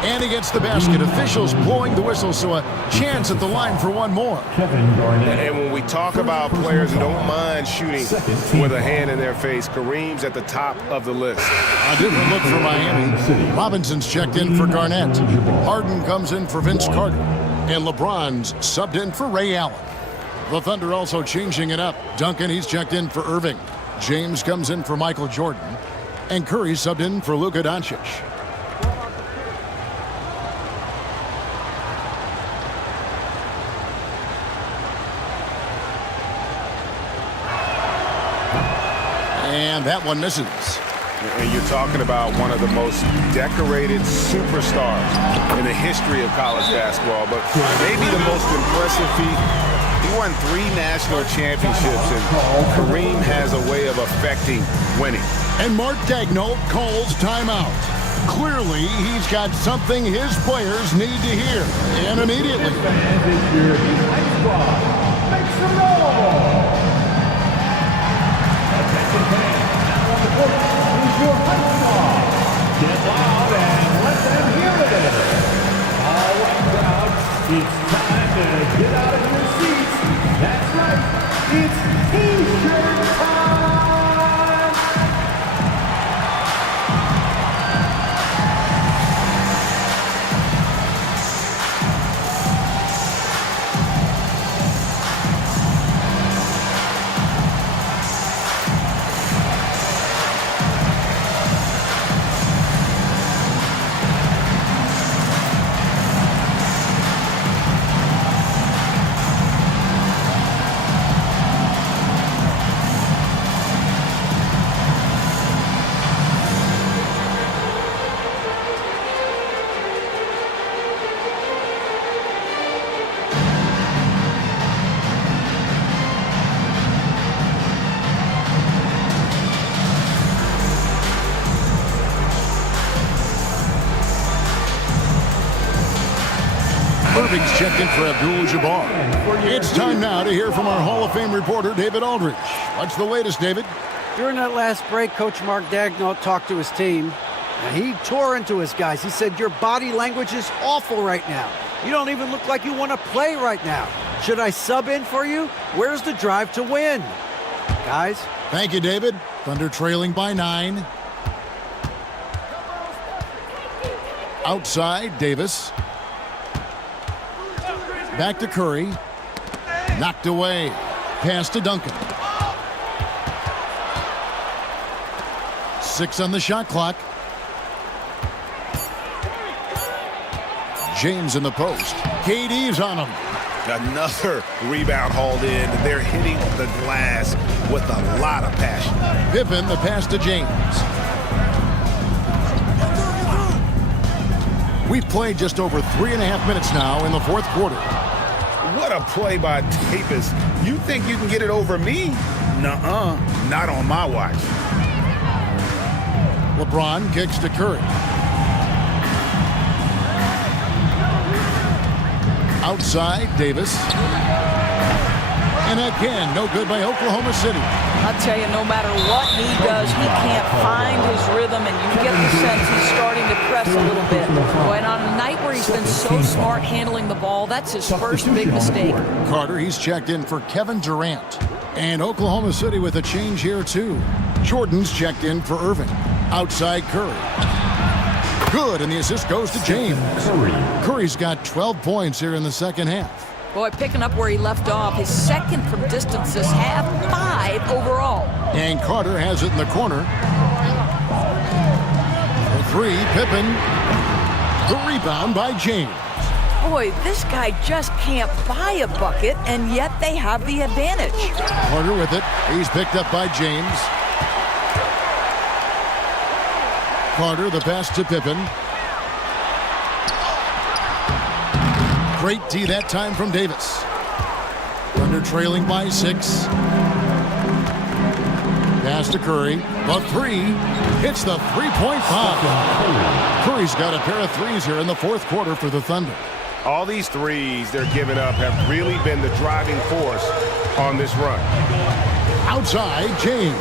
And he gets the basket. Officials blowing the whistle, so a chance at the line for one more. And when we talk about players who don't mind shooting with a hand in their face, Kareem's at the top of the list. A different look for Miami. Robinson's checked in for Garnett. Harden comes in for Vince Carter. And LeBron's subbed in for Ray Allen. The Thunder also changing it up. Duncan, he's checked in for Irving. James comes in for Michael Jordan. And Curry subbed in for Luka Doncic. And that one misses. And you're talking about one of the most decorated superstars in the history of college basketball, but maybe the most impressive feat. He won 3 national championships, and Kareem has a way of affecting winning. And Mark Daigneault calls timeout. Clearly, he's got something his players need to hear, and immediately. Make some noise! Your high star. Get loud and let them hear it. All right, crowd, it's time to get out of your seats. That's right, it's T-shirt time. Irving's checked in for Abdul-Jabbar. It's time now to hear from our Hall of Fame reporter, David Aldridge. What's the latest, David? During that last break, Coach Mark Daigneault talked to his team. And he tore into his guys. He said, your body language is awful right now. You don't even look like you want to play right now. Should I sub in for you? Where's the drive to win? Guys. Thank you, David. Thunder trailing by 9. Outside, Davis. Back to Curry. Knocked away. Pass to Duncan. 6 on the shot clock. James in the post. KD's on him. Another rebound hauled in. They're hitting the glass with a lot of passion. Pippen, the pass to James. We've played just over 3.5 minutes now in the fourth quarter. What a play by Davis. You think you can get it over me? Nuh-uh. Not on my watch. LeBron kicks to Curry. Outside, Davis. And again, no good by Oklahoma City. I'll tell you, no matter what he does, he can't find his rhythm, and you get the sense he's starting to press a little bit. Boy, and on a night where he's been so smart handling the ball, that's his first big mistake. Carter, he's checked in for Kevin Durant. And Oklahoma City with a change here, too. Jordan's checked in for Irving. Outside, Curry. Good, and the assist goes to James. Curry's got 12 points here in the second half. Boy, picking up where he left off, his second from distance this half, 5 overall. And Carter has it in the corner. For 3, Pippen. The rebound by James. Boy, this guy just can't buy a bucket, and yet they have the advantage. Carter with it. He's picked up by James. Carter, the pass to Pippen. Great D that time from Davis. Thunder trailing by 6. Pass to Curry. The 3 hits the three-point bomb. Curry's got a pair of threes here in the fourth quarter for the Thunder. All these threes they're giving up have really been the driving force on this run. Outside, James.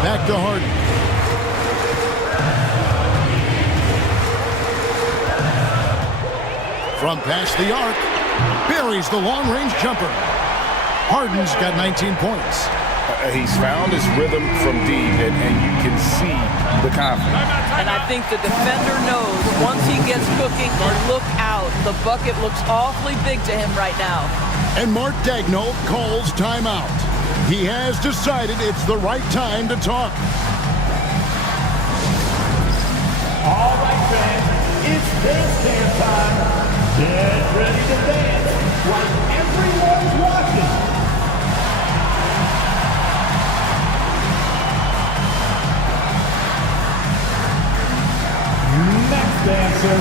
Back to Harden. From past the arc, buries the long-range jumper. Harden's got 19 points. He's found his rhythm from deep, and you can see the confidence. And I think the defender knows once he gets cooking, look out. The bucket looks awfully big to him right now. And Mark Daigneault calls timeout. He has decided it's the right time to talk. All right, fans, it's dance time. Get ready to dance like everyone's watching. Next dancer.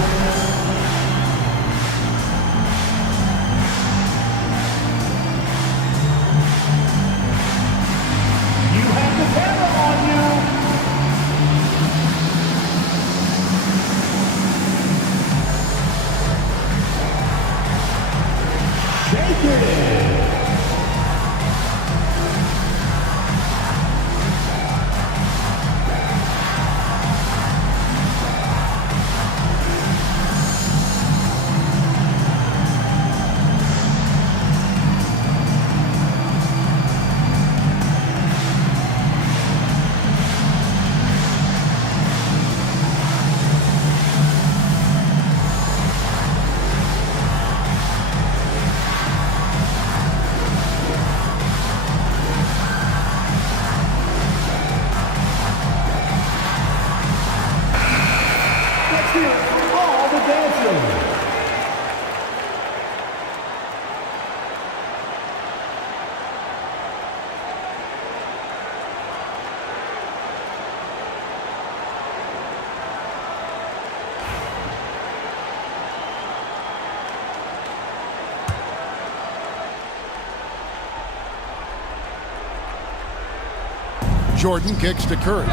Jordan kicks to Curry.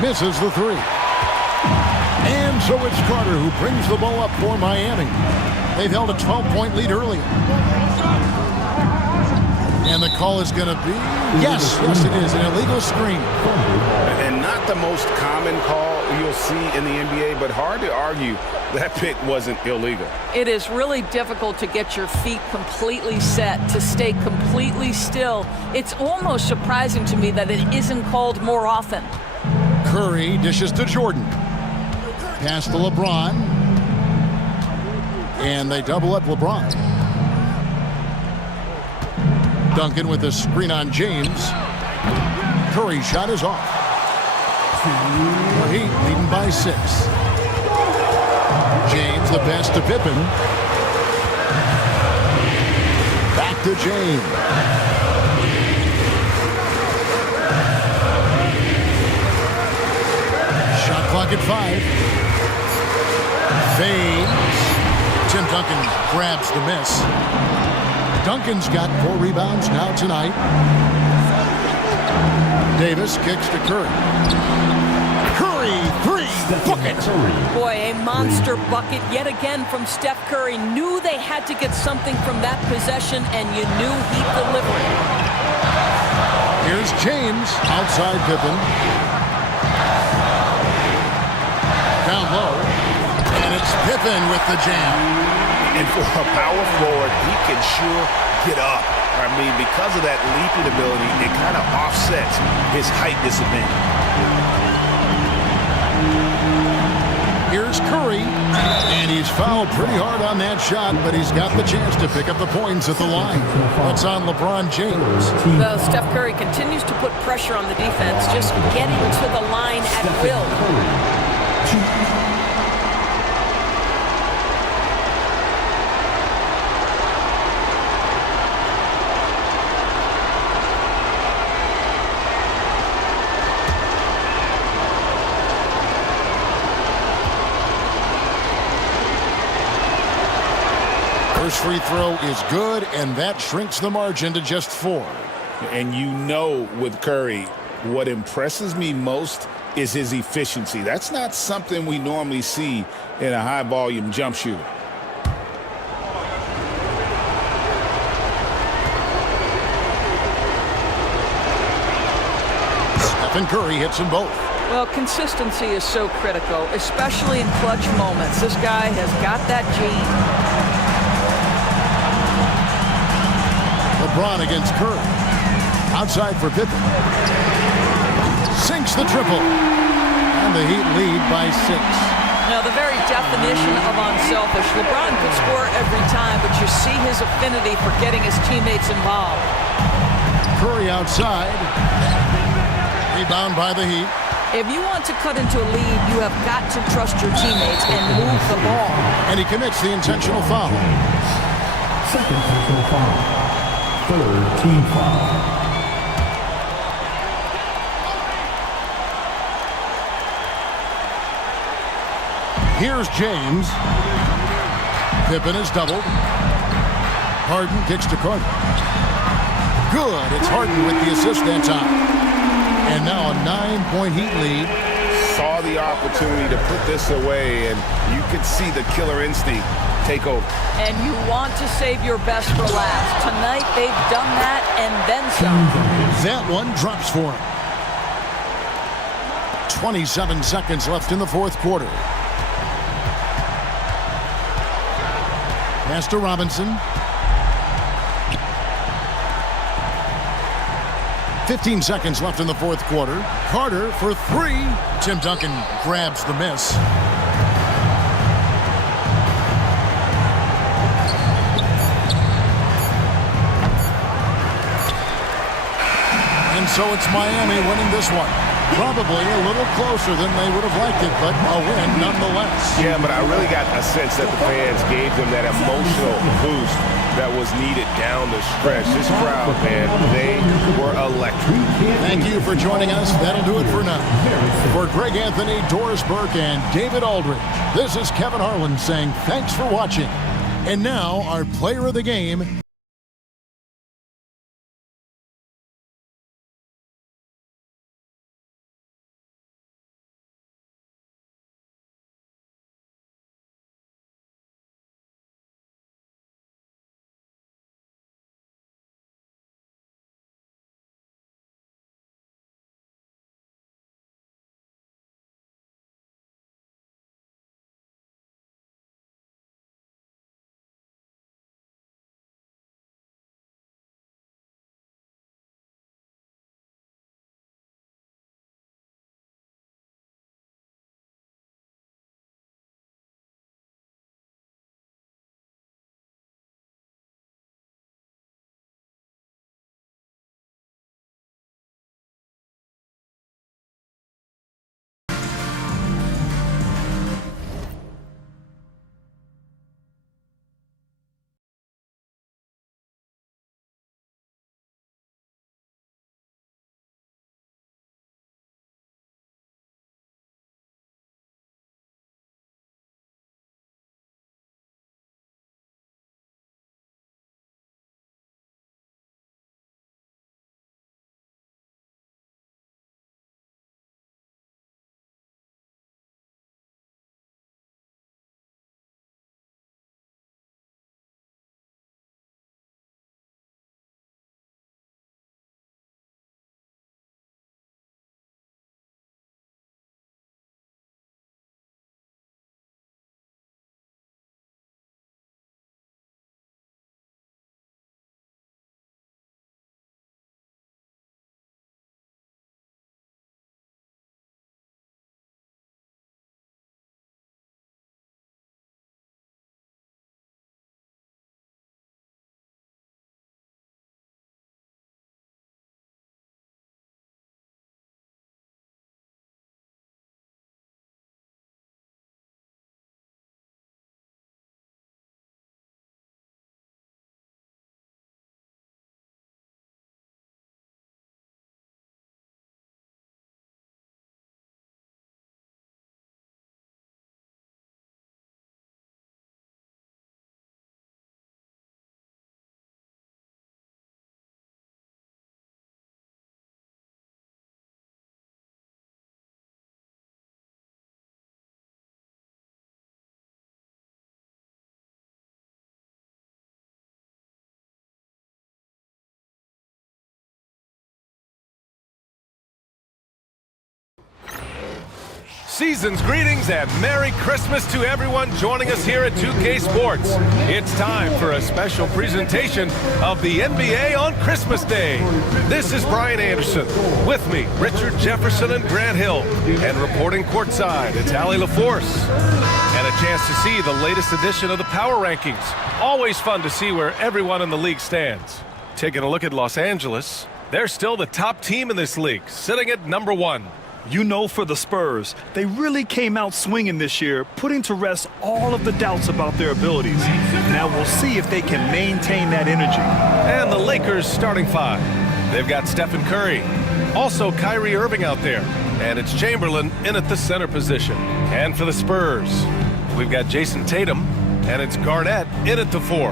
Misses the 3. And so it's Carter who brings the ball up for Miami. They've held a 12-point lead earlier. And the call is going to be, yes, it is, an illegal screen. And not the most common call you'll see in the NBA, but hard to argue that pick wasn't illegal. It is really difficult to get your feet completely set, to stay completely still. It's almost surprising to me that it isn't called more often. Curry dishes to Jordan. Pass to LeBron. And they double up LeBron. Duncan with a screen on James. Curry shot is off. The Heat leading by 6. James the pass to Pippen. Back to James. Shot clock at 5. Fades. Tim Duncan grabs the miss. Duncan's got 4 rebounds now tonight. Davis kicks to Curry. Curry, 3, bucket. Boy, a monster bucket yet again from Steph Curry. Knew they had to get something from that possession, and you knew he'd deliver it. Here's James outside Pippen. Down low. And it's Pippen with the jam. And for a power forward, he can sure get up. I mean, because of that leaping ability, it kind of offsets his height disadvantage. Here's Curry, and he's fouled pretty hard on that shot, but he's got the chance to pick up the points at the line. That's on LeBron James. Well, Steph Curry continues to put pressure on the defense, just getting to the line at will. First free throw is good, and that shrinks the margin to just 4. And you know with Curry, what impresses me most is his efficiency. That's not something we normally see in a high-volume jump shooter. Stephen Curry hits them both. Well, consistency is so critical, especially in clutch moments. This guy has got that gene. LeBron against Curry. Outside for Pippen. Sinks the triple. And the Heat lead by 6. Now, the very definition of unselfish. LeBron could score every time, but you see his affinity for getting his teammates involved. Curry outside. Rebound by the Heat. If you want to cut into a lead, you have got to trust your teammates and move the ball. And he commits the intentional foul. Second intentional foul. Third team foul. Here's James. Pippen is doubled. Harden kicks to Carter. Good. It's Harden with the assist that time. And now a 9-point Heat lead. Saw the opportunity to put this away, and you could see the killer instinct take over. And you want to save your best for last. Tonight, they've done that and then some. That one drops for him. 27 seconds left in the fourth quarter. Pass to Robinson. 15 seconds left in the fourth quarter. Carter for 3. Tim Duncan grabs the miss. And so it's Miami winning this one. Probably a little closer than they would have liked it, but a win nonetheless. Yeah, but I really got a sense that the fans gave them that emotional boost that was needed down the stretch. This crowd, man, they were electric. Thank you for joining us. That'll do it for now. For Greg Anthony, Doris Burke, and David Aldridge, this is Kevin Harlan saying thanks for watching. And now, our player of the game, season's greetings and Merry Christmas to everyone joining us here at 2K Sports. It's time for a special presentation of the NBA on Christmas Day. This is Brian Anderson. With me, Richard Jefferson and Grant Hill. And reporting courtside, it's Allie LaForce. And a chance to see the latest edition of the Power Rankings. Always fun to see where everyone in the league stands. Taking a look at Los Angeles, they're still the top team in this league, sitting at number 1. You know, for the Spurs, they really came out swinging this year, putting to rest all of the doubts about their abilities. Now we'll see if they can maintain that energy. And the Lakers starting 5. They've got Stephen Curry, also Kyrie Irving out there, and it's Chamberlain in at the center position. And for the Spurs, we've got Jason Tatum, and it's Garnett in at the 4.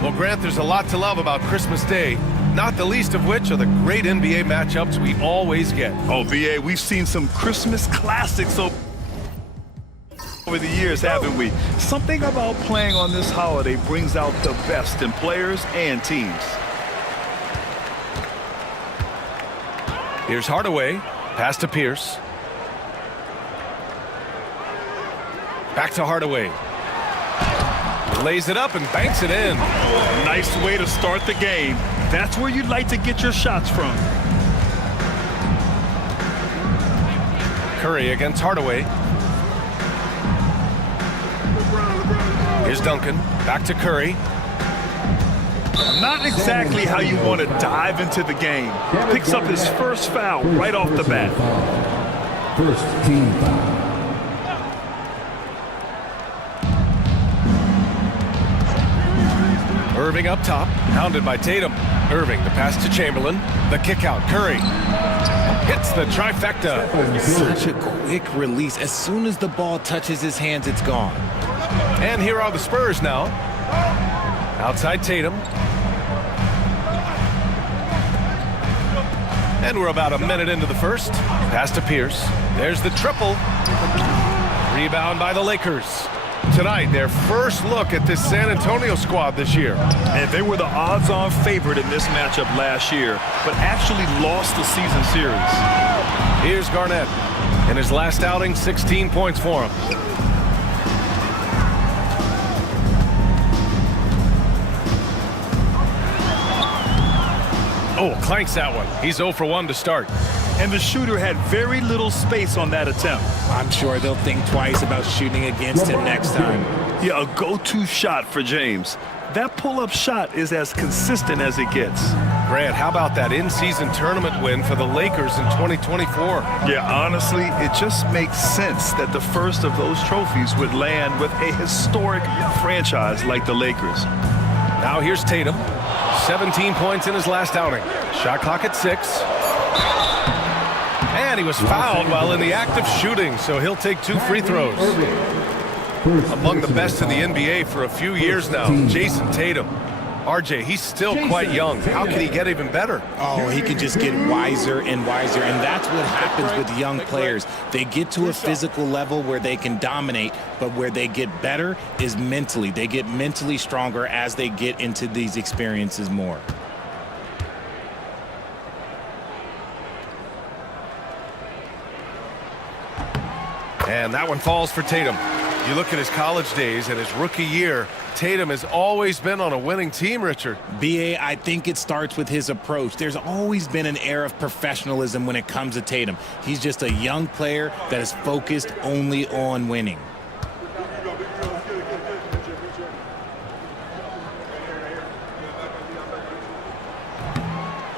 Well, Grant, there's a lot to love about Christmas Day, not the least of which are the great NBA matchups we always get. Oh, VA, we've seen some Christmas classics over the years, haven't we? Something about playing on this holiday brings out the best in players and teams. Here's Hardaway, pass to Pierce. Back to Hardaway. Lays it up and banks it in. Nice way to start the game. That's where you'd like to get your shots from. Curry against Hardaway. Here's Duncan. Back to Curry. Not exactly how you want to dive into the game. Picks up his first foul right off the bat. First team foul. Irving up top, hounded by Tatum. Irving, the pass to Chamberlain. The kick out, Curry. Hits the trifecta. Such a quick release. As soon as the ball touches his hands, it's gone. And here are the Spurs now. Outside Tatum. And we're about a minute into the first. Pass to Pierce. There's the triple. Rebound by the Lakers. Tonight, their first look at this San Antonio squad this year. And they were the odds-on favorite in this matchup last year, but actually lost the season series. Here's Garnett. In his last outing, 16 points for him. Oh, clanks that one. He's 0 for 1 to start. And the shooter had very little space on that attempt. I'm sure they'll think twice about shooting against him next time. Yeah, a go-to shot for James. That pull-up shot is as consistent as it gets. Grant, how about that in-season tournament win for the Lakers in 2024? Yeah, honestly, it just makes sense that the first of those trophies would land with a historic franchise like the Lakers. Now here's Tatum. 17 points in his last outing. Shot clock at 6. And he was fouled while in the act of shooting, so he'll take 2 free throws. Among the best in the NBA for a few years now, Jason Tatum. RJ, he's still quite young. How can he get even better? Oh, he can just get wiser and wiser, and that's what happens with young players. They get to a physical level where they can dominate, but where they get better is mentally. They get mentally stronger as they get into these experiences more. And that one falls for Tatum. You look at his college days and his rookie year, Tatum has always been on a winning team, Richard. BA, I think it starts with his approach. There's always been an air of professionalism when it comes to Tatum. He's just a young player that is focused only on winning.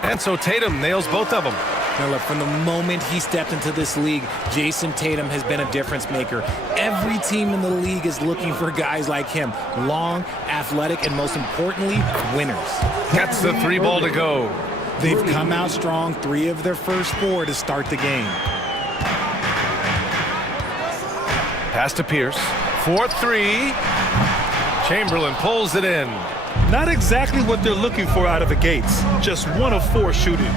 And so Tatum nails both of them. Now look, from the moment he stepped into this league, Jason Tatum has been a difference maker. Every team in the league is looking for guys like him. Long, athletic, and most importantly, winners. Gets the 3 ball to go. They've come out strong, 3 of their first 4 to start the game. Pass to Pierce. 4-3. Chamberlain pulls it in. Not exactly what they're looking for out of the gates. Just 1 of 4 shooting.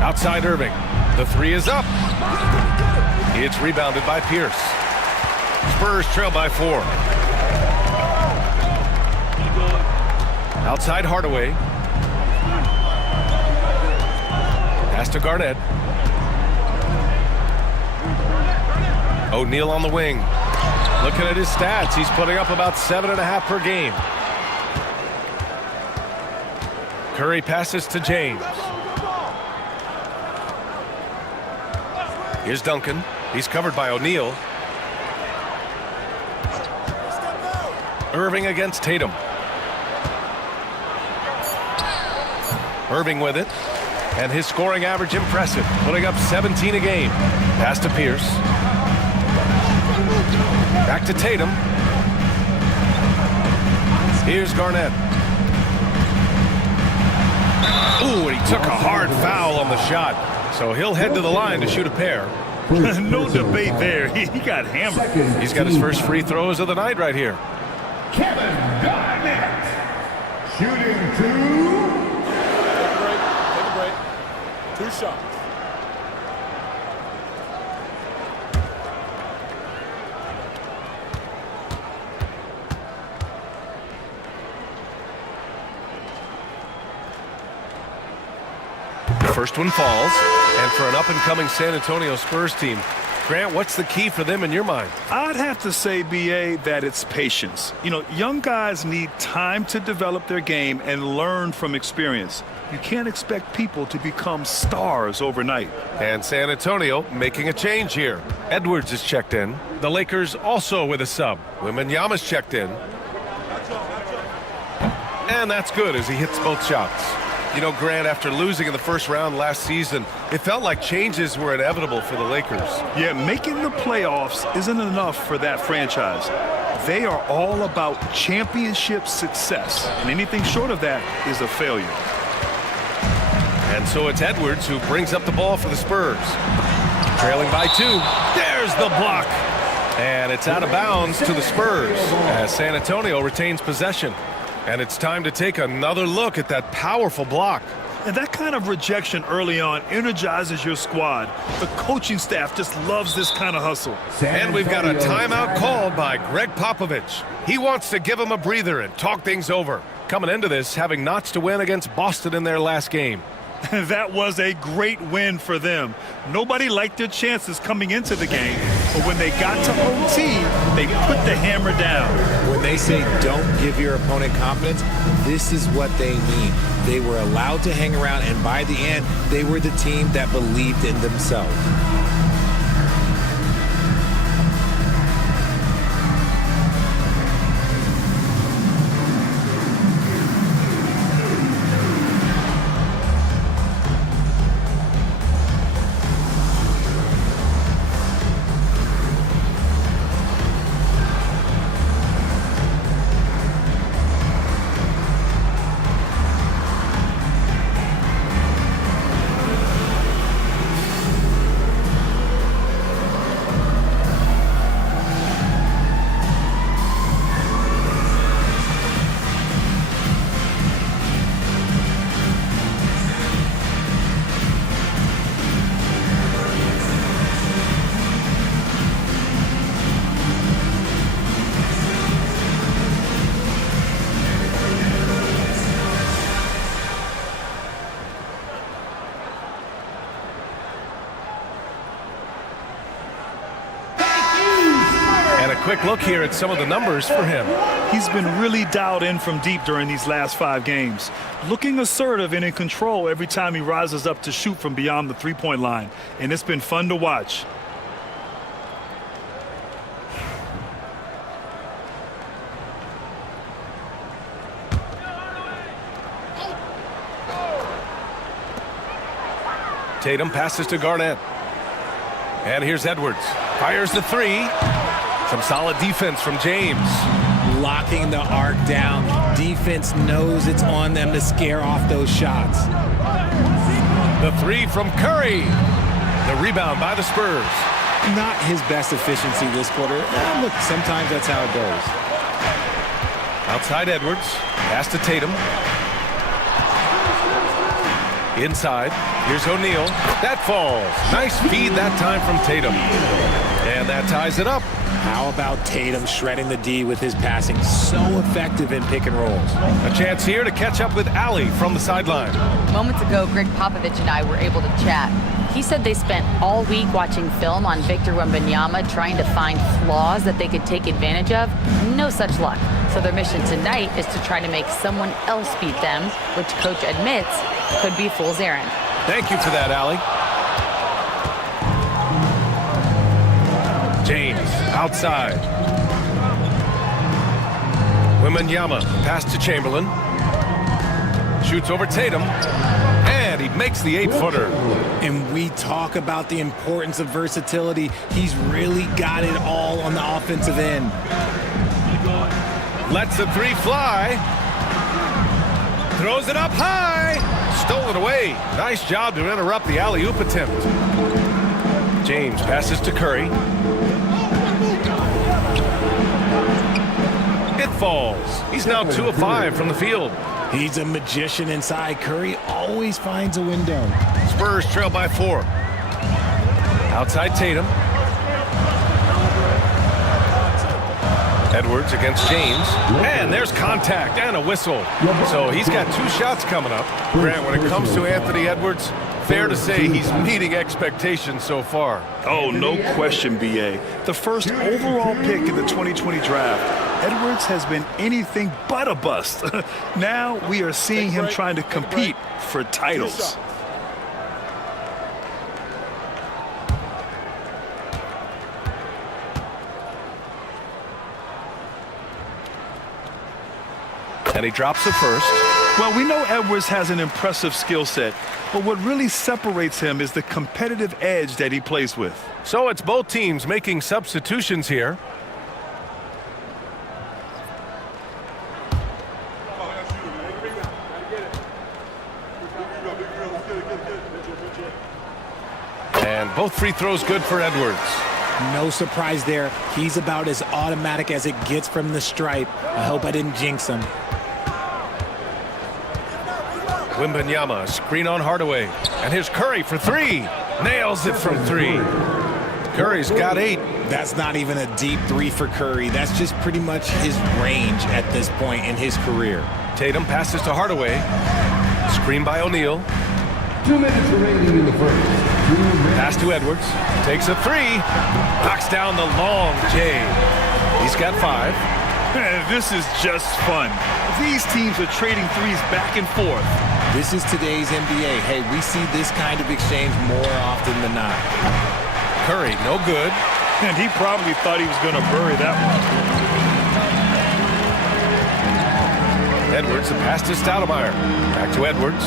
Outside Irving. The 3 is up. It's rebounded by Pierce. Spurs trail by 4. Outside Hardaway. Pass to Garnett. O'Neal on the wing. Looking at his stats, he's putting up about 7.5 per game. Curry passes to James. Here's Duncan. He's covered by O'Neal. Irving against Tatum. Irving with it. And his scoring average impressive, putting up 17 a game. Pass to Pierce. Back to Tatum. Here's Garnett. Ooh, and he took a hard foul on the shot. So he'll head to the line to shoot a pair. No debate there. He got hammered. He's got his first free throws of the night right here. Kevin Garnett, shooting two. Take a break. 2 shots. First one falls, and for an up-and-coming San Antonio Spurs team, Grant, what's the key for them in your mind? I'd have to say, B.A., that it's patience. You know, young guys need time to develop their game and learn from experience. You can't expect people to become stars overnight. And San Antonio making a change here. Edwards is checked in. The Lakers also with a sub. Wembanyama's checked in. And that's good as he hits both shots. You know, Grant, after losing in the first round last season, it felt like changes were inevitable for the Lakers. Yeah, making the playoffs isn't enough for that franchise. They are all about championship success, and anything short of that is a failure. And so it's Edwards who brings up the ball for the Spurs. Trailing by 2. There's the block. And it's out of bounds to the Spurs as San Antonio retains possession. And it's time to take another look at that powerful block. And that kind of rejection early on energizes your squad. The coaching staff just loves this kind of hustle. And we've got a timeout called by Greg Popovich. He wants to give him a breather and talk things over. Coming into this, having knots to win against Boston in their last game. That was a great win for them. Nobody liked their chances coming into the game, but when they got to OT, they put the hammer down. When they say don't give your opponent confidence, this is what they mean. They were allowed to hang around, and by the end, they were the team that believed in themselves. Quick look here at some of the numbers for him. He's been really dialed in from deep during these last 5 games. Looking assertive and in control every time he rises up to shoot from beyond the three-point line. And it's been fun to watch. Tatum passes to Garnett. And here's Edwards. Fires the 3. Some solid defense from James. Locking the arc down. Defense knows it's on them to scare off those shots. The 3 from Curry. The rebound by the Spurs. Not his best efficiency this quarter. Look, sometimes that's how it goes. Outside Edwards. Pass to Tatum. Inside. Here's O'Neal. That falls. Nice feed that time from Tatum. And that ties it up. How about Tatum shredding the D with his passing? So effective in pick and rolls. A chance here to catch up with Allie from the sideline. Moments ago, Greg Popovich and I were able to chat. He said they spent all week watching film on Victor Wembanyama, trying to find flaws that they could take advantage of. No such luck. So their mission tonight is to try to make someone else beat them, which coach admits could be fool's errand. Thank you for that, Allie. James outside. Wembanyama pass to Chamberlain. Shoots over Tatum. And he makes the 8-footer. And we talk about the importance of versatility. He's really got it all on the offensive end. Lets the three fly. Throws it up high. Stolen away. Nice job to interrupt the alley-oop attempt. James passes to Curry. It falls. He's now 2 of 5 from the field. He's a magician inside. Curry always finds a window. Spurs trail by 4. Outside Tatum. Edwards against James. And there's contact and a whistle. So he's got 2 shots coming up. Grant, when it comes to Anthony Edwards, fair to say he's meeting expectations so far. Oh, no question, B.A. The first overall pick in the 2020 draft, Edwards has been anything but a bust. Now we are seeing him trying to compete for titles. And he drops the first. Well, we know Edwards has an impressive skill set, but what really separates him is the competitive edge that he plays with. So it's both teams making substitutions here. And both free throws good for Edwards. No surprise there. He's about as automatic as it gets from the stripe. I hope I didn't jinx him. Wembanyama, screen on Hardaway. And here's Curry for 3. Nails it from 3. Curry's got 8. That's not even a deep 3 for Curry. That's just pretty much his range at this point in his career. Tatum passes to Hardaway. Screen by O'Neal. 2 minutes remaining in the first. Pass to Edwards. Takes a 3. Knocks down the long J. He's got 5. This is just fun. These teams are trading threes back and forth. This is today's NBA. Hey, we see this kind of exchange more often than not. Curry, no good. And he probably thought he was going to bury that one. Edwards, the pass to Stoudemire. Back to Edwards.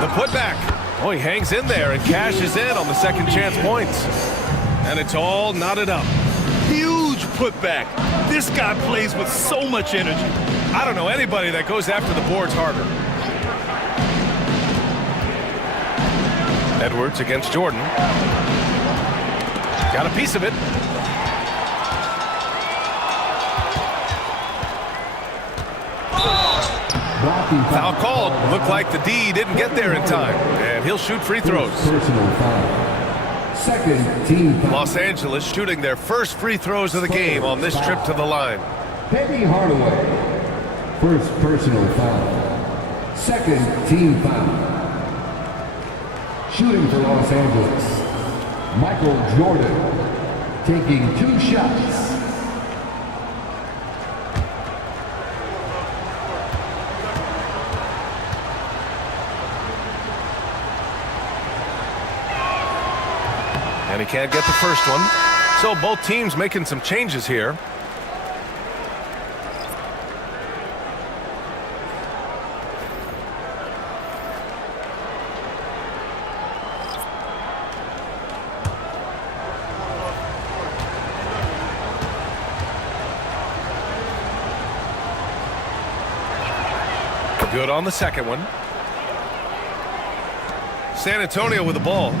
The putback. Oh, he hangs in there and cashes in on the second chance points. And it's all knotted up. Huge putback. This guy plays with so much energy. I don't know anybody that goes after the boards harder. Edwards against Jordan. Got a piece of it. Foul called. Looked like the D didn't get there in time. And he'll shoot free throws. Personal foul. Second team foul. Los Angeles shooting their first free throws of the game on this trip to the line. Penny Hardaway. First personal foul. Second team foul. Shooting for Los Angeles, Michael Jordan taking 2 shots. And he can't get the first one. So both teams making some changes here. Good on the second one. San Antonio with the ball.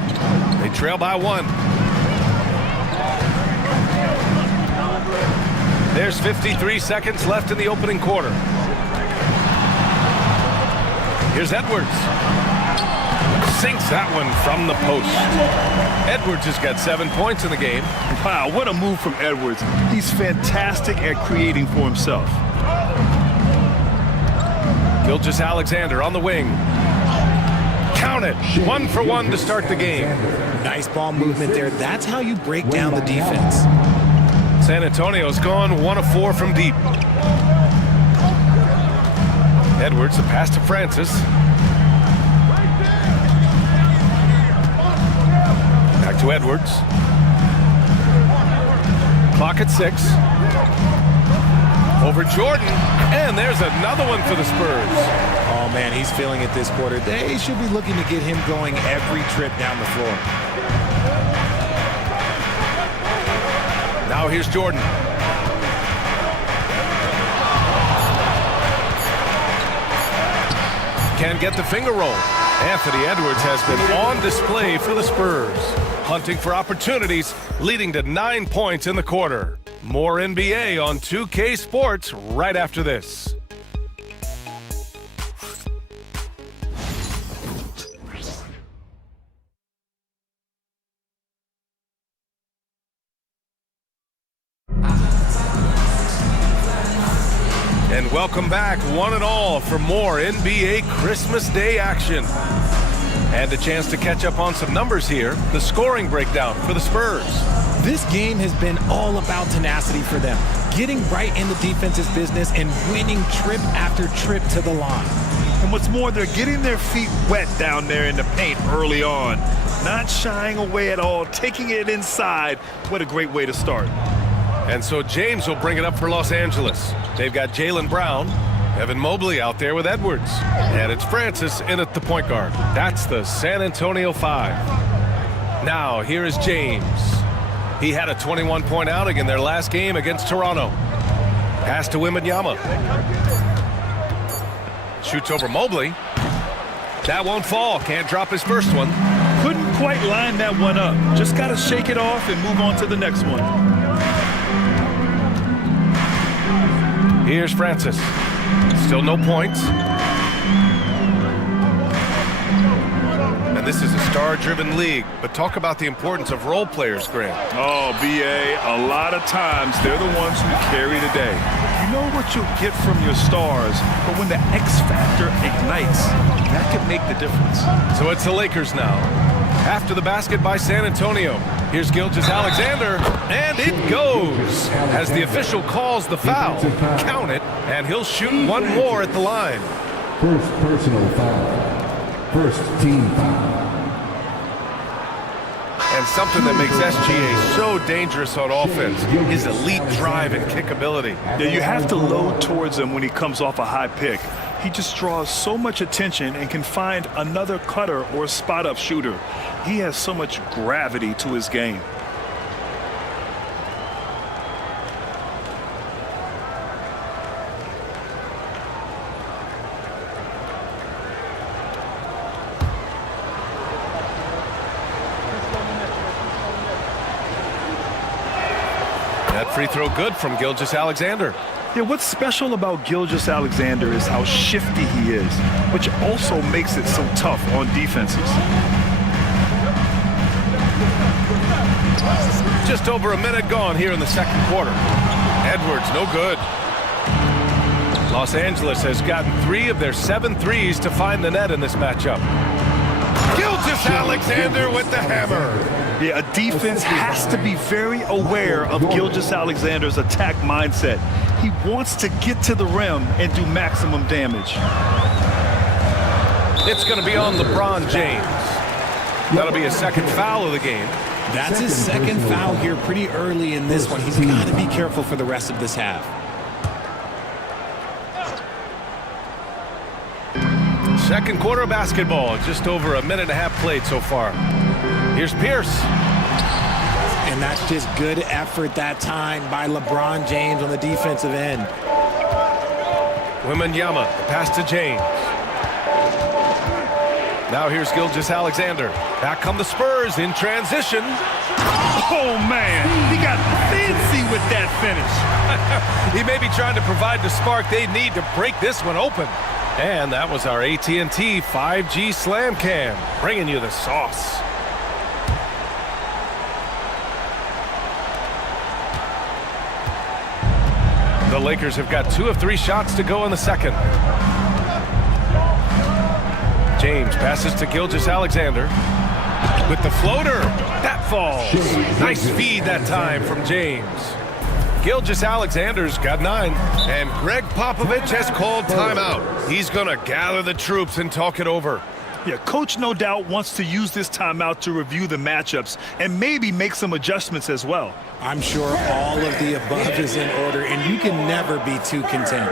They trail by 1. There's 53 seconds left in the opening quarter. Here's Edwards. sinks that one from the post. Edwards has got 7 points in the game. Wow, what a move from Edwards. He's fantastic at creating for himself. Gilgeous-Alexander on the wing. Count it. 1 for 1 to start the game. Nice ball movement there. That's how you break down the defense. San Antonio's gone 1 of 4 from deep. Edwards, the pass to Francis. Back to Edwards. Clock at 6. Over Jordan, and there's another one for the Spurs. Oh, man, he's feeling it this quarter. They should be looking to get him going every trip down the floor. Now here's Jordan. Can't get the finger roll. Anthony Edwards has been on display for the Spurs, hunting for opportunities, leading to 9 points in the quarter. More NBA on 2K Sports right after this. And welcome back, one and all, for more NBA Christmas Day action. And a chance to catch up on some numbers here. The scoring breakdown for the Spurs. This game has been all about tenacity for them, getting right in the defense's business and winning trip after trip to the line. And what's more, they're getting their feet wet down there in the paint early on. Not shying away at all, taking it inside. What a great way to start. And so James will bring it up for Los Angeles. They've got Jaylen Brown, Evan Mobley out there with Edwards. And it's Francis in at the point guard. That's the San Antonio 5. Now, here is James. He had a 21-point outing in their last game against Toronto. Pass to Wembanyama. Shoots over Mobley. That won't fall. Can't drop his first one. Couldn't quite line that one up. Just got to shake it off and move on to the next one. Here's Francis. Still no points. And this is a star-driven league, but talk about the importance of role players, Grant. Oh, BA, a lot of times they're the ones who carry the day. You know what you'll get from your stars, but when the X factor ignites, that can make the difference. So it's the Lakers now. After the basket by San Antonio. Here's Gilgeous-Alexander, and it goes as the official calls the foul. Count it, and he'll shoot one more at the line. First personal foul. First team foul. And something that makes SGA so dangerous on offense, his elite drive and kick ability. Yeah, you have to load towards him when he comes off a high pick. He just draws so much attention and can find another cutter or spot-up shooter. He has so much gravity to his game. That free throw good from Gilgeous-Alexander. Yeah, what's special about Gilgeous-Alexander is how shifty he is, which also makes it so tough on defenses. Just over a minute gone here in the second quarter. Edwards, no good. Los Angeles has gotten 3 of their 7 threes to find the net in this matchup. Gilgeous-Alexander with the hammer. Yeah, a defense has to be very aware of Gilgeous-Alexander's attack mindset. He wants to get to the rim and do maximum damage. It's going to be on LeBron James. That'll be his second foul of the game. That's his second foul here pretty early in this one. He's got to be careful for the rest of this half. Second quarter of basketball, just over a minute and a half played so far. Here's Pierce. And that's just good effort that time by LeBron James on the defensive end. Wembanyama, the pass to James. Now here's Gilgeous-Alexander. Back come the Spurs in transition. Oh, man, he got fancy with that finish. He may be trying to provide the spark they need to break this one open. And that was our AT&T 5G Slam Cam, bringing you the sauce. The Lakers have got 2 of 3 shots to go in the second. James passes to Gilgeous-Alexander with the floater. That falls. Nice feed that time from James. Gilgeous-Alexander's got 9. And Greg Popovich has called timeout. He's going to gather the troops and talk it over. Yeah, Coach no doubt wants to use this timeout to review the matchups and maybe make some adjustments as well. I'm sure all of the above is in order, and you can never be too content.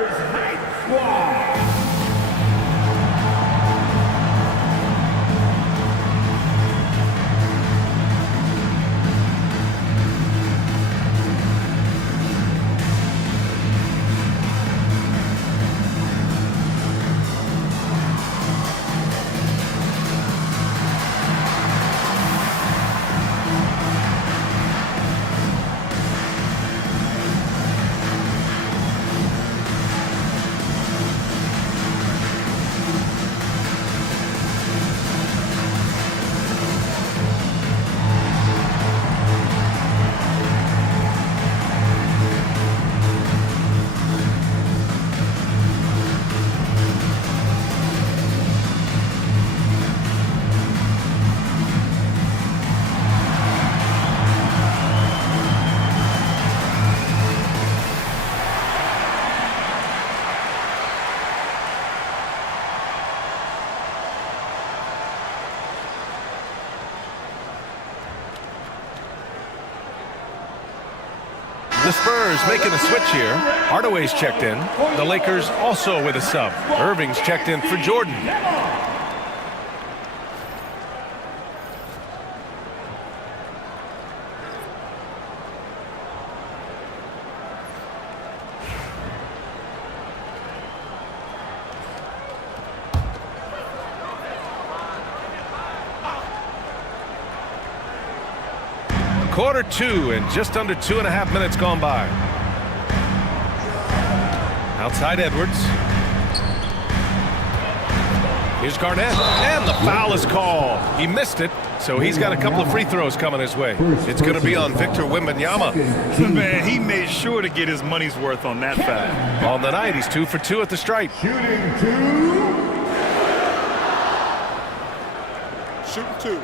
The Spurs making a switch here. Hardaway's checked in. The Lakers also with a sub. Irving's checked in for Jordan. Quarter 2 and just under 2.5 minutes gone by. Outside Edwards. Here's Garnett, and the foul is called. He missed it, so he's got a couple of free throws coming his way. It's going to be on Victor Wembanyama. Man, he made sure to get his money's worth on that foul. On the night, he's 2 for 2 at the stripe. Shooting 2.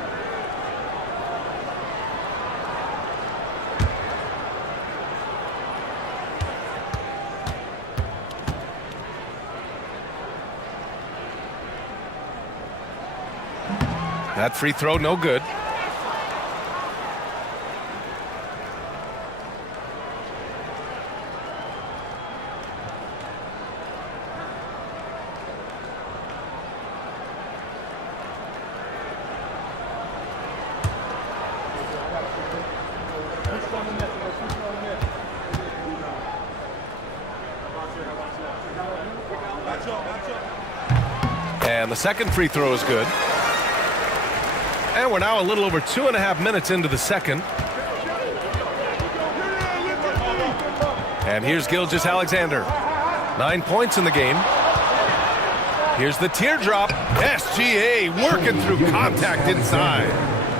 That free throw, no good. And the second free throw is good. And we're now a little over 2.5 minutes into the second. And here's Gilgeous-Alexander. 9 points in the game. Here's the teardrop. SGA working through contact inside.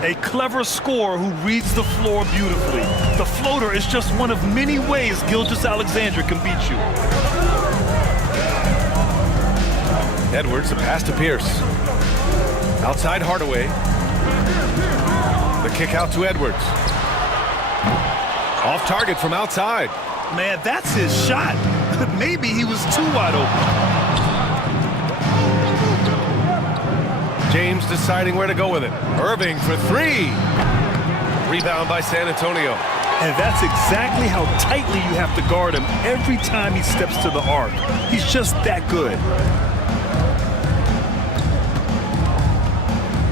A clever scorer who reads the floor beautifully. The floater is just one of many ways Gilgeous-Alexander can beat you. Edwards, a pass to Pierce. Outside Hardaway. The kick out to Edwards. Off target from outside. Man, that's his shot. Maybe he was too wide open. James deciding where to go with it. Irving for 3. Rebound by San Antonio. And that's exactly how tightly you have to guard him every time he steps to the arc. He's just that good.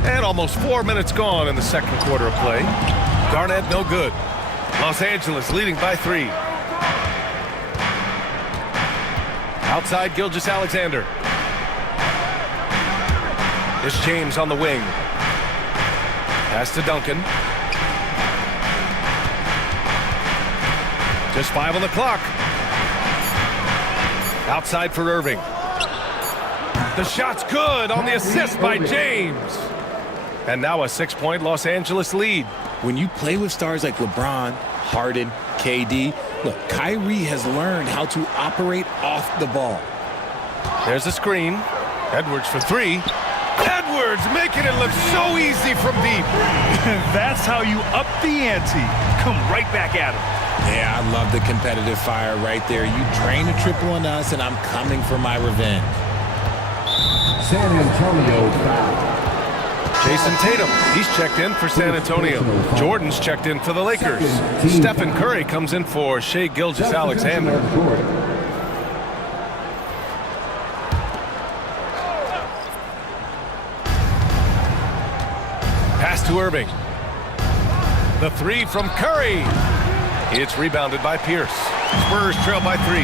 And almost 4 minutes gone in the second quarter of play. Garnett no good. Los Angeles leading by 3. Outside Gilgeous-Alexander. Here's James on the wing. Pass to Duncan. Just 5 on the clock. Outside for Irving. The shot's good on the assist by James. And now a 6-point Los Angeles lead. When you play with stars like LeBron, Harden, KD, look, Kyrie has learned how to operate off the ball. There's a screen. Edwards for three. Edwards making it look so easy from deep. That's how you up the ante. Come right back at him. Yeah, I love the competitive fire right there. You drain a triple on us, and I'm coming for my revenge. San Antonio foul. Jason Tatum, he's checked in for San Antonio. Jordan's checked in for the Lakers. Stephen Curry comes in for Shai Gilgeous-Alexander. Pass to Irving. The three from Curry. It's rebounded by Pierce. Spurs trail by 3.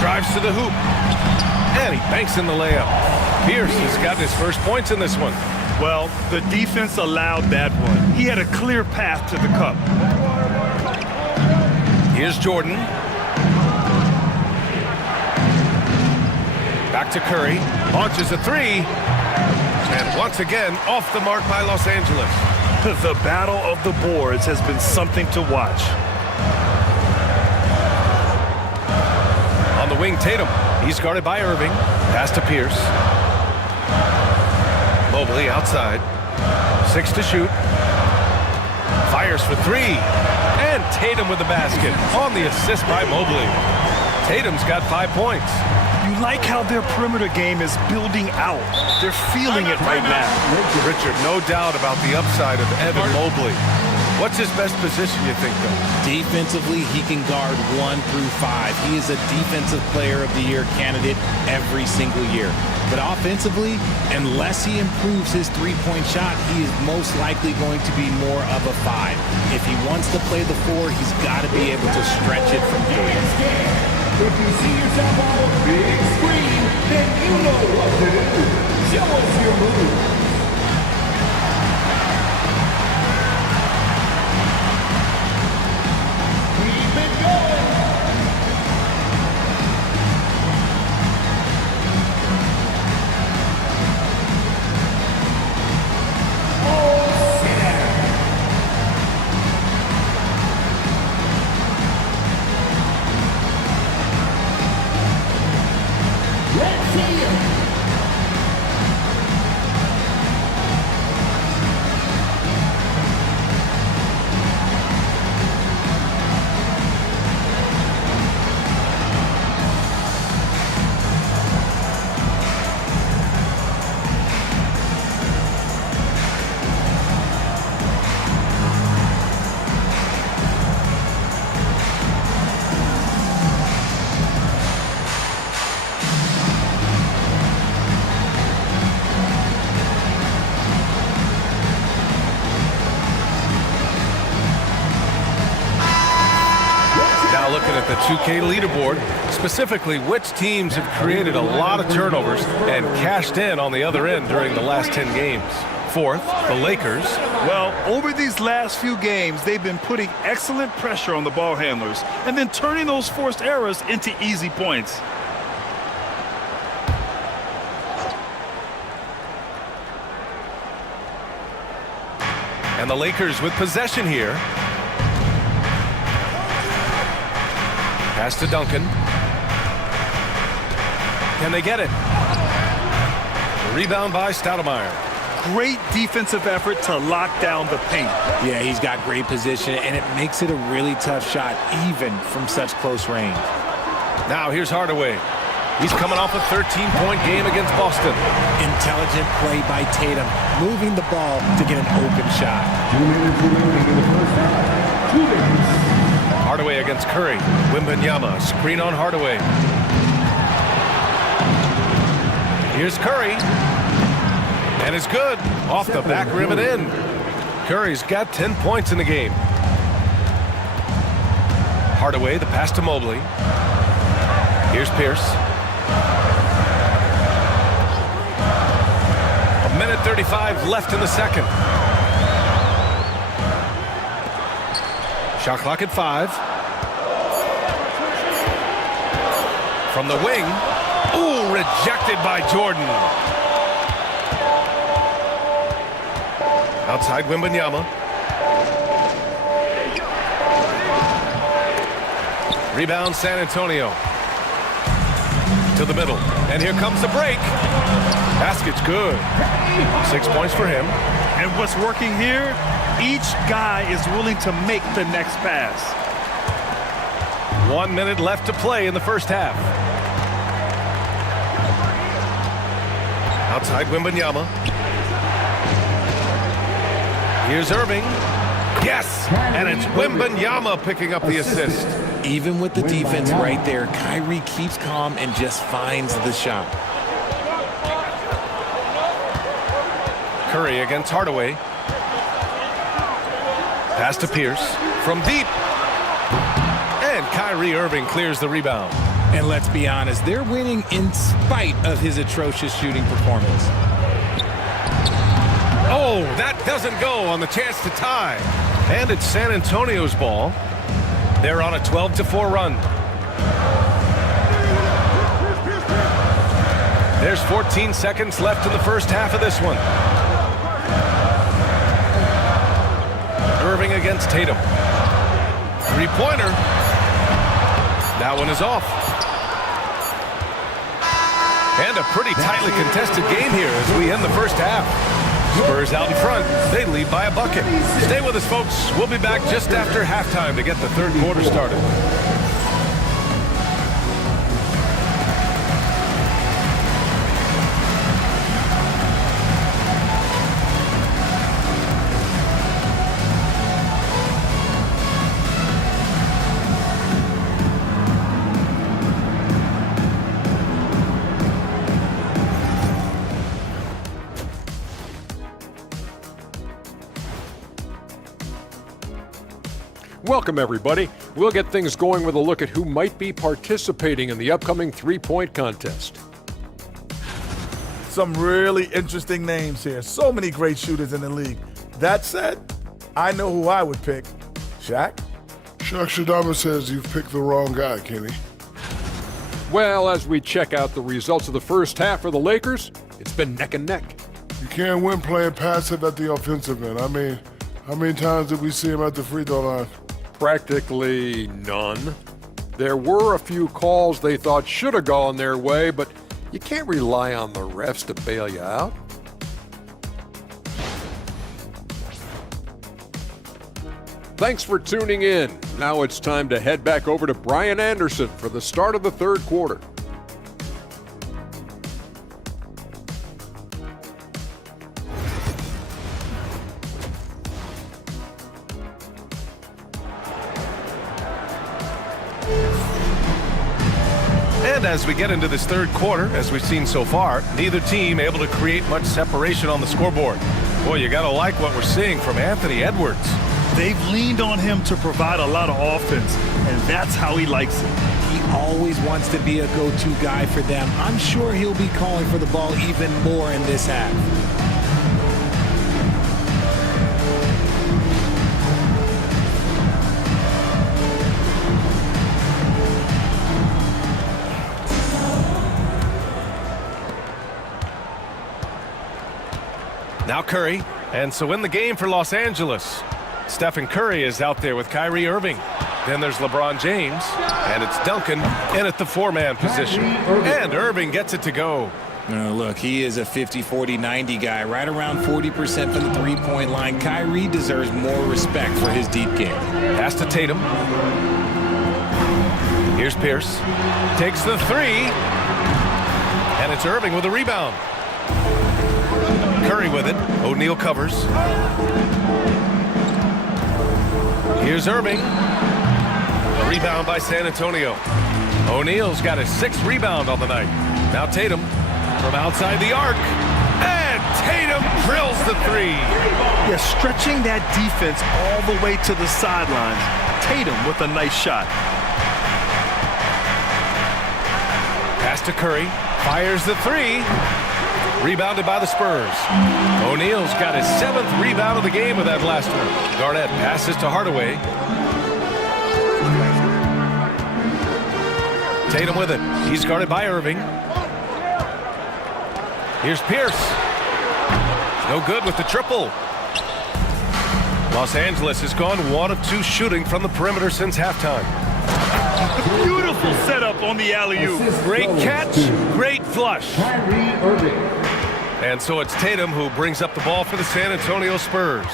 Drives to the hoop. And he banks in the layup. Pierce has gotten his first points in this one. Well, the defense allowed that one. He had a clear path to the cup. Here's Jordan. Back to Curry. Launches a 3. And once again, off the mark by Los Angeles. The battle of the boards has been something to watch. On the wing, Tatum. He's guarded by Irving. Pass to Pierce. Mobley outside. 6 to shoot. Fires for 3. And Tatum with the basket. On the assist by Mobley. Tatum's got 5 points. You like how their perimeter game is building out. They're feeling it right now. Richard, no doubt about the upside of Evan Mobley. What's his best position, you think, though? Defensively, he can guard 1 through 5. He is a Defensive Player of the Year candidate every single year. But offensively, unless he improves his three-point shot, he is most likely going to be more of a 5. If he wants to play the 4, he's got to be able to stretch it from 3. If you see yourself on a big screen, then you know what to do. Show us your moves. Keep it going. Oh, snap. Let's see you. Now looking at the 2K leaderboard, specifically which teams have created a lot of turnovers and cashed in on the other end during the last 10 games. 4th, the Lakers. Well, over these last few games, they've been putting excellent pressure on the ball handlers and then turning those forced errors into easy points. And the Lakers with possession here. Pass to Duncan. Can they get it? Rebound by Stoudemire. Great defensive effort to lock down the paint. Yeah, he's got great position, and it makes it a really tough shot, even from such close range. Now here's Hardaway. He's coming off a 13-point game against Boston. Intelligent play by Tatum, moving the ball to get an open shot. 2 minutes remaining in the first half. 2 minutes. Hardaway against Curry. Wembanyama, screen on Hardaway. Here's Curry. And it's good. Off the back rim and in. Curry's got 10 points in the game. Hardaway, the pass to Mobley. Here's Pierce. 1:35 left in the second. Shot clock at 5. From the wing. Ooh, rejected by Jordan. Outside Wembanyama. Rebound San Antonio. To the middle. And here comes the break. Basket's good. 6 points for him. And what's working here, each guy is willing to make the next pass. 1 minute left to play in the first half. Outside Wembanyama. Here's Irving. Yes! And it's Wembanyama picking up the assist. Even with the defense right there, Kyrie keeps calm and just finds the shot. Curry against Hardaway. Pass to Pierce from deep. And Kyrie Irving clears the rebound. And let's be honest, they're winning in spite of his atrocious shooting performance. Oh, that doesn't go on the chance to tie. And it's San Antonio's ball. They're on a 12-4 run. There's 14 seconds left in the first half of this one. Irving against Tatum. Three-pointer. That one is off. And a pretty tightly contested game here as we end the first half. Spurs out in front. They lead by a bucket. Stay with us, folks. We'll be back just after halftime to get the third quarter started. Welcome, everybody. We'll get things going with a look at who might be participating in the upcoming three-point contest. Some really interesting names here. So many great shooters in the league. That said, I know who I would pick. Shaq? Shaq Shadama says you've picked the wrong guy, Kenny. Well, as we check out the results of the first half for the Lakers, it's been neck and neck. You can't win playing passive at the offensive end. I mean, how many times did we see him at the free throw line? Practically none. There were a few calls they thought should have gone their way, but you can't rely on the refs to bail you out. Thanks for tuning in. Now it's time to head back over to Brian Anderson for the start of the third quarter. And as we get into this third quarter, as we've seen so far, neither team able to create much separation on the scoreboard. Boy, you gotta like what we're seeing from Anthony Edwards. They've leaned on him to provide a lot of offense, and that's how he likes it. He always wants to be a go-to guy for them. I'm sure he'll be calling for the ball even more in this half. Now Curry, and so in the game for Los Angeles, Stephen Curry is out there with Kyrie Irving. Then there's LeBron James, and it's Duncan in at the four-man position. And Irving gets it to go. Look, he is a 50-40-90 guy, right around 40% from the three-point line. Kyrie deserves more respect for his deep game. Pass to Tatum. Here's Pierce. Takes the three. And it's Irving with a rebound. Curry with it. O'Neal covers. Here's Irving. A rebound by San Antonio. O'Neal's got his sixth rebound on the night. Now Tatum from outside the arc. And Tatum drills the three. Yeah, stretching that defense all the way to the sidelines. Tatum with a nice shot. Pass to Curry. Fires the three. Rebounded by the Spurs. O'Neal's got his seventh rebound of the game with that last one. Garnett passes to Hardaway. Tatum with it. He's guarded by Irving. Here's Pierce. No good with the triple. Los Angeles has gone 1 of 2 shooting from the perimeter since halftime. Beautiful setup on the alley-oop. Great catch, great flush. And so it's Tatum who brings up the ball for the San Antonio Spurs.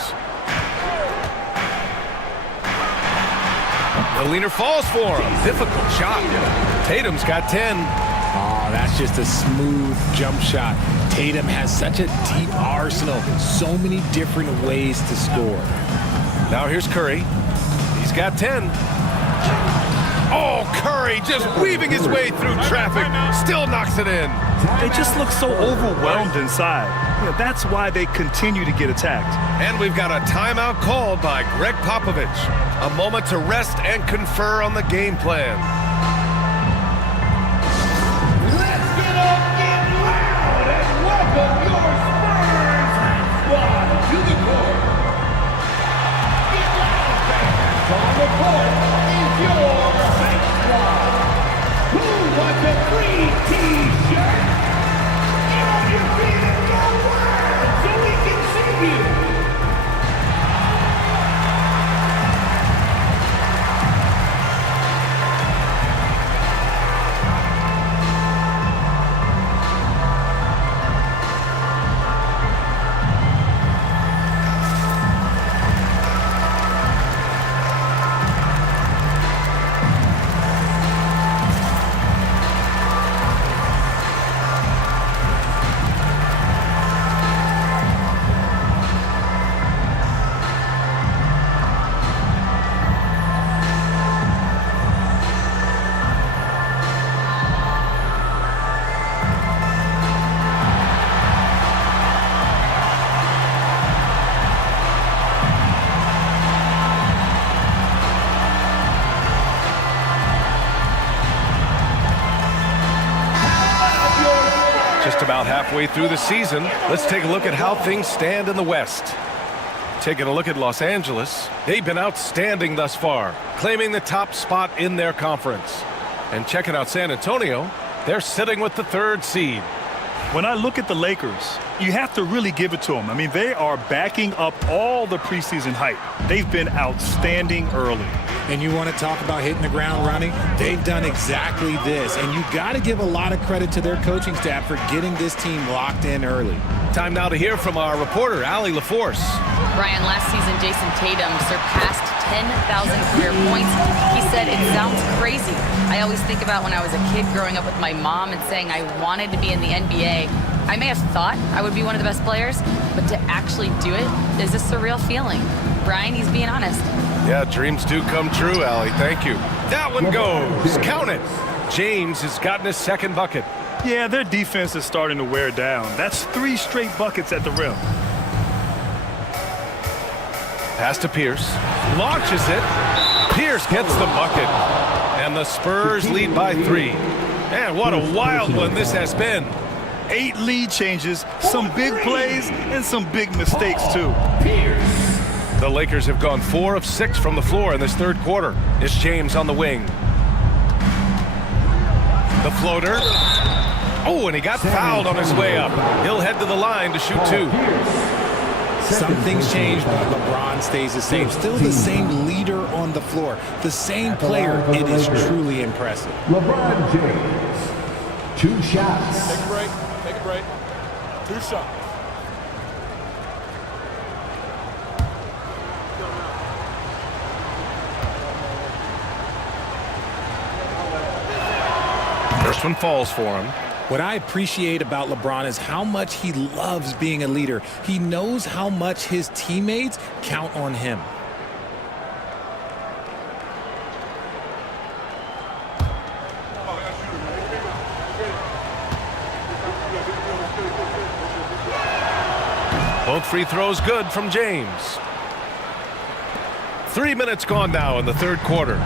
The leaner falls for him. Difficult shot. Tatum's got 10. Oh, that's just a smooth jump shot. Tatum has such a deep arsenal. So many different ways to score. Now here's Curry. He's got 10. Oh, Curry just weaving his way through traffic. Still knocks it in. They just look so overwhelmed inside. Yeah, that's why they continue to get attacked. And we've got a timeout called by Greg Popovich. A moment to rest and confer on the game plan. Let's get up, get loud, and welcome your Spurs squad to the court. Get loud, fans. On the court is your Saints squad. Who wants a free T-shirt? Get on your feet and go wide so we can see you. About halfway through the season, let's take a look at how things stand in the West. Taking a look at Los Angeles, they've been outstanding thus far, claiming the top spot in their conference. And checking out San Antonio, they're sitting with the 3rd seed. When I look at the Lakers, you have to really give it to them. I mean, they are backing up all the preseason hype. They've been outstanding early. And you want to talk about hitting the ground running? They've done exactly this. And you got to give a lot of credit to their coaching staff for getting this team locked in early. Time now to hear from our reporter, Allie LaForce. Brian, last season, Jason Tatum surpassed 10,000 career points. He said, it sounds crazy. I always think about when I was a kid growing up with my mom and saying I wanted to be in the NBA. I may have thought I would be one of the best players, but to actually do it is a surreal feeling. Brian, he's being honest. Yeah, dreams do come true, Allie. Thank you. That one goes. Count it. James has gotten his 2nd bucket. Yeah, their defense is starting to wear down. That's 3 straight buckets at the rim. Pass to Pierce. Launches it. Pierce gets the bucket. And the Spurs lead by 3. Man, what a wild one this has been. 8 lead changes, some big plays, and some big mistakes, too. The Lakers have gone 4 of 6 from the floor in this 3rd quarter. It's James on the wing. The floater. Oh, and he got fouled on his way up. He'll head to the line to shoot 2. Something's changed, but LeBron stays the same. Still the same leader on the floor. The same player. It is truly impressive. LeBron James. 2 shots. Take a break. Take a break. 2 shots. First one falls for him. What I appreciate about LeBron is how much he loves being a leader. He knows how much his teammates count on him. Both free throws good from James. 3 minutes gone now in the 3rd quarter.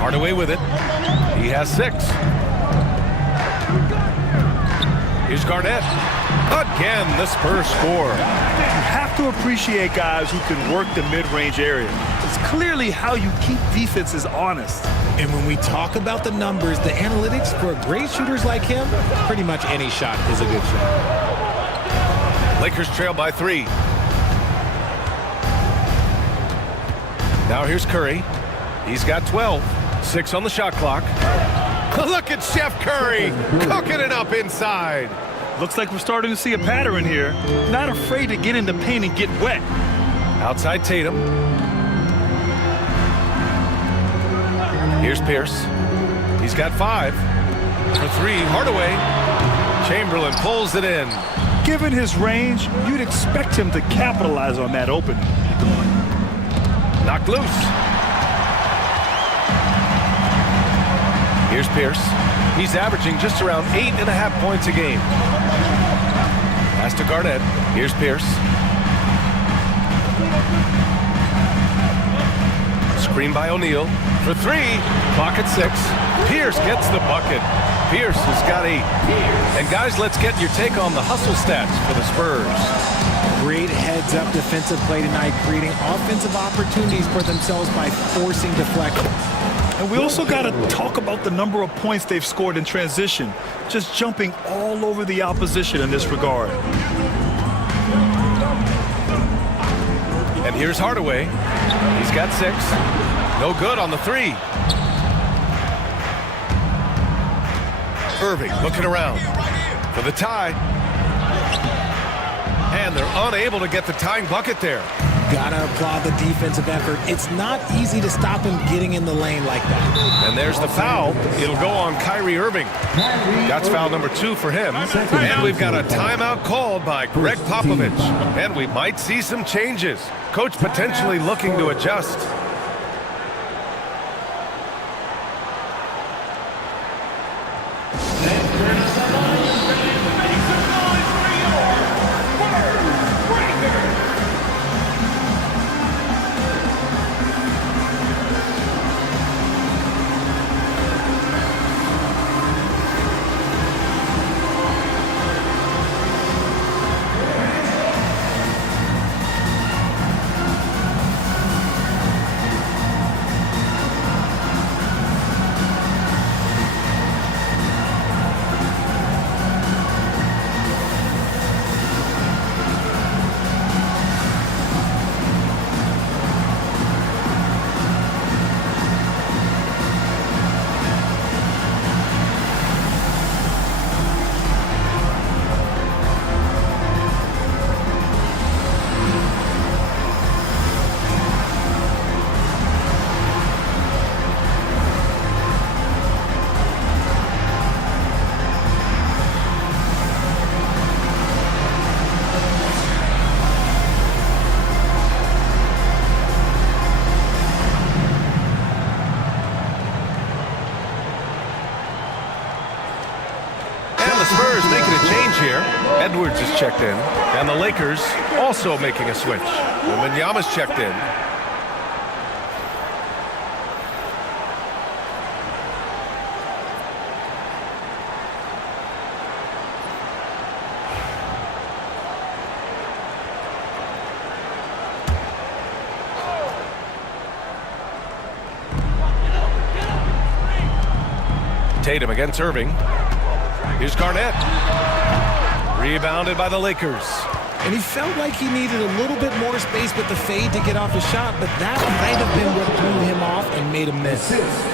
Hardaway with it. He has 6. Here's Garnett. Again, the Spurs score. You have to appreciate guys who can work the mid-range area. It's clearly how you keep defenses honest. And when we talk about the numbers, the analytics for great shooters like him, pretty much any shot is a good shot. Lakers trail by 3. Now here's Curry. He's got 12. 6 on the shot clock. Look at Chef Curry cooking it up inside. Looks like we're starting to see a pattern here. Not afraid to get in the paint and get wet. Outside Tatum. Here's Pierce. He's got 5. For 3, Hardaway. Chamberlain pulls it in. Given his range, you'd expect him to capitalize on that opening. Knocked loose. Here's Pierce. He's averaging just around 8.5 points a game. Pass to Garnett. Here's Pierce. Screen by O'Neal. For 3. Clock at 6. Pierce gets the bucket. Pierce has got 8. And guys, let's get your take on the hustle stats for the Spurs. Great heads-up defensive play tonight, creating offensive opportunities for themselves by forcing deflection. And we also got to talk about the number of points they've scored in transition, just jumping all over the opposition in this regard. And here's Hardaway. He's got 6. No good on the 3. Irving looking around for the tie. And they're unable to get the tying bucket there. Gotta applaud the defensive effort. It's not easy to stop him getting in the lane like that. And there's the foul. It'll go on Kyrie Irving. That's foul number 2 for him. And we've got a timeout called by Greg Popovich. And we might see some changes. Coach potentially looking to adjust. Edwards is checked in, and the Lakers also making a switch. Wembanyama's checked in. Tatum against Irving. Here's Garnett. Rebounded by the Lakers. And he felt like he needed a little bit more space with the fade to get off his shot, but that might have been what threw him off and made him miss.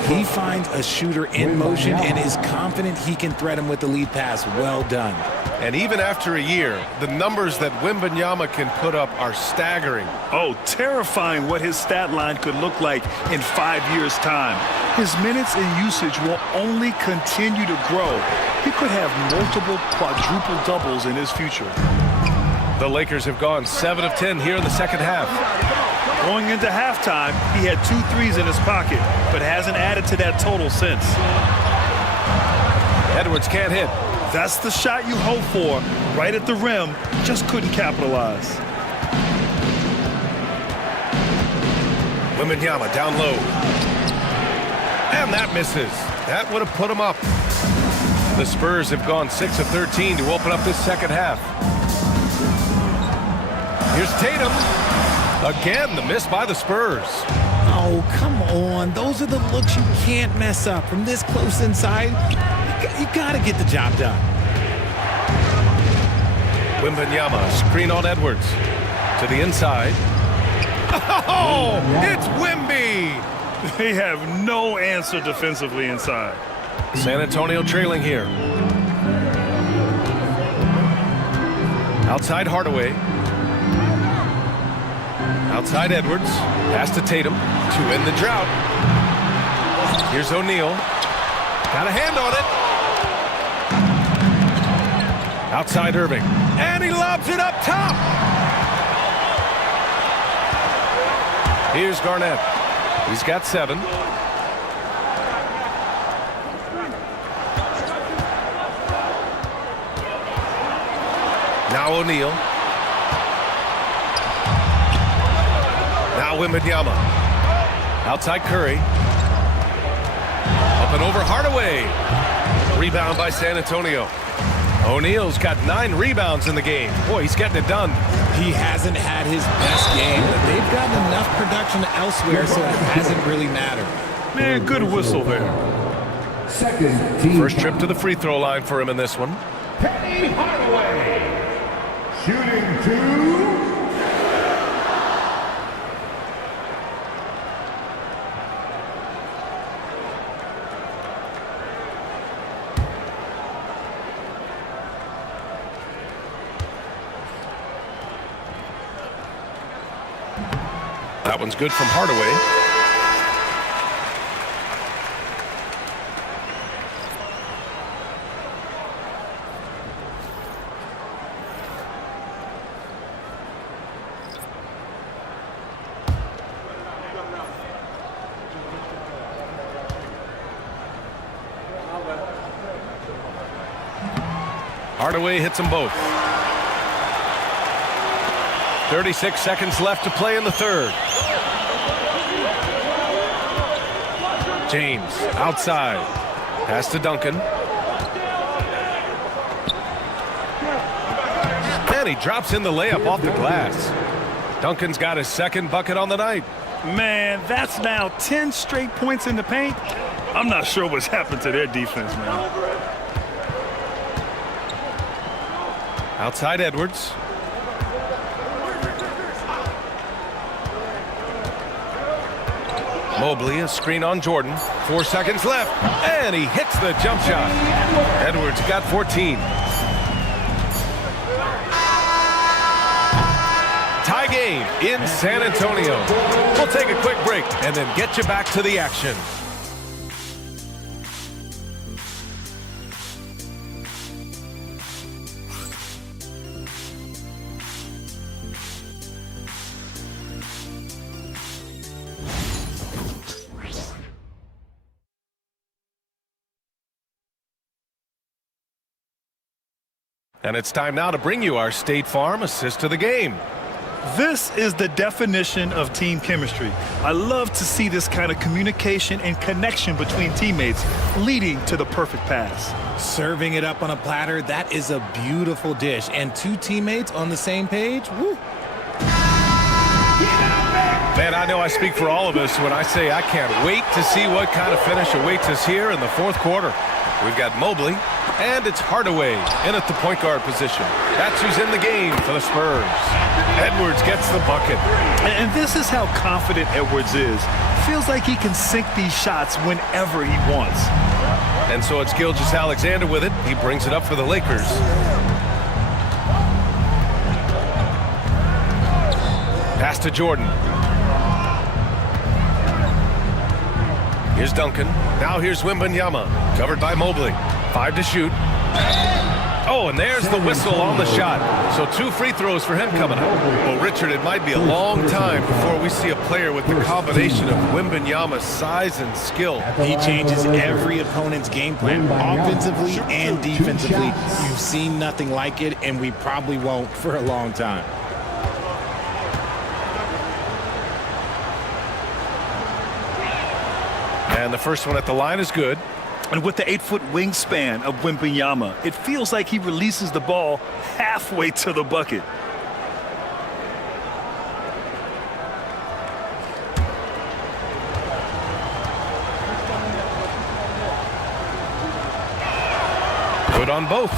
He finds a shooter in motion and is confident he can thread him with the lead pass. Well done. And even after a year, the numbers that Wembanyama can put up are staggering. Oh, terrifying what his stat line could look like in 5 years' time. His minutes and usage will only continue to grow. He could have multiple quadruple doubles in his future. The Lakers have gone 7 of 10 here in the second half. Going into halftime, he had 2 threes in his pocket, but hasn't added to that total since. Edwards can't hit. That's the shot you hope for, right at the rim, just couldn't capitalize. Wembanyama down low. And that misses. That would have put him up. The Spurs have gone 6 of 13 to open up this second half. Here's Tatum. Again, the miss by the Spurs. Oh, come on. Those are the looks you can't mess up. From this close inside, you got to get the job done. Wembanyama, screen on Edwards. To the inside. Oh, it's Wemby! They have no answer defensively inside. San Antonio trailing here. Outside Hardaway. Outside Edwards. Pass to Tatum to end the drought. Here's O'Neal. Got a hand on it. Outside Irving. And he lobs it up top. Here's Garnett. He's got 7. Now O'Neal. Now Wembanyama. Outside Curry. Up and over Hardaway. Rebound by San Antonio. O'Neal's got 9 rebounds in the game. Boy, he's getting it done. He hasn't had his best game, but they've gotten enough production elsewhere, so it hasn't really mattered. Man, good whistle there. Second team. First trip to the free throw line for him in this one. Penny Hardaway. Shooting 2. That one's good from Hardaway. Hardaway hits them both. 36 seconds left to play in the third. James outside. Pass to Duncan. And he drops in the layup off the glass. Duncan's got his second bucket on the night. Man, that's now 10 straight points in the paint. I'm not sure what's happened to their defense, man. Outside Edwards. Mobley, a screen on Jordan. 4 seconds left, and he hits the jump shot. Edwards got 14. Tie game in San Antonio. We'll take a quick break and then get you back to the action. And it's time now to bring you our State Farm assist to the game. This is the definition of team chemistry. I love to see this kind of communication and connection between teammates leading to the perfect pass. Serving it up on a platter, that is a beautiful dish. And 2 teammates on the same page, woo. Man, I know I speak for all of us when I say I can't wait to see what kind of finish awaits us here in the fourth quarter. We've got Mobley, and it's Hardaway in at the point guard position. That's who's in the game for the Spurs. Edwards gets the bucket. And this is how confident Edwards is. Feels like he can sink these shots whenever he wants. And so it's Gilgeous-Alexander with it. He brings it up for the Lakers. Pass to Jordan. Here's Duncan. Now here's Wembanyama. Covered by Mobley. 5 to shoot. Oh, and there's the whistle on the shot. So 2 free throws for him coming up. Well, Richard, it might be a long time before we see a player with the combination of Wembanyama's size and skill. He changes every opponent's game plan, offensively and defensively. You've seen nothing like it, and we probably won't for a long time. And the first one at the line is good. And with the 8-foot wingspan of Wembanyama, it feels like he releases the ball halfway to the bucket. Good on both.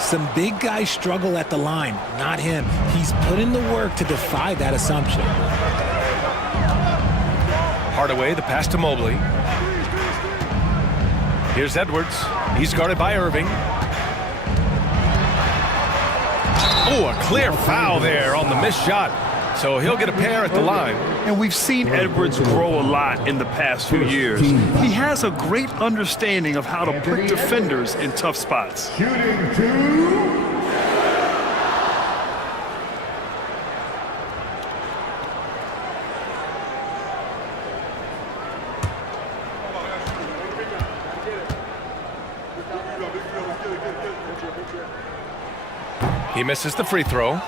Some big guys struggle at the line, not him. He's put in the work to defy that assumption. Hardaway, the pass to Mobley. Here's Edwards. He's guarded by Irving. Oh, a clear foul there on the missed shot. So he'll get a pair at the line. And we've seen Edwards grow a lot in the past few years. He has a great understanding of how to put defenders in tough spots. Shooting 2. He misses the free throw.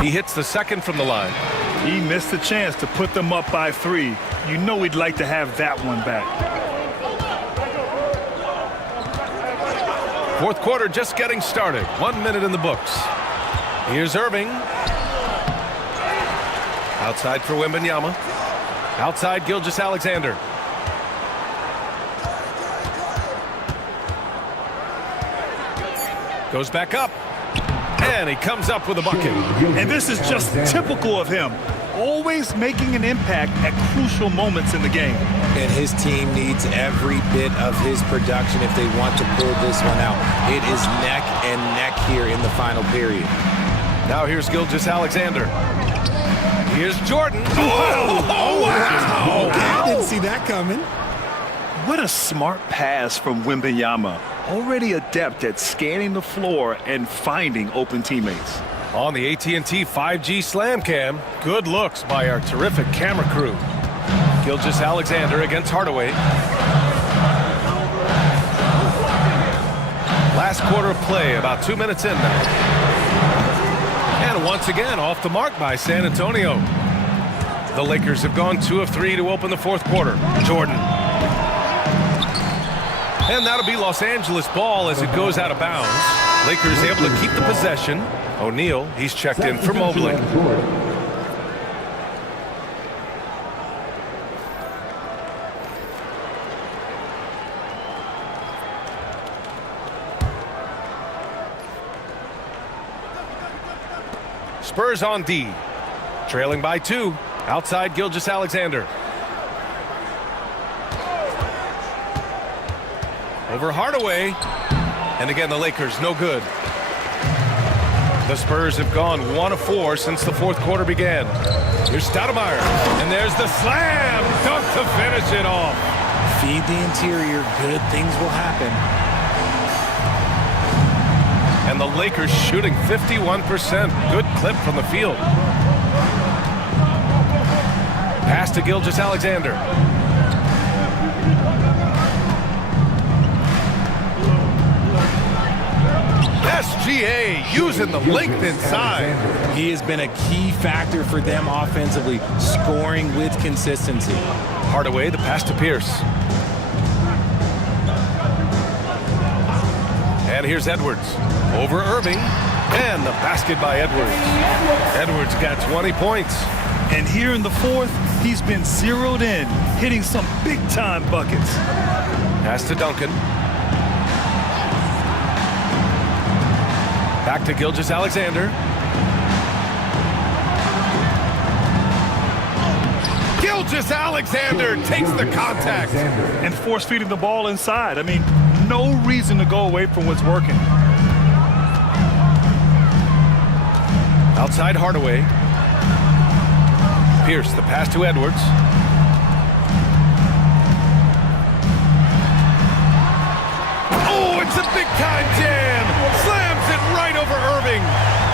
He hits the second from the line. He missed the chance to put them up by 3. You know he'd like to have that one back. Fourth quarter just getting started. 1 minute in the books. Here's Irving. Outside for Wembanyama. Outside Gilgeous-Alexander. Goes back up. And he comes up with a bucket. And this is just typical of him. Always making an impact at crucial moments in the game. And his team needs every bit of his production if they want to pull this one out. It is neck and neck here in the final period. Now here's Gilgeous-Alexander. Here's Jordan. Oh, wow! I didn't see that coming. What a smart pass from Wembanyama. Already adept at scanning the floor and finding open teammates. On the AT&T 5G Slam Cam, good looks by our terrific camera crew. Gilgeous-Alexander against Hardaway. Last quarter of play, about 2 minutes in now. And once again, off the mark by San Antonio. The Lakers have gone 2 of 3 to open the fourth quarter. Jordan. And that'll be Los Angeles ball as it goes out of bounds. Lakers able to keep the possession. O'Neal, he's checked in for Mobley. Spurs on D. Trailing by 2. Outside Gilgeous-Alexander. Over Hardaway. And again, the Lakers, no good. The Spurs have gone 1 of 4 since the fourth quarter began. Here's Stoudemire. And there's the slam dunk to finish it off. Feed the interior. Good things will happen. And the Lakers shooting 51%. Good clip from the field. Pass to Gilgeous-Alexander. SGA using the length inside. He has been a key factor for them offensively, scoring with consistency. Hardaway, the pass to Pierce. And here's Edwards. Over Irving. And the basket by Edwards. Edwards got 20 points. And here in the fourth, he's been zeroed in, hitting some big-time buckets. Pass to Duncan. Back to Gilgeous-Alexander. Gilgeous-Alexander takes the contact. And force-feeding the ball inside. I mean, no reason to go away from what's working. Outside Hardaway. Pierce, the pass to Edwards. Oh, it's a big-time jam. Slams it right over Irving.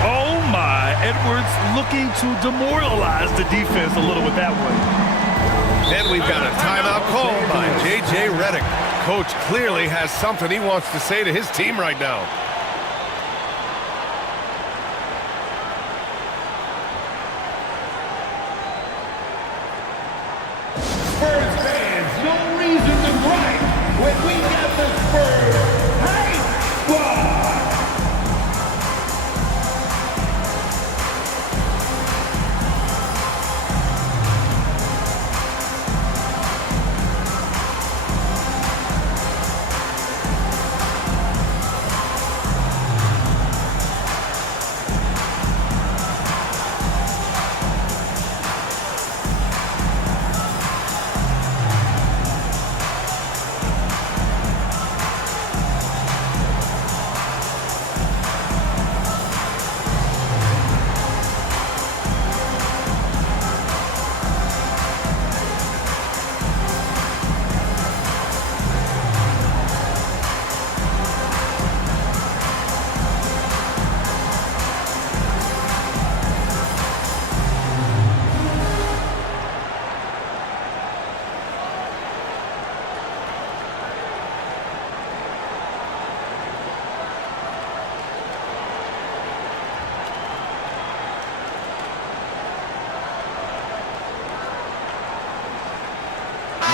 Oh, my. Edwards looking to demoralize the defense a little with that one. And we've got a timeout call by J.J. Redick. Coach clearly has something he wants to say to his team right now. Spurs fans, you'll when we get the Spurs Hype Squad.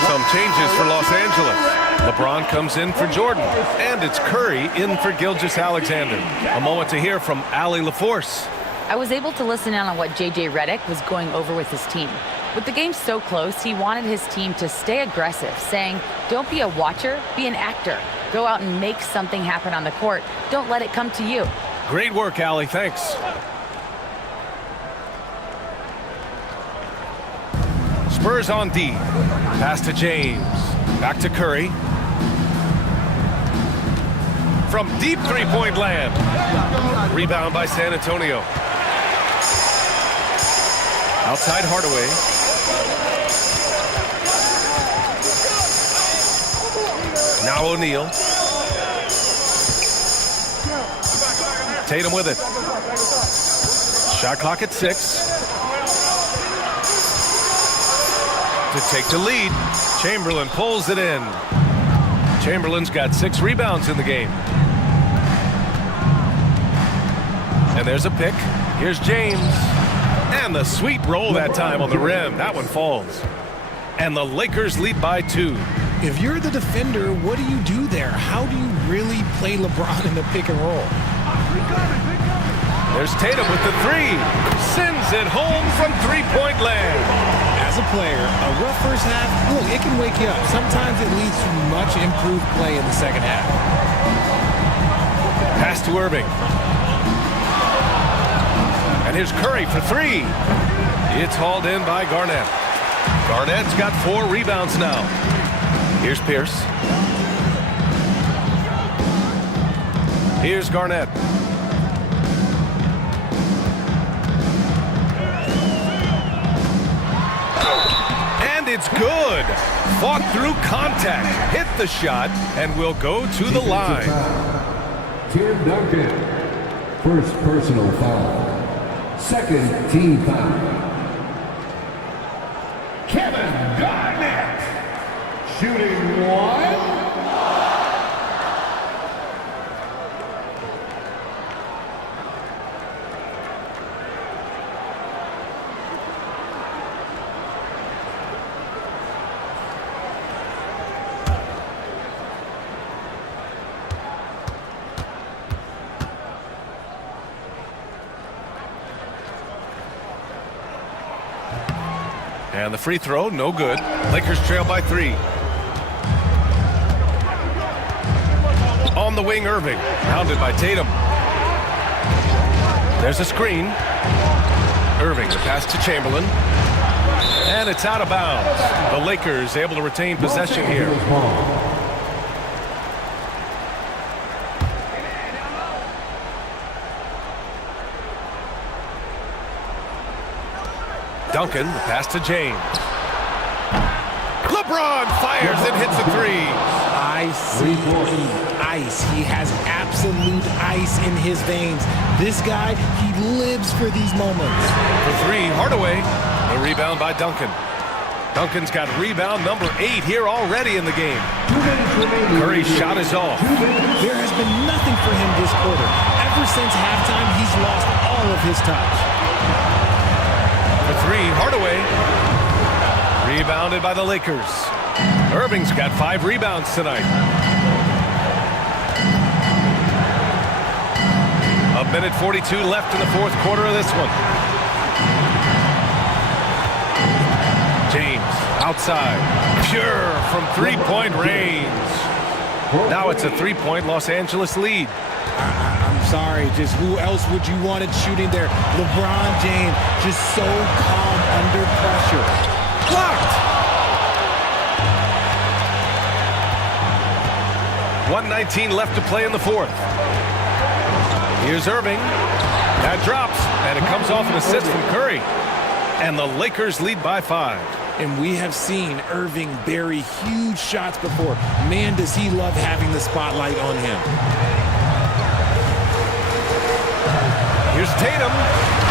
Some changes for Los Angeles. LeBron comes in for Jordan, and it's Curry in for Gilgeous-Alexander. A moment to hear from Allie LaForce. I was able to listen in on what J.J. Redick was going over with his team. With the game so close, he wanted his team to stay aggressive, saying, don't be a watcher, be an actor. Go out and make something happen on the court. Don't let it come to you. Great work, Allie. Thanks. Spurs on D. Pass to James. Back to Curry. From deep three-point land. Rebound by San Antonio. Outside Hardaway. Now O'Neal. Tatum with it. Shot clock at 6. To take the lead. Chamberlain pulls it in. Chamberlain's got 6 rebounds in the game. And there's a pick. Here's James. And the sweet roll that time on the rim. That one falls. And the Lakers lead by 2. If you're the defender, what do you do there? How do you really play LeBron in the pick and roll? There's Tatum with the 3. Sends it home from three-point land. As a player, a rough first half, look, it can wake you up. Sometimes it leads to much improved play in the second half. Pass to Irving. And here's Curry for 3. It's hauled in by Garnett. Garnett's got 4 rebounds now. Here's Pierce. Here's Garnett. And it's good. Fought through contact, hit the shot, and will go to the line. Tim Duncan, first personal foul. Second team foul. Kevin Garnett, shooting 1. And the free throw, no good. Lakers trail by 3. On the wing, Irving. Pounded by Tatum. There's a screen. Irving, the pass to Chamberlain. And it's out of bounds. The Lakers able to retain possession here. Duncan, the pass to James. LeBron fires and hits a 3. I see ice. He has absolute ice in his veins. This guy, he lives for these moments. For 3, Hardaway. The rebound by Duncan. Duncan's got rebound number 8 here already in the game. Curry's shot is off. There has been nothing for him this quarter. Ever since halftime, he's lost all of his touch. For 3, Hardaway. Rebounded by the Lakers. Irving's got 5 rebounds tonight. A minute 42 left in the fourth quarter of this one. James outside. Pure from three-point range. Now it's a 3-point Los Angeles lead. I'm sorry, just who else would you want it shooting there? LeBron James, just so calm under pressure. Blocked! 1:19 left to play in the fourth. Here's Irving. That drops, and it comes off an assist from Curry. And the Lakers lead by 5. And we have seen Irving bury huge shots before. Man, does he love having the spotlight on him. Here's Tatum.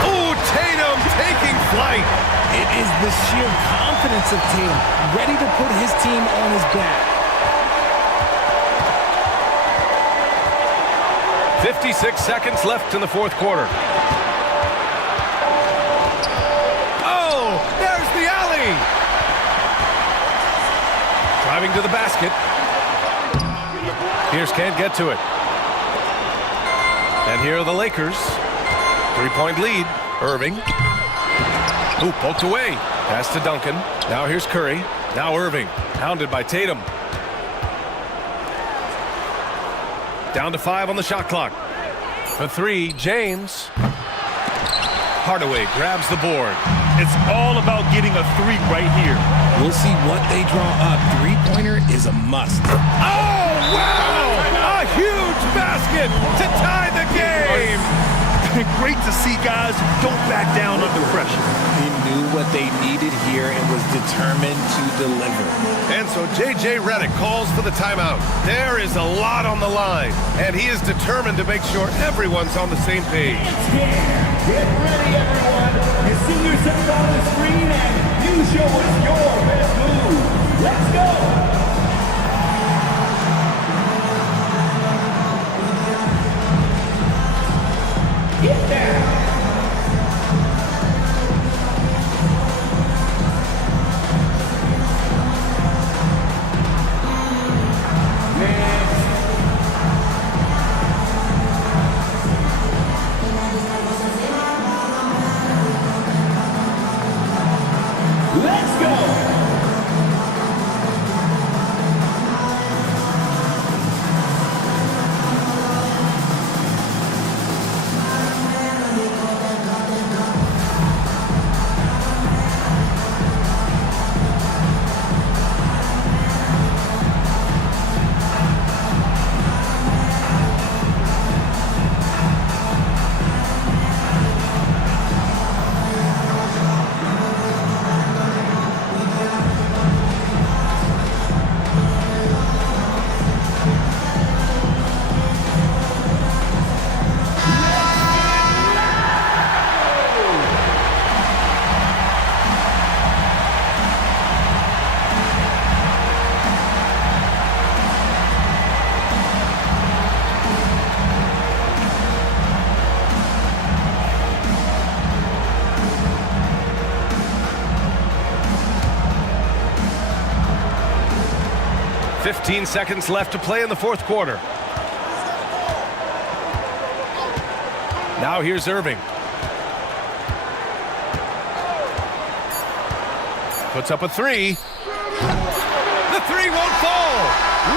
Ooh, Tatum taking flight. It is the sheer confidence of Tatum, ready to put his team on his back. 56 seconds left in the fourth quarter. Oh, there's the alley. Driving to the basket. Pierce can't get to it. And here are the Lakers. 3-point lead. Irving. Ooh, poked away. Pass to Duncan. Now here's Curry. Now Irving. Hounded by Tatum. Down to 5 on the shot clock. For 3, James. Hardaway grabs the board. It's all about getting a 3 right here. We'll see what they draw up. Three-pointer is a must. Oh, wow! A huge basket to tie the game! Great to see guys don't back down under pressure. He knew what they needed here and was determined to deliver. And so J.J. Redick calls for the timeout. There is a lot on the line, and he is determined to make sure everyone's on the same page. Get ready, everyone. You see yourself on the screen, and you show us your best move. Let's go. Get down. Let's go. 15 seconds left to play in the fourth quarter. Now here's Irving. Puts up a 3. The 3 won't fall.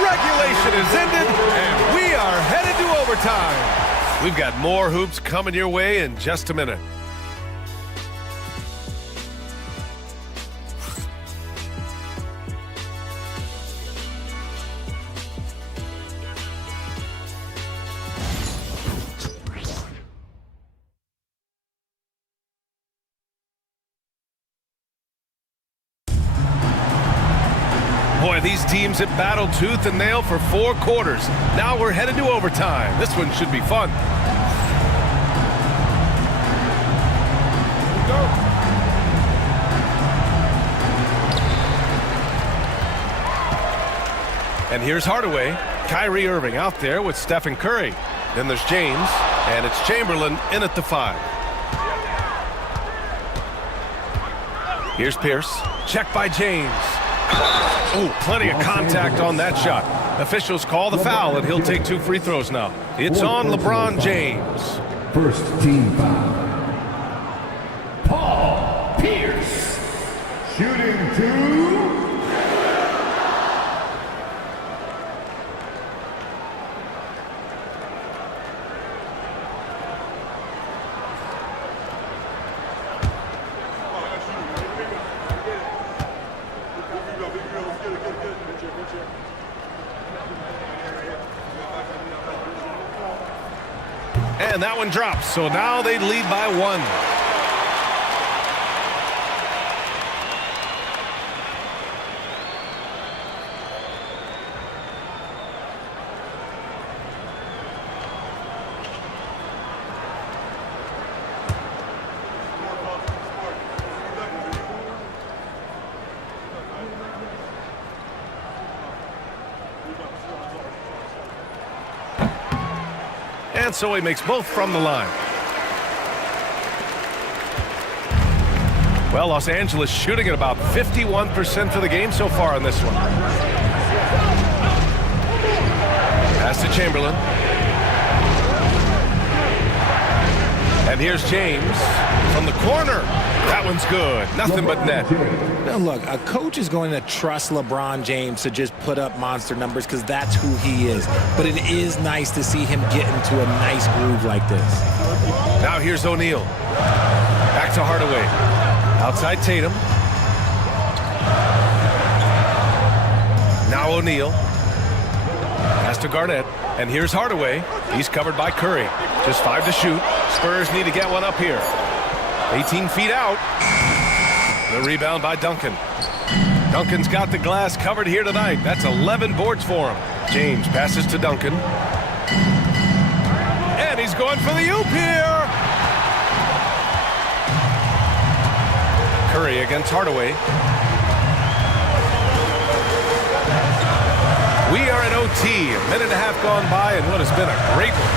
Regulation is ended, and we are headed to overtime. We've got more hoops coming your way in just a minute. Boy, these teams have battled tooth and nail for 4 quarters. Now we're headed to overtime. This one should be fun. And here's Hardaway. Kyrie Irving out there with Stephen Curry. Then there's James, and it's Chamberlain in at the 5. Here's Pierce. Check by James. Oh, plenty of contact on that shot. Officials call the foul, and he'll take 2 free throws now. It's on LeBron James. First team foul. Paul Pierce. Shooting 2. And that one drops, so now they lead by 1. And so he makes both from the line. Well, Los Angeles shooting at about 51% for the game so far in this one. Pass to Chamberlain. And here's James from the corner. That one's good. Nothing but net. Now look, a coach is going to trust LeBron James to just put up monster numbers because that's who he is. But it is nice to see him get into a nice groove like this. Now here's O'Neal. Back to Hardaway. Outside Tatum. Now O'Neal. Pass to Garnett. And here's Hardaway. He's covered by Curry. Just 5 to shoot. Spurs need to get one up here. 18 feet out. The rebound by Duncan. Duncan's got the glass covered here tonight. That's 11 boards for him. James passes to Duncan. And he's going for the oop here. Curry against Hardaway. We are in OT. A minute and a half gone by, and what has been a great one.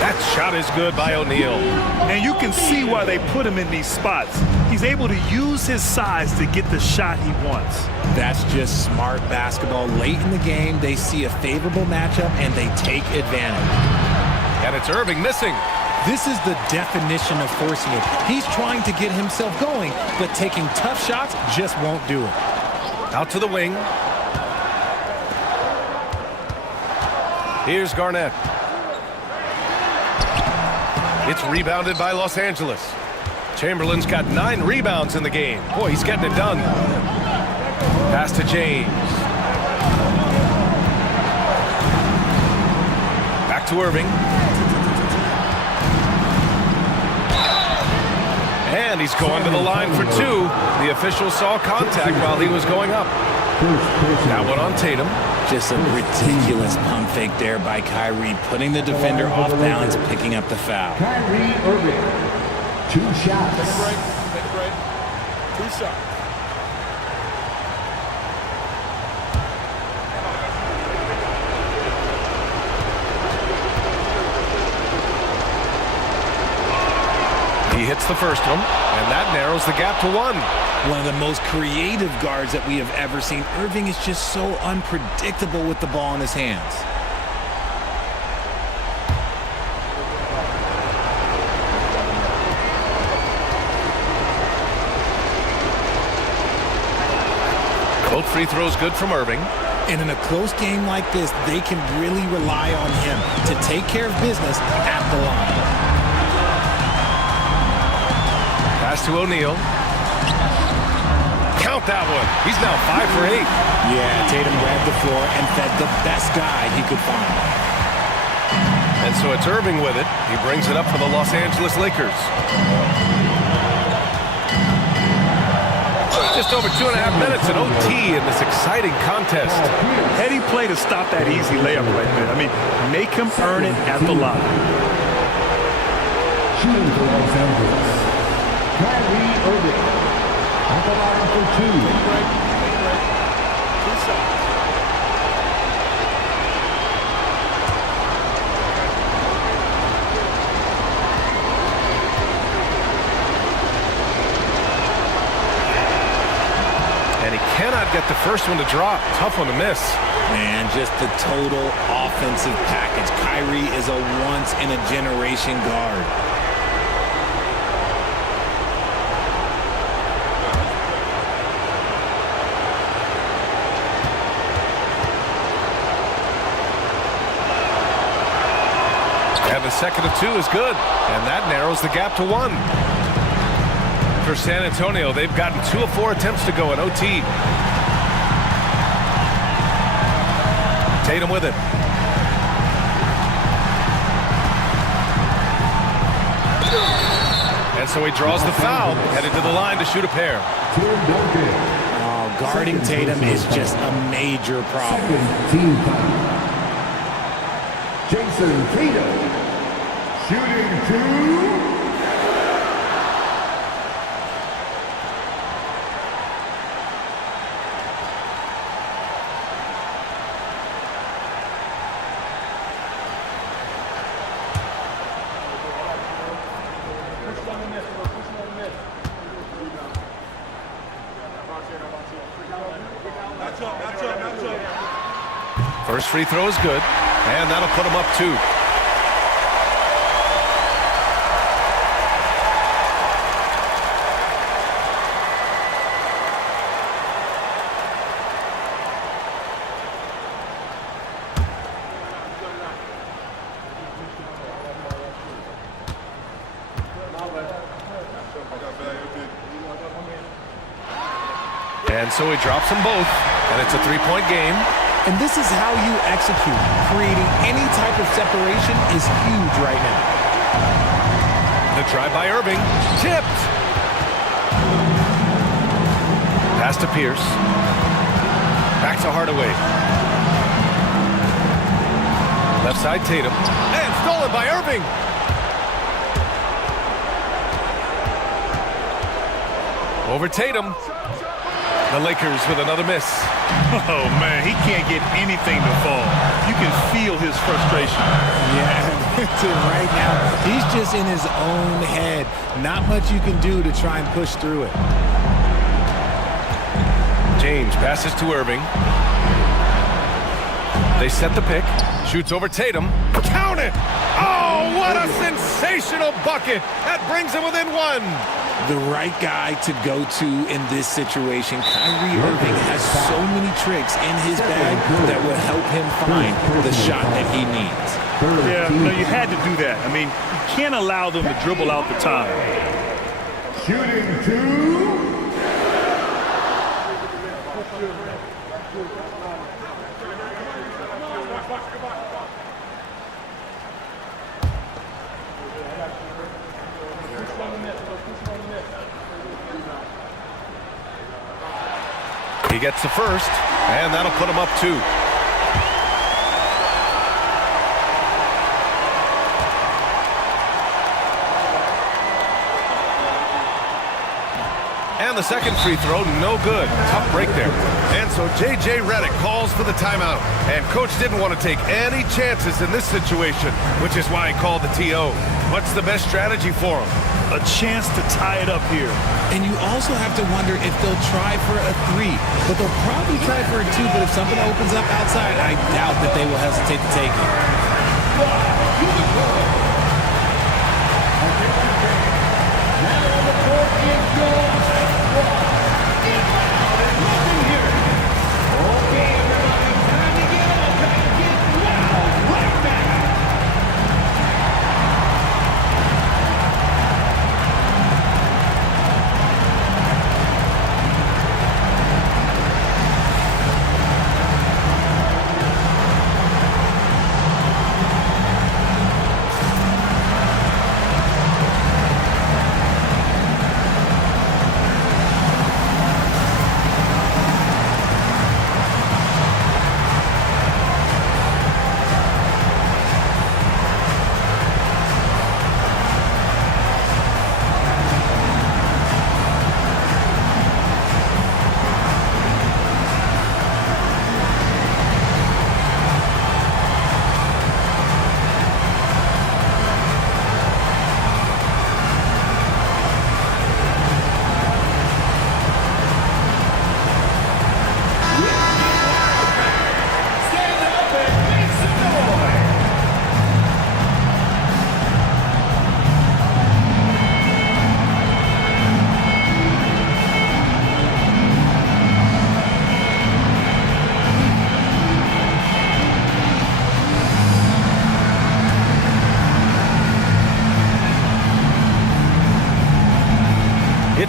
That shot is good by O'Neal. And you can see why they put him in these spots. He's able to use his size to get the shot he wants. That's just smart basketball. Late in the game, they see a favorable matchup, and they take advantage. And it's Irving missing. This is the definition of forcing it. He's trying to get himself going, but taking tough shots just won't do it. Out to the wing. Here's Garnett. It's rebounded by Los Angeles. Chamberlain's got 9 rebounds in the game. Boy, he's getting it done. Pass to James. Back to Irving. And he's going to the line for 2. The official saw contact while he was going up. That one on Tatum. Just a ridiculous pump fake there by Kyrie, putting the defender off balance, picking up the foul. Kyrie Irving. 2 shots. Take a break. 2 shots. He hits the first one, and that narrows the gap to 1. One of the most creative guards that we have ever seen. Irving is just so unpredictable with the ball in his hands. Both free throws good from Irving. And in a close game like this, they can really rely on him to take care of business at the line. Pass to O'Neal. Count that one. He's now 5 for 8. Yeah, Tatum grabbed the floor and fed the best guy he could find. And so it's Irving with it. He brings it up for the Los Angeles Lakers. Just over 2.5 minutes in OT in this exciting contest. Heady play to stop that easy layup right there. I mean, make him earn it at the line. Shooting for Los Angeles. Kyrie Irving. At the line for 2. Take a break. 2 shots. And he cannot get the first one to drop. Tough one to miss. Man, just the total offensive package. Kyrie is a once-in-a-generation guard. And the second of 2 is good. And that narrows the gap to 1. For San Antonio, they've gotten 2 of 4 attempts to go in OT. Tatum with it. And so he draws the foul, headed to the line to shoot a pair. Oh, guarding Tatum is just a major problem. Team foul. Jason Tatum shooting 2. First free throw is good, and that'll put him up 2. And so he drops them both, and it's a 3-point game. And this is how you execute. Creating any type of separation is huge right now. The drive by Irving. Tipped. Pass to Pierce. Back to Hardaway. Left side Tatum. And stolen by Irving. Over Tatum. The Lakers with another miss. Oh, man, he can't get anything to fall. You can feel his frustration. Yeah, right now, he's just in his own head. Not much you can do to try and push through it. James passes to Irving. They set the pick. Shoots over Tatum. Count it! Oh, what a sensational bucket! That brings him within 1. The right guy to go to in this situation. Kyrie Irving has so many tricks in his bag that will help him find the shot that he needs. Yeah, no, you had to do that. I mean, you can't allow them to dribble out the time. Shooting 2. He gets the first, and that'll put him up 2. And the second free throw, no good. Tough break there. And so J.J. Redick calls for the timeout. And coach didn't want to take any chances in this situation, which is why he called the TO. What's the best strategy for him? A chance to tie it up here. And you also have to wonder if they'll try for a 3. But they'll probably try for a 2, but if something opens up outside, I doubt that they will hesitate to take it.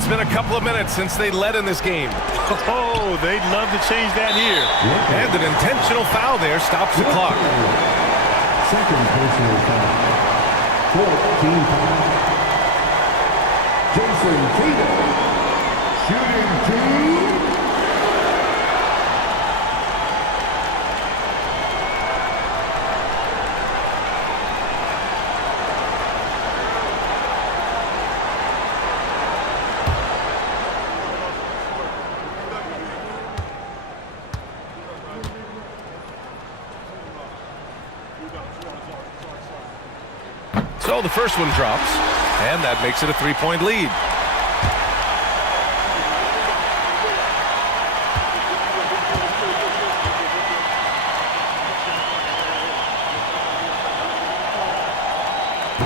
It's been a couple of minutes since they led in this game. Oh, they'd love to change that here. And an intentional foul there stops the clock. Second personal foul. 14 foul. Jason Tatum. Shooting two. So the first one drops, and that makes it a 3-point lead.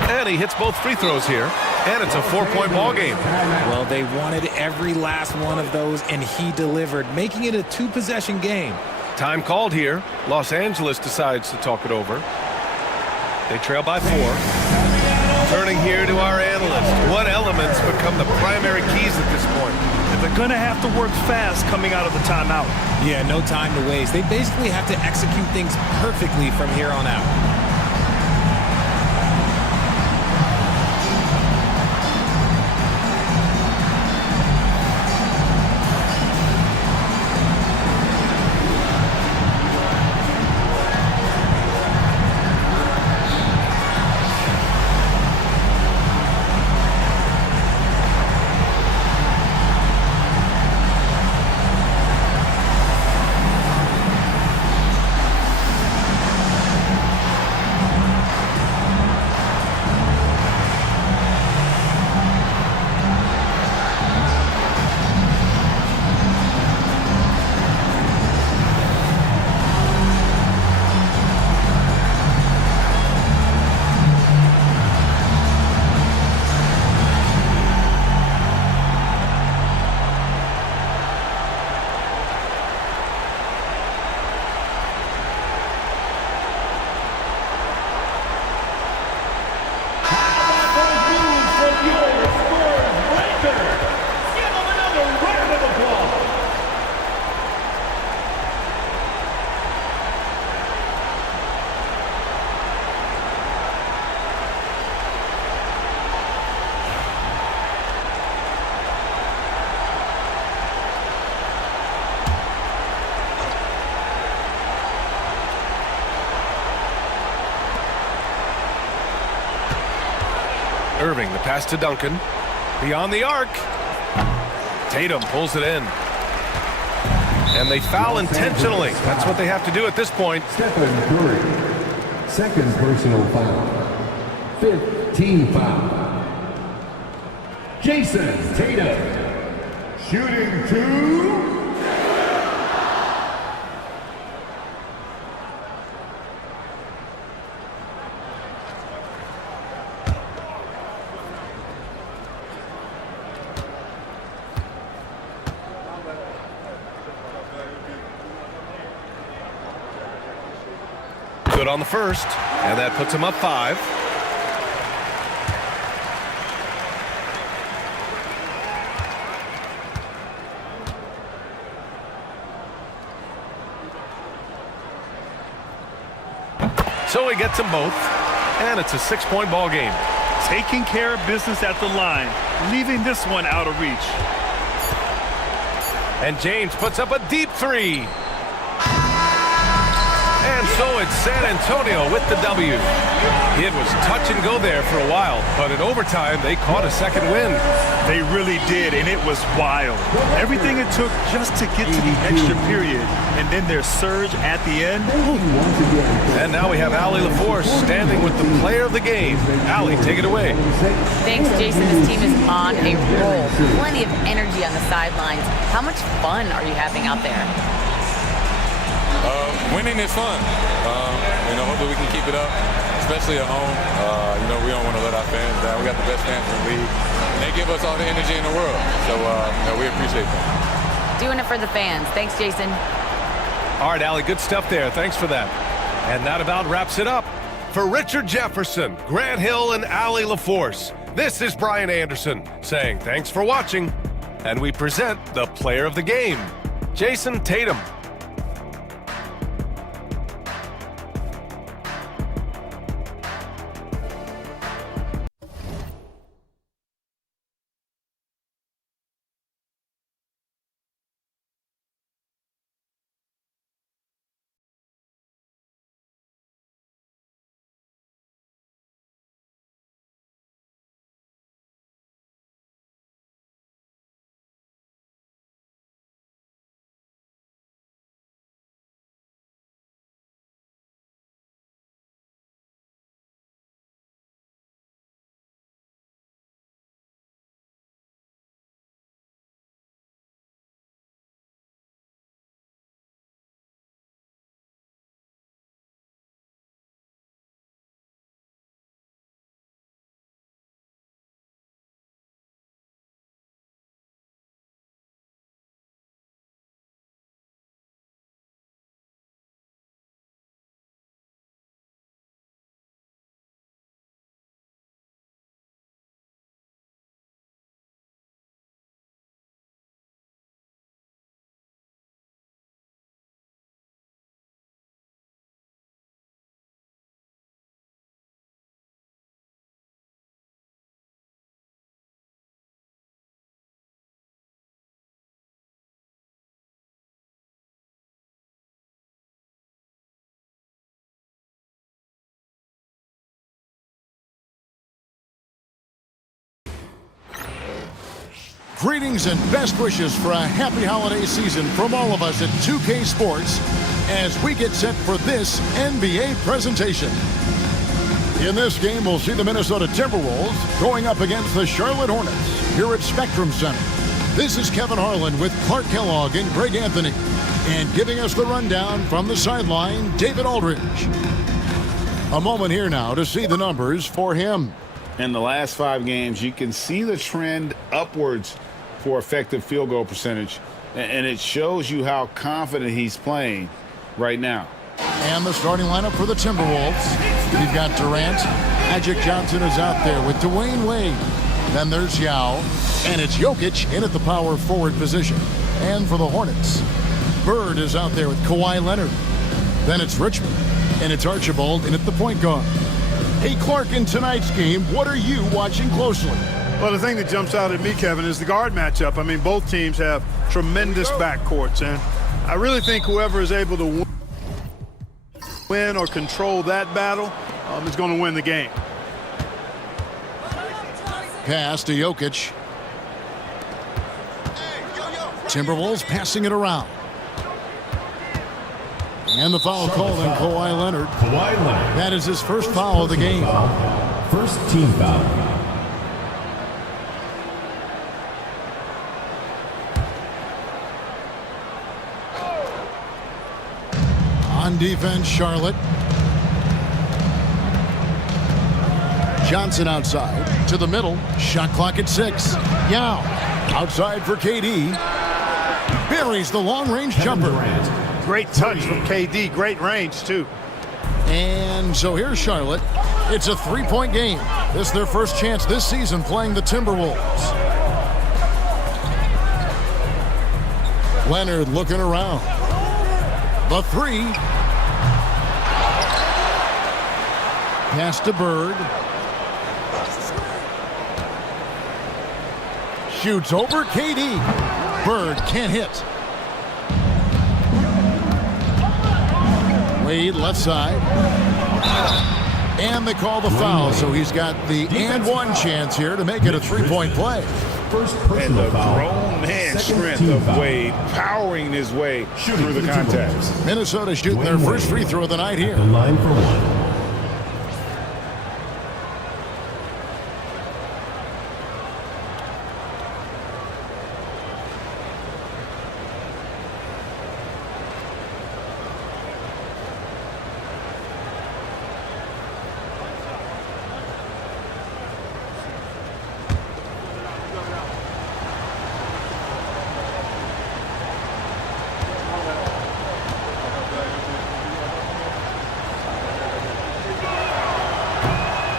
And he hits both free throws here, and it's a 4-point ball game. Well, they wanted every last one of those, and he delivered, making it a 2-possession game. Time called here. Los Angeles decides to talk it over. They trail by 4. Turning here to our analyst. What elements become the primary keys at this point? And they're going to have to work fast coming out of the timeout. Yeah, no time to waste. They basically have to execute things perfectly from here on out. Irving, the pass to Duncan. Beyond the arc. Tatum pulls it in. And they foul intentionally. That's what they have to do at this point. Stephen Curry. Second personal foul. 15 foul. Jason Tatum. Shooting two. Good on the first, and that puts him up 5. So he gets them both, and it's a 6-point ball game. Taking care of business at the line, leaving this one out of reach. And James puts up a deep 3. And so it's San Antonio with the W. It was touch and go there for a while, but in overtime, they caught a second win. They really did, and it was wild. Everything it took just to get to the extra period, and then their surge at the end. And now we have Allie LaForce standing with the player of the game. Allie, take it away. Thanks, Jason. This team is on a roll. Plenty of energy on the sidelines. How much fun are you having out there? Winning is fun. Hopefully we can keep it up, especially at home. We don't want to let our fans down. We got the best fans in the league, and they give us all the energy in the world. So we appreciate that. Doing it for the fans. Thanks, Jason. All right, Allie, good stuff there. Thanks for that. And that about wraps it up. For Richard Jefferson, Grant Hill, and Allie LaForce, this is Brian Anderson saying thanks for watching. And we present the player of the game, Jason Tatum. Greetings and best wishes for a happy holiday season from all of us at 2K Sports as we get set for this NBA presentation. In this game, we'll see the Minnesota Timberwolves going up against the Charlotte Hornets here at Spectrum Center. This is Kevin Harlan with Clark Kellogg and Greg Anthony. And giving us the rundown from the sideline, David Aldridge. A moment here now to see the numbers for him. In the last 5 games, you can see the trend upwards for effective field goal percentage, and it shows you how confident he's playing right now. And the starting lineup for the Timberwolves. We've got Durant. Magic Johnson is out there with Dwayne Wade. Then there's Yao. And it's Jokic in at the power forward position. And for the Hornets, Bird is out there with Kawhi Leonard. Then it's Richmond. And it's Archibald in at the point guard. Hey, Clark, in tonight's game, what are you watching closely? Well, the thing that jumps out at me, Kevin, is the guard matchup. I mean, both teams have tremendous backcourts, and I really think whoever is able to win or control that battle is going to win the game. Pass to Jokic. Timberwolves passing it around. And the foul called on Kawhi Leonard. That is his first foul of the game. First team foul. On defense, Charlotte. Johnson outside to the middle. Shot clock at 6. Yao outside for KD. Buries the long-range jumper. Great touch from KD. Great range, too. And so here's Charlotte. It's a 3-point game. This is their first chance this season playing the Timberwolves. Leonard looking around. The 3. Pass to Bird. Shoots over KD. Bird can't hit. Wade left side. And they call the foul, so he's got the and one chance here to make it a 3-point play. And the grown man strength of Wade powering his way through the contact. Minnesota shooting their first free throw of the night here. The line for 1.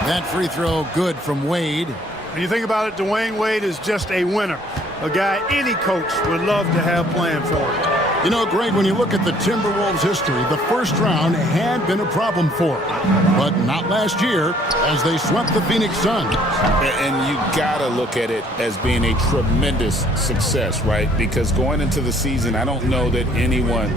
That free throw good from Wade. When you think about it, Dwayne Wade is just a winner. a guy any coach would love to have playing for him. You know, Greg, when you look at the Timberwolves' history, the first round had been a problem for them. But not last year, as they swept the Phoenix Suns. And you got to look at it as being a tremendous success, right? Because going into the season, I don't know that anyone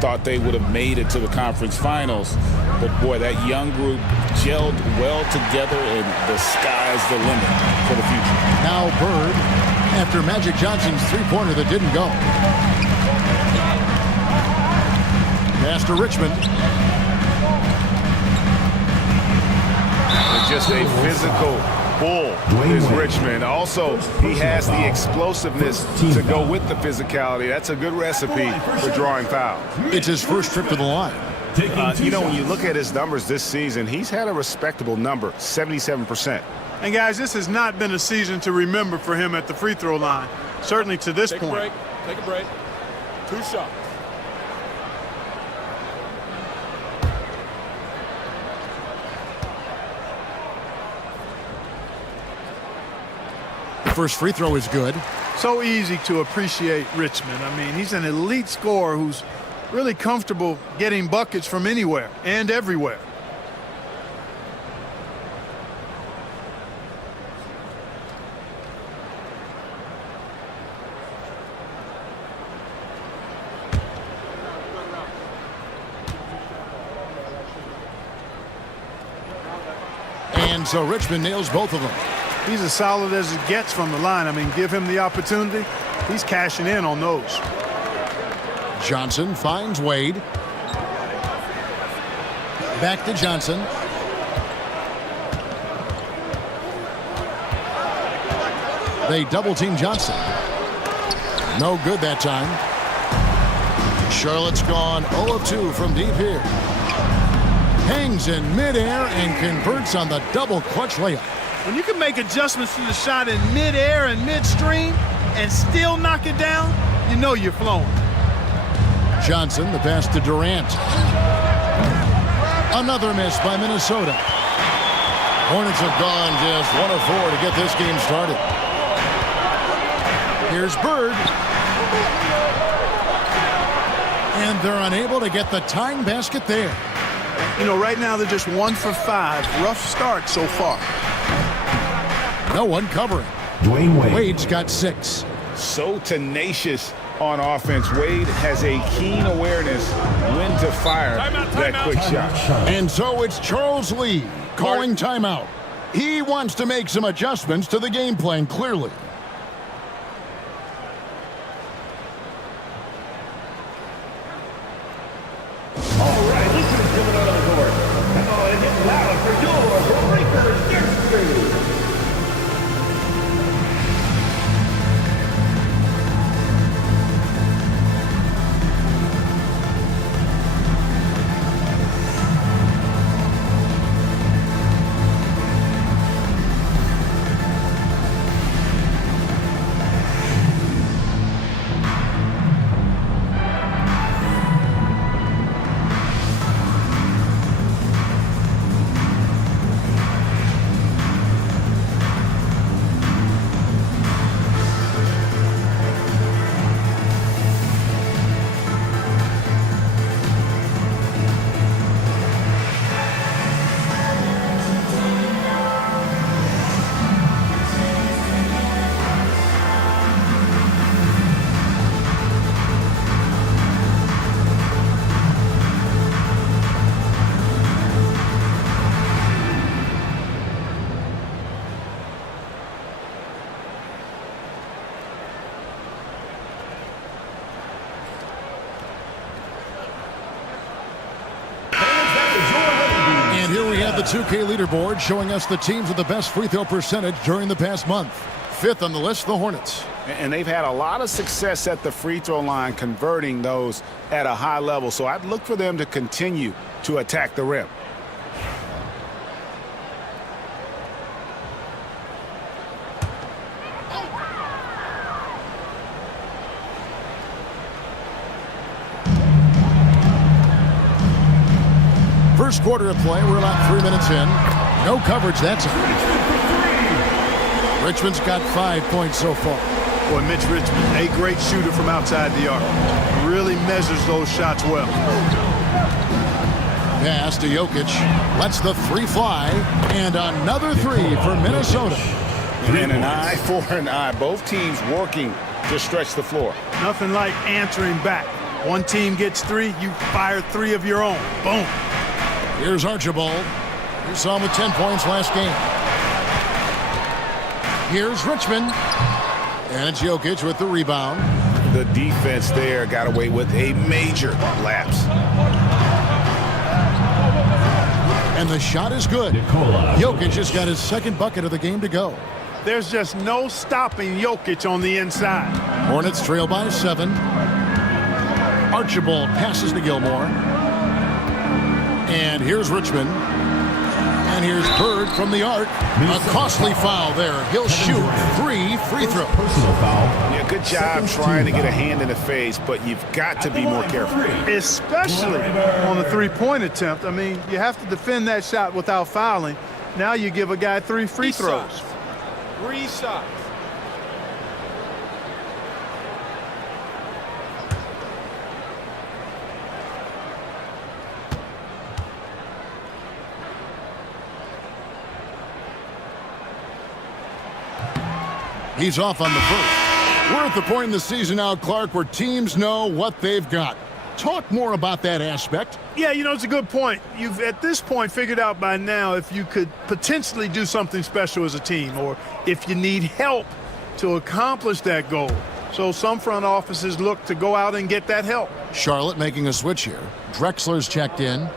thought they would have made it to the conference finals. But, boy, that young group gelled well together, and the sky's the limit for the future. Now Bird, after Magic Johnson's three-pointer that didn't go. Pass to Richmond. Just a physical bull is Richmond. Also, he has the explosiveness to go with the physicality. That's a good recipe for drawing fouls. It's his first trip to the line. You know, when you look at his numbers this season, he's had a respectable number, 77%. And, guys, this has not been a season to remember for him at the free throw line, certainly to this point. Take a break. 2 shots. First free throw is good. So easy to appreciate Richmond. I mean, he's an elite scorer who's really comfortable getting buckets from anywhere and everywhere. And so Richmond nails both of them. He's as solid as it gets from the line. I mean, give him the opportunity. He's cashing in on those. Johnson finds Wade. Back to Johnson. They double-team Johnson. No good that time. Charlotte's gone 0 of 2 from deep here. Hangs in midair and converts on the double clutch layup. When you can make adjustments to the shot in midair and midstream and still knock it down, you know you're flowing. Johnson, the pass to Durant. Another miss by Minnesota. Hornets have gone just 1 of 4 to get this game started. Here's Bird. And they're unable to get the tying basket there. You know, right now they're just 1 for 5. Rough start so far. No one covering. Dwayne Wade. Wade's got 6. So tenacious on offense. Wade has a keen awareness when to fire that quick shot. And so it's Charles Lee calling timeout. He wants to make some adjustments to the game plan, clearly. All right, listeners coming out on the court. Come on and get loud for your Breakers Dexter. The 2K leaderboard showing us the teams with the best free throw percentage during the past month. 5th on the list, the Hornets. And they've had a lot of success at the free throw line, converting those at a high level. So I'd look for them to continue to attack the rim. First quarter of play, we're about 3 minutes in. No coverage that time. Richmond's got 5 points so far. Boy, Mitch Richmond, a great shooter from outside the arc. Really measures those shots well. Pass to Jokic. Lets the three fly. And another three for Minnesota. And an eye for an eye. Both teams working to stretch the floor. Nothing like answering back. One team gets three, you fire three of your own. Boom. Here's Archibald. You saw him with 10 points last game. Here's Richmond. And it's Jokic with the rebound. The defense there got away with a major lapse. And the shot is good. Jokic just got his second bucket of the game to go. There's just no stopping Jokic on the inside. Hornets trail by 7. Archibald passes to Gilmore. And here's Richmond. And here's Bird from the arc. A costly foul there. He'll shoot 3 free throws. Personal foul. Yeah, good job trying to get a hand in the face, but you've got to be more careful. Especially on the three-point attempt. I mean, you have to defend that shot without fouling. Now you give a guy 3 free throws. 3 shots. He's off on the first. We're at the point in the season now, Clark, where teams know what they've got. Talk more about that aspect. Yeah, you know, it's a good point. You've, at this point, figured out by now if you could potentially do something special as a team or if you need help to accomplish that goal. So some front offices look to go out and get that help. Charlotte making a switch here. Drexler's checked in.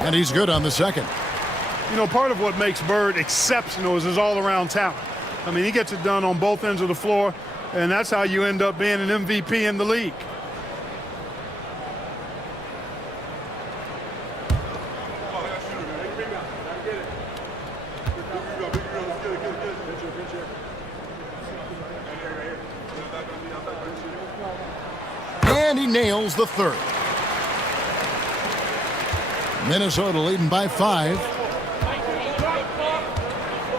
And he's good on the second. You know, part of what makes Bird exceptional is his all-around talent. I mean, he gets it done on both ends of the floor, and that's how you end up being an MVP in the league. And he nails the third. Minnesota leading by 5.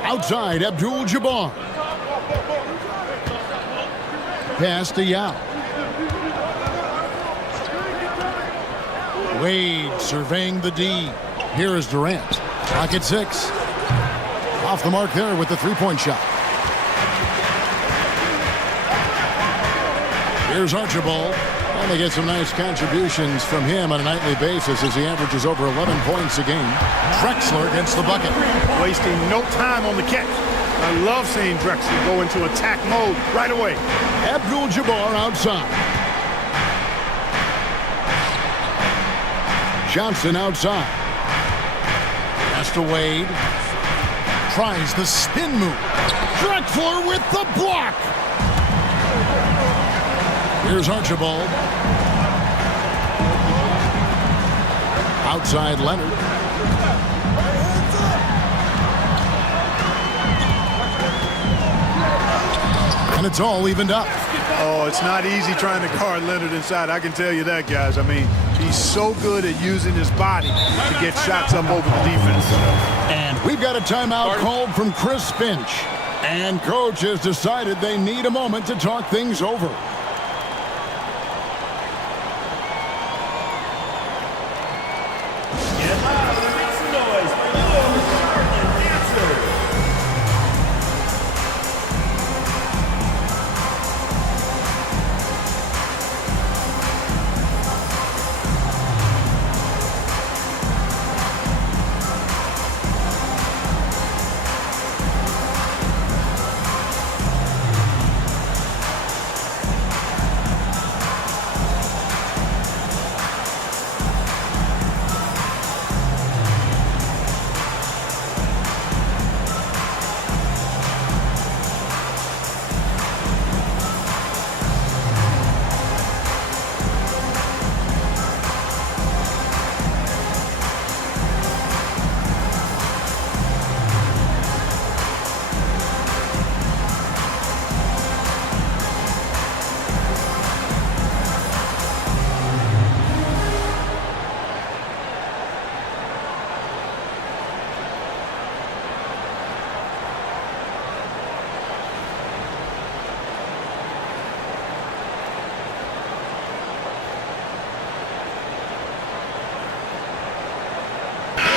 Outside, Abdul-Jabbar. Pass to Yao. Wade surveying the D. Here is Durant. Clock at 6. Off the mark there with the three-point shot. Here's Archibald. And they get some nice contributions from him on a nightly basis as he averages over 11 points a game. Drexler gets the bucket. Wasting no time on the catch. I love seeing Drexler go into attack mode right away. Abdul-Jabbar outside. Johnson outside. Pass to Wade. Tries the spin move. Drexler with the block. Here's Archibald. Outside Leonard. And it's all evened up. Oh, it's not easy trying to guard Leonard inside. I can tell you that, guys. I mean, he's so good at using his body to get shots up over the defense. And we've got a timeout called from Chris Finch. And coach has decided they need a moment to talk things over.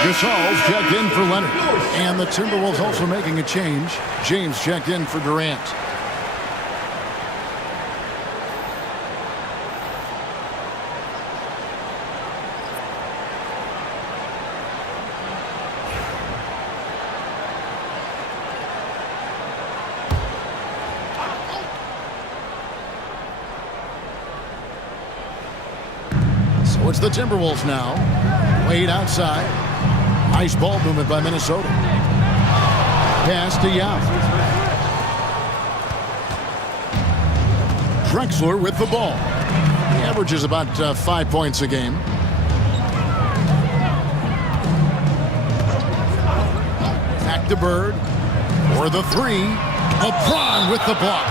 Gasol's checked in for Leonard. And the Timberwolves also making a change. James checked in for Durant. So it's the Timberwolves now. Wade outside. Nice ball movement by Minnesota. Pass to Yao. Drexler with the ball. He averages about 5 points a game. Back to Bird. For the three. LeBron with the block.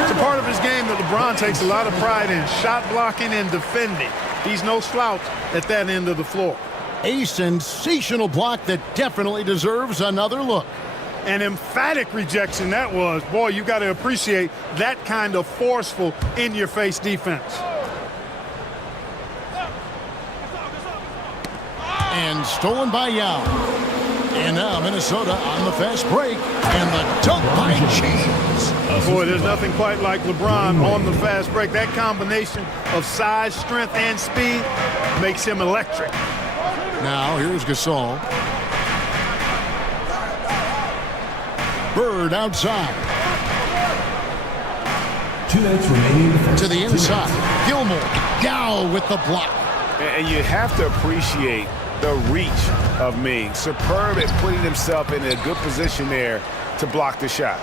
It's a part of his game that LeBron takes a lot of pride in. Shot blocking and defending. He's no slouch at that end of the floor. A sensational block that definitely deserves another look. An emphatic rejection that was. Boy, you got to appreciate that kind of forceful, in-your-face defense. And stolen by Yao. And now Minnesota on the fast break. And the dunk by James. Boy, there's nothing quite like LeBron on the fast break. That combination of size, strength, and speed makes him electric. Now here's Gasol. Bird outside. 2 minutes remaining. To the inside. Gilmore. Yao with the block. And you have to appreciate the reach of Ming. Superb at putting himself in a good position there to block the shot.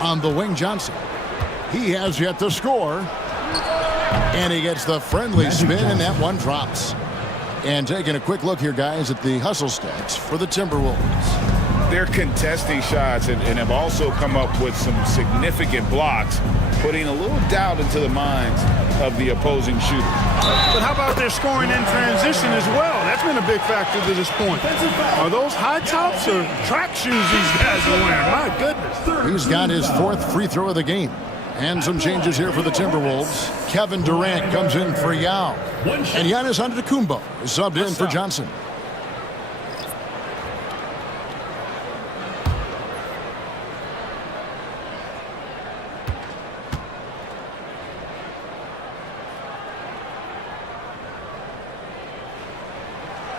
On the wing, Johnson. He has yet to score. And he gets the friendly spin, and that one drops. And taking a quick look here, guys, at the hustle stats for the Timberwolves. They're contesting shots and have also come up with some significant blocks, putting a little doubt into the minds of the opposing shooter. But how about their scoring in transition as well? That's been a big factor to this point. Are those high tops or track shoes these guys are wearing? My goodness. He's got his 4th free throw of the game. And some changes here for the Timberwolves. Kevin Durant comes in for Yao. And Giannis Antetokounmpo is subbed in for Johnson.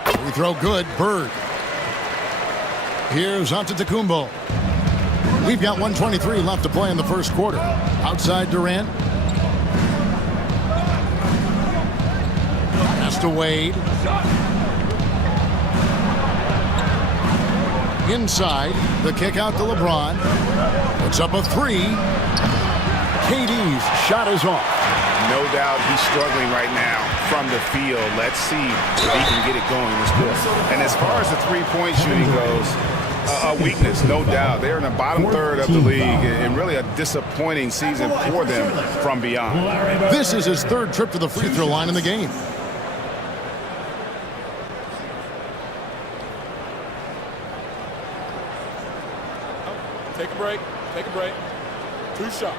Free throw good. Bird. Here's Antetokounmpo. We've got 1:23 left to play in the first quarter. Outside Durant. Pass to Wade. Inside. The kick out to LeBron. Puts up a three. KD's shot is off. No doubt he's struggling right now from the field. Let's see if he can get it going this quarter. And as far as the three-point shooting goes, a weakness, no doubt. They're in the bottom third of the league, and really a disappointing season for them from beyond. This is his 3rd trip to the free throw line in the game. Take a break. Take a break. 2 shots.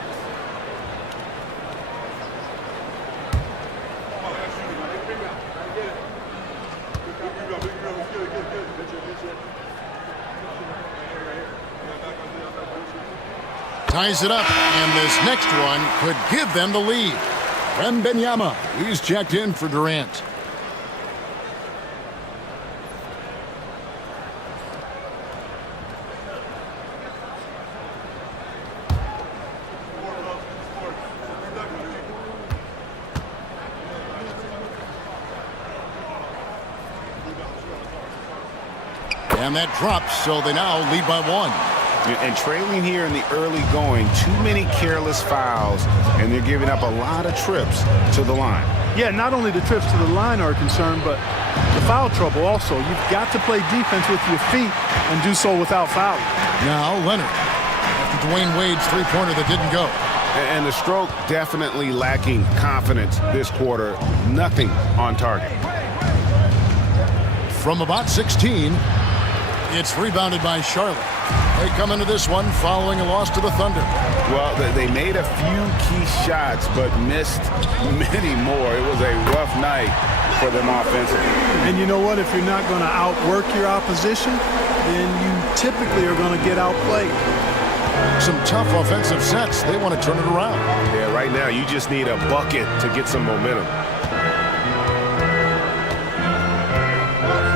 Ties it up, and this next one could give them the lead. Wembanyama, he's checked in for Durant. And that drops, so they now lead by 1. And trailing here in the early going, too many careless fouls, and they're giving up a lot of trips to the line. Yeah, not only the trips to the line are concerned, but the foul trouble also. You've got to play defense with your feet and do so without fouling. Now Leonard, after Dwayne Wade's three-pointer that didn't go. And the stroke definitely lacking confidence this quarter. Nothing on target. From about 16, It's rebounded by Charlotte. They come into this one following a loss to the Thunder. Well, they made a few key shots, but missed many more. It was a rough night for them offensively. And you know what? If you're not going to outwork your opposition, then you typically are going to get outplayed. Some tough offensive sets. They want to turn it around. Yeah, right now you just need a bucket to get some momentum.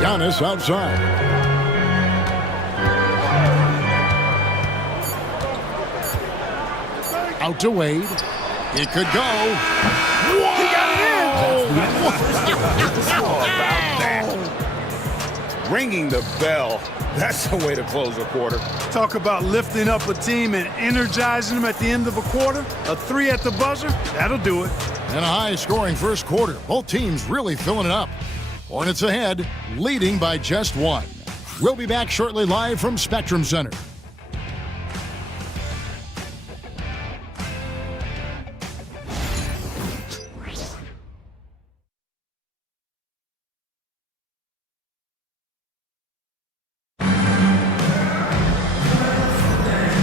Giannis outside. Out to Wade. It could go. Whoa! He got it in! How about that? Ringing the bell. That's the way to close a quarter. Talk about lifting up a team and energizing them at the end of a quarter. A 3 at the buzzer, that'll do it. And a high-scoring first quarter. Both teams really filling it up. Hornets ahead, leading by just 1. We'll be back shortly live from Spectrum Center.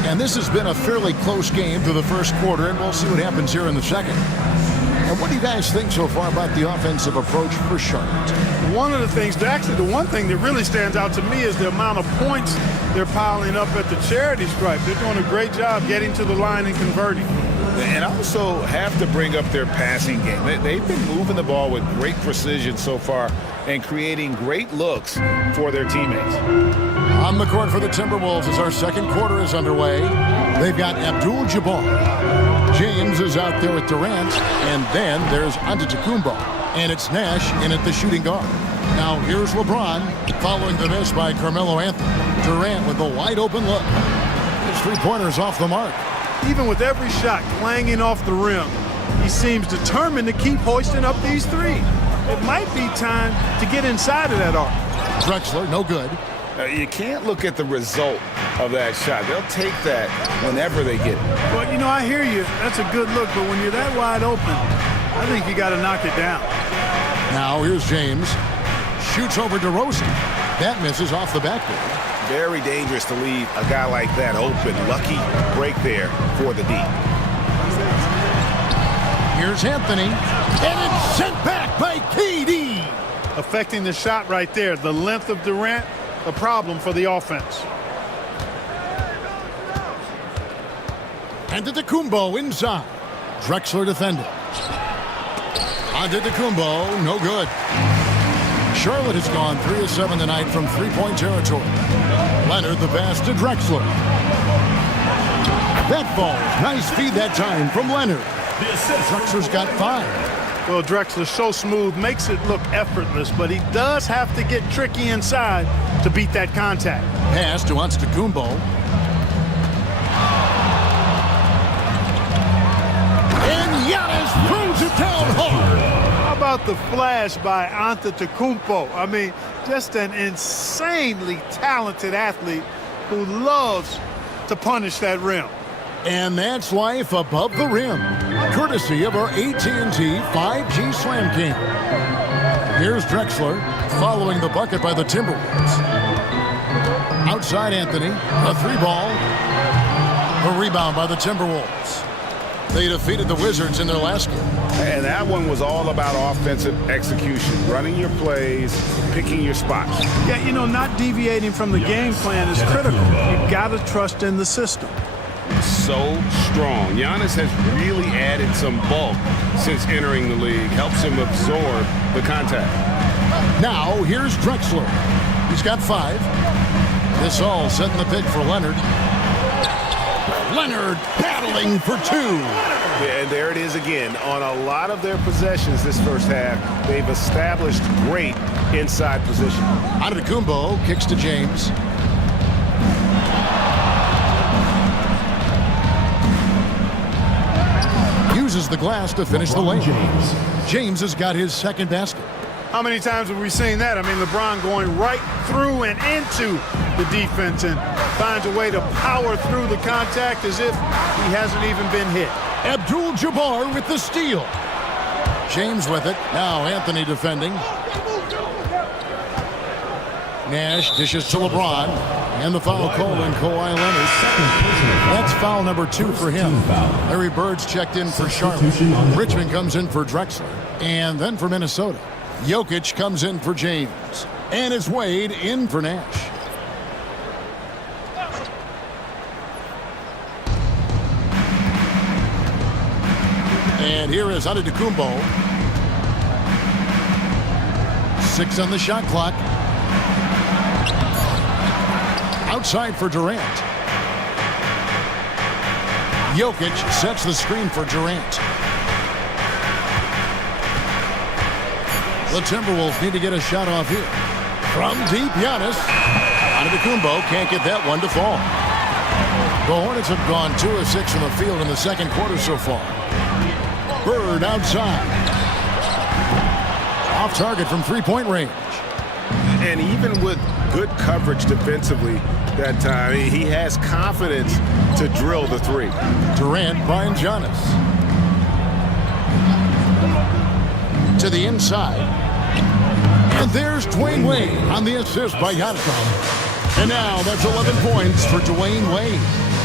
And this has been a fairly close game through the first quarter, and we'll see what happens here in the second. And what do you guys think so far about the offensive approach for Charlotte? One of the things, actually the one thing that really stands out to me is the amount of points they're piling up at the charity stripe. They're doing a great job getting to the line and converting. And also have to bring up their passing game. They've been moving the ball with great precision so far and creating great looks for their teammates. On the court for the Timberwolves as our second quarter is underway. They've got Abdul-Jabbar. James is out there with Durant, and then there's Antetokounmpo. And it's Nash in at the shooting guard. Now here's LeBron following the miss by Carmelo Anthony. Durant with the wide open look. His three-pointers off the mark. Even with every shot clanging off the rim, he seems determined to keep hoisting up these threes. It might be time to get inside of that arc. Drexler, no good. You can't look at the result of that shot. They'll take that whenever they get it. Well, you know, I hear you. That's a good look, but when you're that wide open, I think you got to knock it down. Now here's James. Shoots over DeRozan. That misses off the backboard. Very dangerous to leave a guy like that open. Lucky break there for the D. Here's Anthony. And it's sent back by KD. Affecting the shot right there. The length of Durant, a problem for the offense. Antetokounmpo inside. Drexler defending. Antetokounmpo, no good. Charlotte has gone 3 of 7 tonight from three-point territory. Leonard the pass to Drexler. That ball, nice feed that time from Leonard. Drexler's got 5. Well, Drexler's so smooth, makes it look effortless, but he does have to get tricky inside to beat that contact. Pass to Antetokounmpo. And Giannis throws it down hard. How about the flash by Antetokounmpo? I mean, just an insanely talented athlete who loves to punish that rim. And that's life above the rim, courtesy of our AT&T 5G Slam Cam. Here's Drexler following the bucket by the Timberwolves. Outside Anthony, a 3-ball. A rebound by the Timberwolves. They defeated the Wizards in their last game. And that one was all about offensive execution, running your plays, picking your spots. Yeah, you know, not deviating from the game plan is critical. You've got to trust in the system. So strong. Giannis has really added some bulk since entering the league. Helps him absorb the contact. Now, here's Drexler. He's got 5. This all setting the pick for Leonard. Leonard battling for 2. Yeah, and there it is again. On a lot of their possessions this first half, they've established great inside position. Antetokounmpo kicks to James. Uses the glass to finish the lane. James has got his second basket. How many times have we seen that? I mean, LeBron going right through and into the defense and finds a way to power through the contact as if he hasn't even been hit. Abdul-Jabbar with the steal. James with it. Now Anthony defending. Nash dishes to LeBron, and the foul call on Kawhi Leonard. That's foul number 2 for him. Larry Bird's checked in for Charlotte. Richmond comes in for Drexler, and then for Minnesota. Jokic comes in for James, and it's Wade in for Nash. And here is Antetokounmpo. 6 on the shot clock. Outside for Durant. Jokic sets the screen for Durant. The Timberwolves need to get a shot off here. From deep, Giannis. Antetokounmpo can't get that one to fall. The Hornets have gone 2 of 6 from the field in the second quarter so far. Bird outside. Off target from three-point range. And even with good coverage defensively that time, he has confidence to drill the three. Durant finds Giannis. To the inside. And there's Dwayne Wade on the assist by Giannis. And now that's 11 points for Dwayne Wade.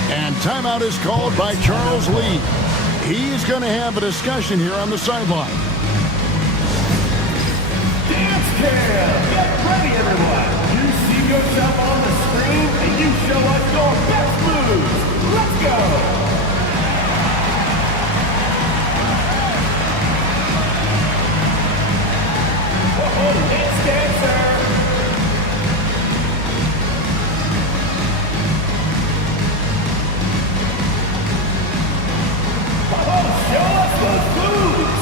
And timeout is called by Charles Lee. He's going to have a discussion here on the sideline. Dance cam! Get ready, everyone! You see yourself on the screen, and you show us your best moves. Let's go! Oh, dance dancer! Oh, show us those moves!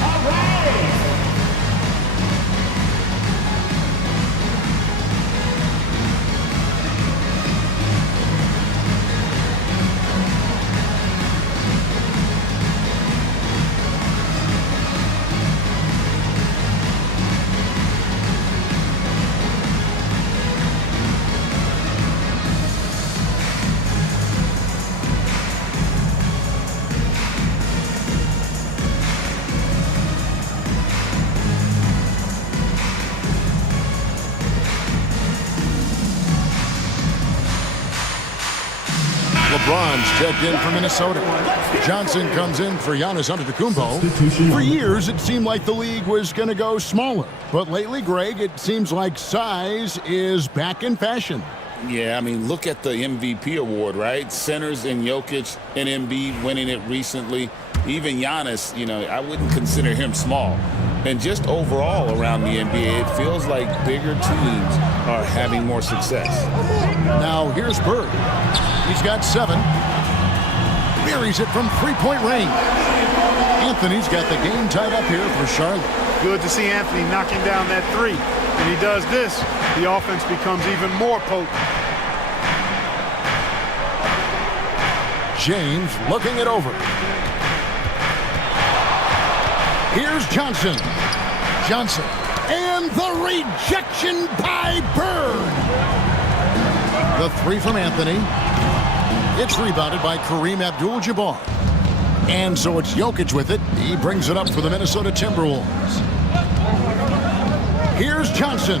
All right! LeBron's checked in for Minnesota. Johnson comes in for Giannis Antetokounmpo. For years, it seemed like the league was going to go smaller. But lately, Greg, it seems like size is back in fashion. Yeah, I mean, look at the MVP award, right? Centers and Jokic and Embiid winning it recently. Even Giannis, you know, I wouldn't consider him small. And just overall around the NBA, it feels like bigger teams are having more success. Now, here's Bird. He's got 7. Buries it from three-point range. Anthony's got the game tied up here for Charlotte. Good to see Anthony knocking down that 3. When he does this, the offense becomes even more potent. James looking it over. Here's Johnson. Johnson. And the rejection by Bird. The 3 from Anthony. It's rebounded by Kareem Abdul-Jabbar. And so it's Jokic with it. He brings it up for the Minnesota Timberwolves. Here's Johnson.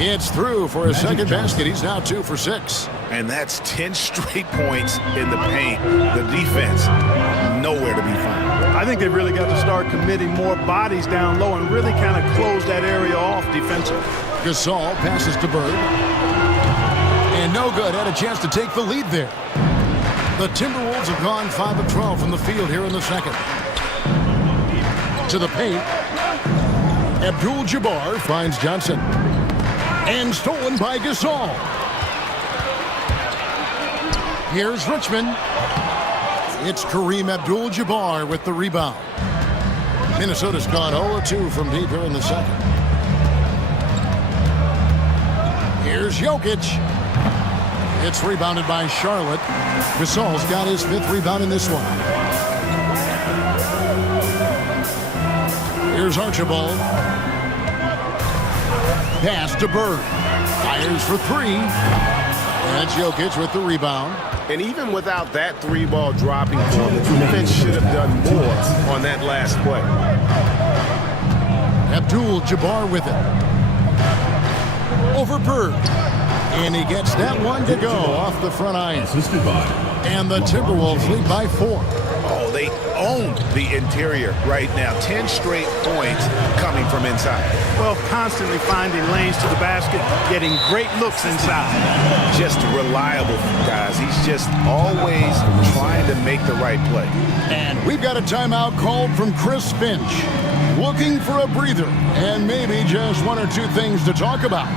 It's through for his second basket. He's now 2 for 6. And that's 10 straight points in the paint. The defense, nowhere to be found. I think they've really got to start committing more bodies down low and really kind of close that area off defensively. Gasol passes to Bird. And no good. Had a chance to take the lead there. The Timberwolves have gone 5 of 12 from the field here in the second. To the paint. Abdul-Jabbar finds Johnson. And stolen by Gasol. Here's Richmond. It's Kareem Abdul-Jabbar with the rebound. Minnesota's gone 0-2 from deep here in the second. Here's Jokic. It's rebounded by Charlotte. Gasol's got his 5th rebound in this one. Here's Archibald. Pass to Bird. Fires for 3. And it's Jokic with the rebound. And even without that three-ball dropping form, the defense should have done more on that last play. Abdul-Jabbar with it. Over Bird. And he gets that one to go off the front ice. And the Timberwolves lead by 4. Oh, they own the interior right now. 10 straight points coming from inside. Well, constantly finding lanes to the basket, getting great looks inside. Just reliable, guys. He's just always trying to make the right play. And we've got a timeout called from Chris Finch. Looking for a breather and maybe just one or two things to talk about.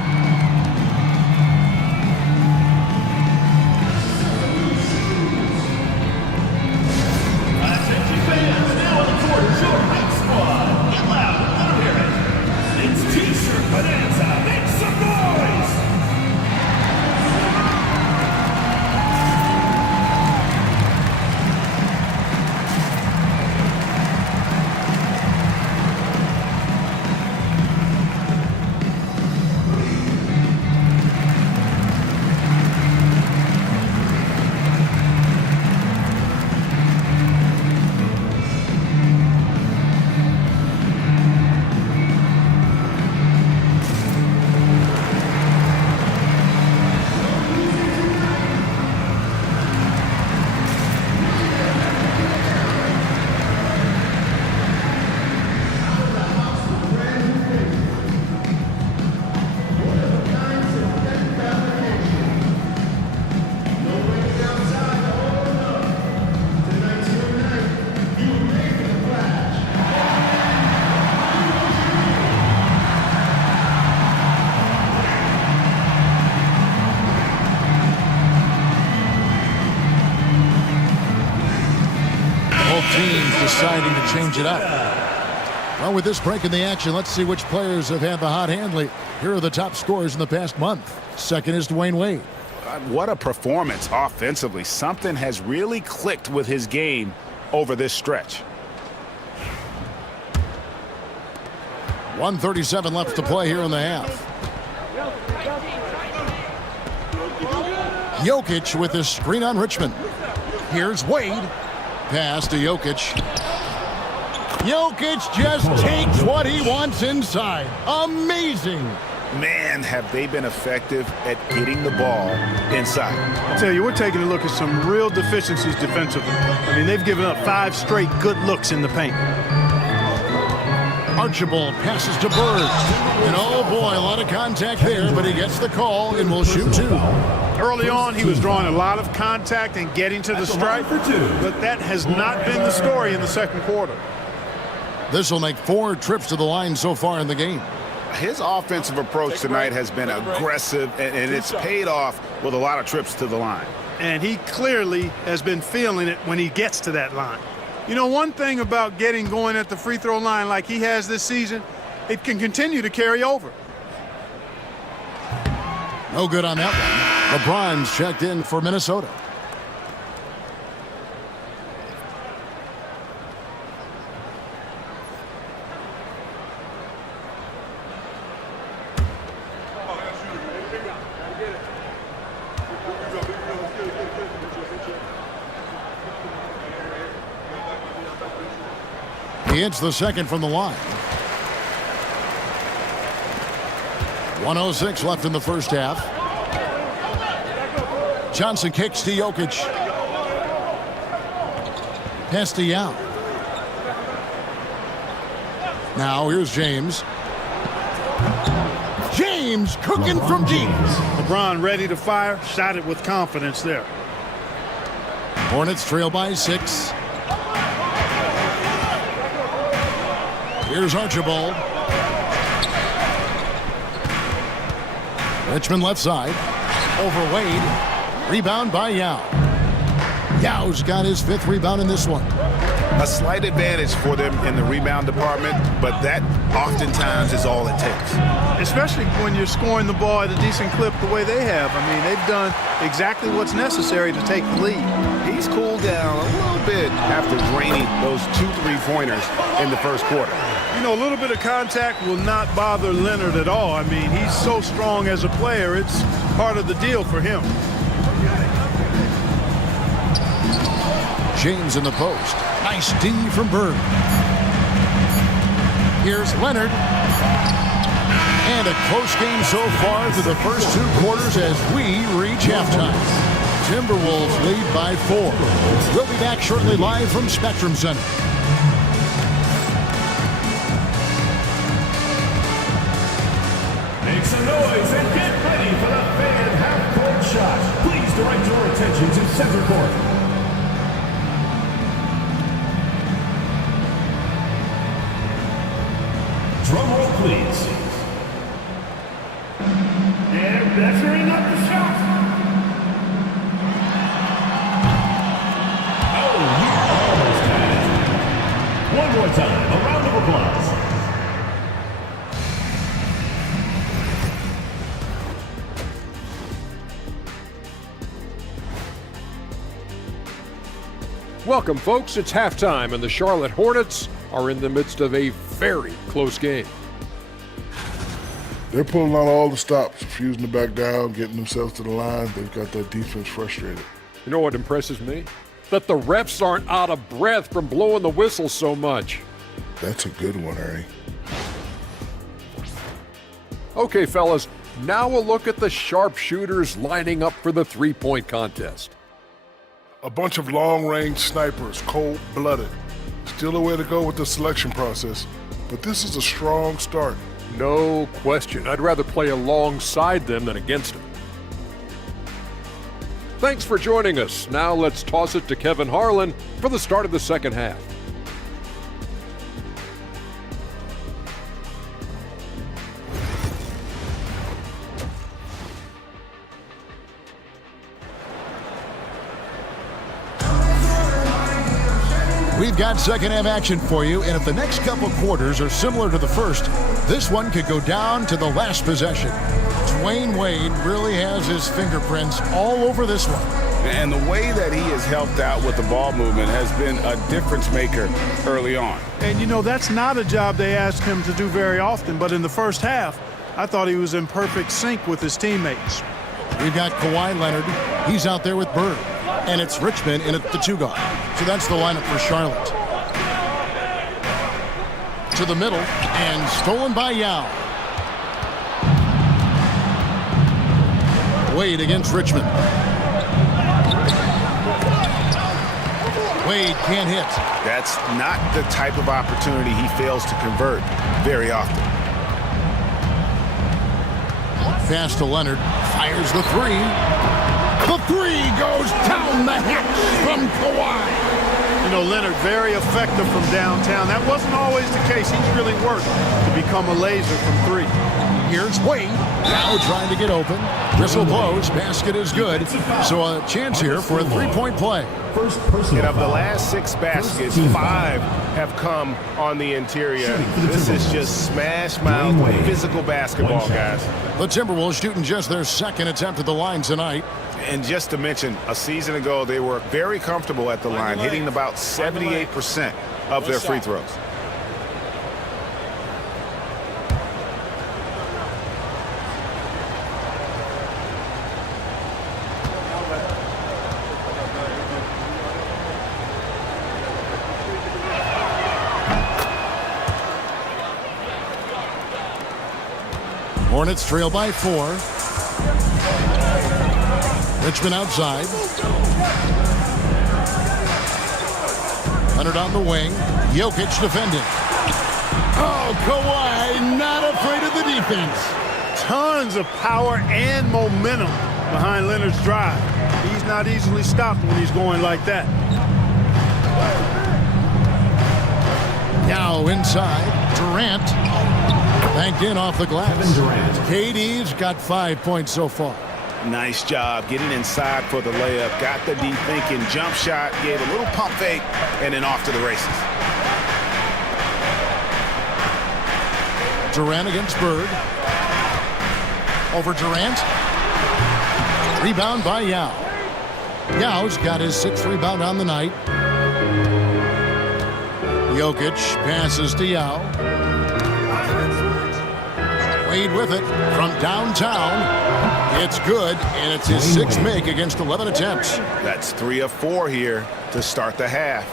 Teams deciding to change it up. Well, with this break in the action, let's see which players have had the hot hand lately. Here are the top scorers in the past month. Second is Dwayne Wade. What a performance offensively. Something has really clicked with his game over this stretch. 1:37 left to play here in the half. Jokic with his screen on Richmond. Here's Wade. Pass to Jokic. Jokic just takes what he wants inside. Amazing. Man, have they been effective at getting the ball inside. I tell you, we're taking a look at some real deficiencies defensively. I mean, they've given up 5 straight good looks in the paint. Archibald passes to Bird. And oh boy, a lot of contact there, but he gets the call and will shoot 2. Early on, he was drawing a lot of contact and getting to the stripe, but that has not been the story in the second quarter. This will make 4 trips to the line so far in the game. His offensive approach tonight has been aggressive, and it's paid off with a lot of trips to the line. And he clearly has been feeling it when he gets to that line. You know, one thing about getting going at the free throw line like he has this season, it can continue to carry over. No good on that one. LeBron's checked in for Minnesota. He hits the second from the line. 1:06 left in the first half. Johnson kicks to Jokic. Pass to Yao. Now here's James. James cooking from deep. LeBron ready to fire. Shot it with confidence there. Hornets trail by 6. Here's Archibald. Richmond left side. Over Wade. Rebound by Yao. Yao's got his 5th rebound in this one. A slight advantage for them in the rebound department, but that oftentimes is all it takes. Especially when you're scoring the ball at a decent clip the way they have. I mean, they've done exactly what's necessary to take the lead. He's cooled down a little bit after draining those 2 3-pointers in the first quarter. You know, a little bit of contact will not bother Leonard at all. I mean, he's so strong as a player, it's part of the deal for him. James in the post. Nice D from Bird. Here's Leonard. And a close game so far through the first 2 quarters as we reach halftime. Timberwolves lead by 4. We'll be back shortly live from Spectrum Center. Make some noise and get ready for the fan half-court shot. Please direct your attention to center court. Drum roll, please. And measuring up the shot. Oh, you almost had it. One more time, a round of applause. Welcome, folks. It's halftime, and the Charlotte Hornets are in the midst of a very close game. They're pulling out all the stops, refusing to back down, getting themselves to the line. They've got that defense frustrated. You know what impresses me? That the refs aren't out of breath from blowing the whistle so much. That's a good one, Ernie. Okay, fellas, now a look at the sharpshooters lining up for the three-point contest. A bunch of long-range snipers, cold-blooded. Still a way to go with the selection process, but this is a strong start. No question. I'd rather play alongside them than against them. Thanks for joining us. Now let's toss it to Kevin Harlan for the start of the second half. We've got second half action for you, and if the next couple quarters are similar to the first, this one could go down to the last possession. Dwayne Wade really has his fingerprints all over this one. And the way that he has helped out with the ball movement has been a difference maker early on. And you know, that's not a job they ask him to do very often, but in the first half, I thought he was in perfect sync with his teammates. We've got Kawhi Leonard. He's out there with Bird. And it's Richmond in at the 2-guard. So that's the lineup for Charlotte. To the middle, and stolen by Yao. Wade against Richmond. Wade can't hit. That's not the type of opportunity he fails to convert very often. Pass to Leonard. Fires the 3. The 3 goes down the hatch from Kawhi. You know, Leonard, very effective from downtown. That wasn't always the case. He's really worked to become a laser from 3. Here's Wade. Now trying to get open. Whistle blows. Basket is good. So a chance here for a three-point play. And of the last 6 baskets, 5 have come on the interior. This is just smash-mouth physical basketball, guys. The Timberwolves shooting just their second attempt at the line tonight. And just to mention, a season ago, they were very comfortable at the line, hitting about 78% of their free throws. Hornets trail by 4. Richmond outside. Leonard on the wing. Jokic defending. Oh, Kawhi not afraid of the defense. Tons of power and momentum behind Leonard's drive. He's not easily stopped when he's going like that. Now inside. Durant. Banked in off the glass. Kevin Durant. KD's got 5 points so far. Nice job getting inside for the layup. Got the deep thinking jump shot, gave a little pump fake, and then off to the races. Durant against Bird. Over Durant. Rebound by Yao. Yao's got his 6th rebound on the night. Jokic passes to Yao. Wade with it from downtown. It's good, and it's his 6th make against 11 attempts. That's 3 of 4 here to start the half.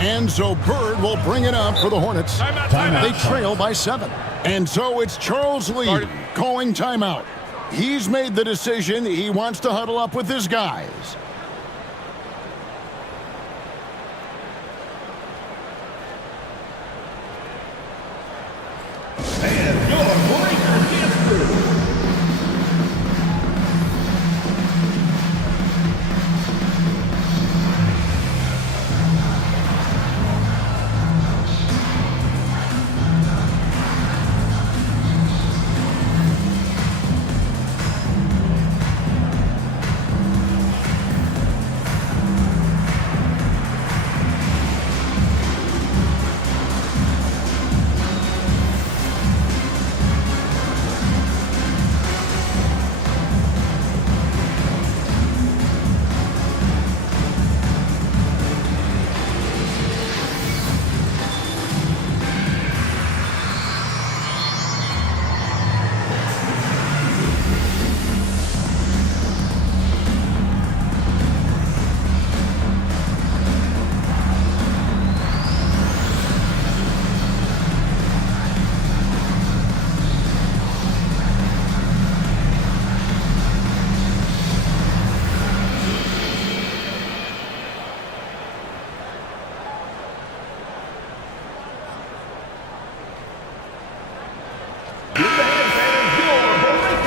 And so Bird will bring it up for the Hornets. They trail by 7. And so it's Charles Lee calling timeout. He's made the decision. He wants to huddle up with his guys. And your breaker gets through.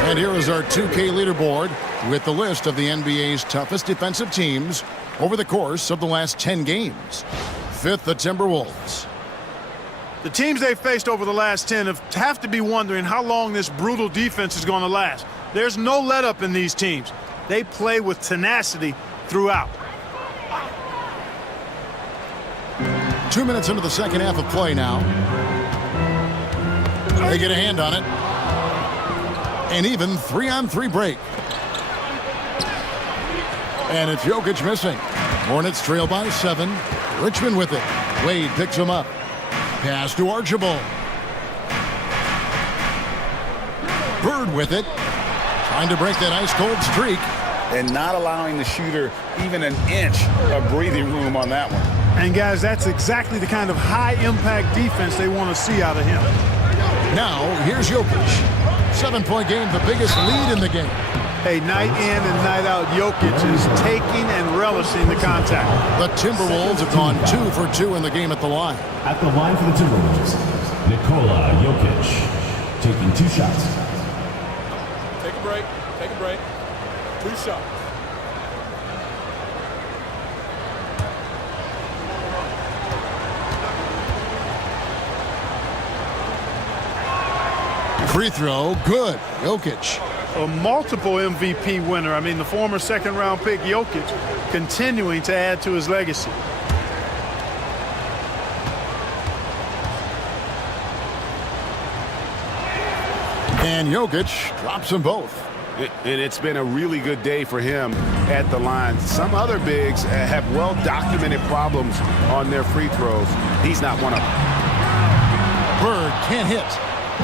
And here is our 2K leaderboard with the list of the NBA's toughest defensive teams over the course of the last 10 games. 5th, the Timberwolves. The teams they faced over the last 10 have to be wondering how long this brutal defense is going to last. There's no let-up in these teams. They play with tenacity throughout. 2 minutes into the second half of play now. They get a hand on it. An even 3-on-3 break. And it's Jokic missing. Hornets trail by 7. Richmond with it. Wade picks him up. Pass to Archibald. Bird with it. Trying to break that ice-cold streak. And not allowing the shooter even an inch of breathing room on that one. And, guys, that's exactly the kind of high-impact defense they want to see out of him. Now, here's Jokic. 7-point game, the biggest lead in the game. Hey, night in and night out, Jokic is taking and relishing the contact. The Timberwolves have gone 2 for 2 in the game at the line. At the line for the Timberwolves, Nikola Jokic taking 2 shots. Take a break. Take a break. 2 shots. Free throw, good. Jokic. A multiple MVP winner. I mean, the former second-round pick, Jokic, continuing to add to his legacy. And Jokic drops them both. And it's been a really good day for him at the line. Some other bigs have well-documented problems on their free throws. He's not one of them. Bird can't hit.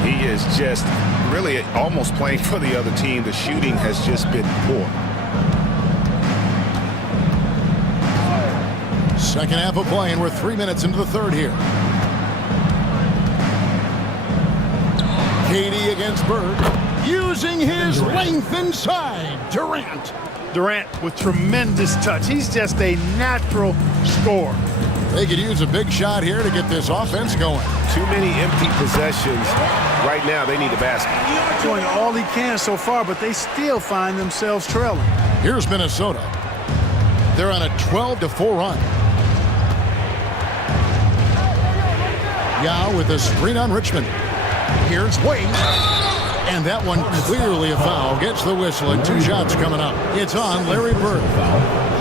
He is just really almost playing for the other team. The shooting has just been poor. Second half of play, and we're 3 minutes into the third here. KD against Bird, using his length inside. Durant with tremendous touch. He's just a natural scorer. They could use a big shot here to get this offense going. Too many empty possessions. Right now, they need a basket. Doing all he can so far, but they still find themselves trailing. Here's Minnesota. They're on a 12-4 run. Yao with a screen on Richmond. Here's Wade. And that one clearly a foul. Gets the whistle, and 2 shots coming up. It's on Larry Bird.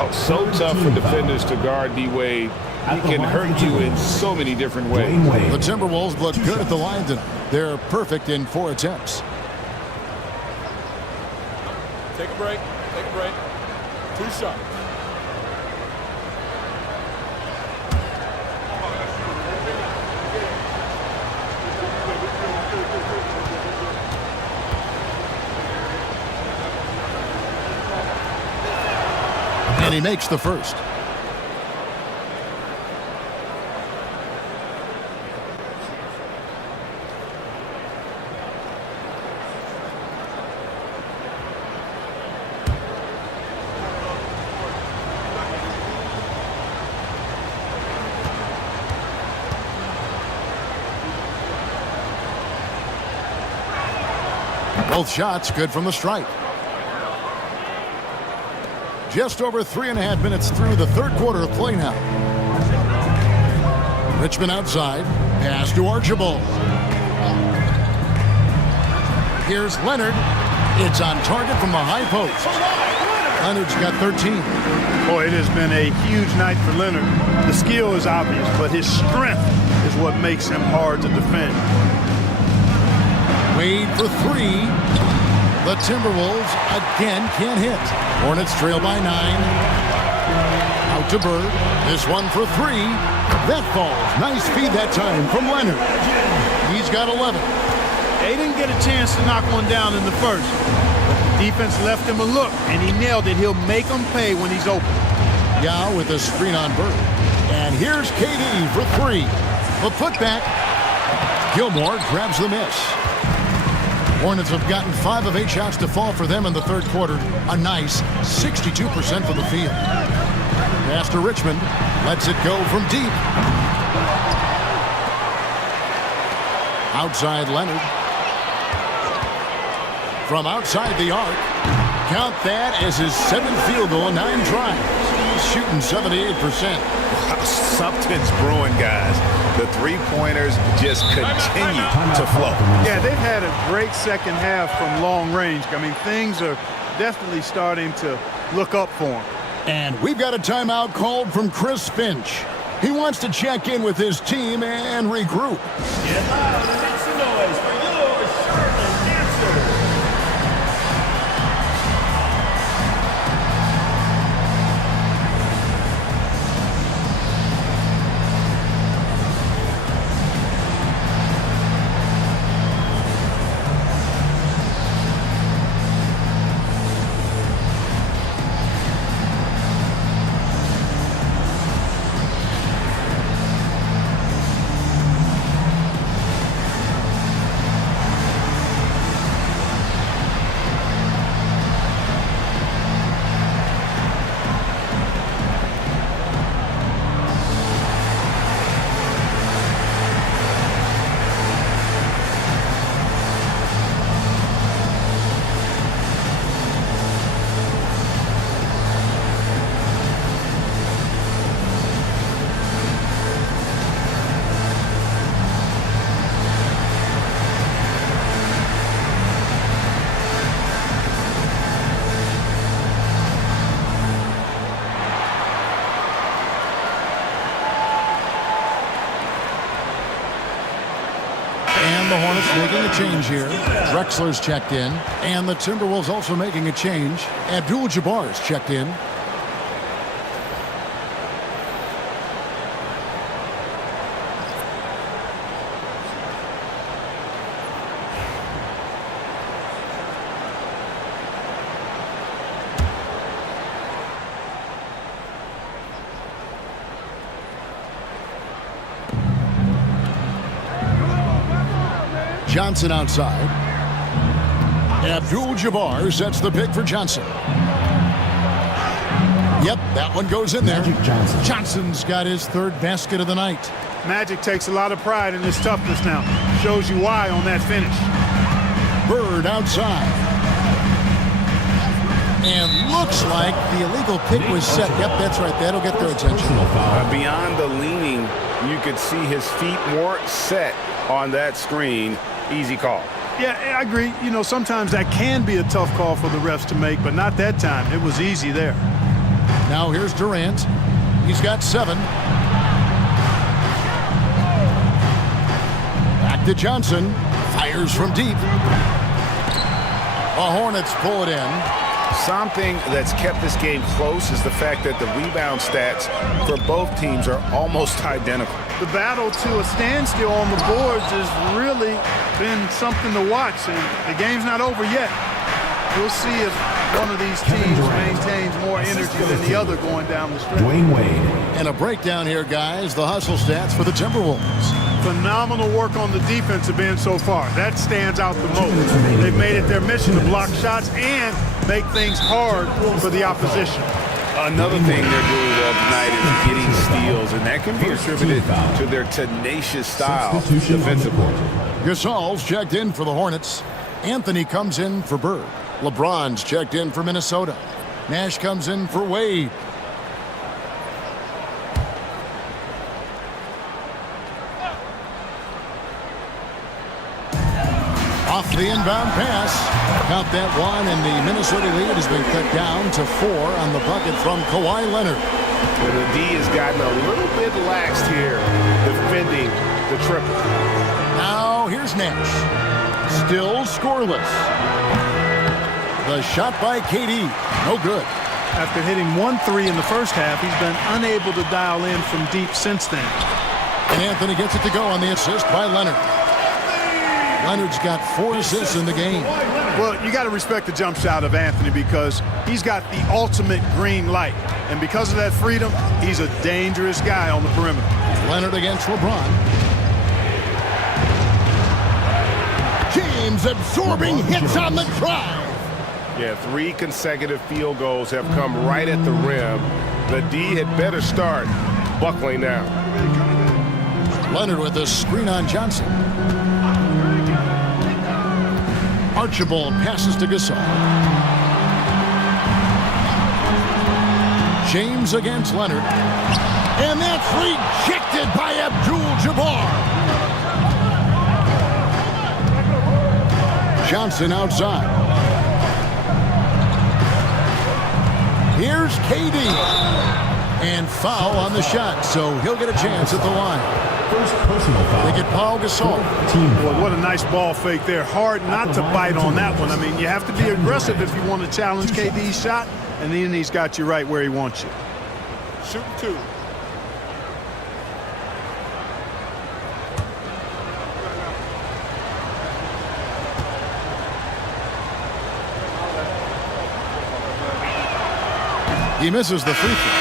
Oh, so tough for defenders to guard D-Wade. He can hurt you in so many different ways. The Timberwolves look good at the line tonight. They're perfect in 4 attempts. Take a break. Take a break. 2 shots. And he makes the first. Both shots good from the stripe. Just over 3.5 minutes through the third quarter of play now. Richmond outside. Pass to Archibald. Here's Leonard. It's on target from the high post. Leonard's got 13. Boy, it has been a huge night for Leonard. The skill is obvious, but his strength is what makes him hard to defend. Wade for three. The Timberwolves again can't hit. Hornets trail by 9. Out to Bird. This one for 3. That falls. Nice feed that time from Leonard. He's got 11. They didn't get a chance to knock one down in the first. The defense left him a look, and he nailed it. He'll make them pay when he's open. Yao with a screen on Bird. And here's KD for 3. A putback. Gilmore grabs the miss. Hornets have gotten 5 of 8 shots to fall for them in the third quarter. A nice 62% from the field. Pass to Richmond. Lets it go from deep. Outside Leonard. From outside the arc. Count that as his 7th field goal in 9 tries. He's shooting 78%. Wow, something's brewing, guys. The three-pointers just continue to flow. Yeah, they've had a great second half from long range. I mean, things are definitely starting to look up for them. And we've got a timeout called from Chris Finch. He wants to check in with his team and regroup. Get loud and make some noise for your Charlotte dancers. The Hornets making a change here. Drexler's checked in. And the Timberwolves also making a change. Abdul-Jabbar's checked in. Johnson outside. Abdul-Jabbar sets the pick for Johnson. Yep, that one goes in there. Johnson's got his 3rd basket of the night. Magic takes a lot of pride in his toughness now. Shows you why on that finish. Bird outside. And looks like the illegal pick was set. Yep, that's right. That'll get their attention. Beyond the leaning, you could see his feet more set on that screen. Easy call. Yeah, I agree. You know, sometimes that can be a tough call for the refs to make, but not that time. It was easy there. Now here's Durant. He's got 7. Back to Johnson. Fires from deep. The Hornets pull it in. Something that's kept this game close is the fact that the rebound stats for both teams are almost identical. The battle to a standstill on the boards has really been something to watch, and the game's not over yet. We'll see if one of these teams maintains more energy than the other going down the stretch. And a breakdown here, guys. The hustle stats for the Timberwolves. Phenomenal work on the defensive end so far. That stands out the most. They've made it their mission to block shots and make things hard for the opposition. Another thing they're doing well tonight is getting steals, and that can be attributed to their tenacious style defensively. Gasol's checked in for the Hornets. Anthony comes in for Bird. LeBron's checked in for Minnesota. Nash comes in for Wade. Off the inbound pass. Count that one, and the Minnesota lead has been cut down to 4 on the bucket from Kawhi Leonard. And the D has gotten a little bit laxed here, defending the triple. Now here's Nash. Still scoreless. The shot by KD. No good. After hitting 1-3 in the first half, he's been unable to dial in from deep since then. And Anthony gets it to go on the assist by Leonard. Leonard's got 4 assists in the game. Well, you got to respect the jump shot of Anthony because he's got the ultimate green light. And because of that freedom, he's a dangerous guy on the perimeter. Leonard against LeBron. James absorbing hits on the drive. Yeah, 3 consecutive field goals have come right at the rim. The D had better start buckling now. Leonard with a screen on Johnson. Archibald passes to Gasol. James against Leonard. And that's rejected by Abdul-Jabbar. Johnson outside. Here's KD. And foul on the shot, so he'll get a chance at the line. First personal foul. They get Paul Gasol. Boy, what a nice ball fake there. Hard not to bite on that one. I mean, you have to be aggressive if you want to challenge KD's shot, and then he's got you right where he wants you. Shooting 2. He misses the free throw.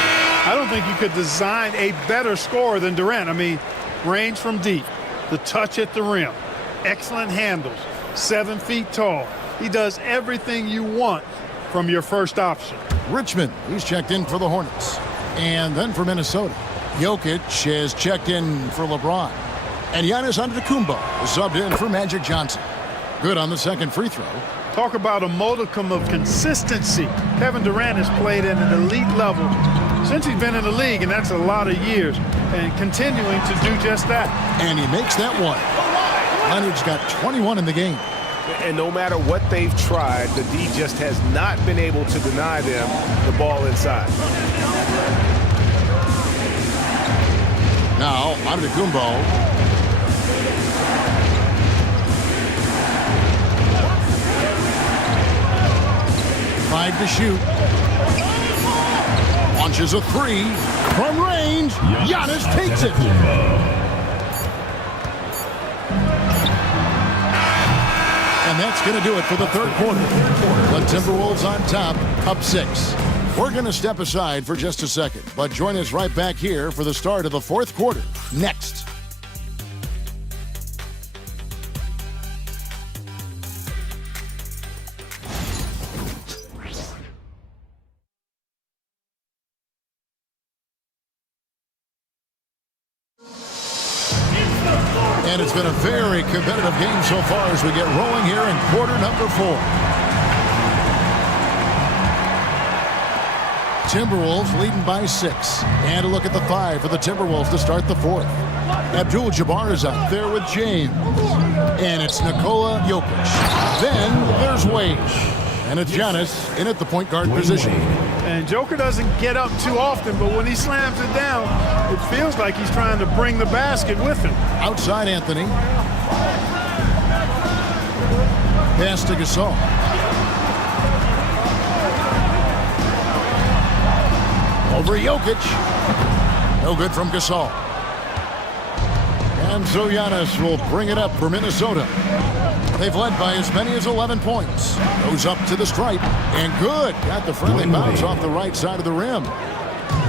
I don't think you could design a better scorer than Durant. I mean, range from deep, the touch at the rim, excellent handles, 7 feet tall. He does everything you want from your first option. Richmond, he's checked in for the Hornets. And then for Minnesota, Jokic has checked in for LeBron. And Giannis Antetokounmpo is subbed in for Magic Johnson. Good on the second free throw. Talk about a modicum of consistency. Kevin Durant has played at an elite level since he's been in the league, and that's a lot of years, and continuing to do just that. And he makes that one. Leonard's got 21 in the game. And no matter what they've tried, the D just has not been able to deny them the ball inside. Now, Antetokounmpo. 5 to shoot. Launches a 3 from range. Giannis takes it. And that's going to do it for the third quarter. The Timberwolves on top, up 6. We're going to step aside for just a second, but join us right back here for the start of the fourth quarter. Next. And it's been a very competitive game so far as we get rolling here in quarter number 4. Timberwolves leading by 6. And a look at the 5 for the Timberwolves to start the fourth. Abdul-Jabbar is out there with James. And it's Nikola Jokic. Then there's Wade. And it's Giannis in at the point guard position. And Joker doesn't get up too often, but when he slams it down, it feels like he's trying to bring the basket with him. Outside Anthony. Pass to Gasol. Over Jokic. No good from Gasol. And so Giannis will bring it up for Minnesota. They've led by as many as 11 points. Goes up to the stripe, and good. Got the friendly bounce off the right side of the rim.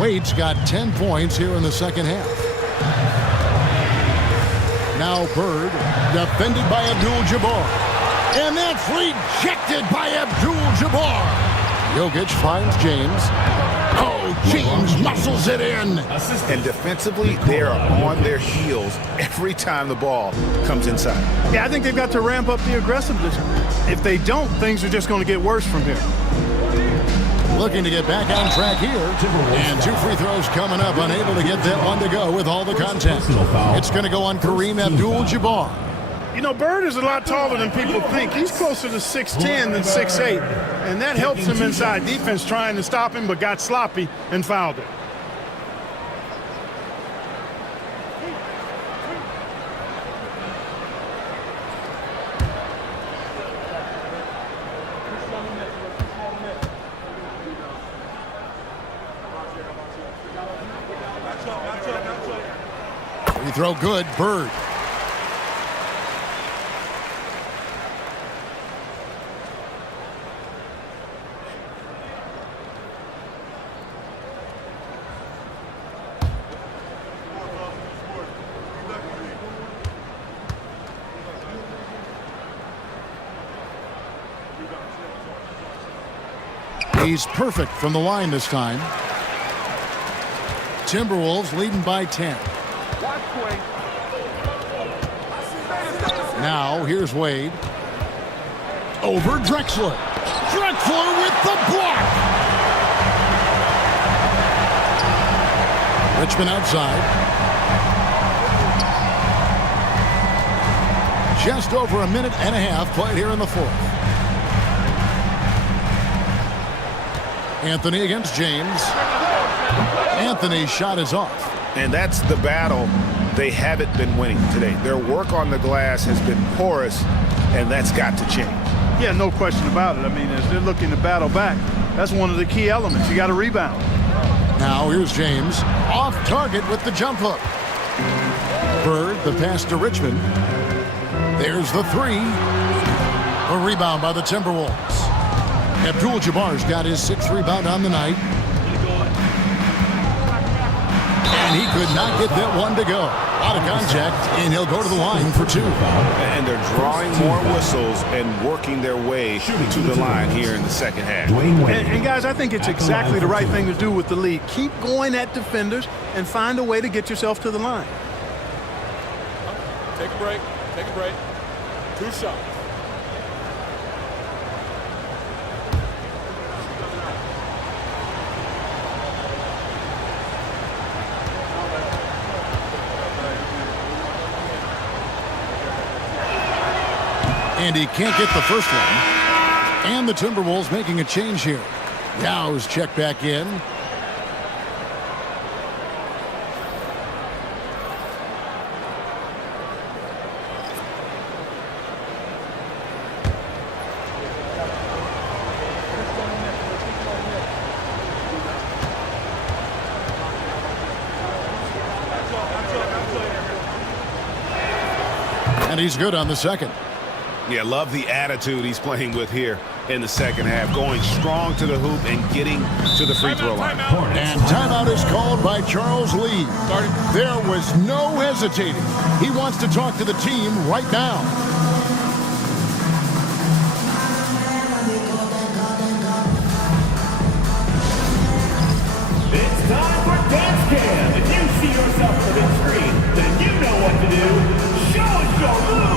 Wade's got 10 points here in the second half. Now Bird, defended by Abdul-Jabbar. And that's rejected by Abdul-Jabbar. Jokic finds James. Oh, James muscles it in. And defensively, they are on their heels every time the ball comes inside. Yeah, I think they've got to ramp up the aggressiveness. If they don't, things are just going to get worse from here. Looking to get back on track here. And 2 free throws coming up, unable to get that one to go with all the contact. It's going to go on Kareem Abdul-Jabbar. You know, Bird is a lot taller than people think. He's closer to 6'10 than 6'8, and that helps him inside defense trying to stop him, but got sloppy and fouled it. Free throw good, Bird. He's perfect from the line this time. Timberwolves leading by 10. Now here's Wade. Over Drexler. Drexler with the block. Richmond outside. Just over a minute and a half played here in the fourth. Anthony against James. Anthony's shot is off. And that's the battle they haven't been winning today. Their work on the glass has been porous, and that's got to change. Yeah, no question about it. I mean, as they're looking to battle back, that's one of the key elements. You got to rebound. Now here's James. Off target with the jump hook. Bird, the pass to Richmond. There's the three. A rebound by the Timberwolves. Abdul-Jabbar's got his 6th rebound on the night. And he could not get that one to go. Out of contact, and he'll go to the line for 2. And they're drawing more whistles and working their way to the line here in the second half. And guys, I think it's exactly the right thing to do with the lead. Keep going at defenders and find a way to get yourself to the line. Take a break. Take a break. 2 shots. And he can't get the first one. And the Timberwolves making a change here. Yow's checked back in. And he's good on the second. Yeah, love the attitude he's playing with here in the second half. Going strong to the hoop and getting to the free throw line. And timeout is called by Charles Lee. There was no hesitating. He wants to talk to the team right now. It's time for Dance Cam. If you see yourself on the big screen, then you know what to do. Show us your moves.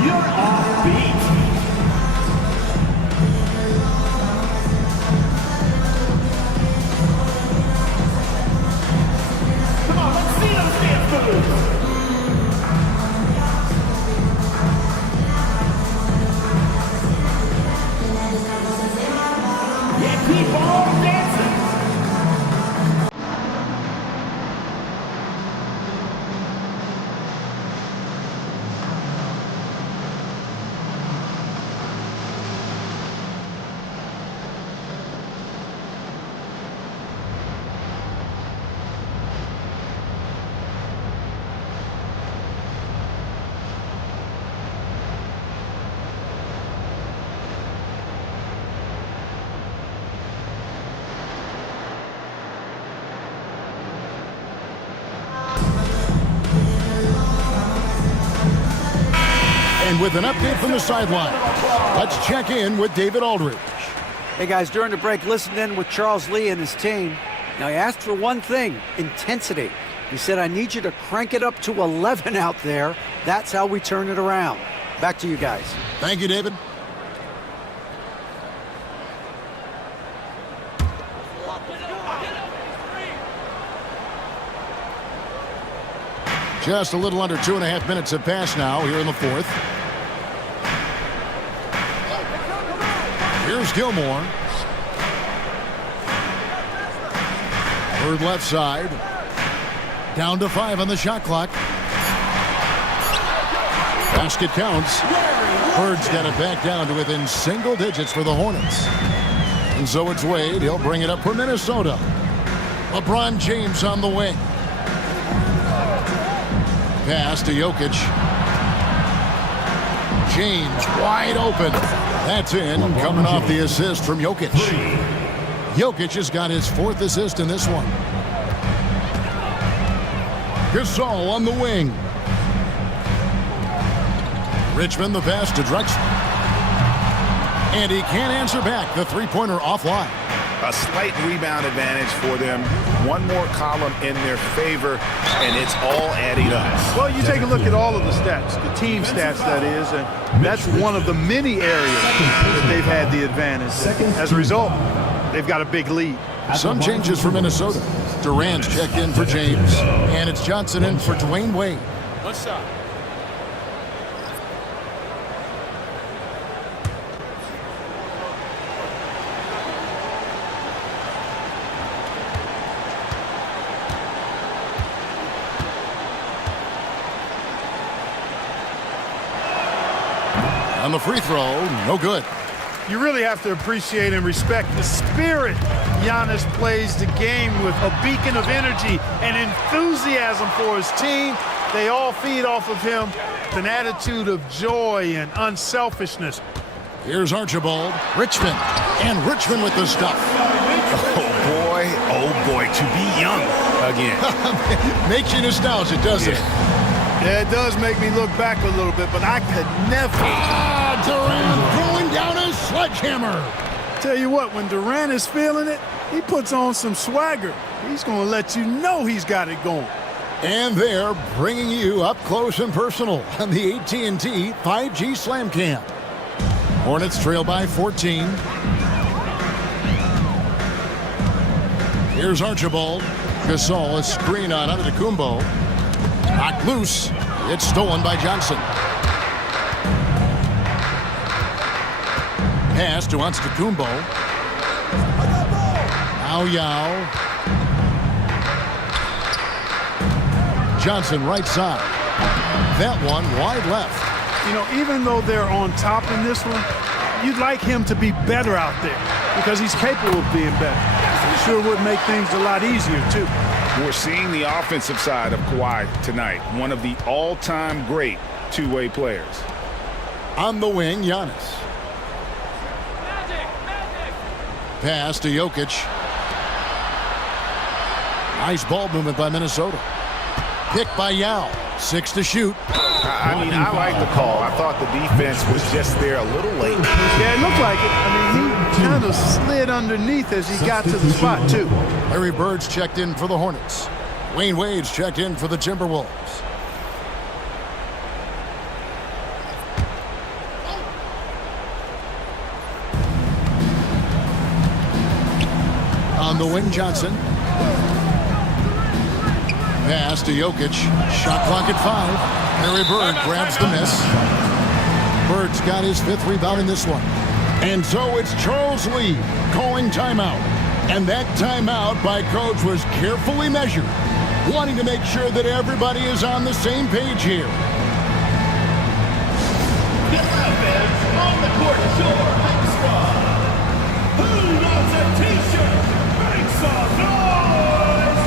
You're off beat. And with an update from the sideline, let's check in with David Aldridge. Hey guys, during the break, listened in with Charles Lee and his team. Now he asked for one thing, intensity. He said, I need you to crank it up to 11 out there. That's how we turn it around. Back to you guys. Thank you, David. Just a little under 2.5 minutes have passed now here in the fourth. Here's Gilmore. Bird left side. Down to 5 on the shot clock. Basket counts. Bird's got it back down to within single digits for the Hornets. And so it's Wade. He'll bring it up for Minnesota. LeBron James on the wing. Pass to Jokic. James wide open. That's in, coming off the assist from Jokic. Jokic has got his 4th assist in this one. Gasol on the wing. Richmond the pass to Drexler. And he can't answer back. The three-pointer offline. A slight rebound advantage for them. One more column in their favor, and it's all adding up. Well, you take a look at all of the stats, the team stats, that is, and that's one of the many areas that they've had the advantage. As a result, they've got a big lead. Some changes for Minnesota. Durant's checked in for James, and it's Johnson in for Dwayne Wade. One shot. On the free throw, no good. You really have to appreciate and respect the spirit Giannis plays the game with, a beacon of energy and enthusiasm for his team. They all feed off of him with an attitude of joy and unselfishness. Here's Archibald, Richmond, and Richmond with the stuff. Oh boy, to be young again. Makes you nostalgic, doesn't it? Yeah, it does make me look back a little bit, but I could never. Durant throwing down a sledgehammer. Tell you what, when Durant is feeling it, he puts on some swagger. He's going to let you know he's got it going. And they're bringing you up close and personal on the AT&T 5G Slam Cam. Hornets trail by 14. Here's Archibald. Gasol, a screen on Antetokounmpo. Knocked loose. It's stolen by Johnson. Pass to Antetokounmpo. Now Yao. Johnson right side. That one wide left. You know, even though they're on top in this one, you'd like him to be better out there because he's capable of being better. It sure would make things a lot easier, too. We're seeing the offensive side of Kawhi tonight. One of the all-time great two-way players. On the wing, Giannis. Pass to Jokic. Nice ball movement by Minnesota. Picked by Yao. 6 to shoot. I mean, I like the call. I thought the defense was just there a little late. Yeah, it looked like it. I mean, he kind of slid underneath as he got to the spot, too. Larry Bird's checked in for the Hornets. Wayne Wade's checked in for the Timberwolves. On the wing, Johnson. Pass to Jokic. Shot clock at 5. Larry Bird grabs the miss. Bird's got his 5th rebound in this one. And so it's Charles Lee calling timeout. And that timeout by coach was carefully measured, wanting to make sure that everybody is on the same page here. The offense on the court, your home squad. Who wants a t-shirt? Make some noise!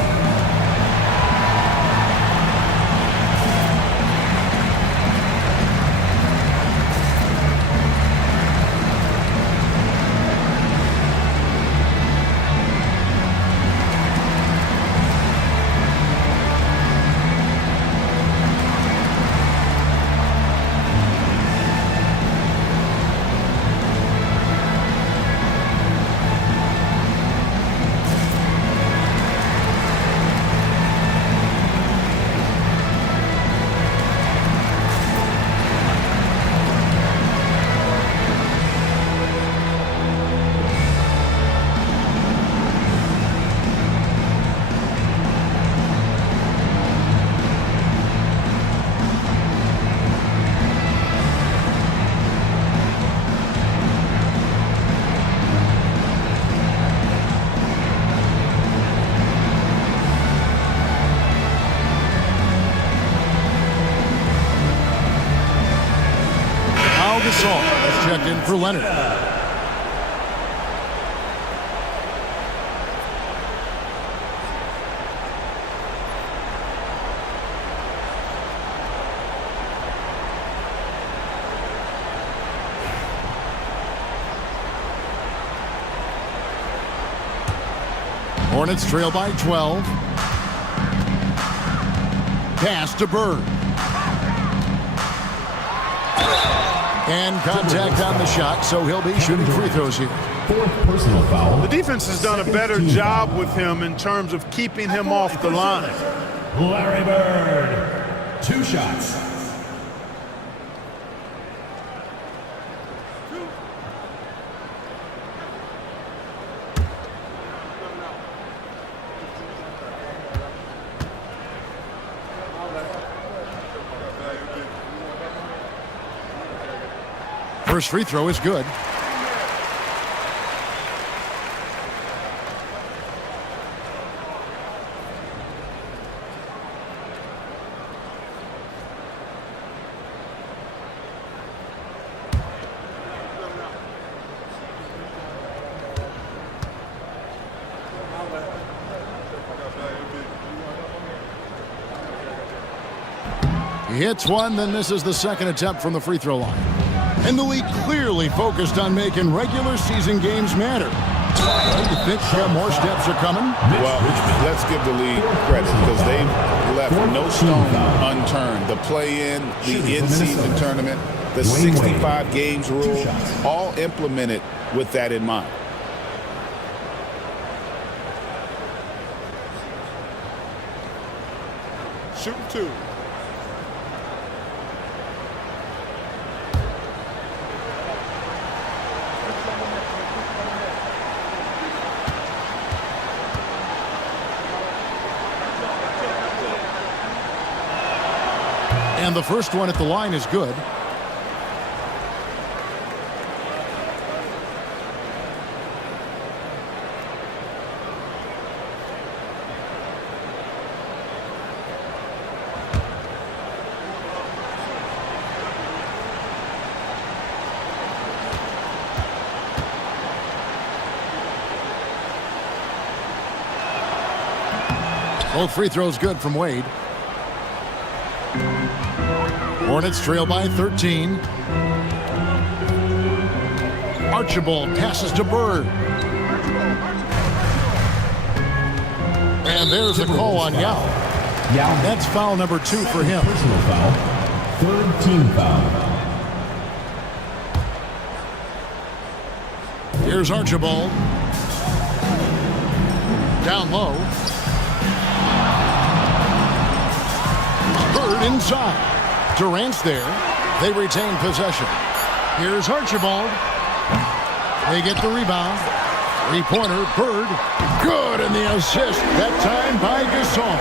Gasol has checked in for Leonard. Hornets trail by 12. Pass to Bird. And contact on the shot, so he'll be shooting free throws here. Fourth personal foul. The defense has done a better job with him in terms of keeping him off the line. Larry Bird, 2 shots. First free throw is good. He hits one, then misses the second attempt from the free throw line. And the league clearly focused on making regular season games matter. You think more steps are coming? Well, let's give the league credit because they've left no stone unturned. The play-in, the in-season tournament, the 65 games rule, all implemented with that in mind. Shooting 2. And the first one at the line is good. Both free throws good from Wade. Hornets trail by 13. Archibald passes to Bird. And there's a call on Yao. That's foul number 2 for him. Personal foul. Third team foul. Here's Archibald. Down low. Bird inside. Durant's there. They retain possession. Here's Archibald. They get the rebound. 3-pointer, Bird. Good, and the assist, that time by Gasol.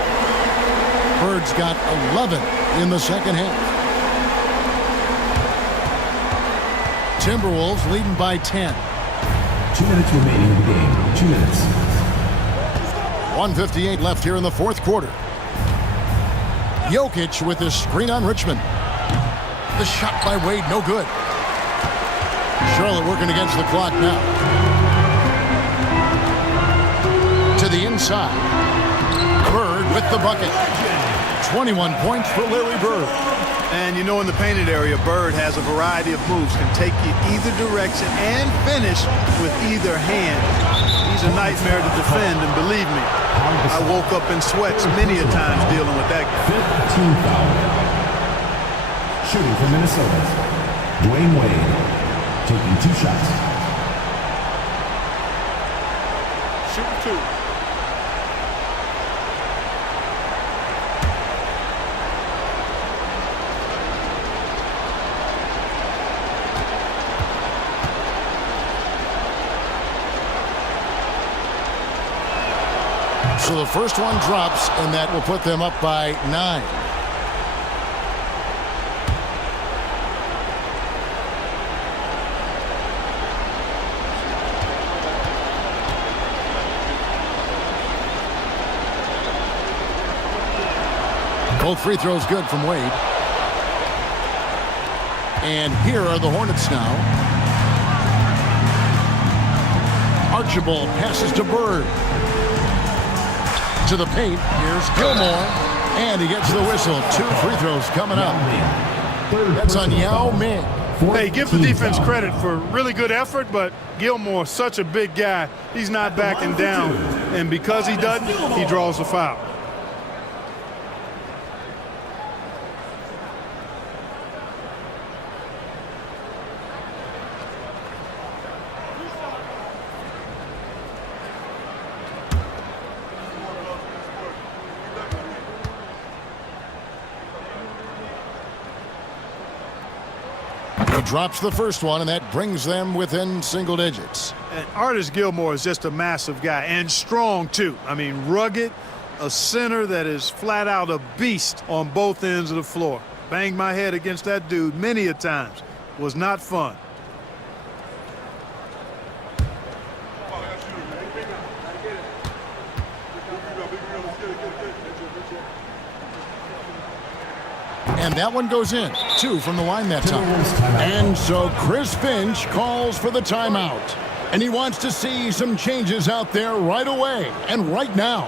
Bird's got 11 in the second half. Timberwolves leading by 10. 2 minutes remaining in the game. 2 minutes. 1:58 left here in the fourth quarter. Jokic with his screen on Richmond. The shot by Wade, no good. Charlotte working against the clock now. To the inside. Bird with the bucket. 21 points for Larry Bird. And you know, in the painted area, Bird has a variety of moves, can take you either direction and finish with either hand. He's a nightmare to defend, and believe me, I woke up in sweats many a times dealing with that guy. 15 foul. Shooting for Minnesota, Dwayne Wade, taking 2 shots. Shooting 2. So the first one drops, and that will put them up by 9. Both free throws good from Wade. And here are the Hornets now. Archibald passes to Bird. To the paint. Here's Gilmore. And he gets the whistle. 2 free throws coming up. That's on Yao Ming. Hey, give the defense credit for really good effort, but Gilmore, such a big guy, he's not backing down. And because he doesn't, he draws the foul. He drops the first one, and that brings them within single digits. And Artis Gilmore is just a massive guy, and strong, too. I mean, rugged, a center that is flat out a beast on both ends of the floor. Banged my head against that dude many a times. Was not fun. And that one goes in. 2 from the line that time. And so Chris Finch calls for the timeout. And he wants to see some changes out there right away and right now.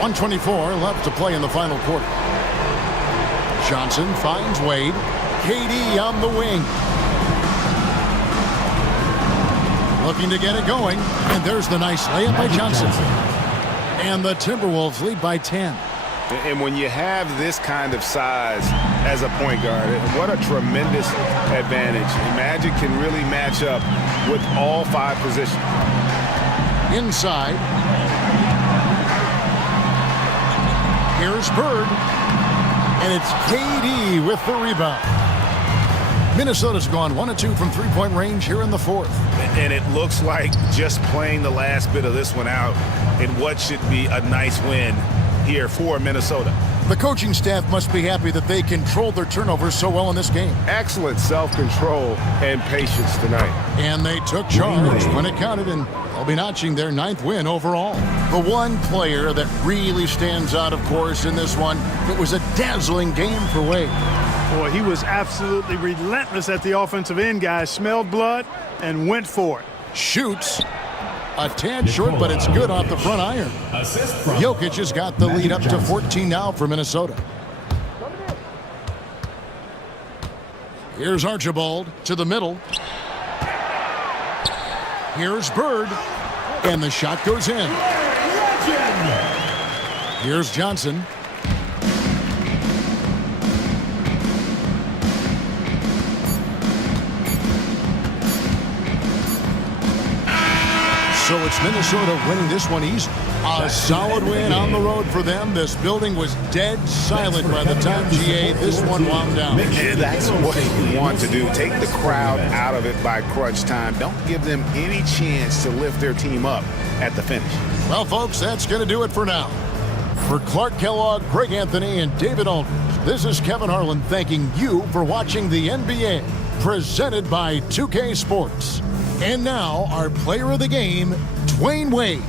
.124 left to play in the final quarter. Johnson finds Wade. KD on the wing. Looking to get it going. And there's the nice layup by Johnson. And the Timberwolves lead by 10. And when you have this kind of size as a point guard, what a tremendous advantage. Magic can really match up with all 5 positions. Inside. Here's Bird. And it's KD with the rebound. Minnesota's gone 1 of 2 from three-point range here in the fourth. And it looks like just playing the last bit of this one out in what should be a nice win here for Minnesota. The coaching staff must be happy that they controlled their turnovers so well in this game. Excellent self-control and patience tonight. And they took charge when it counted, and they'll be notching their 9th win overall. The one player that really stands out, of course, in this one, it was a dazzling game for Wade. Boy, he was absolutely relentless at the offensive end, guys. Smelled blood and went for it. Shoots. A tad short, but it's good off the front iron. Jokic has got the lead up to 14 now for Minnesota. Here's Archibald to the middle. Here's Bird. And the shot goes in. Here's Johnson. So it's Minnesota winning this one easy. A solid win on the road for them. This building was dead silent by the time GA this one wound down. That's what you want to do. Take the crowd out of it by crunch time. Don't give them any chance to lift their team up at the finish. Well, folks, that's going to do it for now. For Clark Kellogg, Greg Anthony, and David Aldridge, this is Kevin Harlan thanking you for watching the NBA, presented by 2K Sports. And now, our player of the game, Dwayne Wade.